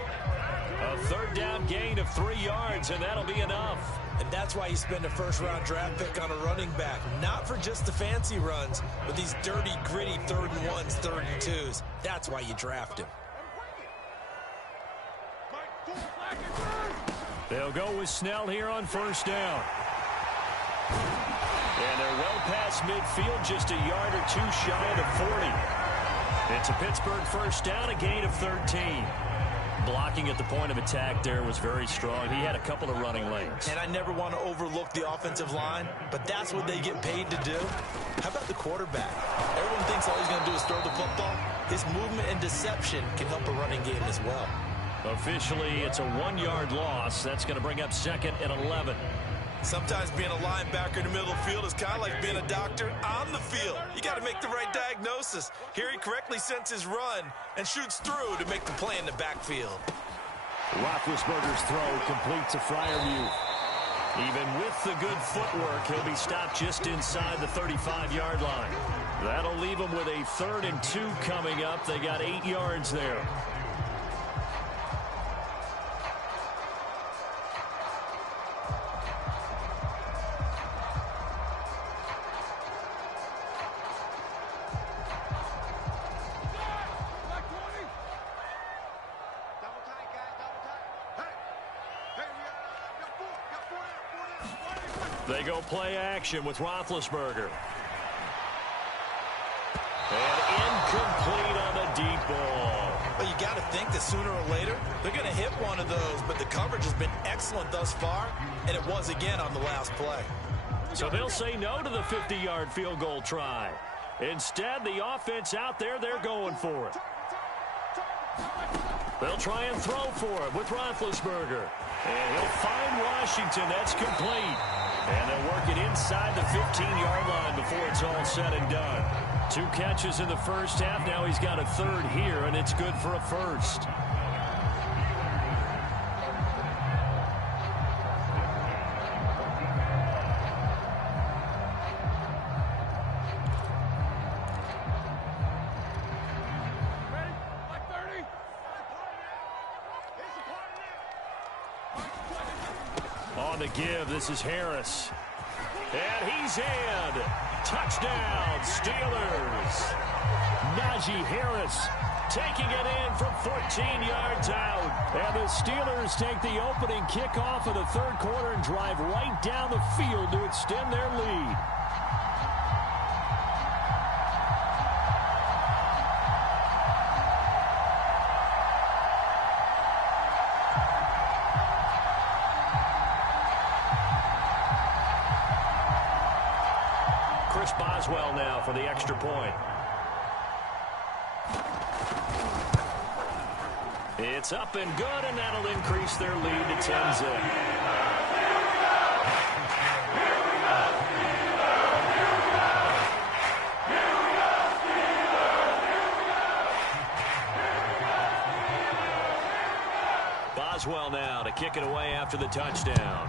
A third down gain of 3 yards, and that'll be enough. And that's why you spend a first-round draft pick on a running back. Not for just the fancy runs, but these dirty, gritty 3rd and 1s, 3rd and 2s. That's why you draft him. They'll go with Snell here on first down. And they're well past midfield, just a yard or two shy of the 40. It's a Pittsburgh first down, a gain of 13. Blocking at the point of attack there was very strong. He had a couple of running lanes. And I never want to overlook the offensive line, but that's what they get paid to do. How about the quarterback? Everyone thinks all he's going to do is throw the football. His movement and deception can help a running game as well. Officially, it's a 1-yard loss. That's going to bring up 2nd and 11. Sometimes being a linebacker in the middle of the field is kind of like being a doctor on the field. You got to make the right diagnosis. Here he correctly senses run and shoots through to make the play in the backfield. Roethlisberger's throw complete to Freiermuth. Even with the good footwork, he'll be stopped just inside the 35-yard line. That'll leave him with a 3rd and 2 coming up. They got 8 yards there. They go play action with Roethlisberger. And incomplete on the deep ball. Well, you got to think that sooner or later, they're going to hit one of those, but the coverage has been excellent thus far, and it was again on the last play. So they'll say no to the 50-yard field goal try. Instead, the offense out there, they're going for it. They'll try and throw for it with Roethlisberger. And he'll find Washington. That's complete. And they'll work it inside the 15-yard line before it's all said and done. 2 catches in the first half. Now he's got a 3rd here, and it's good for a first. On the give, this is Harris. And he's in. Touchdown, Steelers. Najee Harris taking it in from 14 yards out. And the Steelers take the opening kickoff of the 3rd quarter and drive right down the field to extend their lead. Boswell now for the extra point. It's up and good, and that'll increase their lead to 10-zip. Boswell now to kick it away after the touchdown.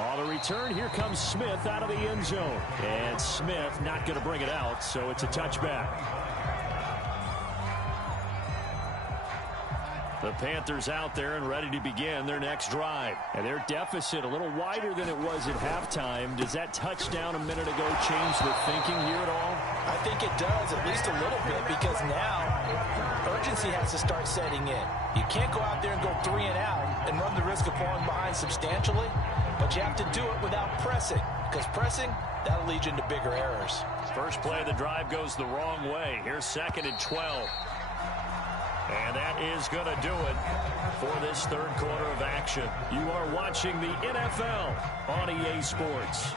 On the return, here comes Smith out of the end zone. And Smith not going to bring it out, so it's a touchback. The Panthers out there and ready to begin their next drive. And their deficit a little wider than it was at halftime. Does that touchdown a minute ago change the thinking here at all? I think it does, at least a little bit, because now urgency has to start setting in. You can't go out there and go 3 and out and run the risk of falling behind substantially. But you have to do it without pressing, because pressing, that'll lead you into bigger errors. First play of the drive goes the wrong way. Here's 2nd and 12. And that is going to do it for this 3rd quarter of action. You are watching the NFL on EA Sports.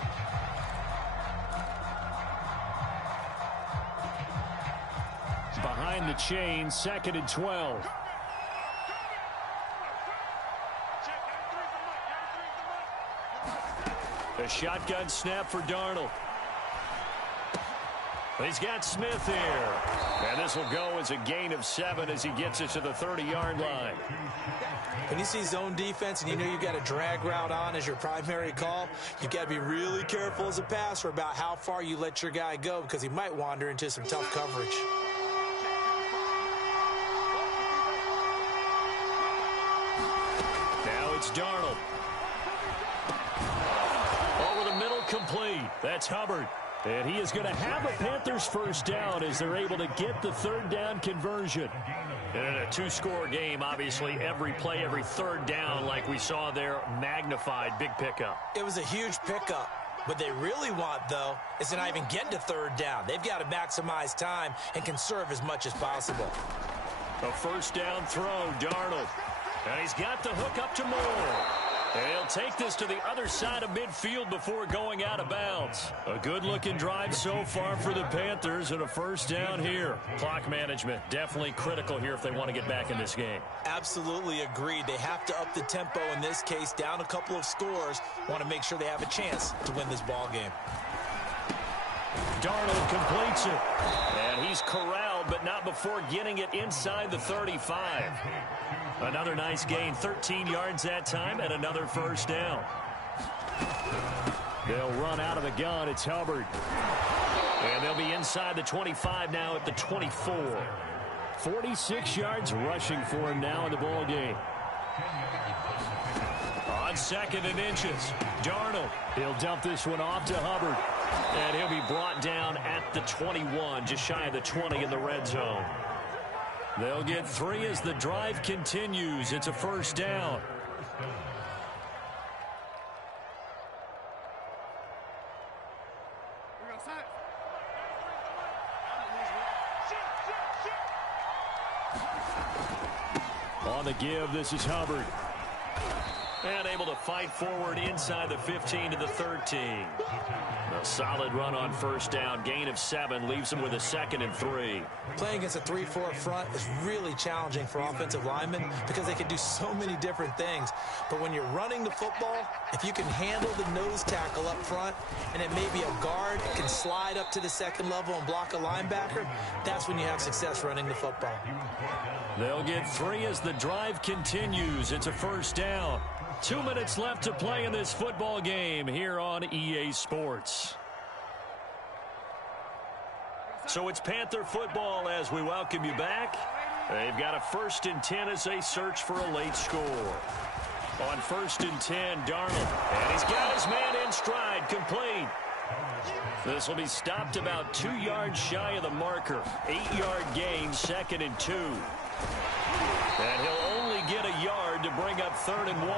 Behind the chain, 2nd and 12. A shotgun snap for Darnold. He's got Smith here. And this will go as a gain of 7 as he gets it to the 30-yard line. When you see zone defense and you know you've got a drag route on as your primary call, you've got to be really careful as a passer about how far you let your guy go because he might wander into some tough coverage. Now it's Darnold. Over the middle, complete. That's Hubbard. And he is going to have a Panthers first down as they're able to get the third down conversion. And in a 2-score game, obviously, every play, every third down, like we saw there, magnified, big pickup. It was a huge pickup. What they really want, though, is to not even get to third down. They've got to maximize time and conserve as much as possible. A first down throw, Darnold. And he's got the hook up to Moore. And he'll take this to the other side of midfield before going out of bounds. A good-looking drive so far for the Panthers and a first down here. Clock management definitely critical here if they want to get back in this game. Absolutely agreed. They have to up the tempo in this case, down a couple of scores. Want to make sure they have a chance to win this ball game. Darnold completes it. And he's corralled, but not before getting it inside the 35. Another nice gain, 13 yards that time, and another first down. They'll run out of the gun. It's Hubbard. And they'll be inside the 25 now at the 24. 46 yards rushing for him now in the ball game. On 2nd and inches, Darnold. He'll dump this one off to Hubbard. And he'll be brought down at the 21, just shy of the 20 in the red zone. They'll get 3 as the drive continues. It's a first down. On the give, this is Hubbard. And able to fight forward inside the 15 to the 13. A solid run on first down. Gain of 7 leaves him with a 2nd and 3. Playing against a 3-4 front is really challenging for offensive linemen because they can do so many different things. But when you're running the football, if you can handle the nose tackle up front and it may be a guard can slide up to the 2nd level and block a linebacker, that's when you have success running the football. They'll get 3 as the drive continues. It's a first down. 2 minutes left to play in this football game here on EA Sports. So it's Panther football as we welcome you back. They've got a 1st and 10 as they search for a late score. On 1st and 10, Darnold. And he's got his man in stride, complete. This will be stopped about 2 yards shy of the marker. 8-yard gain, 2nd and 2. And he'll only get a yard to bring up 3rd and 1.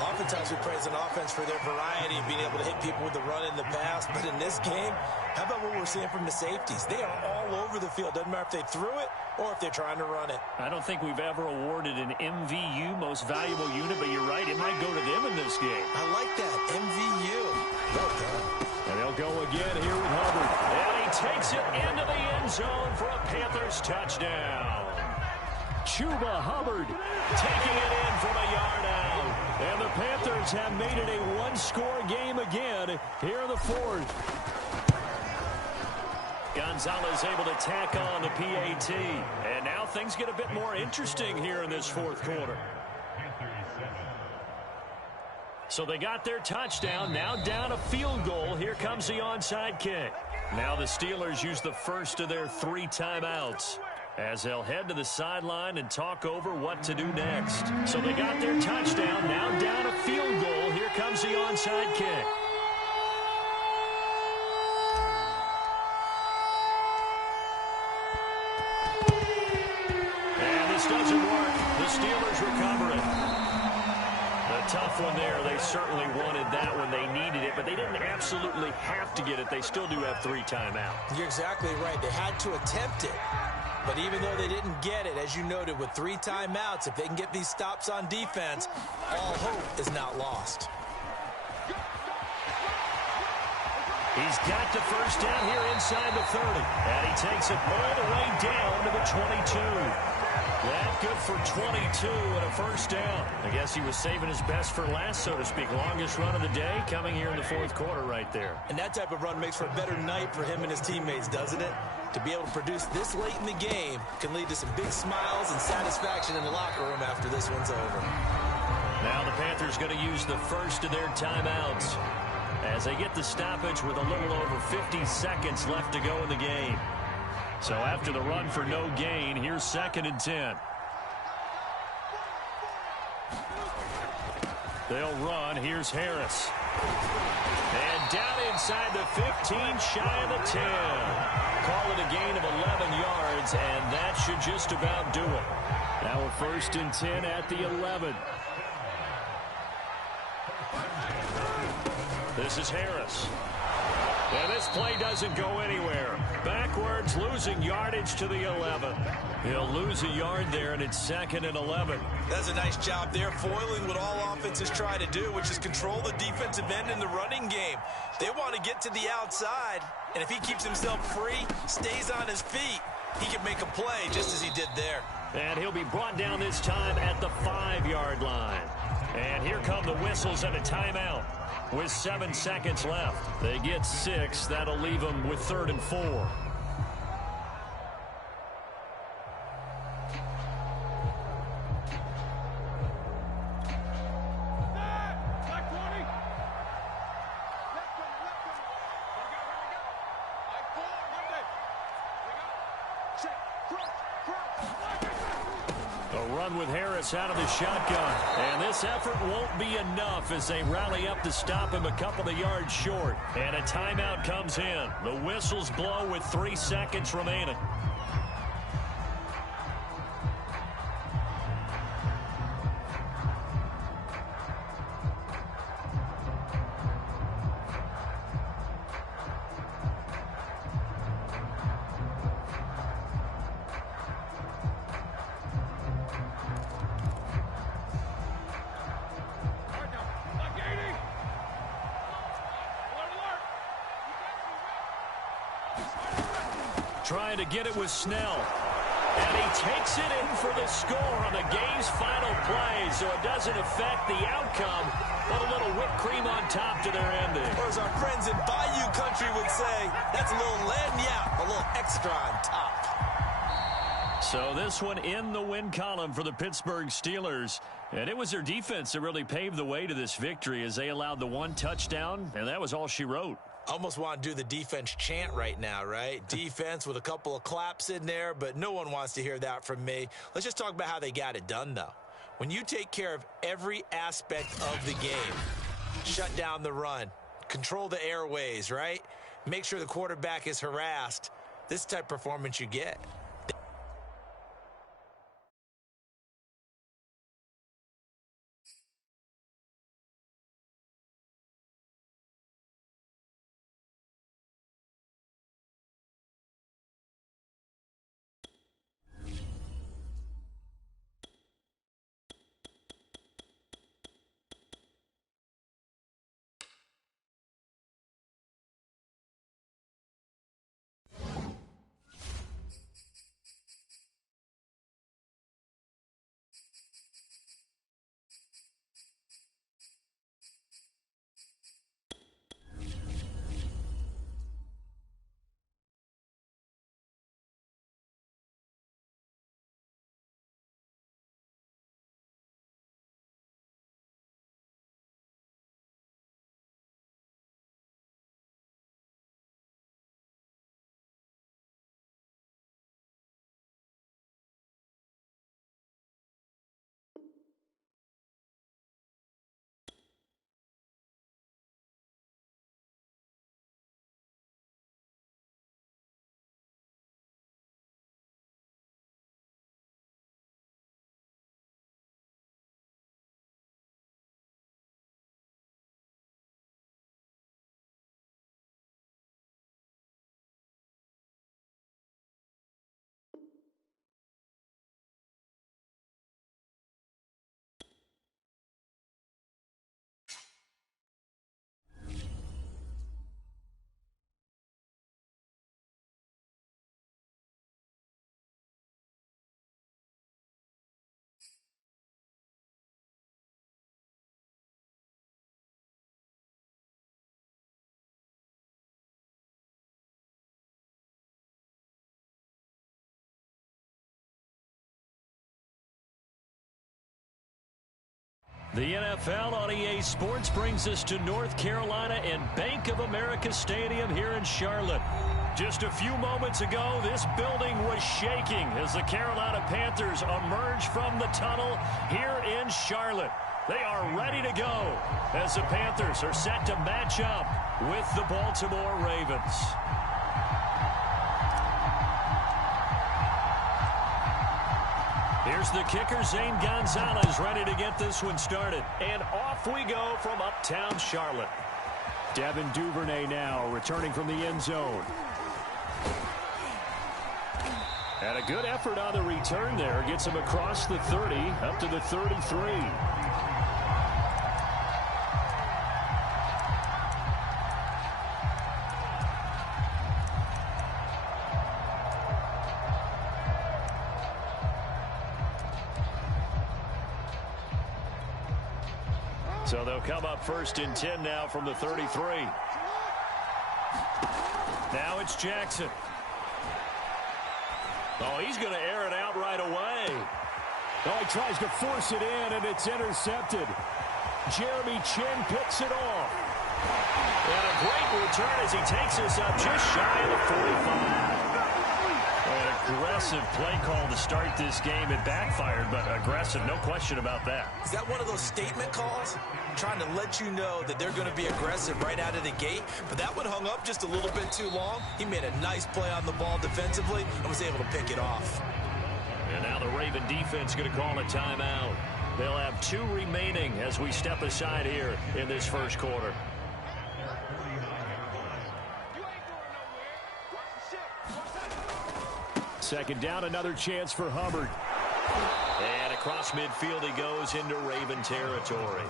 Oftentimes we praise an offense for their variety of being able to hit people with the run in the pass. But in this game, how about what we're seeing from the safeties? They are all over the field. Doesn't matter if they threw it or if they're trying to run it. I don't think we've ever awarded an MVU, most valuable unit, but you're right, it might go to them in this game. I like that, MVU. Well done. And they'll go again here with Hubbard. And he takes it into the end zone for a Panthers touchdown. Chuba Hubbard taking it in from a yard out. And the Panthers have made it a 1-score game again here in the 4th. Gonzalez able to tack on the PAT. And now things get a bit more interesting here in this 4th quarter. So they got their touchdown. Now down a field goal. Here comes the onside kick. Now the Steelers use the first of their 3 timeouts as they'll head to the sideline and talk over what to do next. So they got their touchdown. Now down a field goal. Here comes the onside kick. And this doesn't work. The Steelers recover it. A tough one there. They certainly wanted that one. They needed it, but they didn't absolutely have to get it. They still do have 3 timeouts. You're exactly right. They had to attempt it. But even though they didn't get it, as you noted, with 3 timeouts, if they can get these stops on defense, all hope is not lost. He's got the first down here inside the 30. And he takes it all the way down to the 22. That good for 22 and a first down. I guess he was saving his best for last, so to speak. Longest run of the day coming here in the fourth quarter right there. And that type of run makes for a better night for him and his teammates, doesn't it? To be able to produce this late in the game can lead to some big smiles and satisfaction in the locker room after this one's over. Now the Panthers going to use the first of their timeouts as they get the stoppage with a little over 50 seconds left to go in the game. So after the run for no gain, here's 2nd and 10. They'll run. Here's Harris. And down inside the 15, shy of the 10. Call it a gain of 11 yards, and that should just about do it. Now a 1st and 10 at the 11. This is Harris. And this play doesn't go anywhere. Backwards, losing yardage to the 11. He'll lose a yard there, and it's 2nd and 11. That's a nice job there, foiling what all offenses try to do, which is control the defensive end in the running game. They want to get to the outside, and if he keeps himself free, stays on his feet, he can make a play just as he did there. And he'll be brought down this time at the 5-yard line. And here come the whistles and a timeout. With 7 seconds left, they get 6. That'll leave them with 3rd and 4. With Harris out of the shotgun. And this effort won't be enough as they rally up to stop him a couple of yards short. And a timeout comes in. The whistles blow with 3 seconds remaining. Trying to get it with Snell. And he takes it in for the score on the game's final play, so it doesn't affect the outcome, but a little whipped cream on top to their ending. Or as our friends in Bayou Country would say, that's a little lagniappe, a little extra on top. So this one in the win column for the Pittsburgh Steelers. And it was their defense that really paved the way to this victory as they allowed the 1 touchdown, and that was all she wrote. I almost want to do the defense chant right now, right? Defense with a couple of claps in there, but no one wants to hear that from me. Let's just talk about how they got it done, though. When you take care of every aspect of the game, shut down the run, control the airways, right? Make sure the quarterback is harassed. This type of performance you get. The NFL on EA Sports brings us to North Carolina and Bank of America Stadium here in Charlotte. Just a few moments ago, this building was shaking as the Carolina Panthers emerge from the tunnel here in Charlotte. They are ready to go as the Panthers are set to match up with the Baltimore Ravens. Here's the kicker, Zane Gonzalez, ready to get this one started. And off we go from uptown Charlotte. Devin Duvernay now returning from the end zone. And a good effort on the return there. Gets him across the 30, up to the 33. So they'll come up 1st and 10 now from the 33. Now it's Jackson. Oh, he's going to air it out right away. Oh, he tries to force it in, and it's intercepted. Jeremy Chin picks it off. And a great return as he takes us up just shy of the 45. An aggressive play call to start this game. It backfired, but aggressive, no question about that. Is that one of those statement calls? Trying to let you know that they're going to be aggressive right out of the gate, but that one hung up just a little bit too long. He made a nice play on the ball defensively and was able to pick it off. And now the Raven defense going to call a timeout. They'll have 2 remaining as we step aside here in this first quarter. Second down, another chance for Hubbard. And across midfield he goes into Raven territory.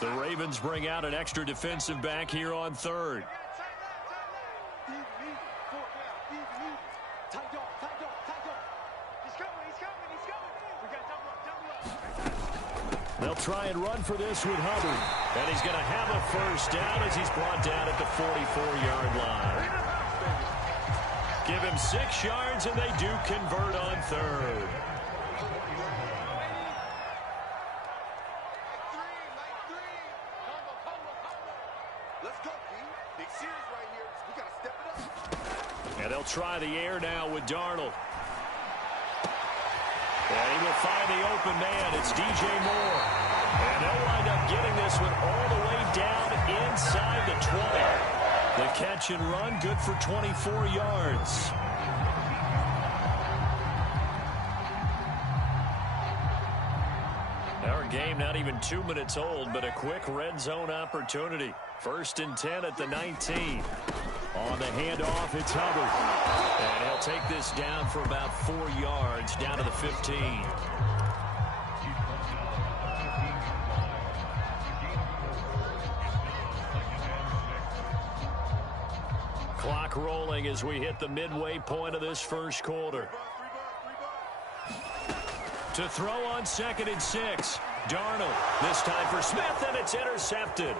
The Ravens bring out an extra defensive back here on 3rd. They'll try and run for this with Hubbard. And he's going to have a first down as he's brought down at the 44-yard line. Give him 6 yards, and they do convert on 3rd. And they'll try the air now with Darnold. And he will find the open man. It's DJ Moore. And they'll wind up getting this one all the way down inside the 20. The catch and run, good for 24 yards. Our game not even 2 minutes old, but a quick red zone opportunity. 1st and 10 at the 19. On the handoff, it's Hubbard. And he'll take this down for about 4 yards, down to the 15. Clock rolling as we hit the midway point of this first quarter. To throw on 2nd and 6. Darnold, this time for Smith, and it's intercepted.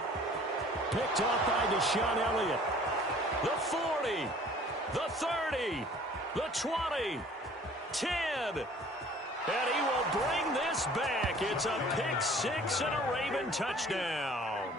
Picked off by Deshaun Elliott. The 40, the 30, the 20, 10. And he will bring this back. It's a pick 6 and a Raven touchdown.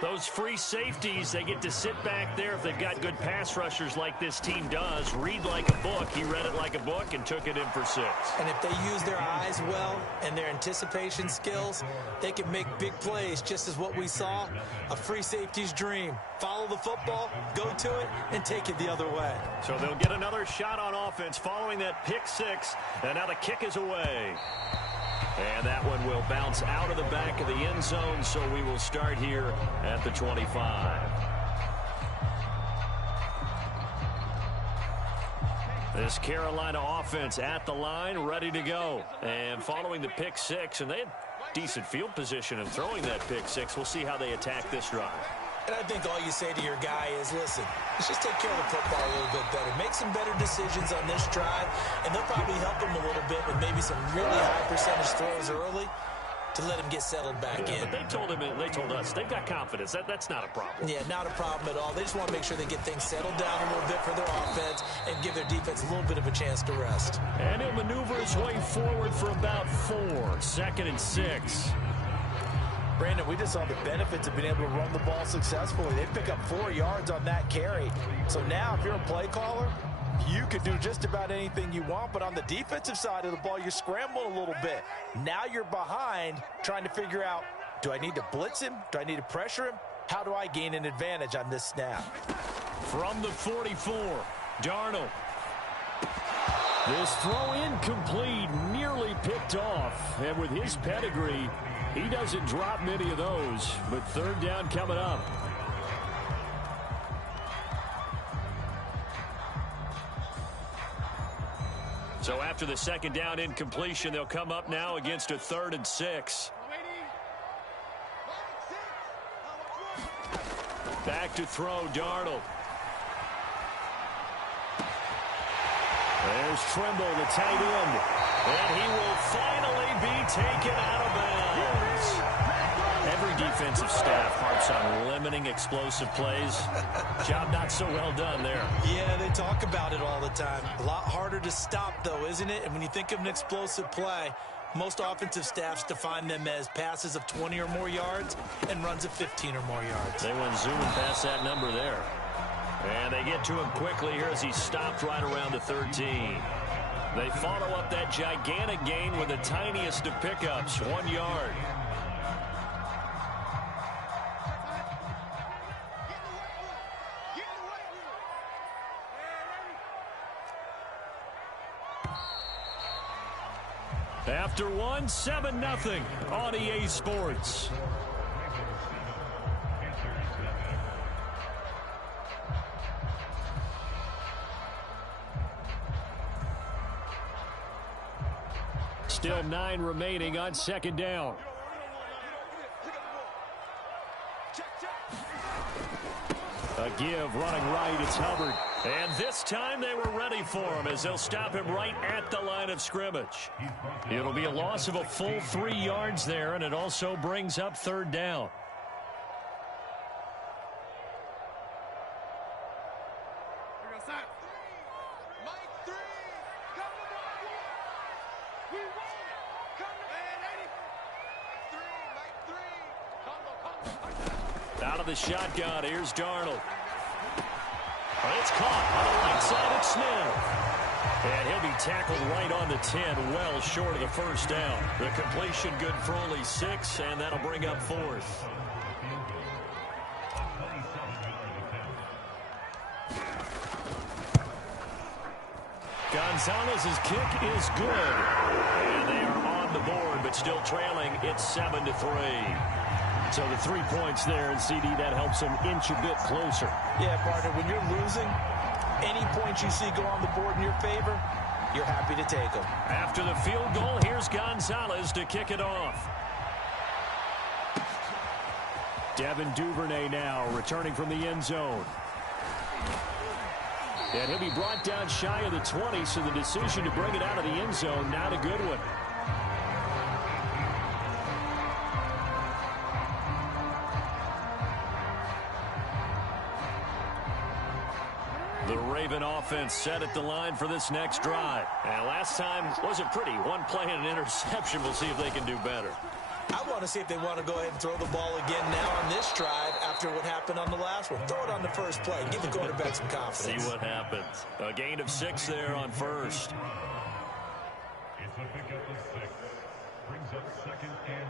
Those free safeties, they get to sit back there if they've got good pass rushers like this team does. Read like a book. He read it like a book and took it in for 6. And if they use their eyes well and their anticipation skills, they can make big plays, just as what we saw. A free safety's dream. Follow the football, go to it, and take it the other way. So they'll get another shot on offense following that pick 6. And now the kick is away. And that one will bounce out of the back of the end zone, so we will start here at the 25. This Carolina offense at the line, ready to go. And following the pick 6, and they had decent field position in throwing that pick 6. We'll see how they attack this drive. And I think all you say to your guy is, listen, let's just take care of the football a little bit better. Make some better decisions on this drive, and they'll probably help him a little bit with maybe some really high percentage throws early. to let him get settled back in. But they told us they've got confidence. That's not a problem. Yeah, not a problem at all. They just want to make sure they get things settled down a little bit for their offense and give their defense a little bit of a chance to rest. And he'll maneuver his way forward for about 4. 2nd and 6. Brandon, we just saw the benefits of being able to run the ball successfully. They pick up 4 yards on that carry. So now if you're a play caller, you could do just about anything you want, but on the defensive side of the ball, you're scrambling a little bit. Now you're behind trying to figure out, do I need to blitz him? Do I need to pressure him? How do I gain an advantage on this snap? From the 44, Darnold. This throw incomplete, nearly picked off. And with his pedigree, he doesn't drop many of those. But 3rd down coming up. So after the 2nd down incompletion, they'll come up now against a 3rd and 6. Back to throw, Darnold. There's Trimble, the tight end. And he will finally be taken out of bounds. Every defensive staff harps on limiting explosive plays. Job not so well done there. Yeah, they talk about it all the time. A lot harder to stop, though, isn't it? And when you think of an explosive play, most offensive staffs define them as passes of 20 or more yards and runs of 15 or more yards. They went zooming past that number there. And they get to him quickly here as he stopped right around the 13. They follow up that gigantic gain with the tiniest of pickups, 1 yard. After 1, 7-0 on EA Sports. Still 9 remaining on 2nd down. A give, running right, it's Hubbard. And this time they were ready for him as they'll stop him right at the line of scrimmage. It'll be a loss of a full 3 yards there, and it also brings up 3rd down. Out of the shotgun, here's Darnold. It's caught on the right side of Smith. And he'll be tackled right on the 10, well short of the 1st down. The completion good for only 6, and that'll bring up 4th. Gonzalez's kick is good. And they are on the board, but still trailing. It's 7-3. So the 3 points there, and CD, that helps them inch a bit closer. Yeah, partner, when you're losing, any points you see go on the board in your favor, you're happy to take them. After the field goal, here's Gonzalez to kick it off. Devin Duvernay now returning from the end zone. And he'll be brought down shy of the 20, so the decision to bring it out of the end zone, not a good one. The Raven offense set at the line for this next drive. And last time wasn't pretty. 1 play and an interception. We'll see if they can do better. I want to see if they want to go ahead and throw the ball again now on this drive after what happened on the last one. Throw it on the first play. Give the quarterback some confidence. See what happens. A gain of 6 there on 1st. It's a pickup of 6. Brings up 2nd and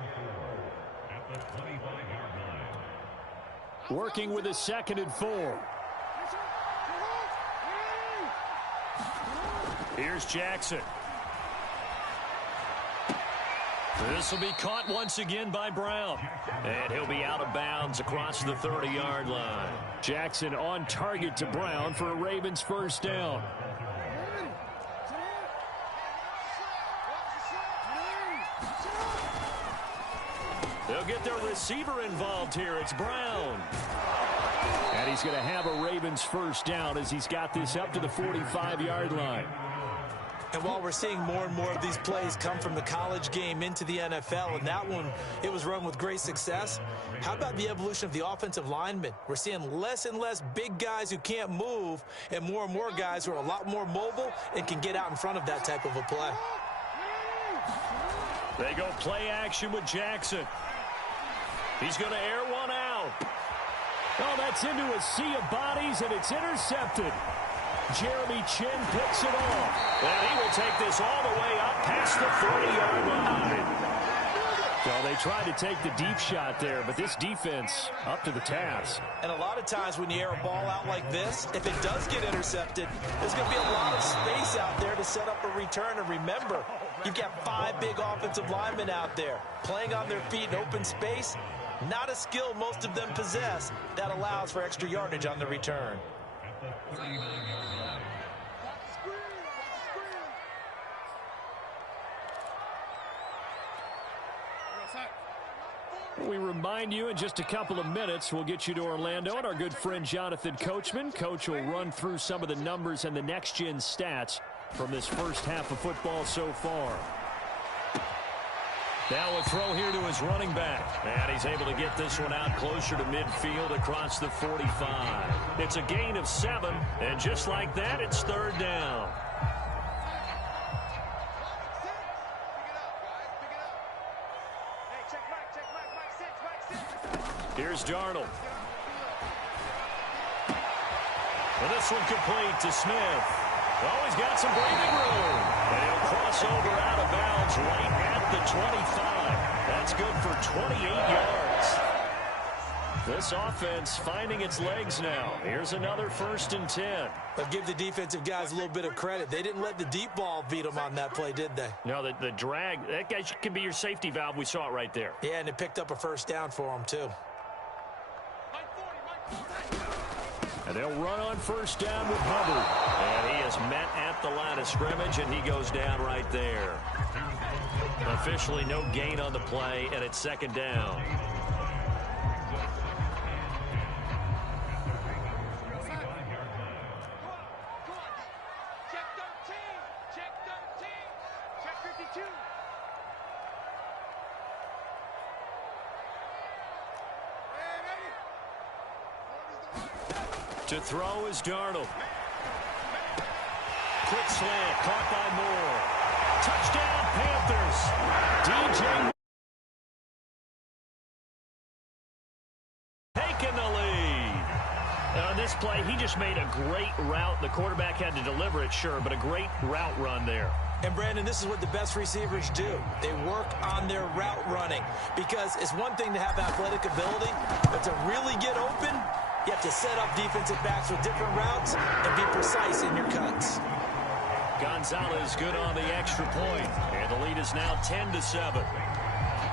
4 at the 25-yard line. Working with a 2nd and 4. Here's Jackson. This will be caught once again by Brown. And he'll be out of bounds across the 30-yard line. Jackson on target to Brown for a Ravens 1st down. They'll get their receiver involved here. It's Brown. And he's going to have a Ravens 1st down as he's got this up to the 45-yard line. And while we're seeing more and more of these plays come from the college game into the NFL, and that one, it was run with great success, how about the evolution of the offensive linemen? We're seeing less and less big guys who can't move and more guys who are a lot more mobile and can get out in front of that type of a play. They go play action with Jackson. He's going to air one out. Oh, that's into a sea of bodies, and it's intercepted. Jeremy Chin picks it off. And he will take this all the way up past the 40-yard line. So they tried to take the deep shot there, but this defense up to the task. And a lot of times when you air a ball out like this, if it does get intercepted, there's going to be a lot of space out there to set up a return. And remember, you've got 5 big offensive linemen out there playing on their feet in open space. Not a skill most of them possess that allows for extra yardage on the return. We remind you in just a couple of minutes, we'll get you to Orlando and our good friend Jonathan Coachman. Coach will run through some of the numbers and the next-gen stats from this first half of football so far. Now a throw here to his running back. And he's able to get this one out closer to midfield across the 45. It's a gain of 7, and just like that, it's third down. Here's Darnold. And this one complete to Smith. Oh, he's got some breathing room. And he'll cross over out of bounds right at the 25. That's good for 28 yards. This offense finding its legs now. Here's another 1st and 10. But give the defensive guys a little bit of credit. They didn't let the deep ball beat them on that play, did they? No, the drag, that guy could be your safety valve. We saw it right there. Yeah, and it picked up a 1st down for them, too. And they'll run on 1st down with Hubbard. And he is met at the line of scrimmage, and he goes down right there. Officially no gain on the play, and it's 2nd down. Check 13. Check 13. Check 52. To throw is Darnold. Quick slant, caught by Moore. Touchdown, Panthers. DJ taking the lead. On this play, he just made a great route. The quarterback had to deliver it, sure, but a great route run there. And, Brandon, this is what the best receivers do. They work on their route running because it's one thing to have athletic ability, but to really get open, you have to set up defensive backs with different routes and be precise in your cuts. Gonzalez good on the extra point, and the lead is now 10-7.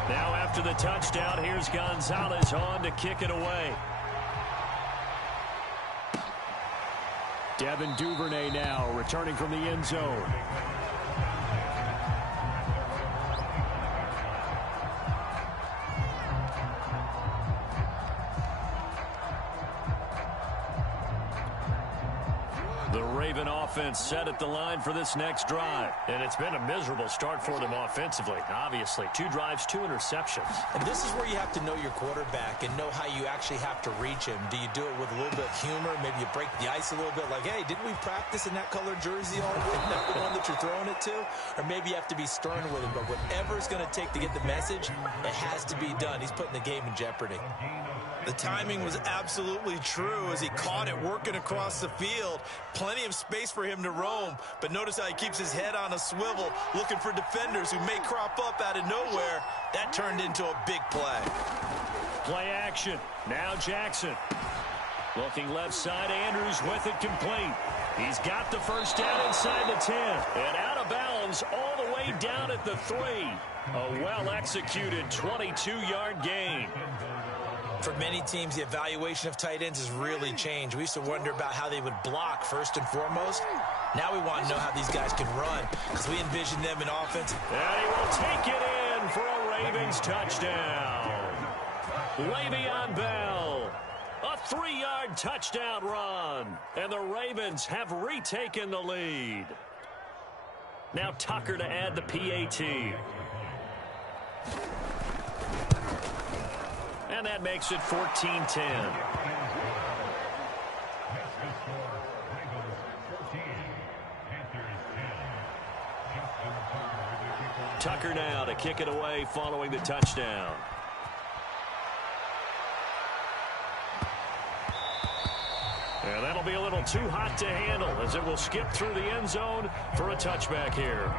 Now after the touchdown, here's Gonzalez on to kick it away. Devin Duvernay now returning from the end zone. The Raven offense set at the line for this next drive. And it's been a miserable start for them offensively. Obviously, 2 drives, 2 interceptions. And this is where you have to know your quarterback and know how you actually have to reach him. Do you do it with a little bit of humor? Maybe you break the ice a little bit like, hey, didn't we practice in that colored jersey all week? Isn't that the one that you're throwing it to? Or maybe you have to be stern with him. But whatever it's going to take to get the message, it has to be done. He's putting the game in jeopardy. The timing was absolutely true as he caught it working across the field. Plenty of space for him to roam, but notice how he keeps his head on a swivel looking for defenders who may crop up out of nowhere. That turned into a big play. Play action. Now Jackson. Looking left side, Andrews with it complete. He's got the 1st down inside the 10. And out of bounds all the way down at the 3. A well-executed 22-yard gain. For many teams, the evaluation of tight ends has really changed. We used to wonder about how they would block first and foremost. Now we want to know how these guys can run because we envision them in offense. And he will take it in for a Ravens touchdown. Le'Veon Bell, a 3-yard touchdown run. And the Ravens have retaken the lead. Now Tucker to add the PAT. And that makes it 14-10. Tucker now to kick it away following the touchdown. And that'll be a little too hot to handle as it will skip through the end zone for a touchback here.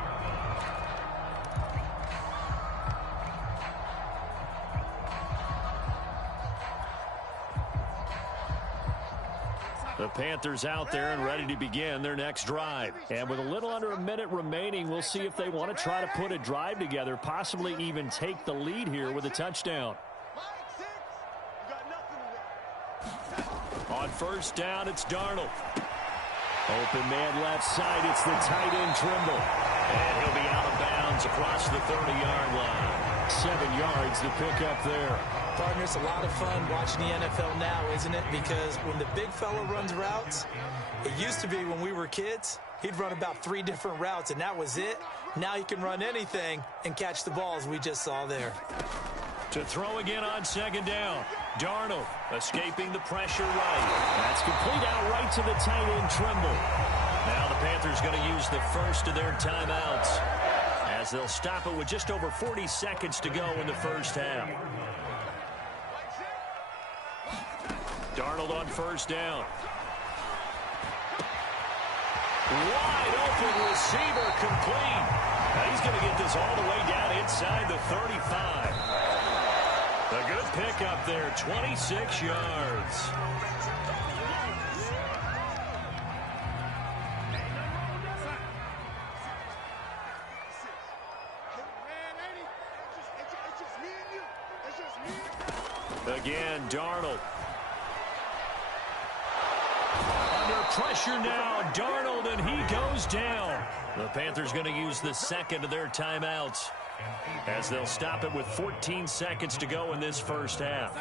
The Panthers out there and ready to begin their next drive. And with a little under a minute remaining, we'll see if they want to try to put a drive together, possibly even take the lead here with a touchdown. On first down, it's Darnold. Open man left side, it's the tight end Trimble. And he'll be out of bounds across the 30-yard line. 7 yards to pick up there. Partner, it's a lot of fun watching the NFL now, isn't it? Because when the big fella runs routes, it used to be when we were kids, he'd run about 3 different routes, and that was it. Now he can run anything and catch the balls we just saw there. To throw again on second down. Darnold escaping the pressure right. That's complete out right to the tight end Trimble. Now the Panthers going to use the first of their timeouts as they'll stop it with just over 40 seconds to go in the first half. Darnold on first down. Wide open receiver complete. Now he's going to get this all the way down inside the 35. A good pickup there, 26 yards. Again, Darnold. Under pressure now, Darnold, and he goes down. The Panthers going to use the second of their timeouts as they'll stop it with 14 seconds to go in this first half.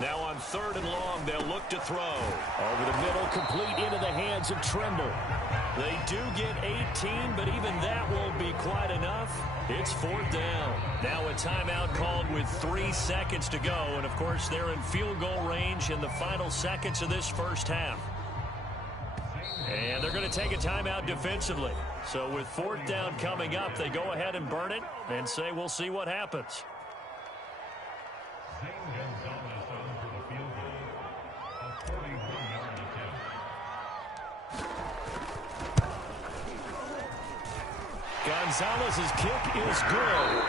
Now on third and long, they'll look to throw. Over the middle, complete into the hands of Trimble. They do get 18, but even that won't be quite enough. It's fourth down. Now a timeout called with 3 seconds to go. And, of course, they're in field goal range in the final seconds of this first half. And they're going to take a timeout defensively. So with fourth down coming up, they go ahead and burn it and say we'll see what happens. Gonzalez's kick is good.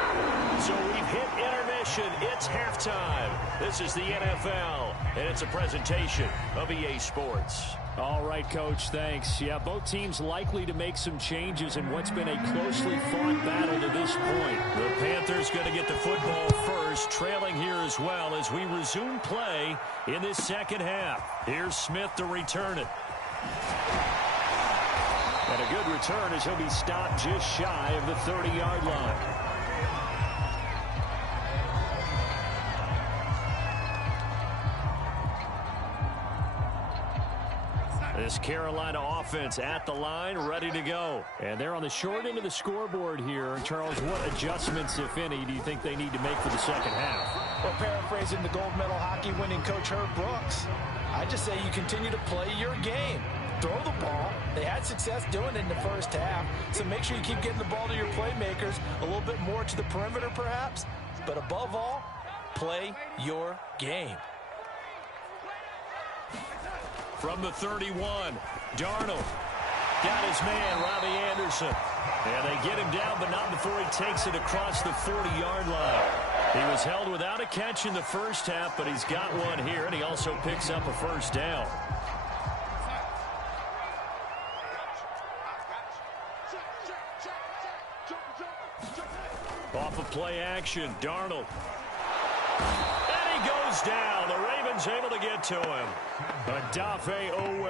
So we've hit intermission. It's halftime. This is the NFL, and it's a presentation of EA Sports. All right, Coach, thanks. Yeah, both teams likely to make some changes in what's been a closely fought battle to this point. The Panthers going to get the football first, trailing here as well as we resume play in this second half. Here's Smith to return it. And a good return as he'll be stopped just shy of the 30-yard line. This Carolina offense at the line, ready to go. And they're on the short end of the scoreboard here. Charles, what adjustments, if any, do you think they need to make for the second half? Well, paraphrasing the gold medal hockey winning coach Herb Brooks, I just say you continue to play your game. Throw the ball. They had success doing it in the first half, so make sure you keep getting the ball to your playmakers, a little bit more to the perimeter perhaps, but above all, play your game. From the 31, Darnold got his man, Robbie Anderson. And they get him down, but not before he takes it across the 40-yard line. He was held without a catch in the first half, but he's got one here, and he also picks up a first down. Off of play action, Darnold. And he goes down. The Ravens able to get to him. Adafe Owe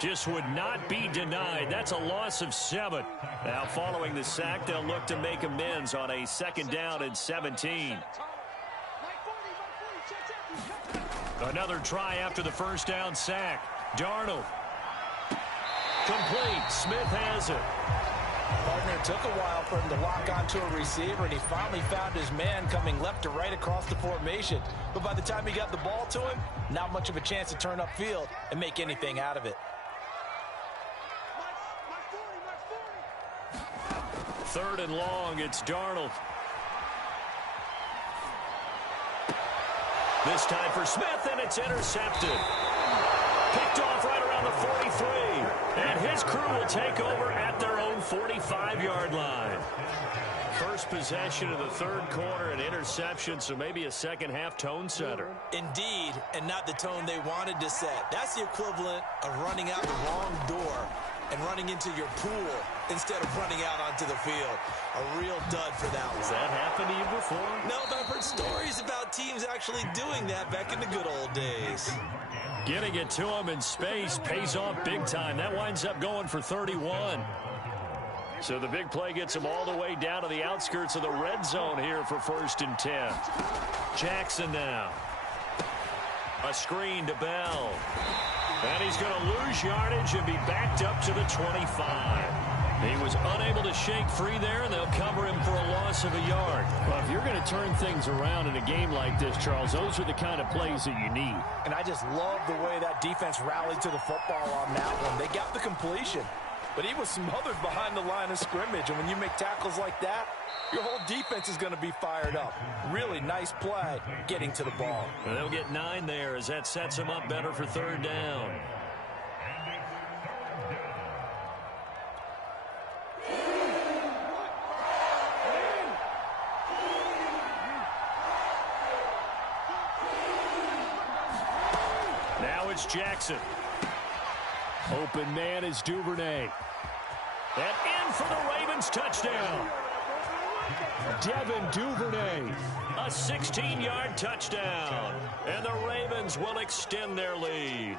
just would not be denied. That's a loss of 7. Now, following the sack, they'll look to make amends on a 2nd down and 17. Another try after the 1st down sack. Darnold. Complete. Smith has it. Partner, it took a while for him to lock onto a receiver, and he finally found his man coming left to right across the formation. But by the time he got the ball to him, not much of a chance to turn upfield and make anything out of it. 3rd and long, it's Darnold. This time for Smith, and it's intercepted. Picked off right around the 43. And his crew will take over at their own 45-yard line. First possession of the 3rd quarter, an interception, so maybe a second-half tone setter. Indeed, and not the tone they wanted to set. That's the equivalent of running out the wrong door and running into your pool instead of running out onto the field. A real dud for that one. Has that happened to you before? No, but I've heard stories about teams actually doing that back in the good old days. Getting it to him in space pays off big time. That winds up going for 31. So the big play gets him all the way down to the outskirts of the red zone here for 1st and 10. Jackson now. A screen to Bell. And he's going to lose yardage and be backed up to the 25. He was unable to shake free there, and they'll cover him for a loss of a yard. Well, if you're going to turn things around in a game like this, Charles, those are the kind of plays that you need. And I just love the way that defense rallied to the football on that one. They got the completion, but he was smothered behind the line of scrimmage. And when you make tackles like that, your whole defense is going to be fired up. Really nice play getting to the ball. And they'll get 9 there as that sets him up better for 3rd down. Now it's Jackson. Open man is Duvernay. And in for the Ravens touchdown. Devin Duvernay. A 16-yard touchdown. And the Ravens will extend their lead.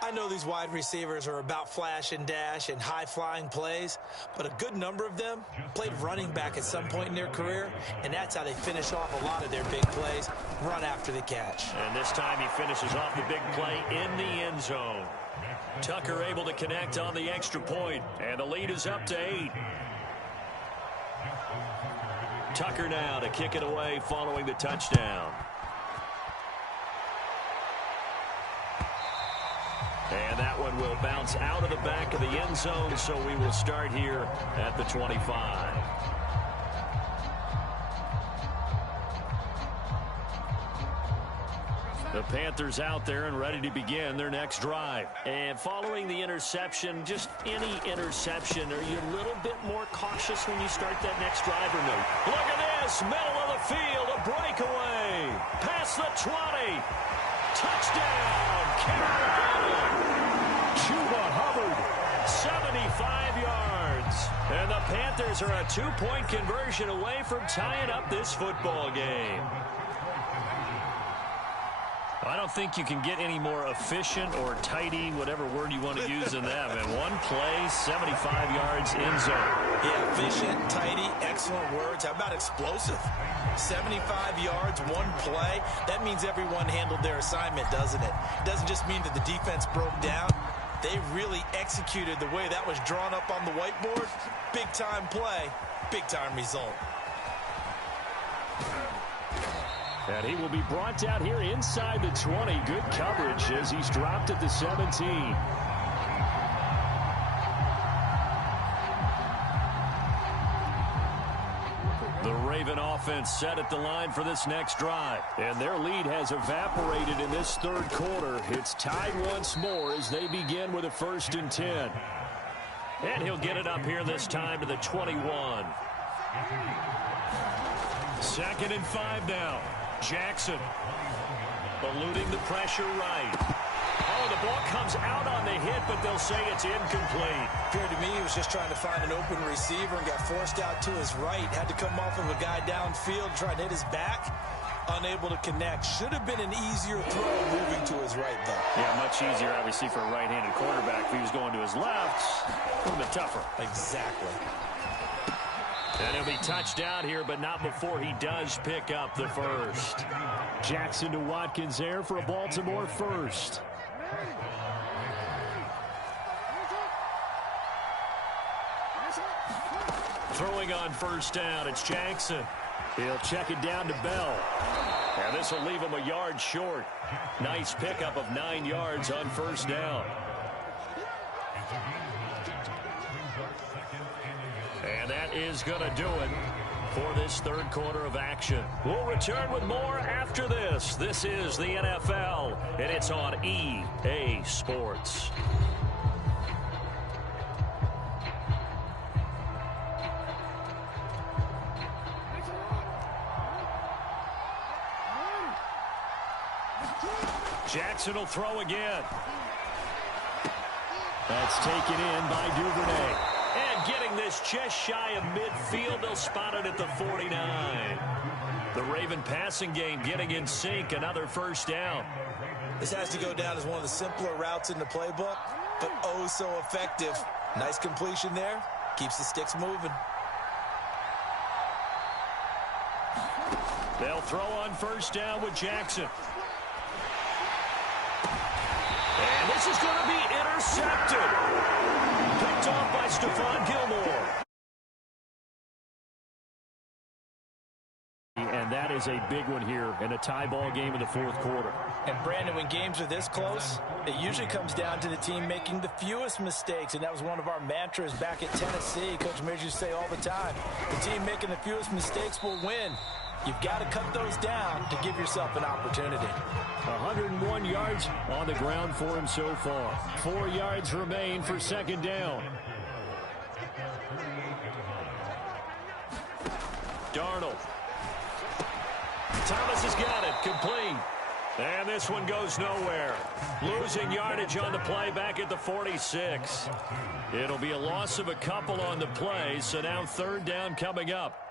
I know these wide receivers are about flash and dash and high-flying plays, but a good number of them played running back at some point in their career, and that's how they finish off a lot of their big plays, run after the catch. And this time he finishes off the big play in the end zone. Tucker able to connect on the extra point, and the lead is up to 8. Tucker now to kick it away following the touchdown. And that one will bounce out of the back of the end zone, so we will start here at the 25. The Panthers out there and ready to begin their next drive. And following the interception, just any interception, are you a little bit more cautious when you start that next drive or no? Look at this, middle of the field, a breakaway. Past the 20. Touchdown, Carolina. Chuba Hubbard, 75 yards. And the Panthers are a 2-point conversion away from tying up this football game. I don't think you can get any more efficient or tidy, whatever word you want to use in that. And one play, 75 yards in zone. Yeah, efficient, tidy, excellent words. How about explosive? 75 yards, one play. That means everyone handled their assignment, doesn't it? It doesn't just mean that the defense broke down. They really executed the way that was drawn up on the whiteboard. Big-time play, big-time result. And he will be brought down here inside the 20. Good coverage as he's dropped at the 17. The Raven offense set at the line for this next drive. And their lead has evaporated in this 3rd quarter. It's tied once more as they begin with a 1st and 10. And he'll get it up here this time to the 21. 2nd and 5 now. Jackson eluding the pressure right. Oh, the ball comes out on the hit, but they'll say it's incomplete. Appeared to me he was just trying to find an open receiver and got forced out to his right. Had to come off of a guy downfield trying to hit his back. unable to connect. Should have been an easier throw moving to his right, though. Yeah, much easier, obviously, for a right-handed quarterback. If he was going to his left, a little bit tougher. Exactly. And he'll be touched out here, but not before he does pick up the first. Jackson to Watkins there for a Baltimore first. Throwing on first down, it's Jackson. He'll check it down to Bell. And this will leave him a yard short. Nice pickup of 9 yards on first down. And that is going to do it for this third quarter of action. We'll return with more after this. This is the NFL, and it's on EA Sports. Jackson will throw again. That's taken in by Duvernay. And getting this just shy of midfield, they'll spot it at the 49. The Raven passing game getting in sync, another first down. This has to go down as one of the simpler routes in the playbook, but oh so effective. Nice completion there. Keeps the sticks moving. They'll throw on first down with Jackson. And this is going to be intercepted. Picked off by Stephon Gilmore. And that is a big one here in a tie ball game in the fourth quarter. And Brandon, when games are this close, it usually comes down to the team making the fewest mistakes. And that was one of our mantras back at Tennessee. Coach Mears used to say all the time, the team making the fewest mistakes will win. You've got to cut those down to give yourself an opportunity. 101 yards on the ground for him so far. 4 yards remain for second down. Darnold. Thomas has got it. Complete. And this one goes nowhere. Losing yardage on the play back at the 46. It'll be a loss of a couple on the play, so now third down coming up.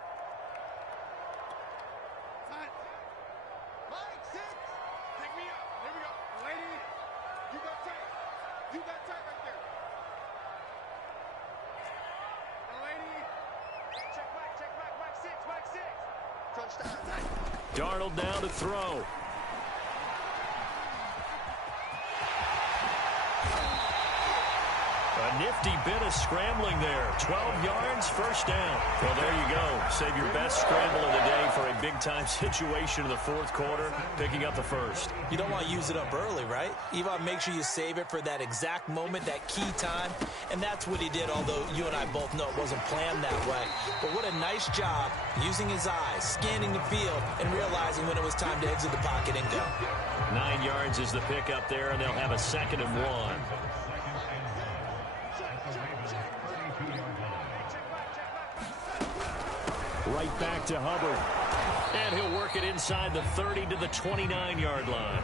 Darnold now to throw. A nifty bit of scrambling there. 12 yards, first down. Well, there you go. Save your best scramble of the day for a big-time situation in the fourth quarter, picking up the first. You don't want to use it up early, right? You want to make sure you save it for that exact moment, that key time. And that's what he did, although you and I both know it wasn't planned that way. But what a nice job using his eyes, scanning the field, and realizing when it was time to exit the pocket and go. 9 yards is the pickup there, and they'll have a 2nd and 1. Right back to Hubbard. And he'll work it inside the 30 to the 29-yard line.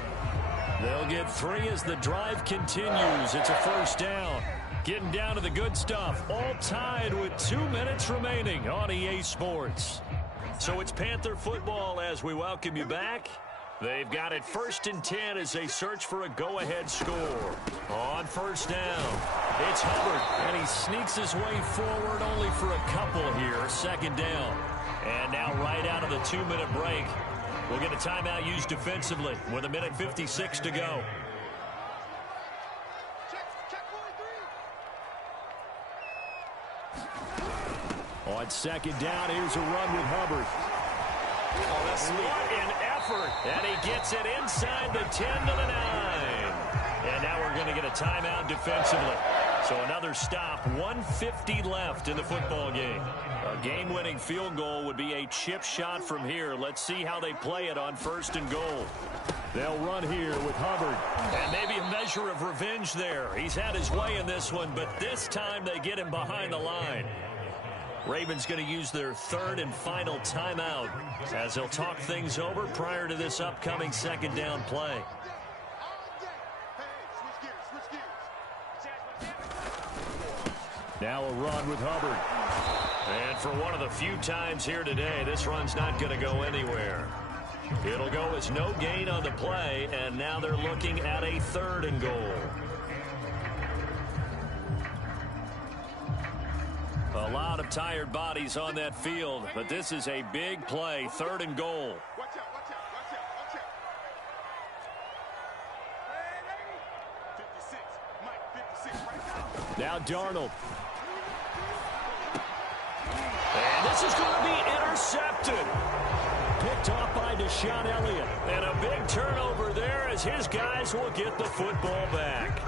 They'll get 3 as the drive continues. It's a first down. Getting down to the good stuff. All tied with 2 minutes remaining on EA Sports. So it's Panther football as we welcome you back. They've got it 1st and 10 as they search for a go-ahead score. On first down, it's Hubbard, and he sneaks his way forward only for a couple here. 2nd down. And now right out of the 2-minute break, we'll get a timeout used defensively with 1:56 to go. On 2nd down, here's a run with Hubbard. Oh, that's what an effort. And he gets it inside the 10 to the 9. And now we're going to get a timeout defensively. So another stop, 1:50 left in the football game. A game-winning field goal would be a chip shot from here. Let's see how they play it on 1st and goal. They'll run here with Hubbard. And maybe a measure of revenge there. He's had his way in this one, but this time they get him behind the line. Ravens going to use their 3rd and final timeout as they'll talk things over prior to this upcoming 2nd down play. Now a run with Hubbard. And for one of the few times here today, this run's not going to go anywhere. It'll go as no gain on the play, and now they're looking at a 3rd and goal. A lot of tired bodies on that field, but this is a big play, 3rd and goal. Watch out, watch out, watch out, watch out. 56, Mike, 56, right now. Now Darnold. And this is going to be intercepted. Picked off by Deshaun Elliott. And a big turnover there as his guys will get the football back.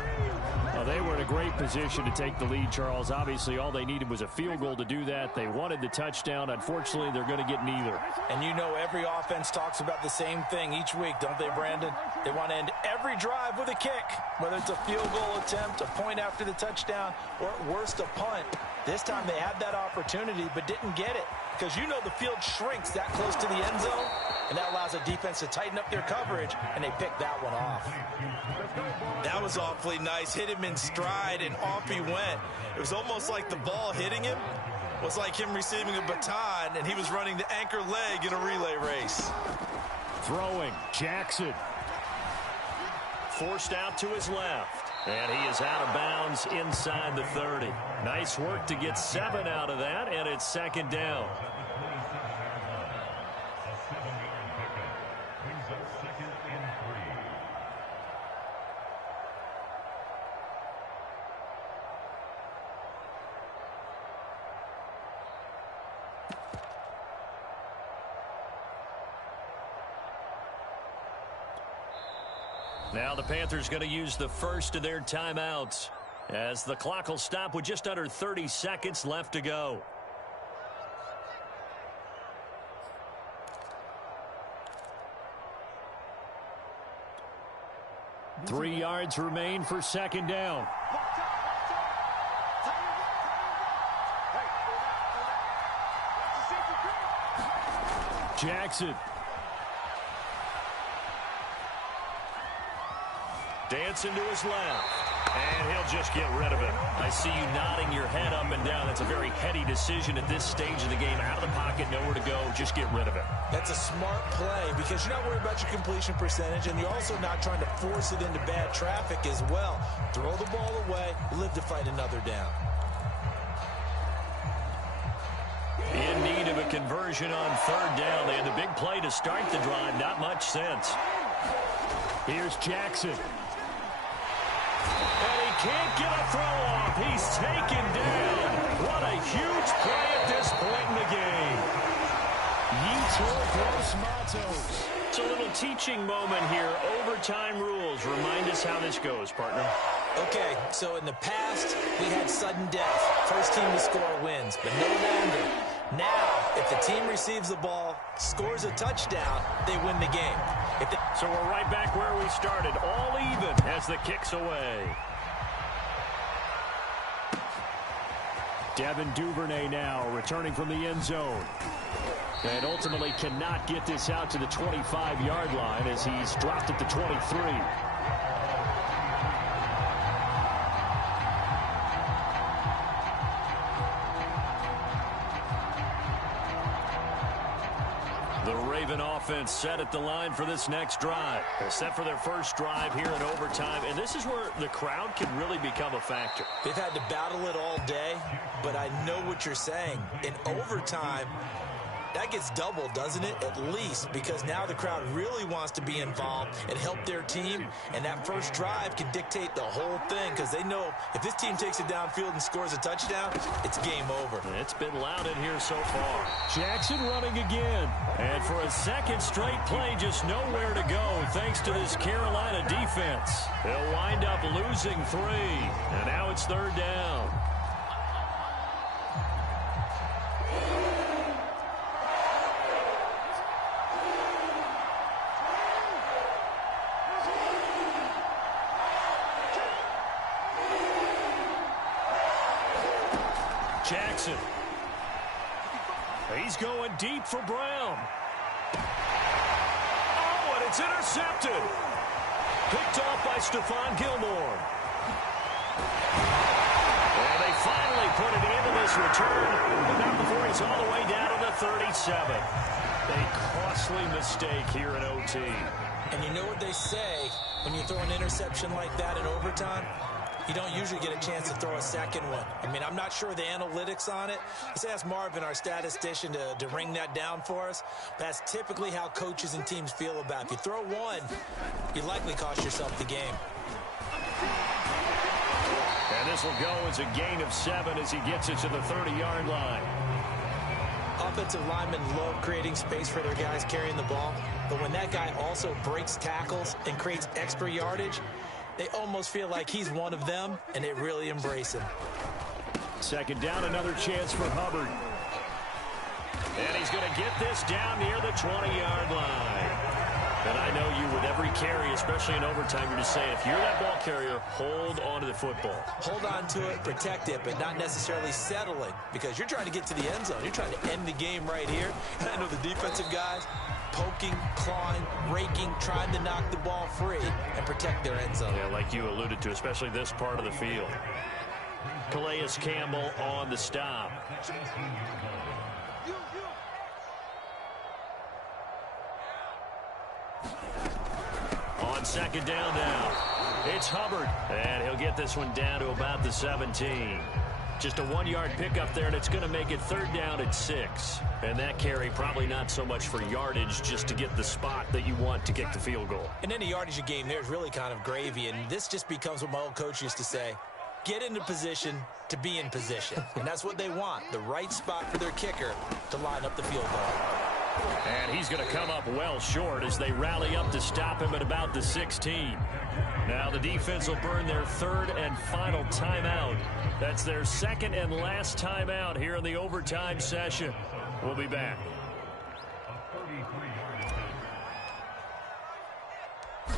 Well, they were in a great position to take the lead, Charles. Obviously, all they needed was a field goal to do that. They wanted the touchdown. Unfortunately, they're going to get neither. And you know every offense talks about the same thing each week, don't they, Brandon? They want to end every drive with a kick, whether it's a field goal attempt, a point after the touchdown, or at worst, a punt. This time they had that opportunity but didn't get it because you know the field shrinks that close to the end zone, and that allows a defense to tighten up their coverage, and they picked that one off. That was awfully nice. Hit him in stride, and off he went. It was almost like the ball hitting him was like him receiving a baton, and he was running the anchor leg in a relay race. Throwing, Jackson. Forced out to his left. And he is out of bounds inside the 30. Nice work to get 7 out of that, and it's 2nd down. Now the Panthers going to use the first of their timeouts as the clock will stop with just under 30 seconds left to go. Three yards remain for 2nd down. Jackson. Dancing to his left. And he'll just get rid of it. I see you nodding your head up and down. That's a very heady decision at this stage of the game. Out of the pocket, nowhere to go. Just get rid of it. That's a smart play because you're not worried about your completion percentage, and you're also not trying to force it into bad traffic as well. Throw the ball away, live to fight another down. In need of a conversion on 3rd down. They had the big play to start the drive. Not much sense. Here's Jackson. And he can't get a throw off. He's taken down. What a huge play at this point in the game. It's a little teaching moment here. Overtime rules. Remind us how this goes, partner. Okay, so in the past, we had sudden death. First team to score wins, but no longer. Now, if the team receives the ball, scores a touchdown, they win the game. So we're right back where we started, all even as the kick's away. Devin Duvernay now returning from the end zone. And ultimately cannot get this out to the 25-yard line as he's dropped at the 23. The Raven offense set at the line for this next drive. They're set for their first drive here in overtime, and this is where the crowd can really become a factor. They've had to battle it all day, but I know what you're saying. In overtime, that gets doubled, doesn't it? At least, because now the crowd really wants to be involved and help their team, and that first drive can dictate the whole thing because they know if this team takes it downfield and scores a touchdown, it's game over. It's been loud in here so far. Jackson running again. And for a second straight play, just nowhere to go thanks to this Carolina defense. They'll wind up losing 3, and now it's 3rd down. Jackson. He's going deep for Brown. Oh, and it's intercepted. Picked off by Stephon Gilmore. And they finally put it into this return, but not before he's all the way down to the 37. A costly mistake here in OT. And you know what they say, when you throw an interception like that in overtime, you don't usually get a chance to throw a second one. I mean, I'm not sure the analytics on it. Let's ask Marvin, our statistician, to ring that down for us. That's typically how coaches and teams feel about it. If you throw one, you likely cost yourself the game. And this will go as a gain of 7 as he gets it to the 30-yard line. Offensive linemen love creating space for their guys carrying the ball, but when that guy also breaks tackles and creates extra yardage, they almost feel like he's one of them, and they really embrace him. Second down, another chance for Hubbard. And he's going to get this down near the 20-yard line. And I know you, with every carry, especially in overtime, you're just saying, if you're that ball carrier, hold on to the football. Hold on to it, protect it, but not necessarily settling, because you're trying to get to the end zone. You're trying to end the game right here. And I know the defensive guys, poking, clawing, raking, trying to knock the ball free and protect their end zone. Yeah, like you alluded to, especially this part of the field. Calais Campbell on the stop. On second down now, it's Hubbard, and he'll get this one down to about the 17. Just a 1-yard pickup there, and it's going to make it third down at 6. And that carry probably not so much for yardage, just to get the spot that you want to kick the field goal. And any yardage game there is really kind of gravy, and this just becomes what my old coach used to say, get into position to be in position. And that's what they want, the right spot for their kicker to line up the field goal. And he's going to come up well short as they rally up to stop him at about the 16. Now the defense will burn their third and final timeout. That's their second and last timeout here in the overtime session. We'll be back. And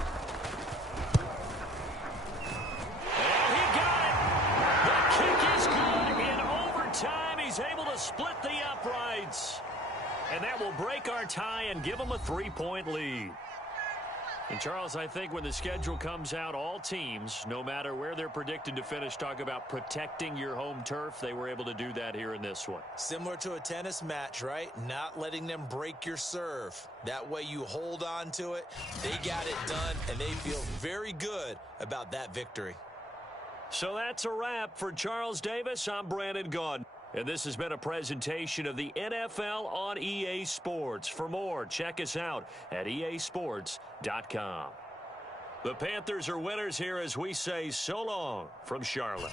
he got it. The kick is good in overtime. He's able to split the uprights. And that will break our tie and give them a 3-point lead. And, Charles, I think when the schedule comes out, all teams, no matter where they're predicted to finish, talk about protecting your home turf. They were able to do that here in this one. Similar to a tennis match, right? Not letting them break your serve. That way you hold on to it. They got it done, and they feel very good about that victory. So that's a wrap for Charles Davis. I'm Brandon Gaudin. And this has been a presentation of the NFL on EA Sports. For more, check us out at easports.com. The Panthers are winners here as we say so long from Charlotte.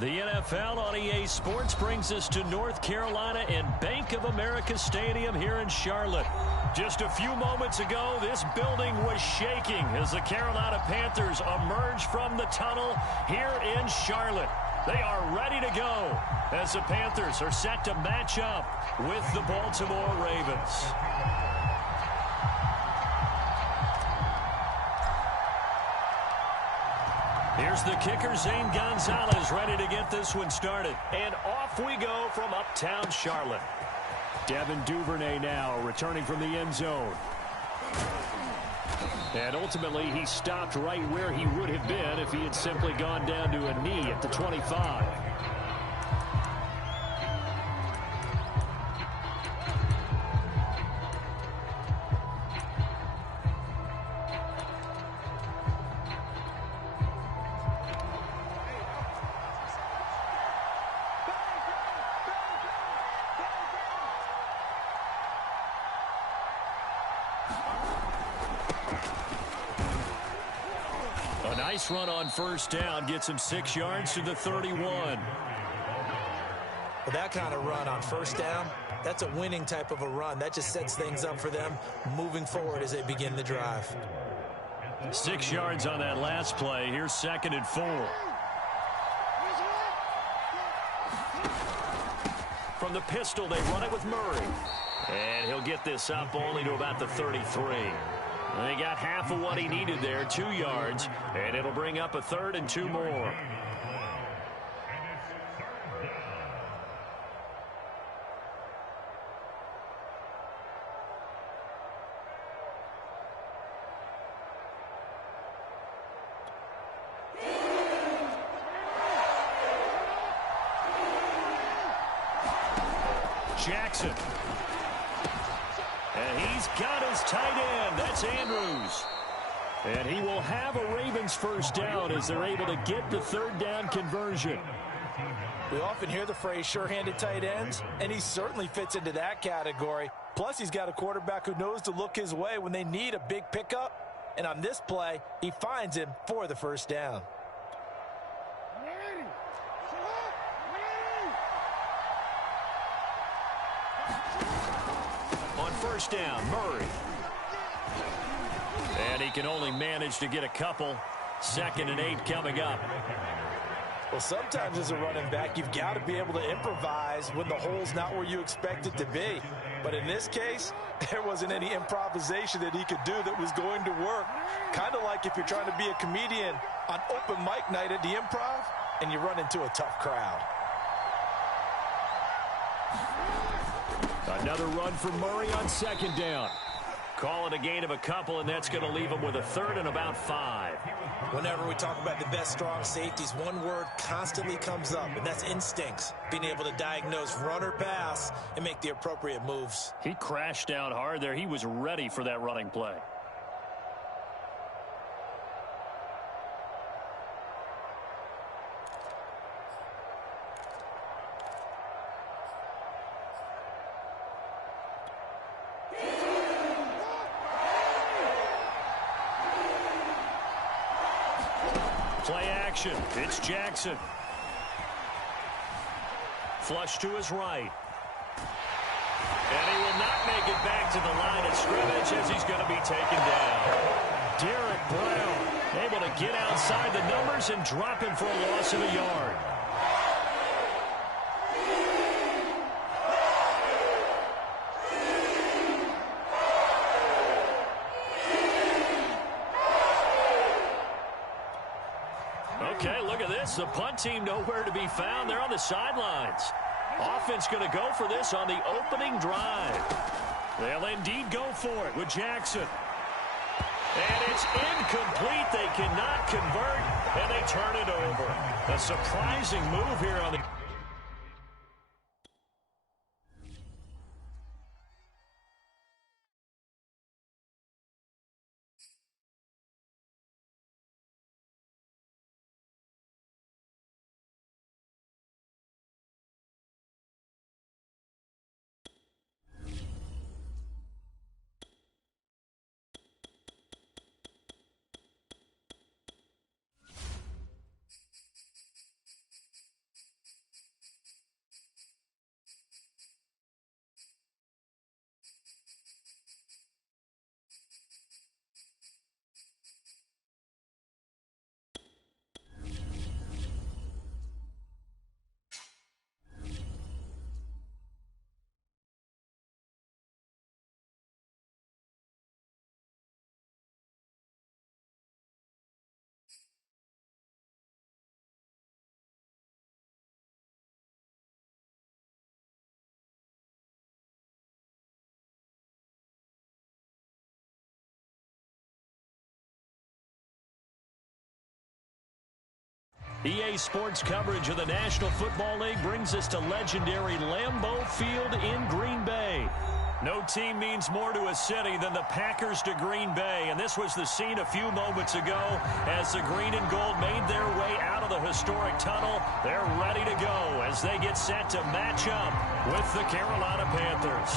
The NFL on EA Sports brings us to North Carolina and Bank of America Stadium here in Charlotte. Just a few moments ago, this building was shaking as the Carolina Panthers emerge from the tunnel here in Charlotte. They are ready to go as the Panthers are set to match up with the Baltimore Ravens. Here's the kicker, Zane Gonzalez, ready to get this one started. And off we go from uptown Charlotte. Devin Duvernay now returning from the end zone. And ultimately, he stopped right where he would have been if he had simply gone down to a knee at the 25. Nice run on first down, gets him 6 yards to the 31. Well, that kind of run on first down, that's a winning type of a run. That just sets things up for them moving forward as they begin the drive. 6 yards on that last play. Here's 2nd and 4. From the pistol, they run it with Murray. And he'll get this up only to about the 33. They got half of what he needed there, 2 yards, and it'll bring up a 3rd and 2 more. Jackson. And he's got his tight end. That's Andrews. And he will have a Ravens first down as they're able to get the 3rd down conversion. We often hear the phrase sure-handed tight ends, and he certainly fits into that category. Plus, he's got a quarterback who knows to look his way when they need a big pickup. And on this play, he finds him for the first down. On first down, Murray. And he can only manage to get a couple. 2nd and 8 coming up. Well, sometimes as a running back, you've got to be able to improvise when the hole's not where you expect it to be. But in this case, there wasn't any improvisation that he could do that was going to work. Kind of like if you're trying to be a comedian on open mic night at the Improv and you run into a tough crowd. Another run for Murray on 2nd down. Call it a gain of a couple, and that's going to leave him with a 3rd and about 5. Whenever we talk about the best strong safeties, one word constantly comes up, and that's instincts. Being able to diagnose run or pass and make the appropriate moves. He crashed down hard there. He was ready for that running play. Play action. It's Jackson. Flush to his right. And he will not make it back to the line of scrimmage as he's going to be taken down. Derek Brown able to get outside the numbers and drop him for a loss of a yard. Okay, look at this. The punt team nowhere to be found. They're on the sidelines. Offense going to go for this on the opening drive. They'll indeed go for it with Jackson. And it's incomplete. They cannot convert, and they turn it over. A surprising move here on the... EA Sports coverage of the National Football League brings us to legendary Lambeau Field in Green Bay. No team means more to a city than the Packers to Green Bay, and this was the scene a few moments ago as the green and gold made their way out of the historic tunnel. They're ready to go as they get set to match up with the Carolina Panthers.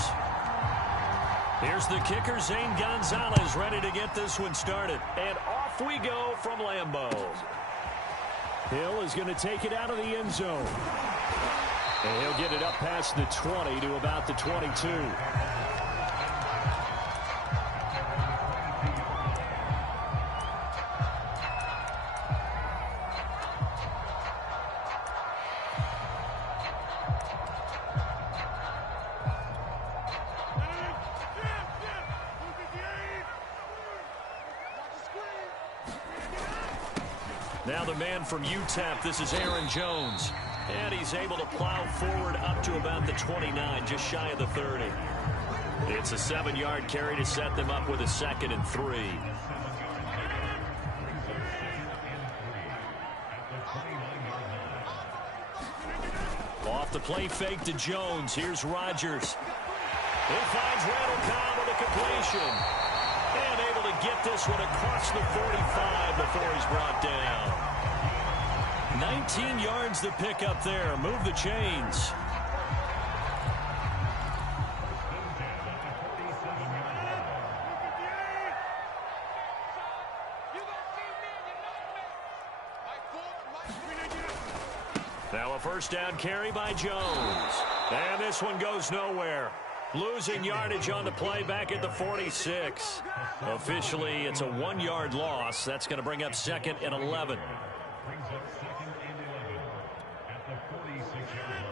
Here's the kicker, Zane Gonzalez, ready to get this one started. And off we go from Lambeau. Hill is going to take it out of the end zone. And he'll get it up past the 20 to about the 22. Now the man from UTEP, this is Aaron Jones. And he's able to plow forward up to about the 29, just shy of the 30. It's a 7-yard carry to set them up with a 2nd and 3. Off the play fake to Jones. Here's Rodgers. He finds Randall Cobb with a completion. And able to get this one across the 45 before he's brought down. 19 yards to pick up there. Move the chains. Now a first down carry by Jones. And this one goes nowhere. Losing yardage on the play back at the 46. Officially, it's a 1-yard loss. That's going to bring up 2nd and 11. Brings up 2nd and 11 at the 46-yard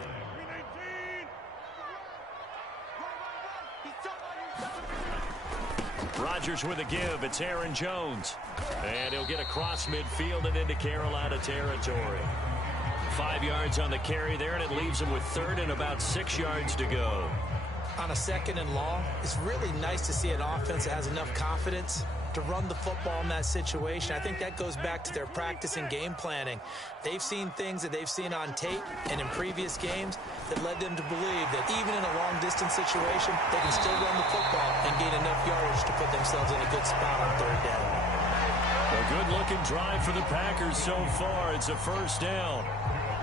line. Rodgers with a give. It's Aaron Jones. And he'll get across midfield and into Carolina territory. 5 yards on the carry there, and it leaves him with 3rd and about 6 yards to go. On a 2nd and long, it's really nice to see an offense that has enough confidence to run the football in that situation. I think that goes back to their practice and game planning. They've seen things that they've seen on tape and in previous games that led them to believe that even in a long-distance situation, they can still run the football and gain enough yardage to put themselves in a good spot on 3rd down. A good-looking drive for the Packers so far. It's a first down.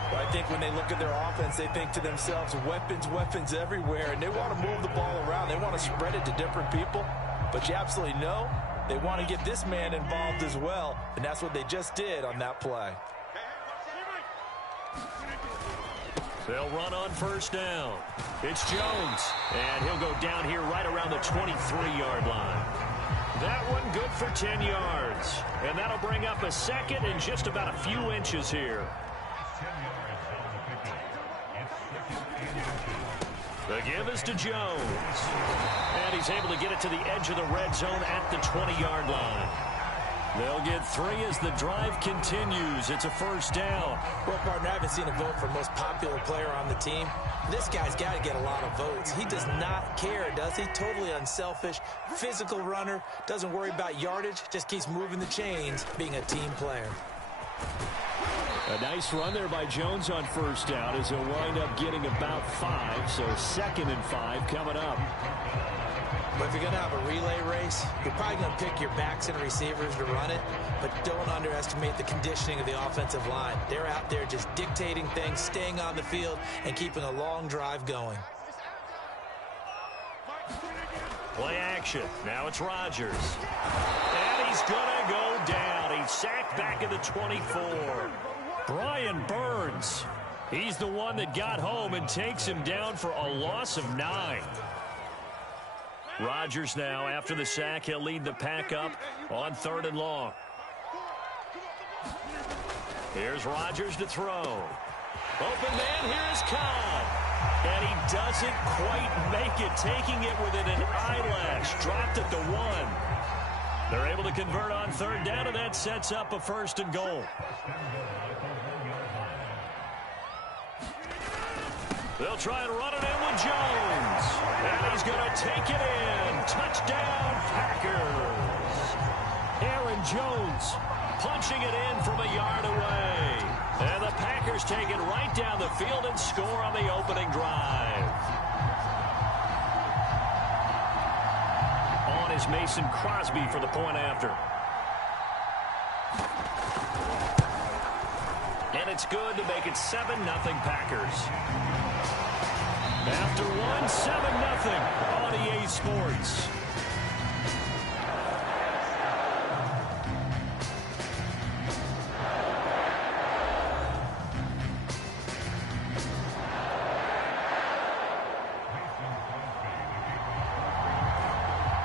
I think when they look at their offense, they think to themselves, weapons, weapons everywhere, and they want to move the ball around. They want to spread it to different people, but you absolutely know they want to get this man involved as well, and that's what they just did on that play. They'll run on first down. It's Jones, and he'll go down here right around the 23-yard line. That one good for 10 yards, and that'll bring up a 2nd and just about a few inches here. The give is to Jones. And he's able to get it to the edge of the red zone at the 20-yard line. They'll get 3 as the drive continues. It's a first down. Well, partner, I haven't seen a vote for most popular player on the team. This guy's got to get a lot of votes. He does not care, does he? Totally unselfish, physical runner, doesn't worry about yardage, just keeps moving the chains, being a team player. A nice run there by Jones on first down as he'll wind up getting about 5, so 2nd and 5 coming up. But if you're going to have a relay race, you're probably going to pick your backs and receivers to run it, but don't underestimate the conditioning of the offensive line. They're out there just dictating things, staying on the field, and keeping a long drive going. Play action. Now it's Rodgers. And he's going to go down. He's sacked back at the 24. Brian Burns. He's the one that got home and takes him down for a loss of 9. Rodgers now, after the sack, he'll lead the pack up on 3rd and long. Here's Rodgers to throw. Open man, here is Cobb. And he doesn't quite make it, taking it within an eyelash. Dropped at the 1. They're able to convert on 3rd down, and that sets up a 1st and goal. They'll try and run it in with Jones. And he's going to take it in. Touchdown, Packers. Aaron Jones punching it in from a yard away. And the Packers take it right down the field and score on the opening drive. On is Mason Crosby for the point after. And it's good to make it 7-0 Packers. After one, 7-0 on EA Sports.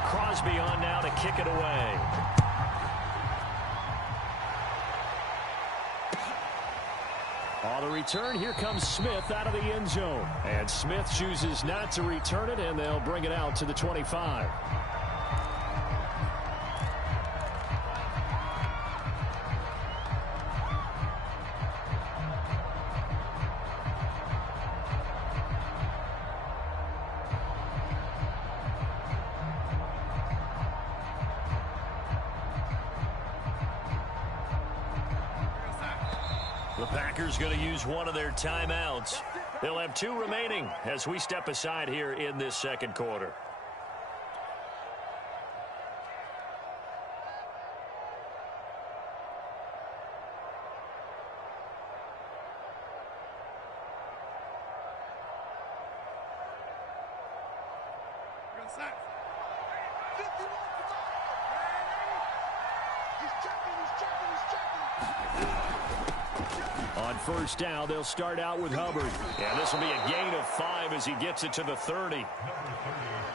Crosby on now to kick it away. On the return, here comes Smith out of the end zone. And Smith chooses not to return it, and they'll bring it out to the 25. The Packers going to use one of their timeouts. They'll have 2 remaining as we step aside here in this second quarter. On first down, they'll start out with Hubbard. And this will be a gain of 5 as he gets it to the 30.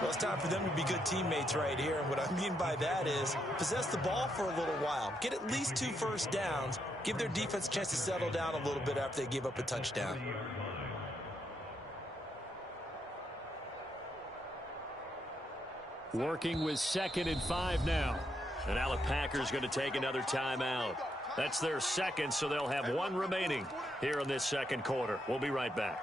Well, it's time for them to be good teammates right here. And what I mean by that is possess the ball for a little while. Get at least 2 first downs. Give their defense a chance to settle down a little bit after they give up a touchdown. Working with 2nd and 5 now. And now the Packers going to take another timeout. That's their second, so they'll have 1 remaining here in this second quarter. We'll be right back.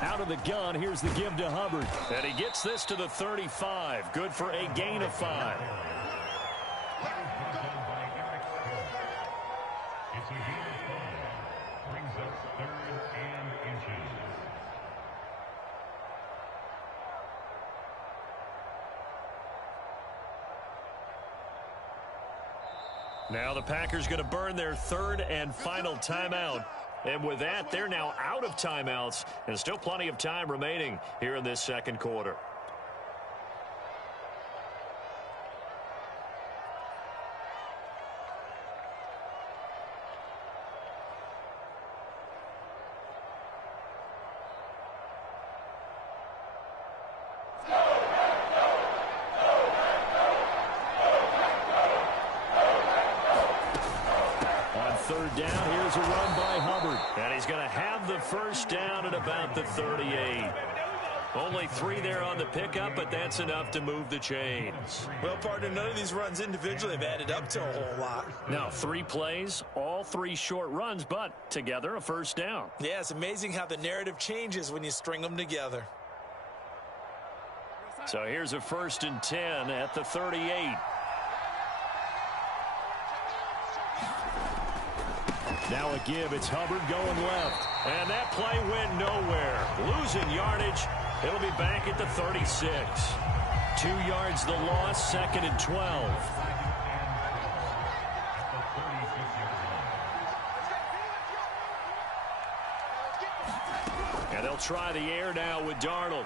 Out of the gun, here's the give to Hubbard. And he gets this to the 35. Good for a gain of 5. It's a gain of 5. Brings up 3rd and inches. Now the Packers going to burn their 3rd and final timeout. And with that, they're now out of timeouts. And still plenty of time remaining here in this second quarter. he's going to have the first down at about the 38. Only 3 there on the pickup, but that's enough to move the chains. Well, partner, none of these runs individually have added up to a whole lot. Now, 3 plays, all 3 short runs, but together a first down. Yeah, it's amazing how the narrative changes when you string them together. So here's a 1st and 10 at the 38. Now a give. It's Hubbard going left. And that play went nowhere. Losing yardage. It'll be back at the 36. 2 yards the loss, 2nd and 12. And they'll try the air now with Darnold.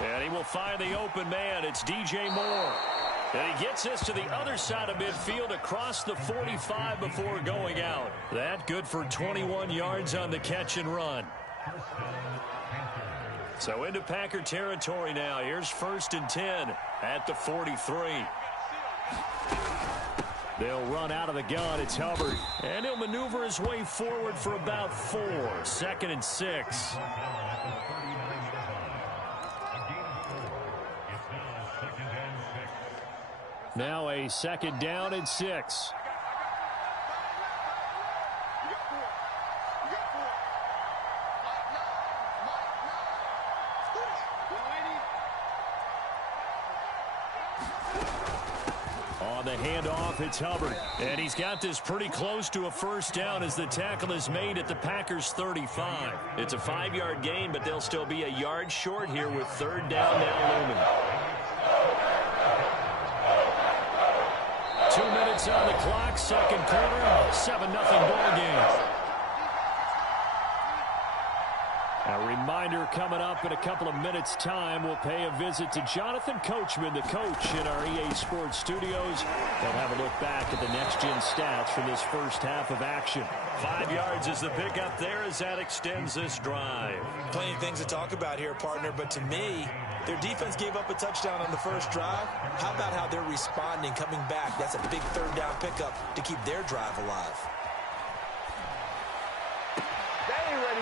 And he will find the open man. It's DJ Moore. And he gets this to the other side of midfield across the 45 before going out. That good for 21 yards on the catch and run. So into Packer territory now. Here's 1st and 10 at the 43. They'll run out of the gun. It's Hubbard. And he'll maneuver his way forward for about 4. 2nd and 6. Now a 2nd down and 6. On the handoff, it's Hubbard. And he's got this pretty close to a first down as the tackle is made at the Packers' 35. It's a 5-yard gain, but they'll still be a yard short here with 3rd down now looming. 2 minutes on the clock, 2nd quarter, 7-0 ball game. A reminder coming up in a couple of minutes' time. We'll pay a visit to Jonathan Coachman, the coach in our EA Sports studios. They'll have a look back at the next-gen stats from this first half of action. 5 yards is the pickup there as that extends this drive. Plenty of things to talk about here, partner, but to me, their defense gave up a touchdown on the first drive. How about how they're responding, coming back? That's a big 3rd down pickup to keep their drive alive.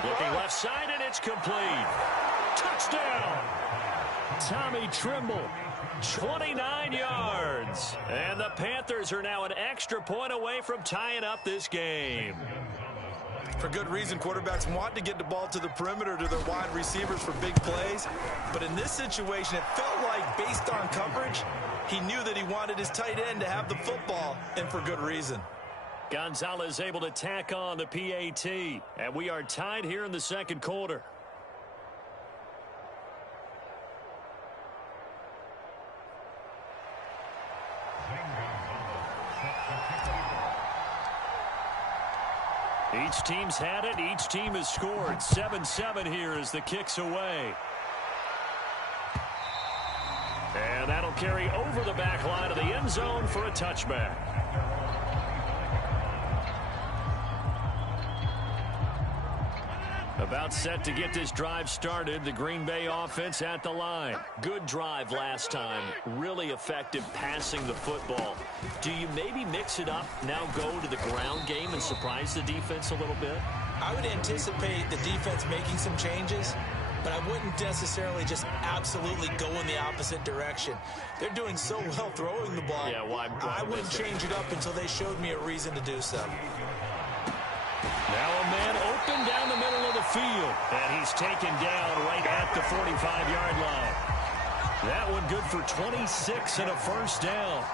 Looking left side, and it's complete. Touchdown! Tommy Trimble, 29 yards. And the Panthers are now an extra point away from tying up this game. For good reason, quarterbacks want to get the ball to the perimeter to their wide receivers for big plays. But in this situation, it felt like, based on coverage, he knew that he wanted his tight end to have the football, and for good reason. Gonzalez able to tack on the PAT. And we are tied here in the 2nd quarter. Each team's had it. Each team has scored. 7-7 here as the kick's away. And that'll carry over the back line of the end zone for a touchback. About set to get this drive started. The Green Bay offense at the line. Good drive last time. Really effective passing the football. Do you maybe mix it up, now go to the ground game and surprise the defense a little bit? I would anticipate the defense making some changes, but I wouldn't necessarily just absolutely go in the opposite direction. They're doing so well throwing the ball. Yeah, why I wouldn't change it up until they showed me a reason to do so. Now a man open down the middle of the field. And he's taken down right at the 45-yard line. That one good for 26 and a first down.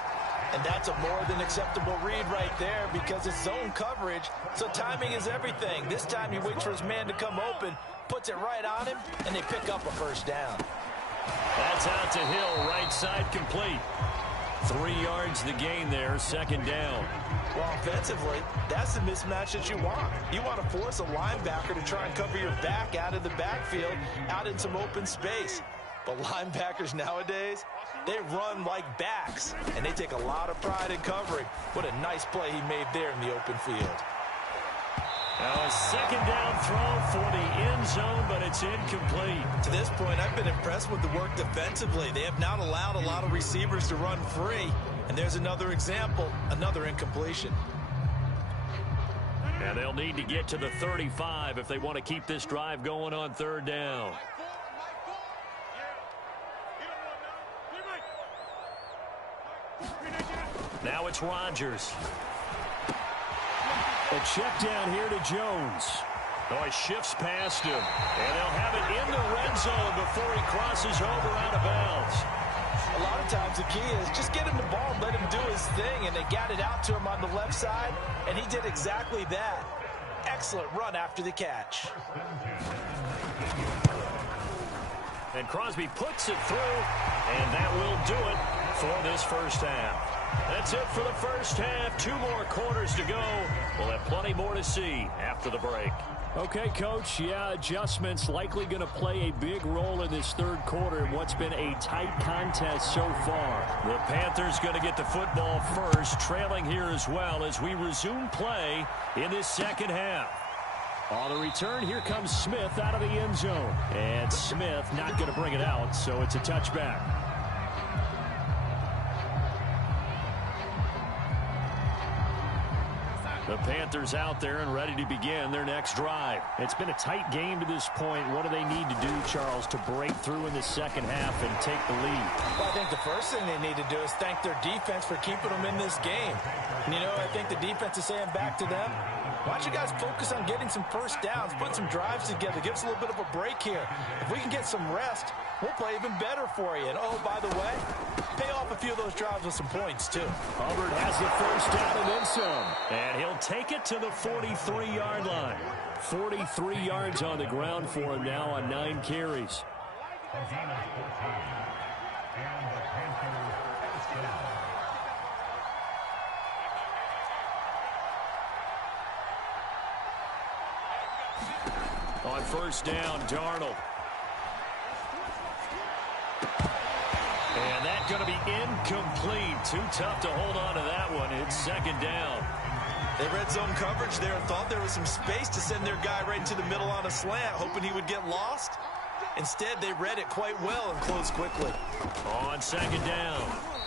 And that's a more than acceptable read right there because it's zone coverage, so timing is everything. This time he waits for his man to come open, puts it right on him, and they pick up a first down. That's out to Hill, right side complete. 3 yards the gain there, 2nd down. Well, offensively, that's the mismatch that you want. You want to force a linebacker to try and cover your back out of the backfield, out in some open space. But linebackers nowadays, they run like backs, and they take a lot of pride in covering. What a nice play he made there in the open field. Now a 2nd down throw for the end zone, but it's incomplete. To this point, I've been impressed with the work defensively. They have not allowed a lot of receivers to run free. And there's another example, another incompletion. And they'll need to get to the 35 if they want to keep this drive going on third down. Now it's Rodgers. A check down here to Jones. Oh, he shifts past him. And they'll have it in the red zone before he crosses over out of bounds. A lot of times the key is just get him the ball and let him do his thing, and they got it out to him on the left side, and he did exactly that. Excellent run after the catch. And Crosby puts it through, and that will do it for this first half. That's it for the first half. 2 more quarters to go. We'll have plenty more to see after the break. Okay, Coach, yeah, adjustments likely going to play a big role in this third quarter in what's been a tight contest so far. The Panthers going to get the football first, trailing here as well as we resume play in this second half. On the return, here comes Smith out of the end zone. And Smith not going to bring it out, so it's a touchback. The Panthers out there and ready to begin their next drive. It's been a tight game to this point. What do they need to do, Charles, to break through in the second half and take the lead? Well, I think the first thing they need to do is thank their defense for keeping them in this game. You know, I think the defense is saying back to them, why don't you guys focus on getting some first downs, put some drives together, give us a little bit of a break here. If we can get some rest, we'll play even better for you. And, oh, by the way, pay off a few of those drives with some points, too. Hubbard has the first down and then some. And he'll take it to the 43-yard line. 43 yards on the ground for him now on 9 carries. On first down, Darnold. And that's going to be incomplete. Too tough to hold on to that one. It's second down. They red zone coverage there and thought there was some space to send their guy right into the middle on a slant, hoping he would get lost. Instead, they read it quite well and closed quickly. On second down,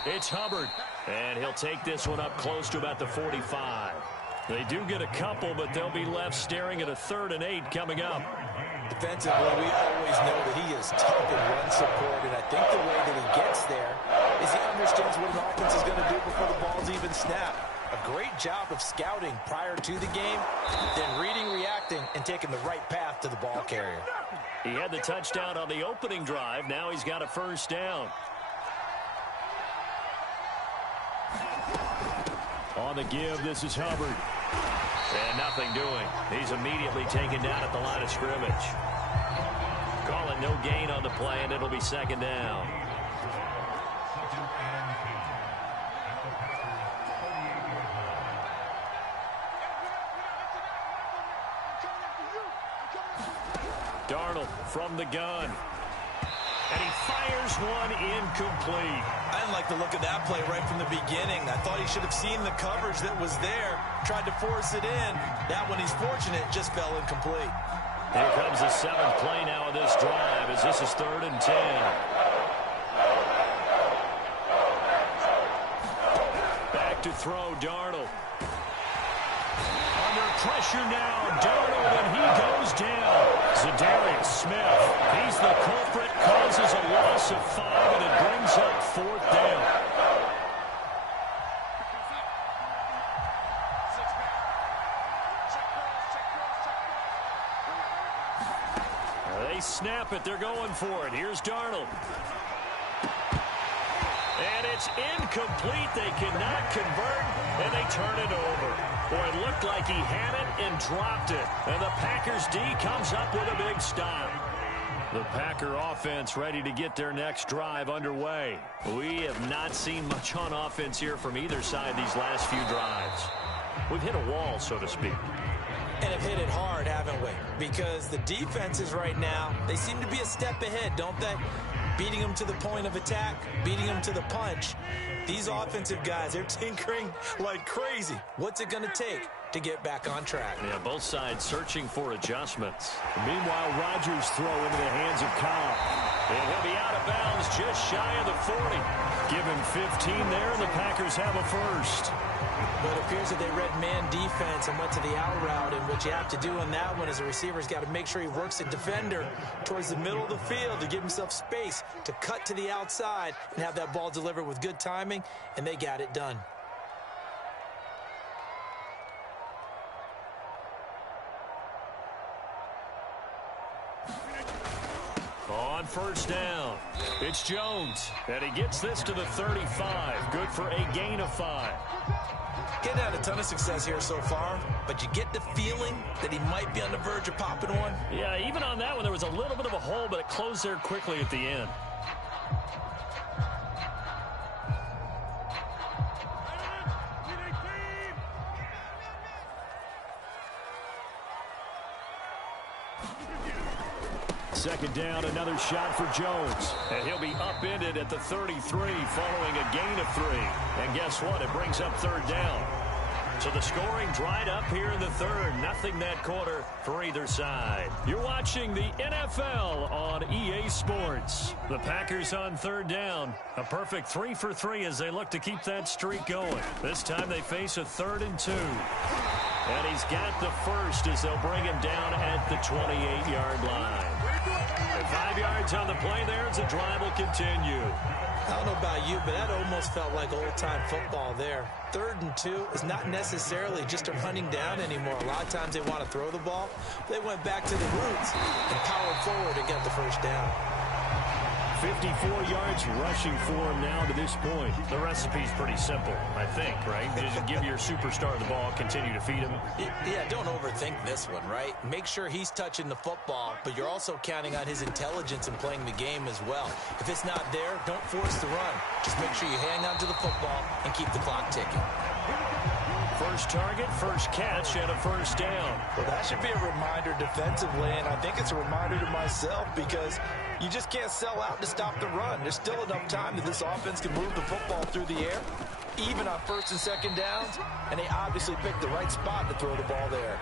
it's Hubbard. And he'll take this one up close to about the 45. They do get a couple, but they'll be left staring at a 3rd and 8 coming up. Defensively, we always know that he is tough in run support, and I think the way that he gets there is he understands what an offense is going to do before the ball's even snapped. A great job of scouting prior to the game, then reading, reacting, and taking the right path to the ball carrier. He had the touchdown on the opening drive. Now he's got a first down. On the give, this is Hubbard. And nothing doing. He's immediately taken down at the line of scrimmage. Call it no gain on the play, and it'll be second down. Darnold from the gun. And he fires one incomplete. I didn't like the look of that play right from the beginning. I thought he should have seen the coverage that was there, tried to force it in. That one, he's fortunate, just fell incomplete. Here comes the 7th play now of this drive as this is 3rd and 10. Back to throw, Darnold. Under pressure now, Darnold, and he goes down. Zadarius Smith, he's the culprit, causes a loss of 5, and it brings up 4th down. They snap it, they're going for it. Here's Darnold. And it's incomplete. They cannot convert, and they turn it over. Boy, it looked like he had it and dropped it. And the Packers D comes up with a big stop. The Packer offense ready to get their next drive underway. We have not seen much on offense here from either side these last few drives. We've hit a wall, so to speak. And have hit it hard, haven't we? Because the defenses right now, they seem to be a step ahead, don't they? Beating them to the point of attack, beating them to the punch. These offensive guys, they're tinkering like crazy. What's it going to take? to get back on track. Yeah, both sides searching for adjustments. Meanwhile, Rodgers throw into the hands of Cobb. And he'll be out of bounds just shy of the 40. Give him 15 there, and the Packers have a first. But it appears that they read man defense and went to the out route, and what you have to do on that one is the receiver's got to make sure he works the defender towards the middle of the field to give himself space to cut to the outside and have that ball delivered with good timing, and they got it done. On first down, it's Jones, and he gets this to the 35. Good for a gain of 5. Getting had a ton of success here so far, but you get the feeling that he might be on the verge of popping one. Yeah, even on that one, there was a little bit of a hole, but it closed there quickly at the end. Second down, another shot for Jones. And he'll be upended at the 33 following a gain of 3. And guess what? It brings up third down. So the scoring dried up here in the third. Nothing that quarter for either side. You're watching the NFL on EA Sports. The Packers on third down. A perfect 3 for 3 as they look to keep that streak going. This time they face a 3rd and 2. And he's got the first as they'll bring him down at the 28-yard line. And 5 yards on the play there as the drive will continue. I don't know about you, but that almost felt like old-time football there. 3rd and 2 is not necessarily just a running down anymore. A lot of times they want to throw the ball. They went back to the roots and powered forward and got the first down. 54 yards rushing for him now to this point. The recipe's pretty simple, I think, right? Just give your superstar the ball, continue to feed him. Yeah, don't overthink this one, right? Make sure he's touching the football, but you're also counting on his intelligence in playing the game as well. If it's not there, don't force the run. Just make sure you hang on to the football and keep the clock ticking. First target, first catch, and a first down. Well, that should be a reminder defensively, and I think it's a reminder to myself because you just can't sell out to stop the run. There's still enough time that this offense can move the football through the air, even on first and second downs, and they obviously picked the right spot to throw the ball there.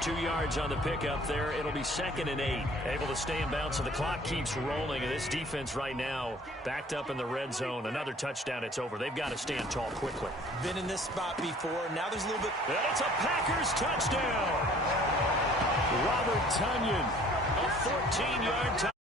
2 yards on the pickup there. It'll be 2nd and 8. Able to stay in bounds, so the clock keeps rolling. And this defense right now backed up in the red zone. Another touchdown, it's over. They've got to stand tall quickly. Been in this spot before. Now there's a little bit. And it's a Packers touchdown. Robert Tonyan. A 14-yard touchdown.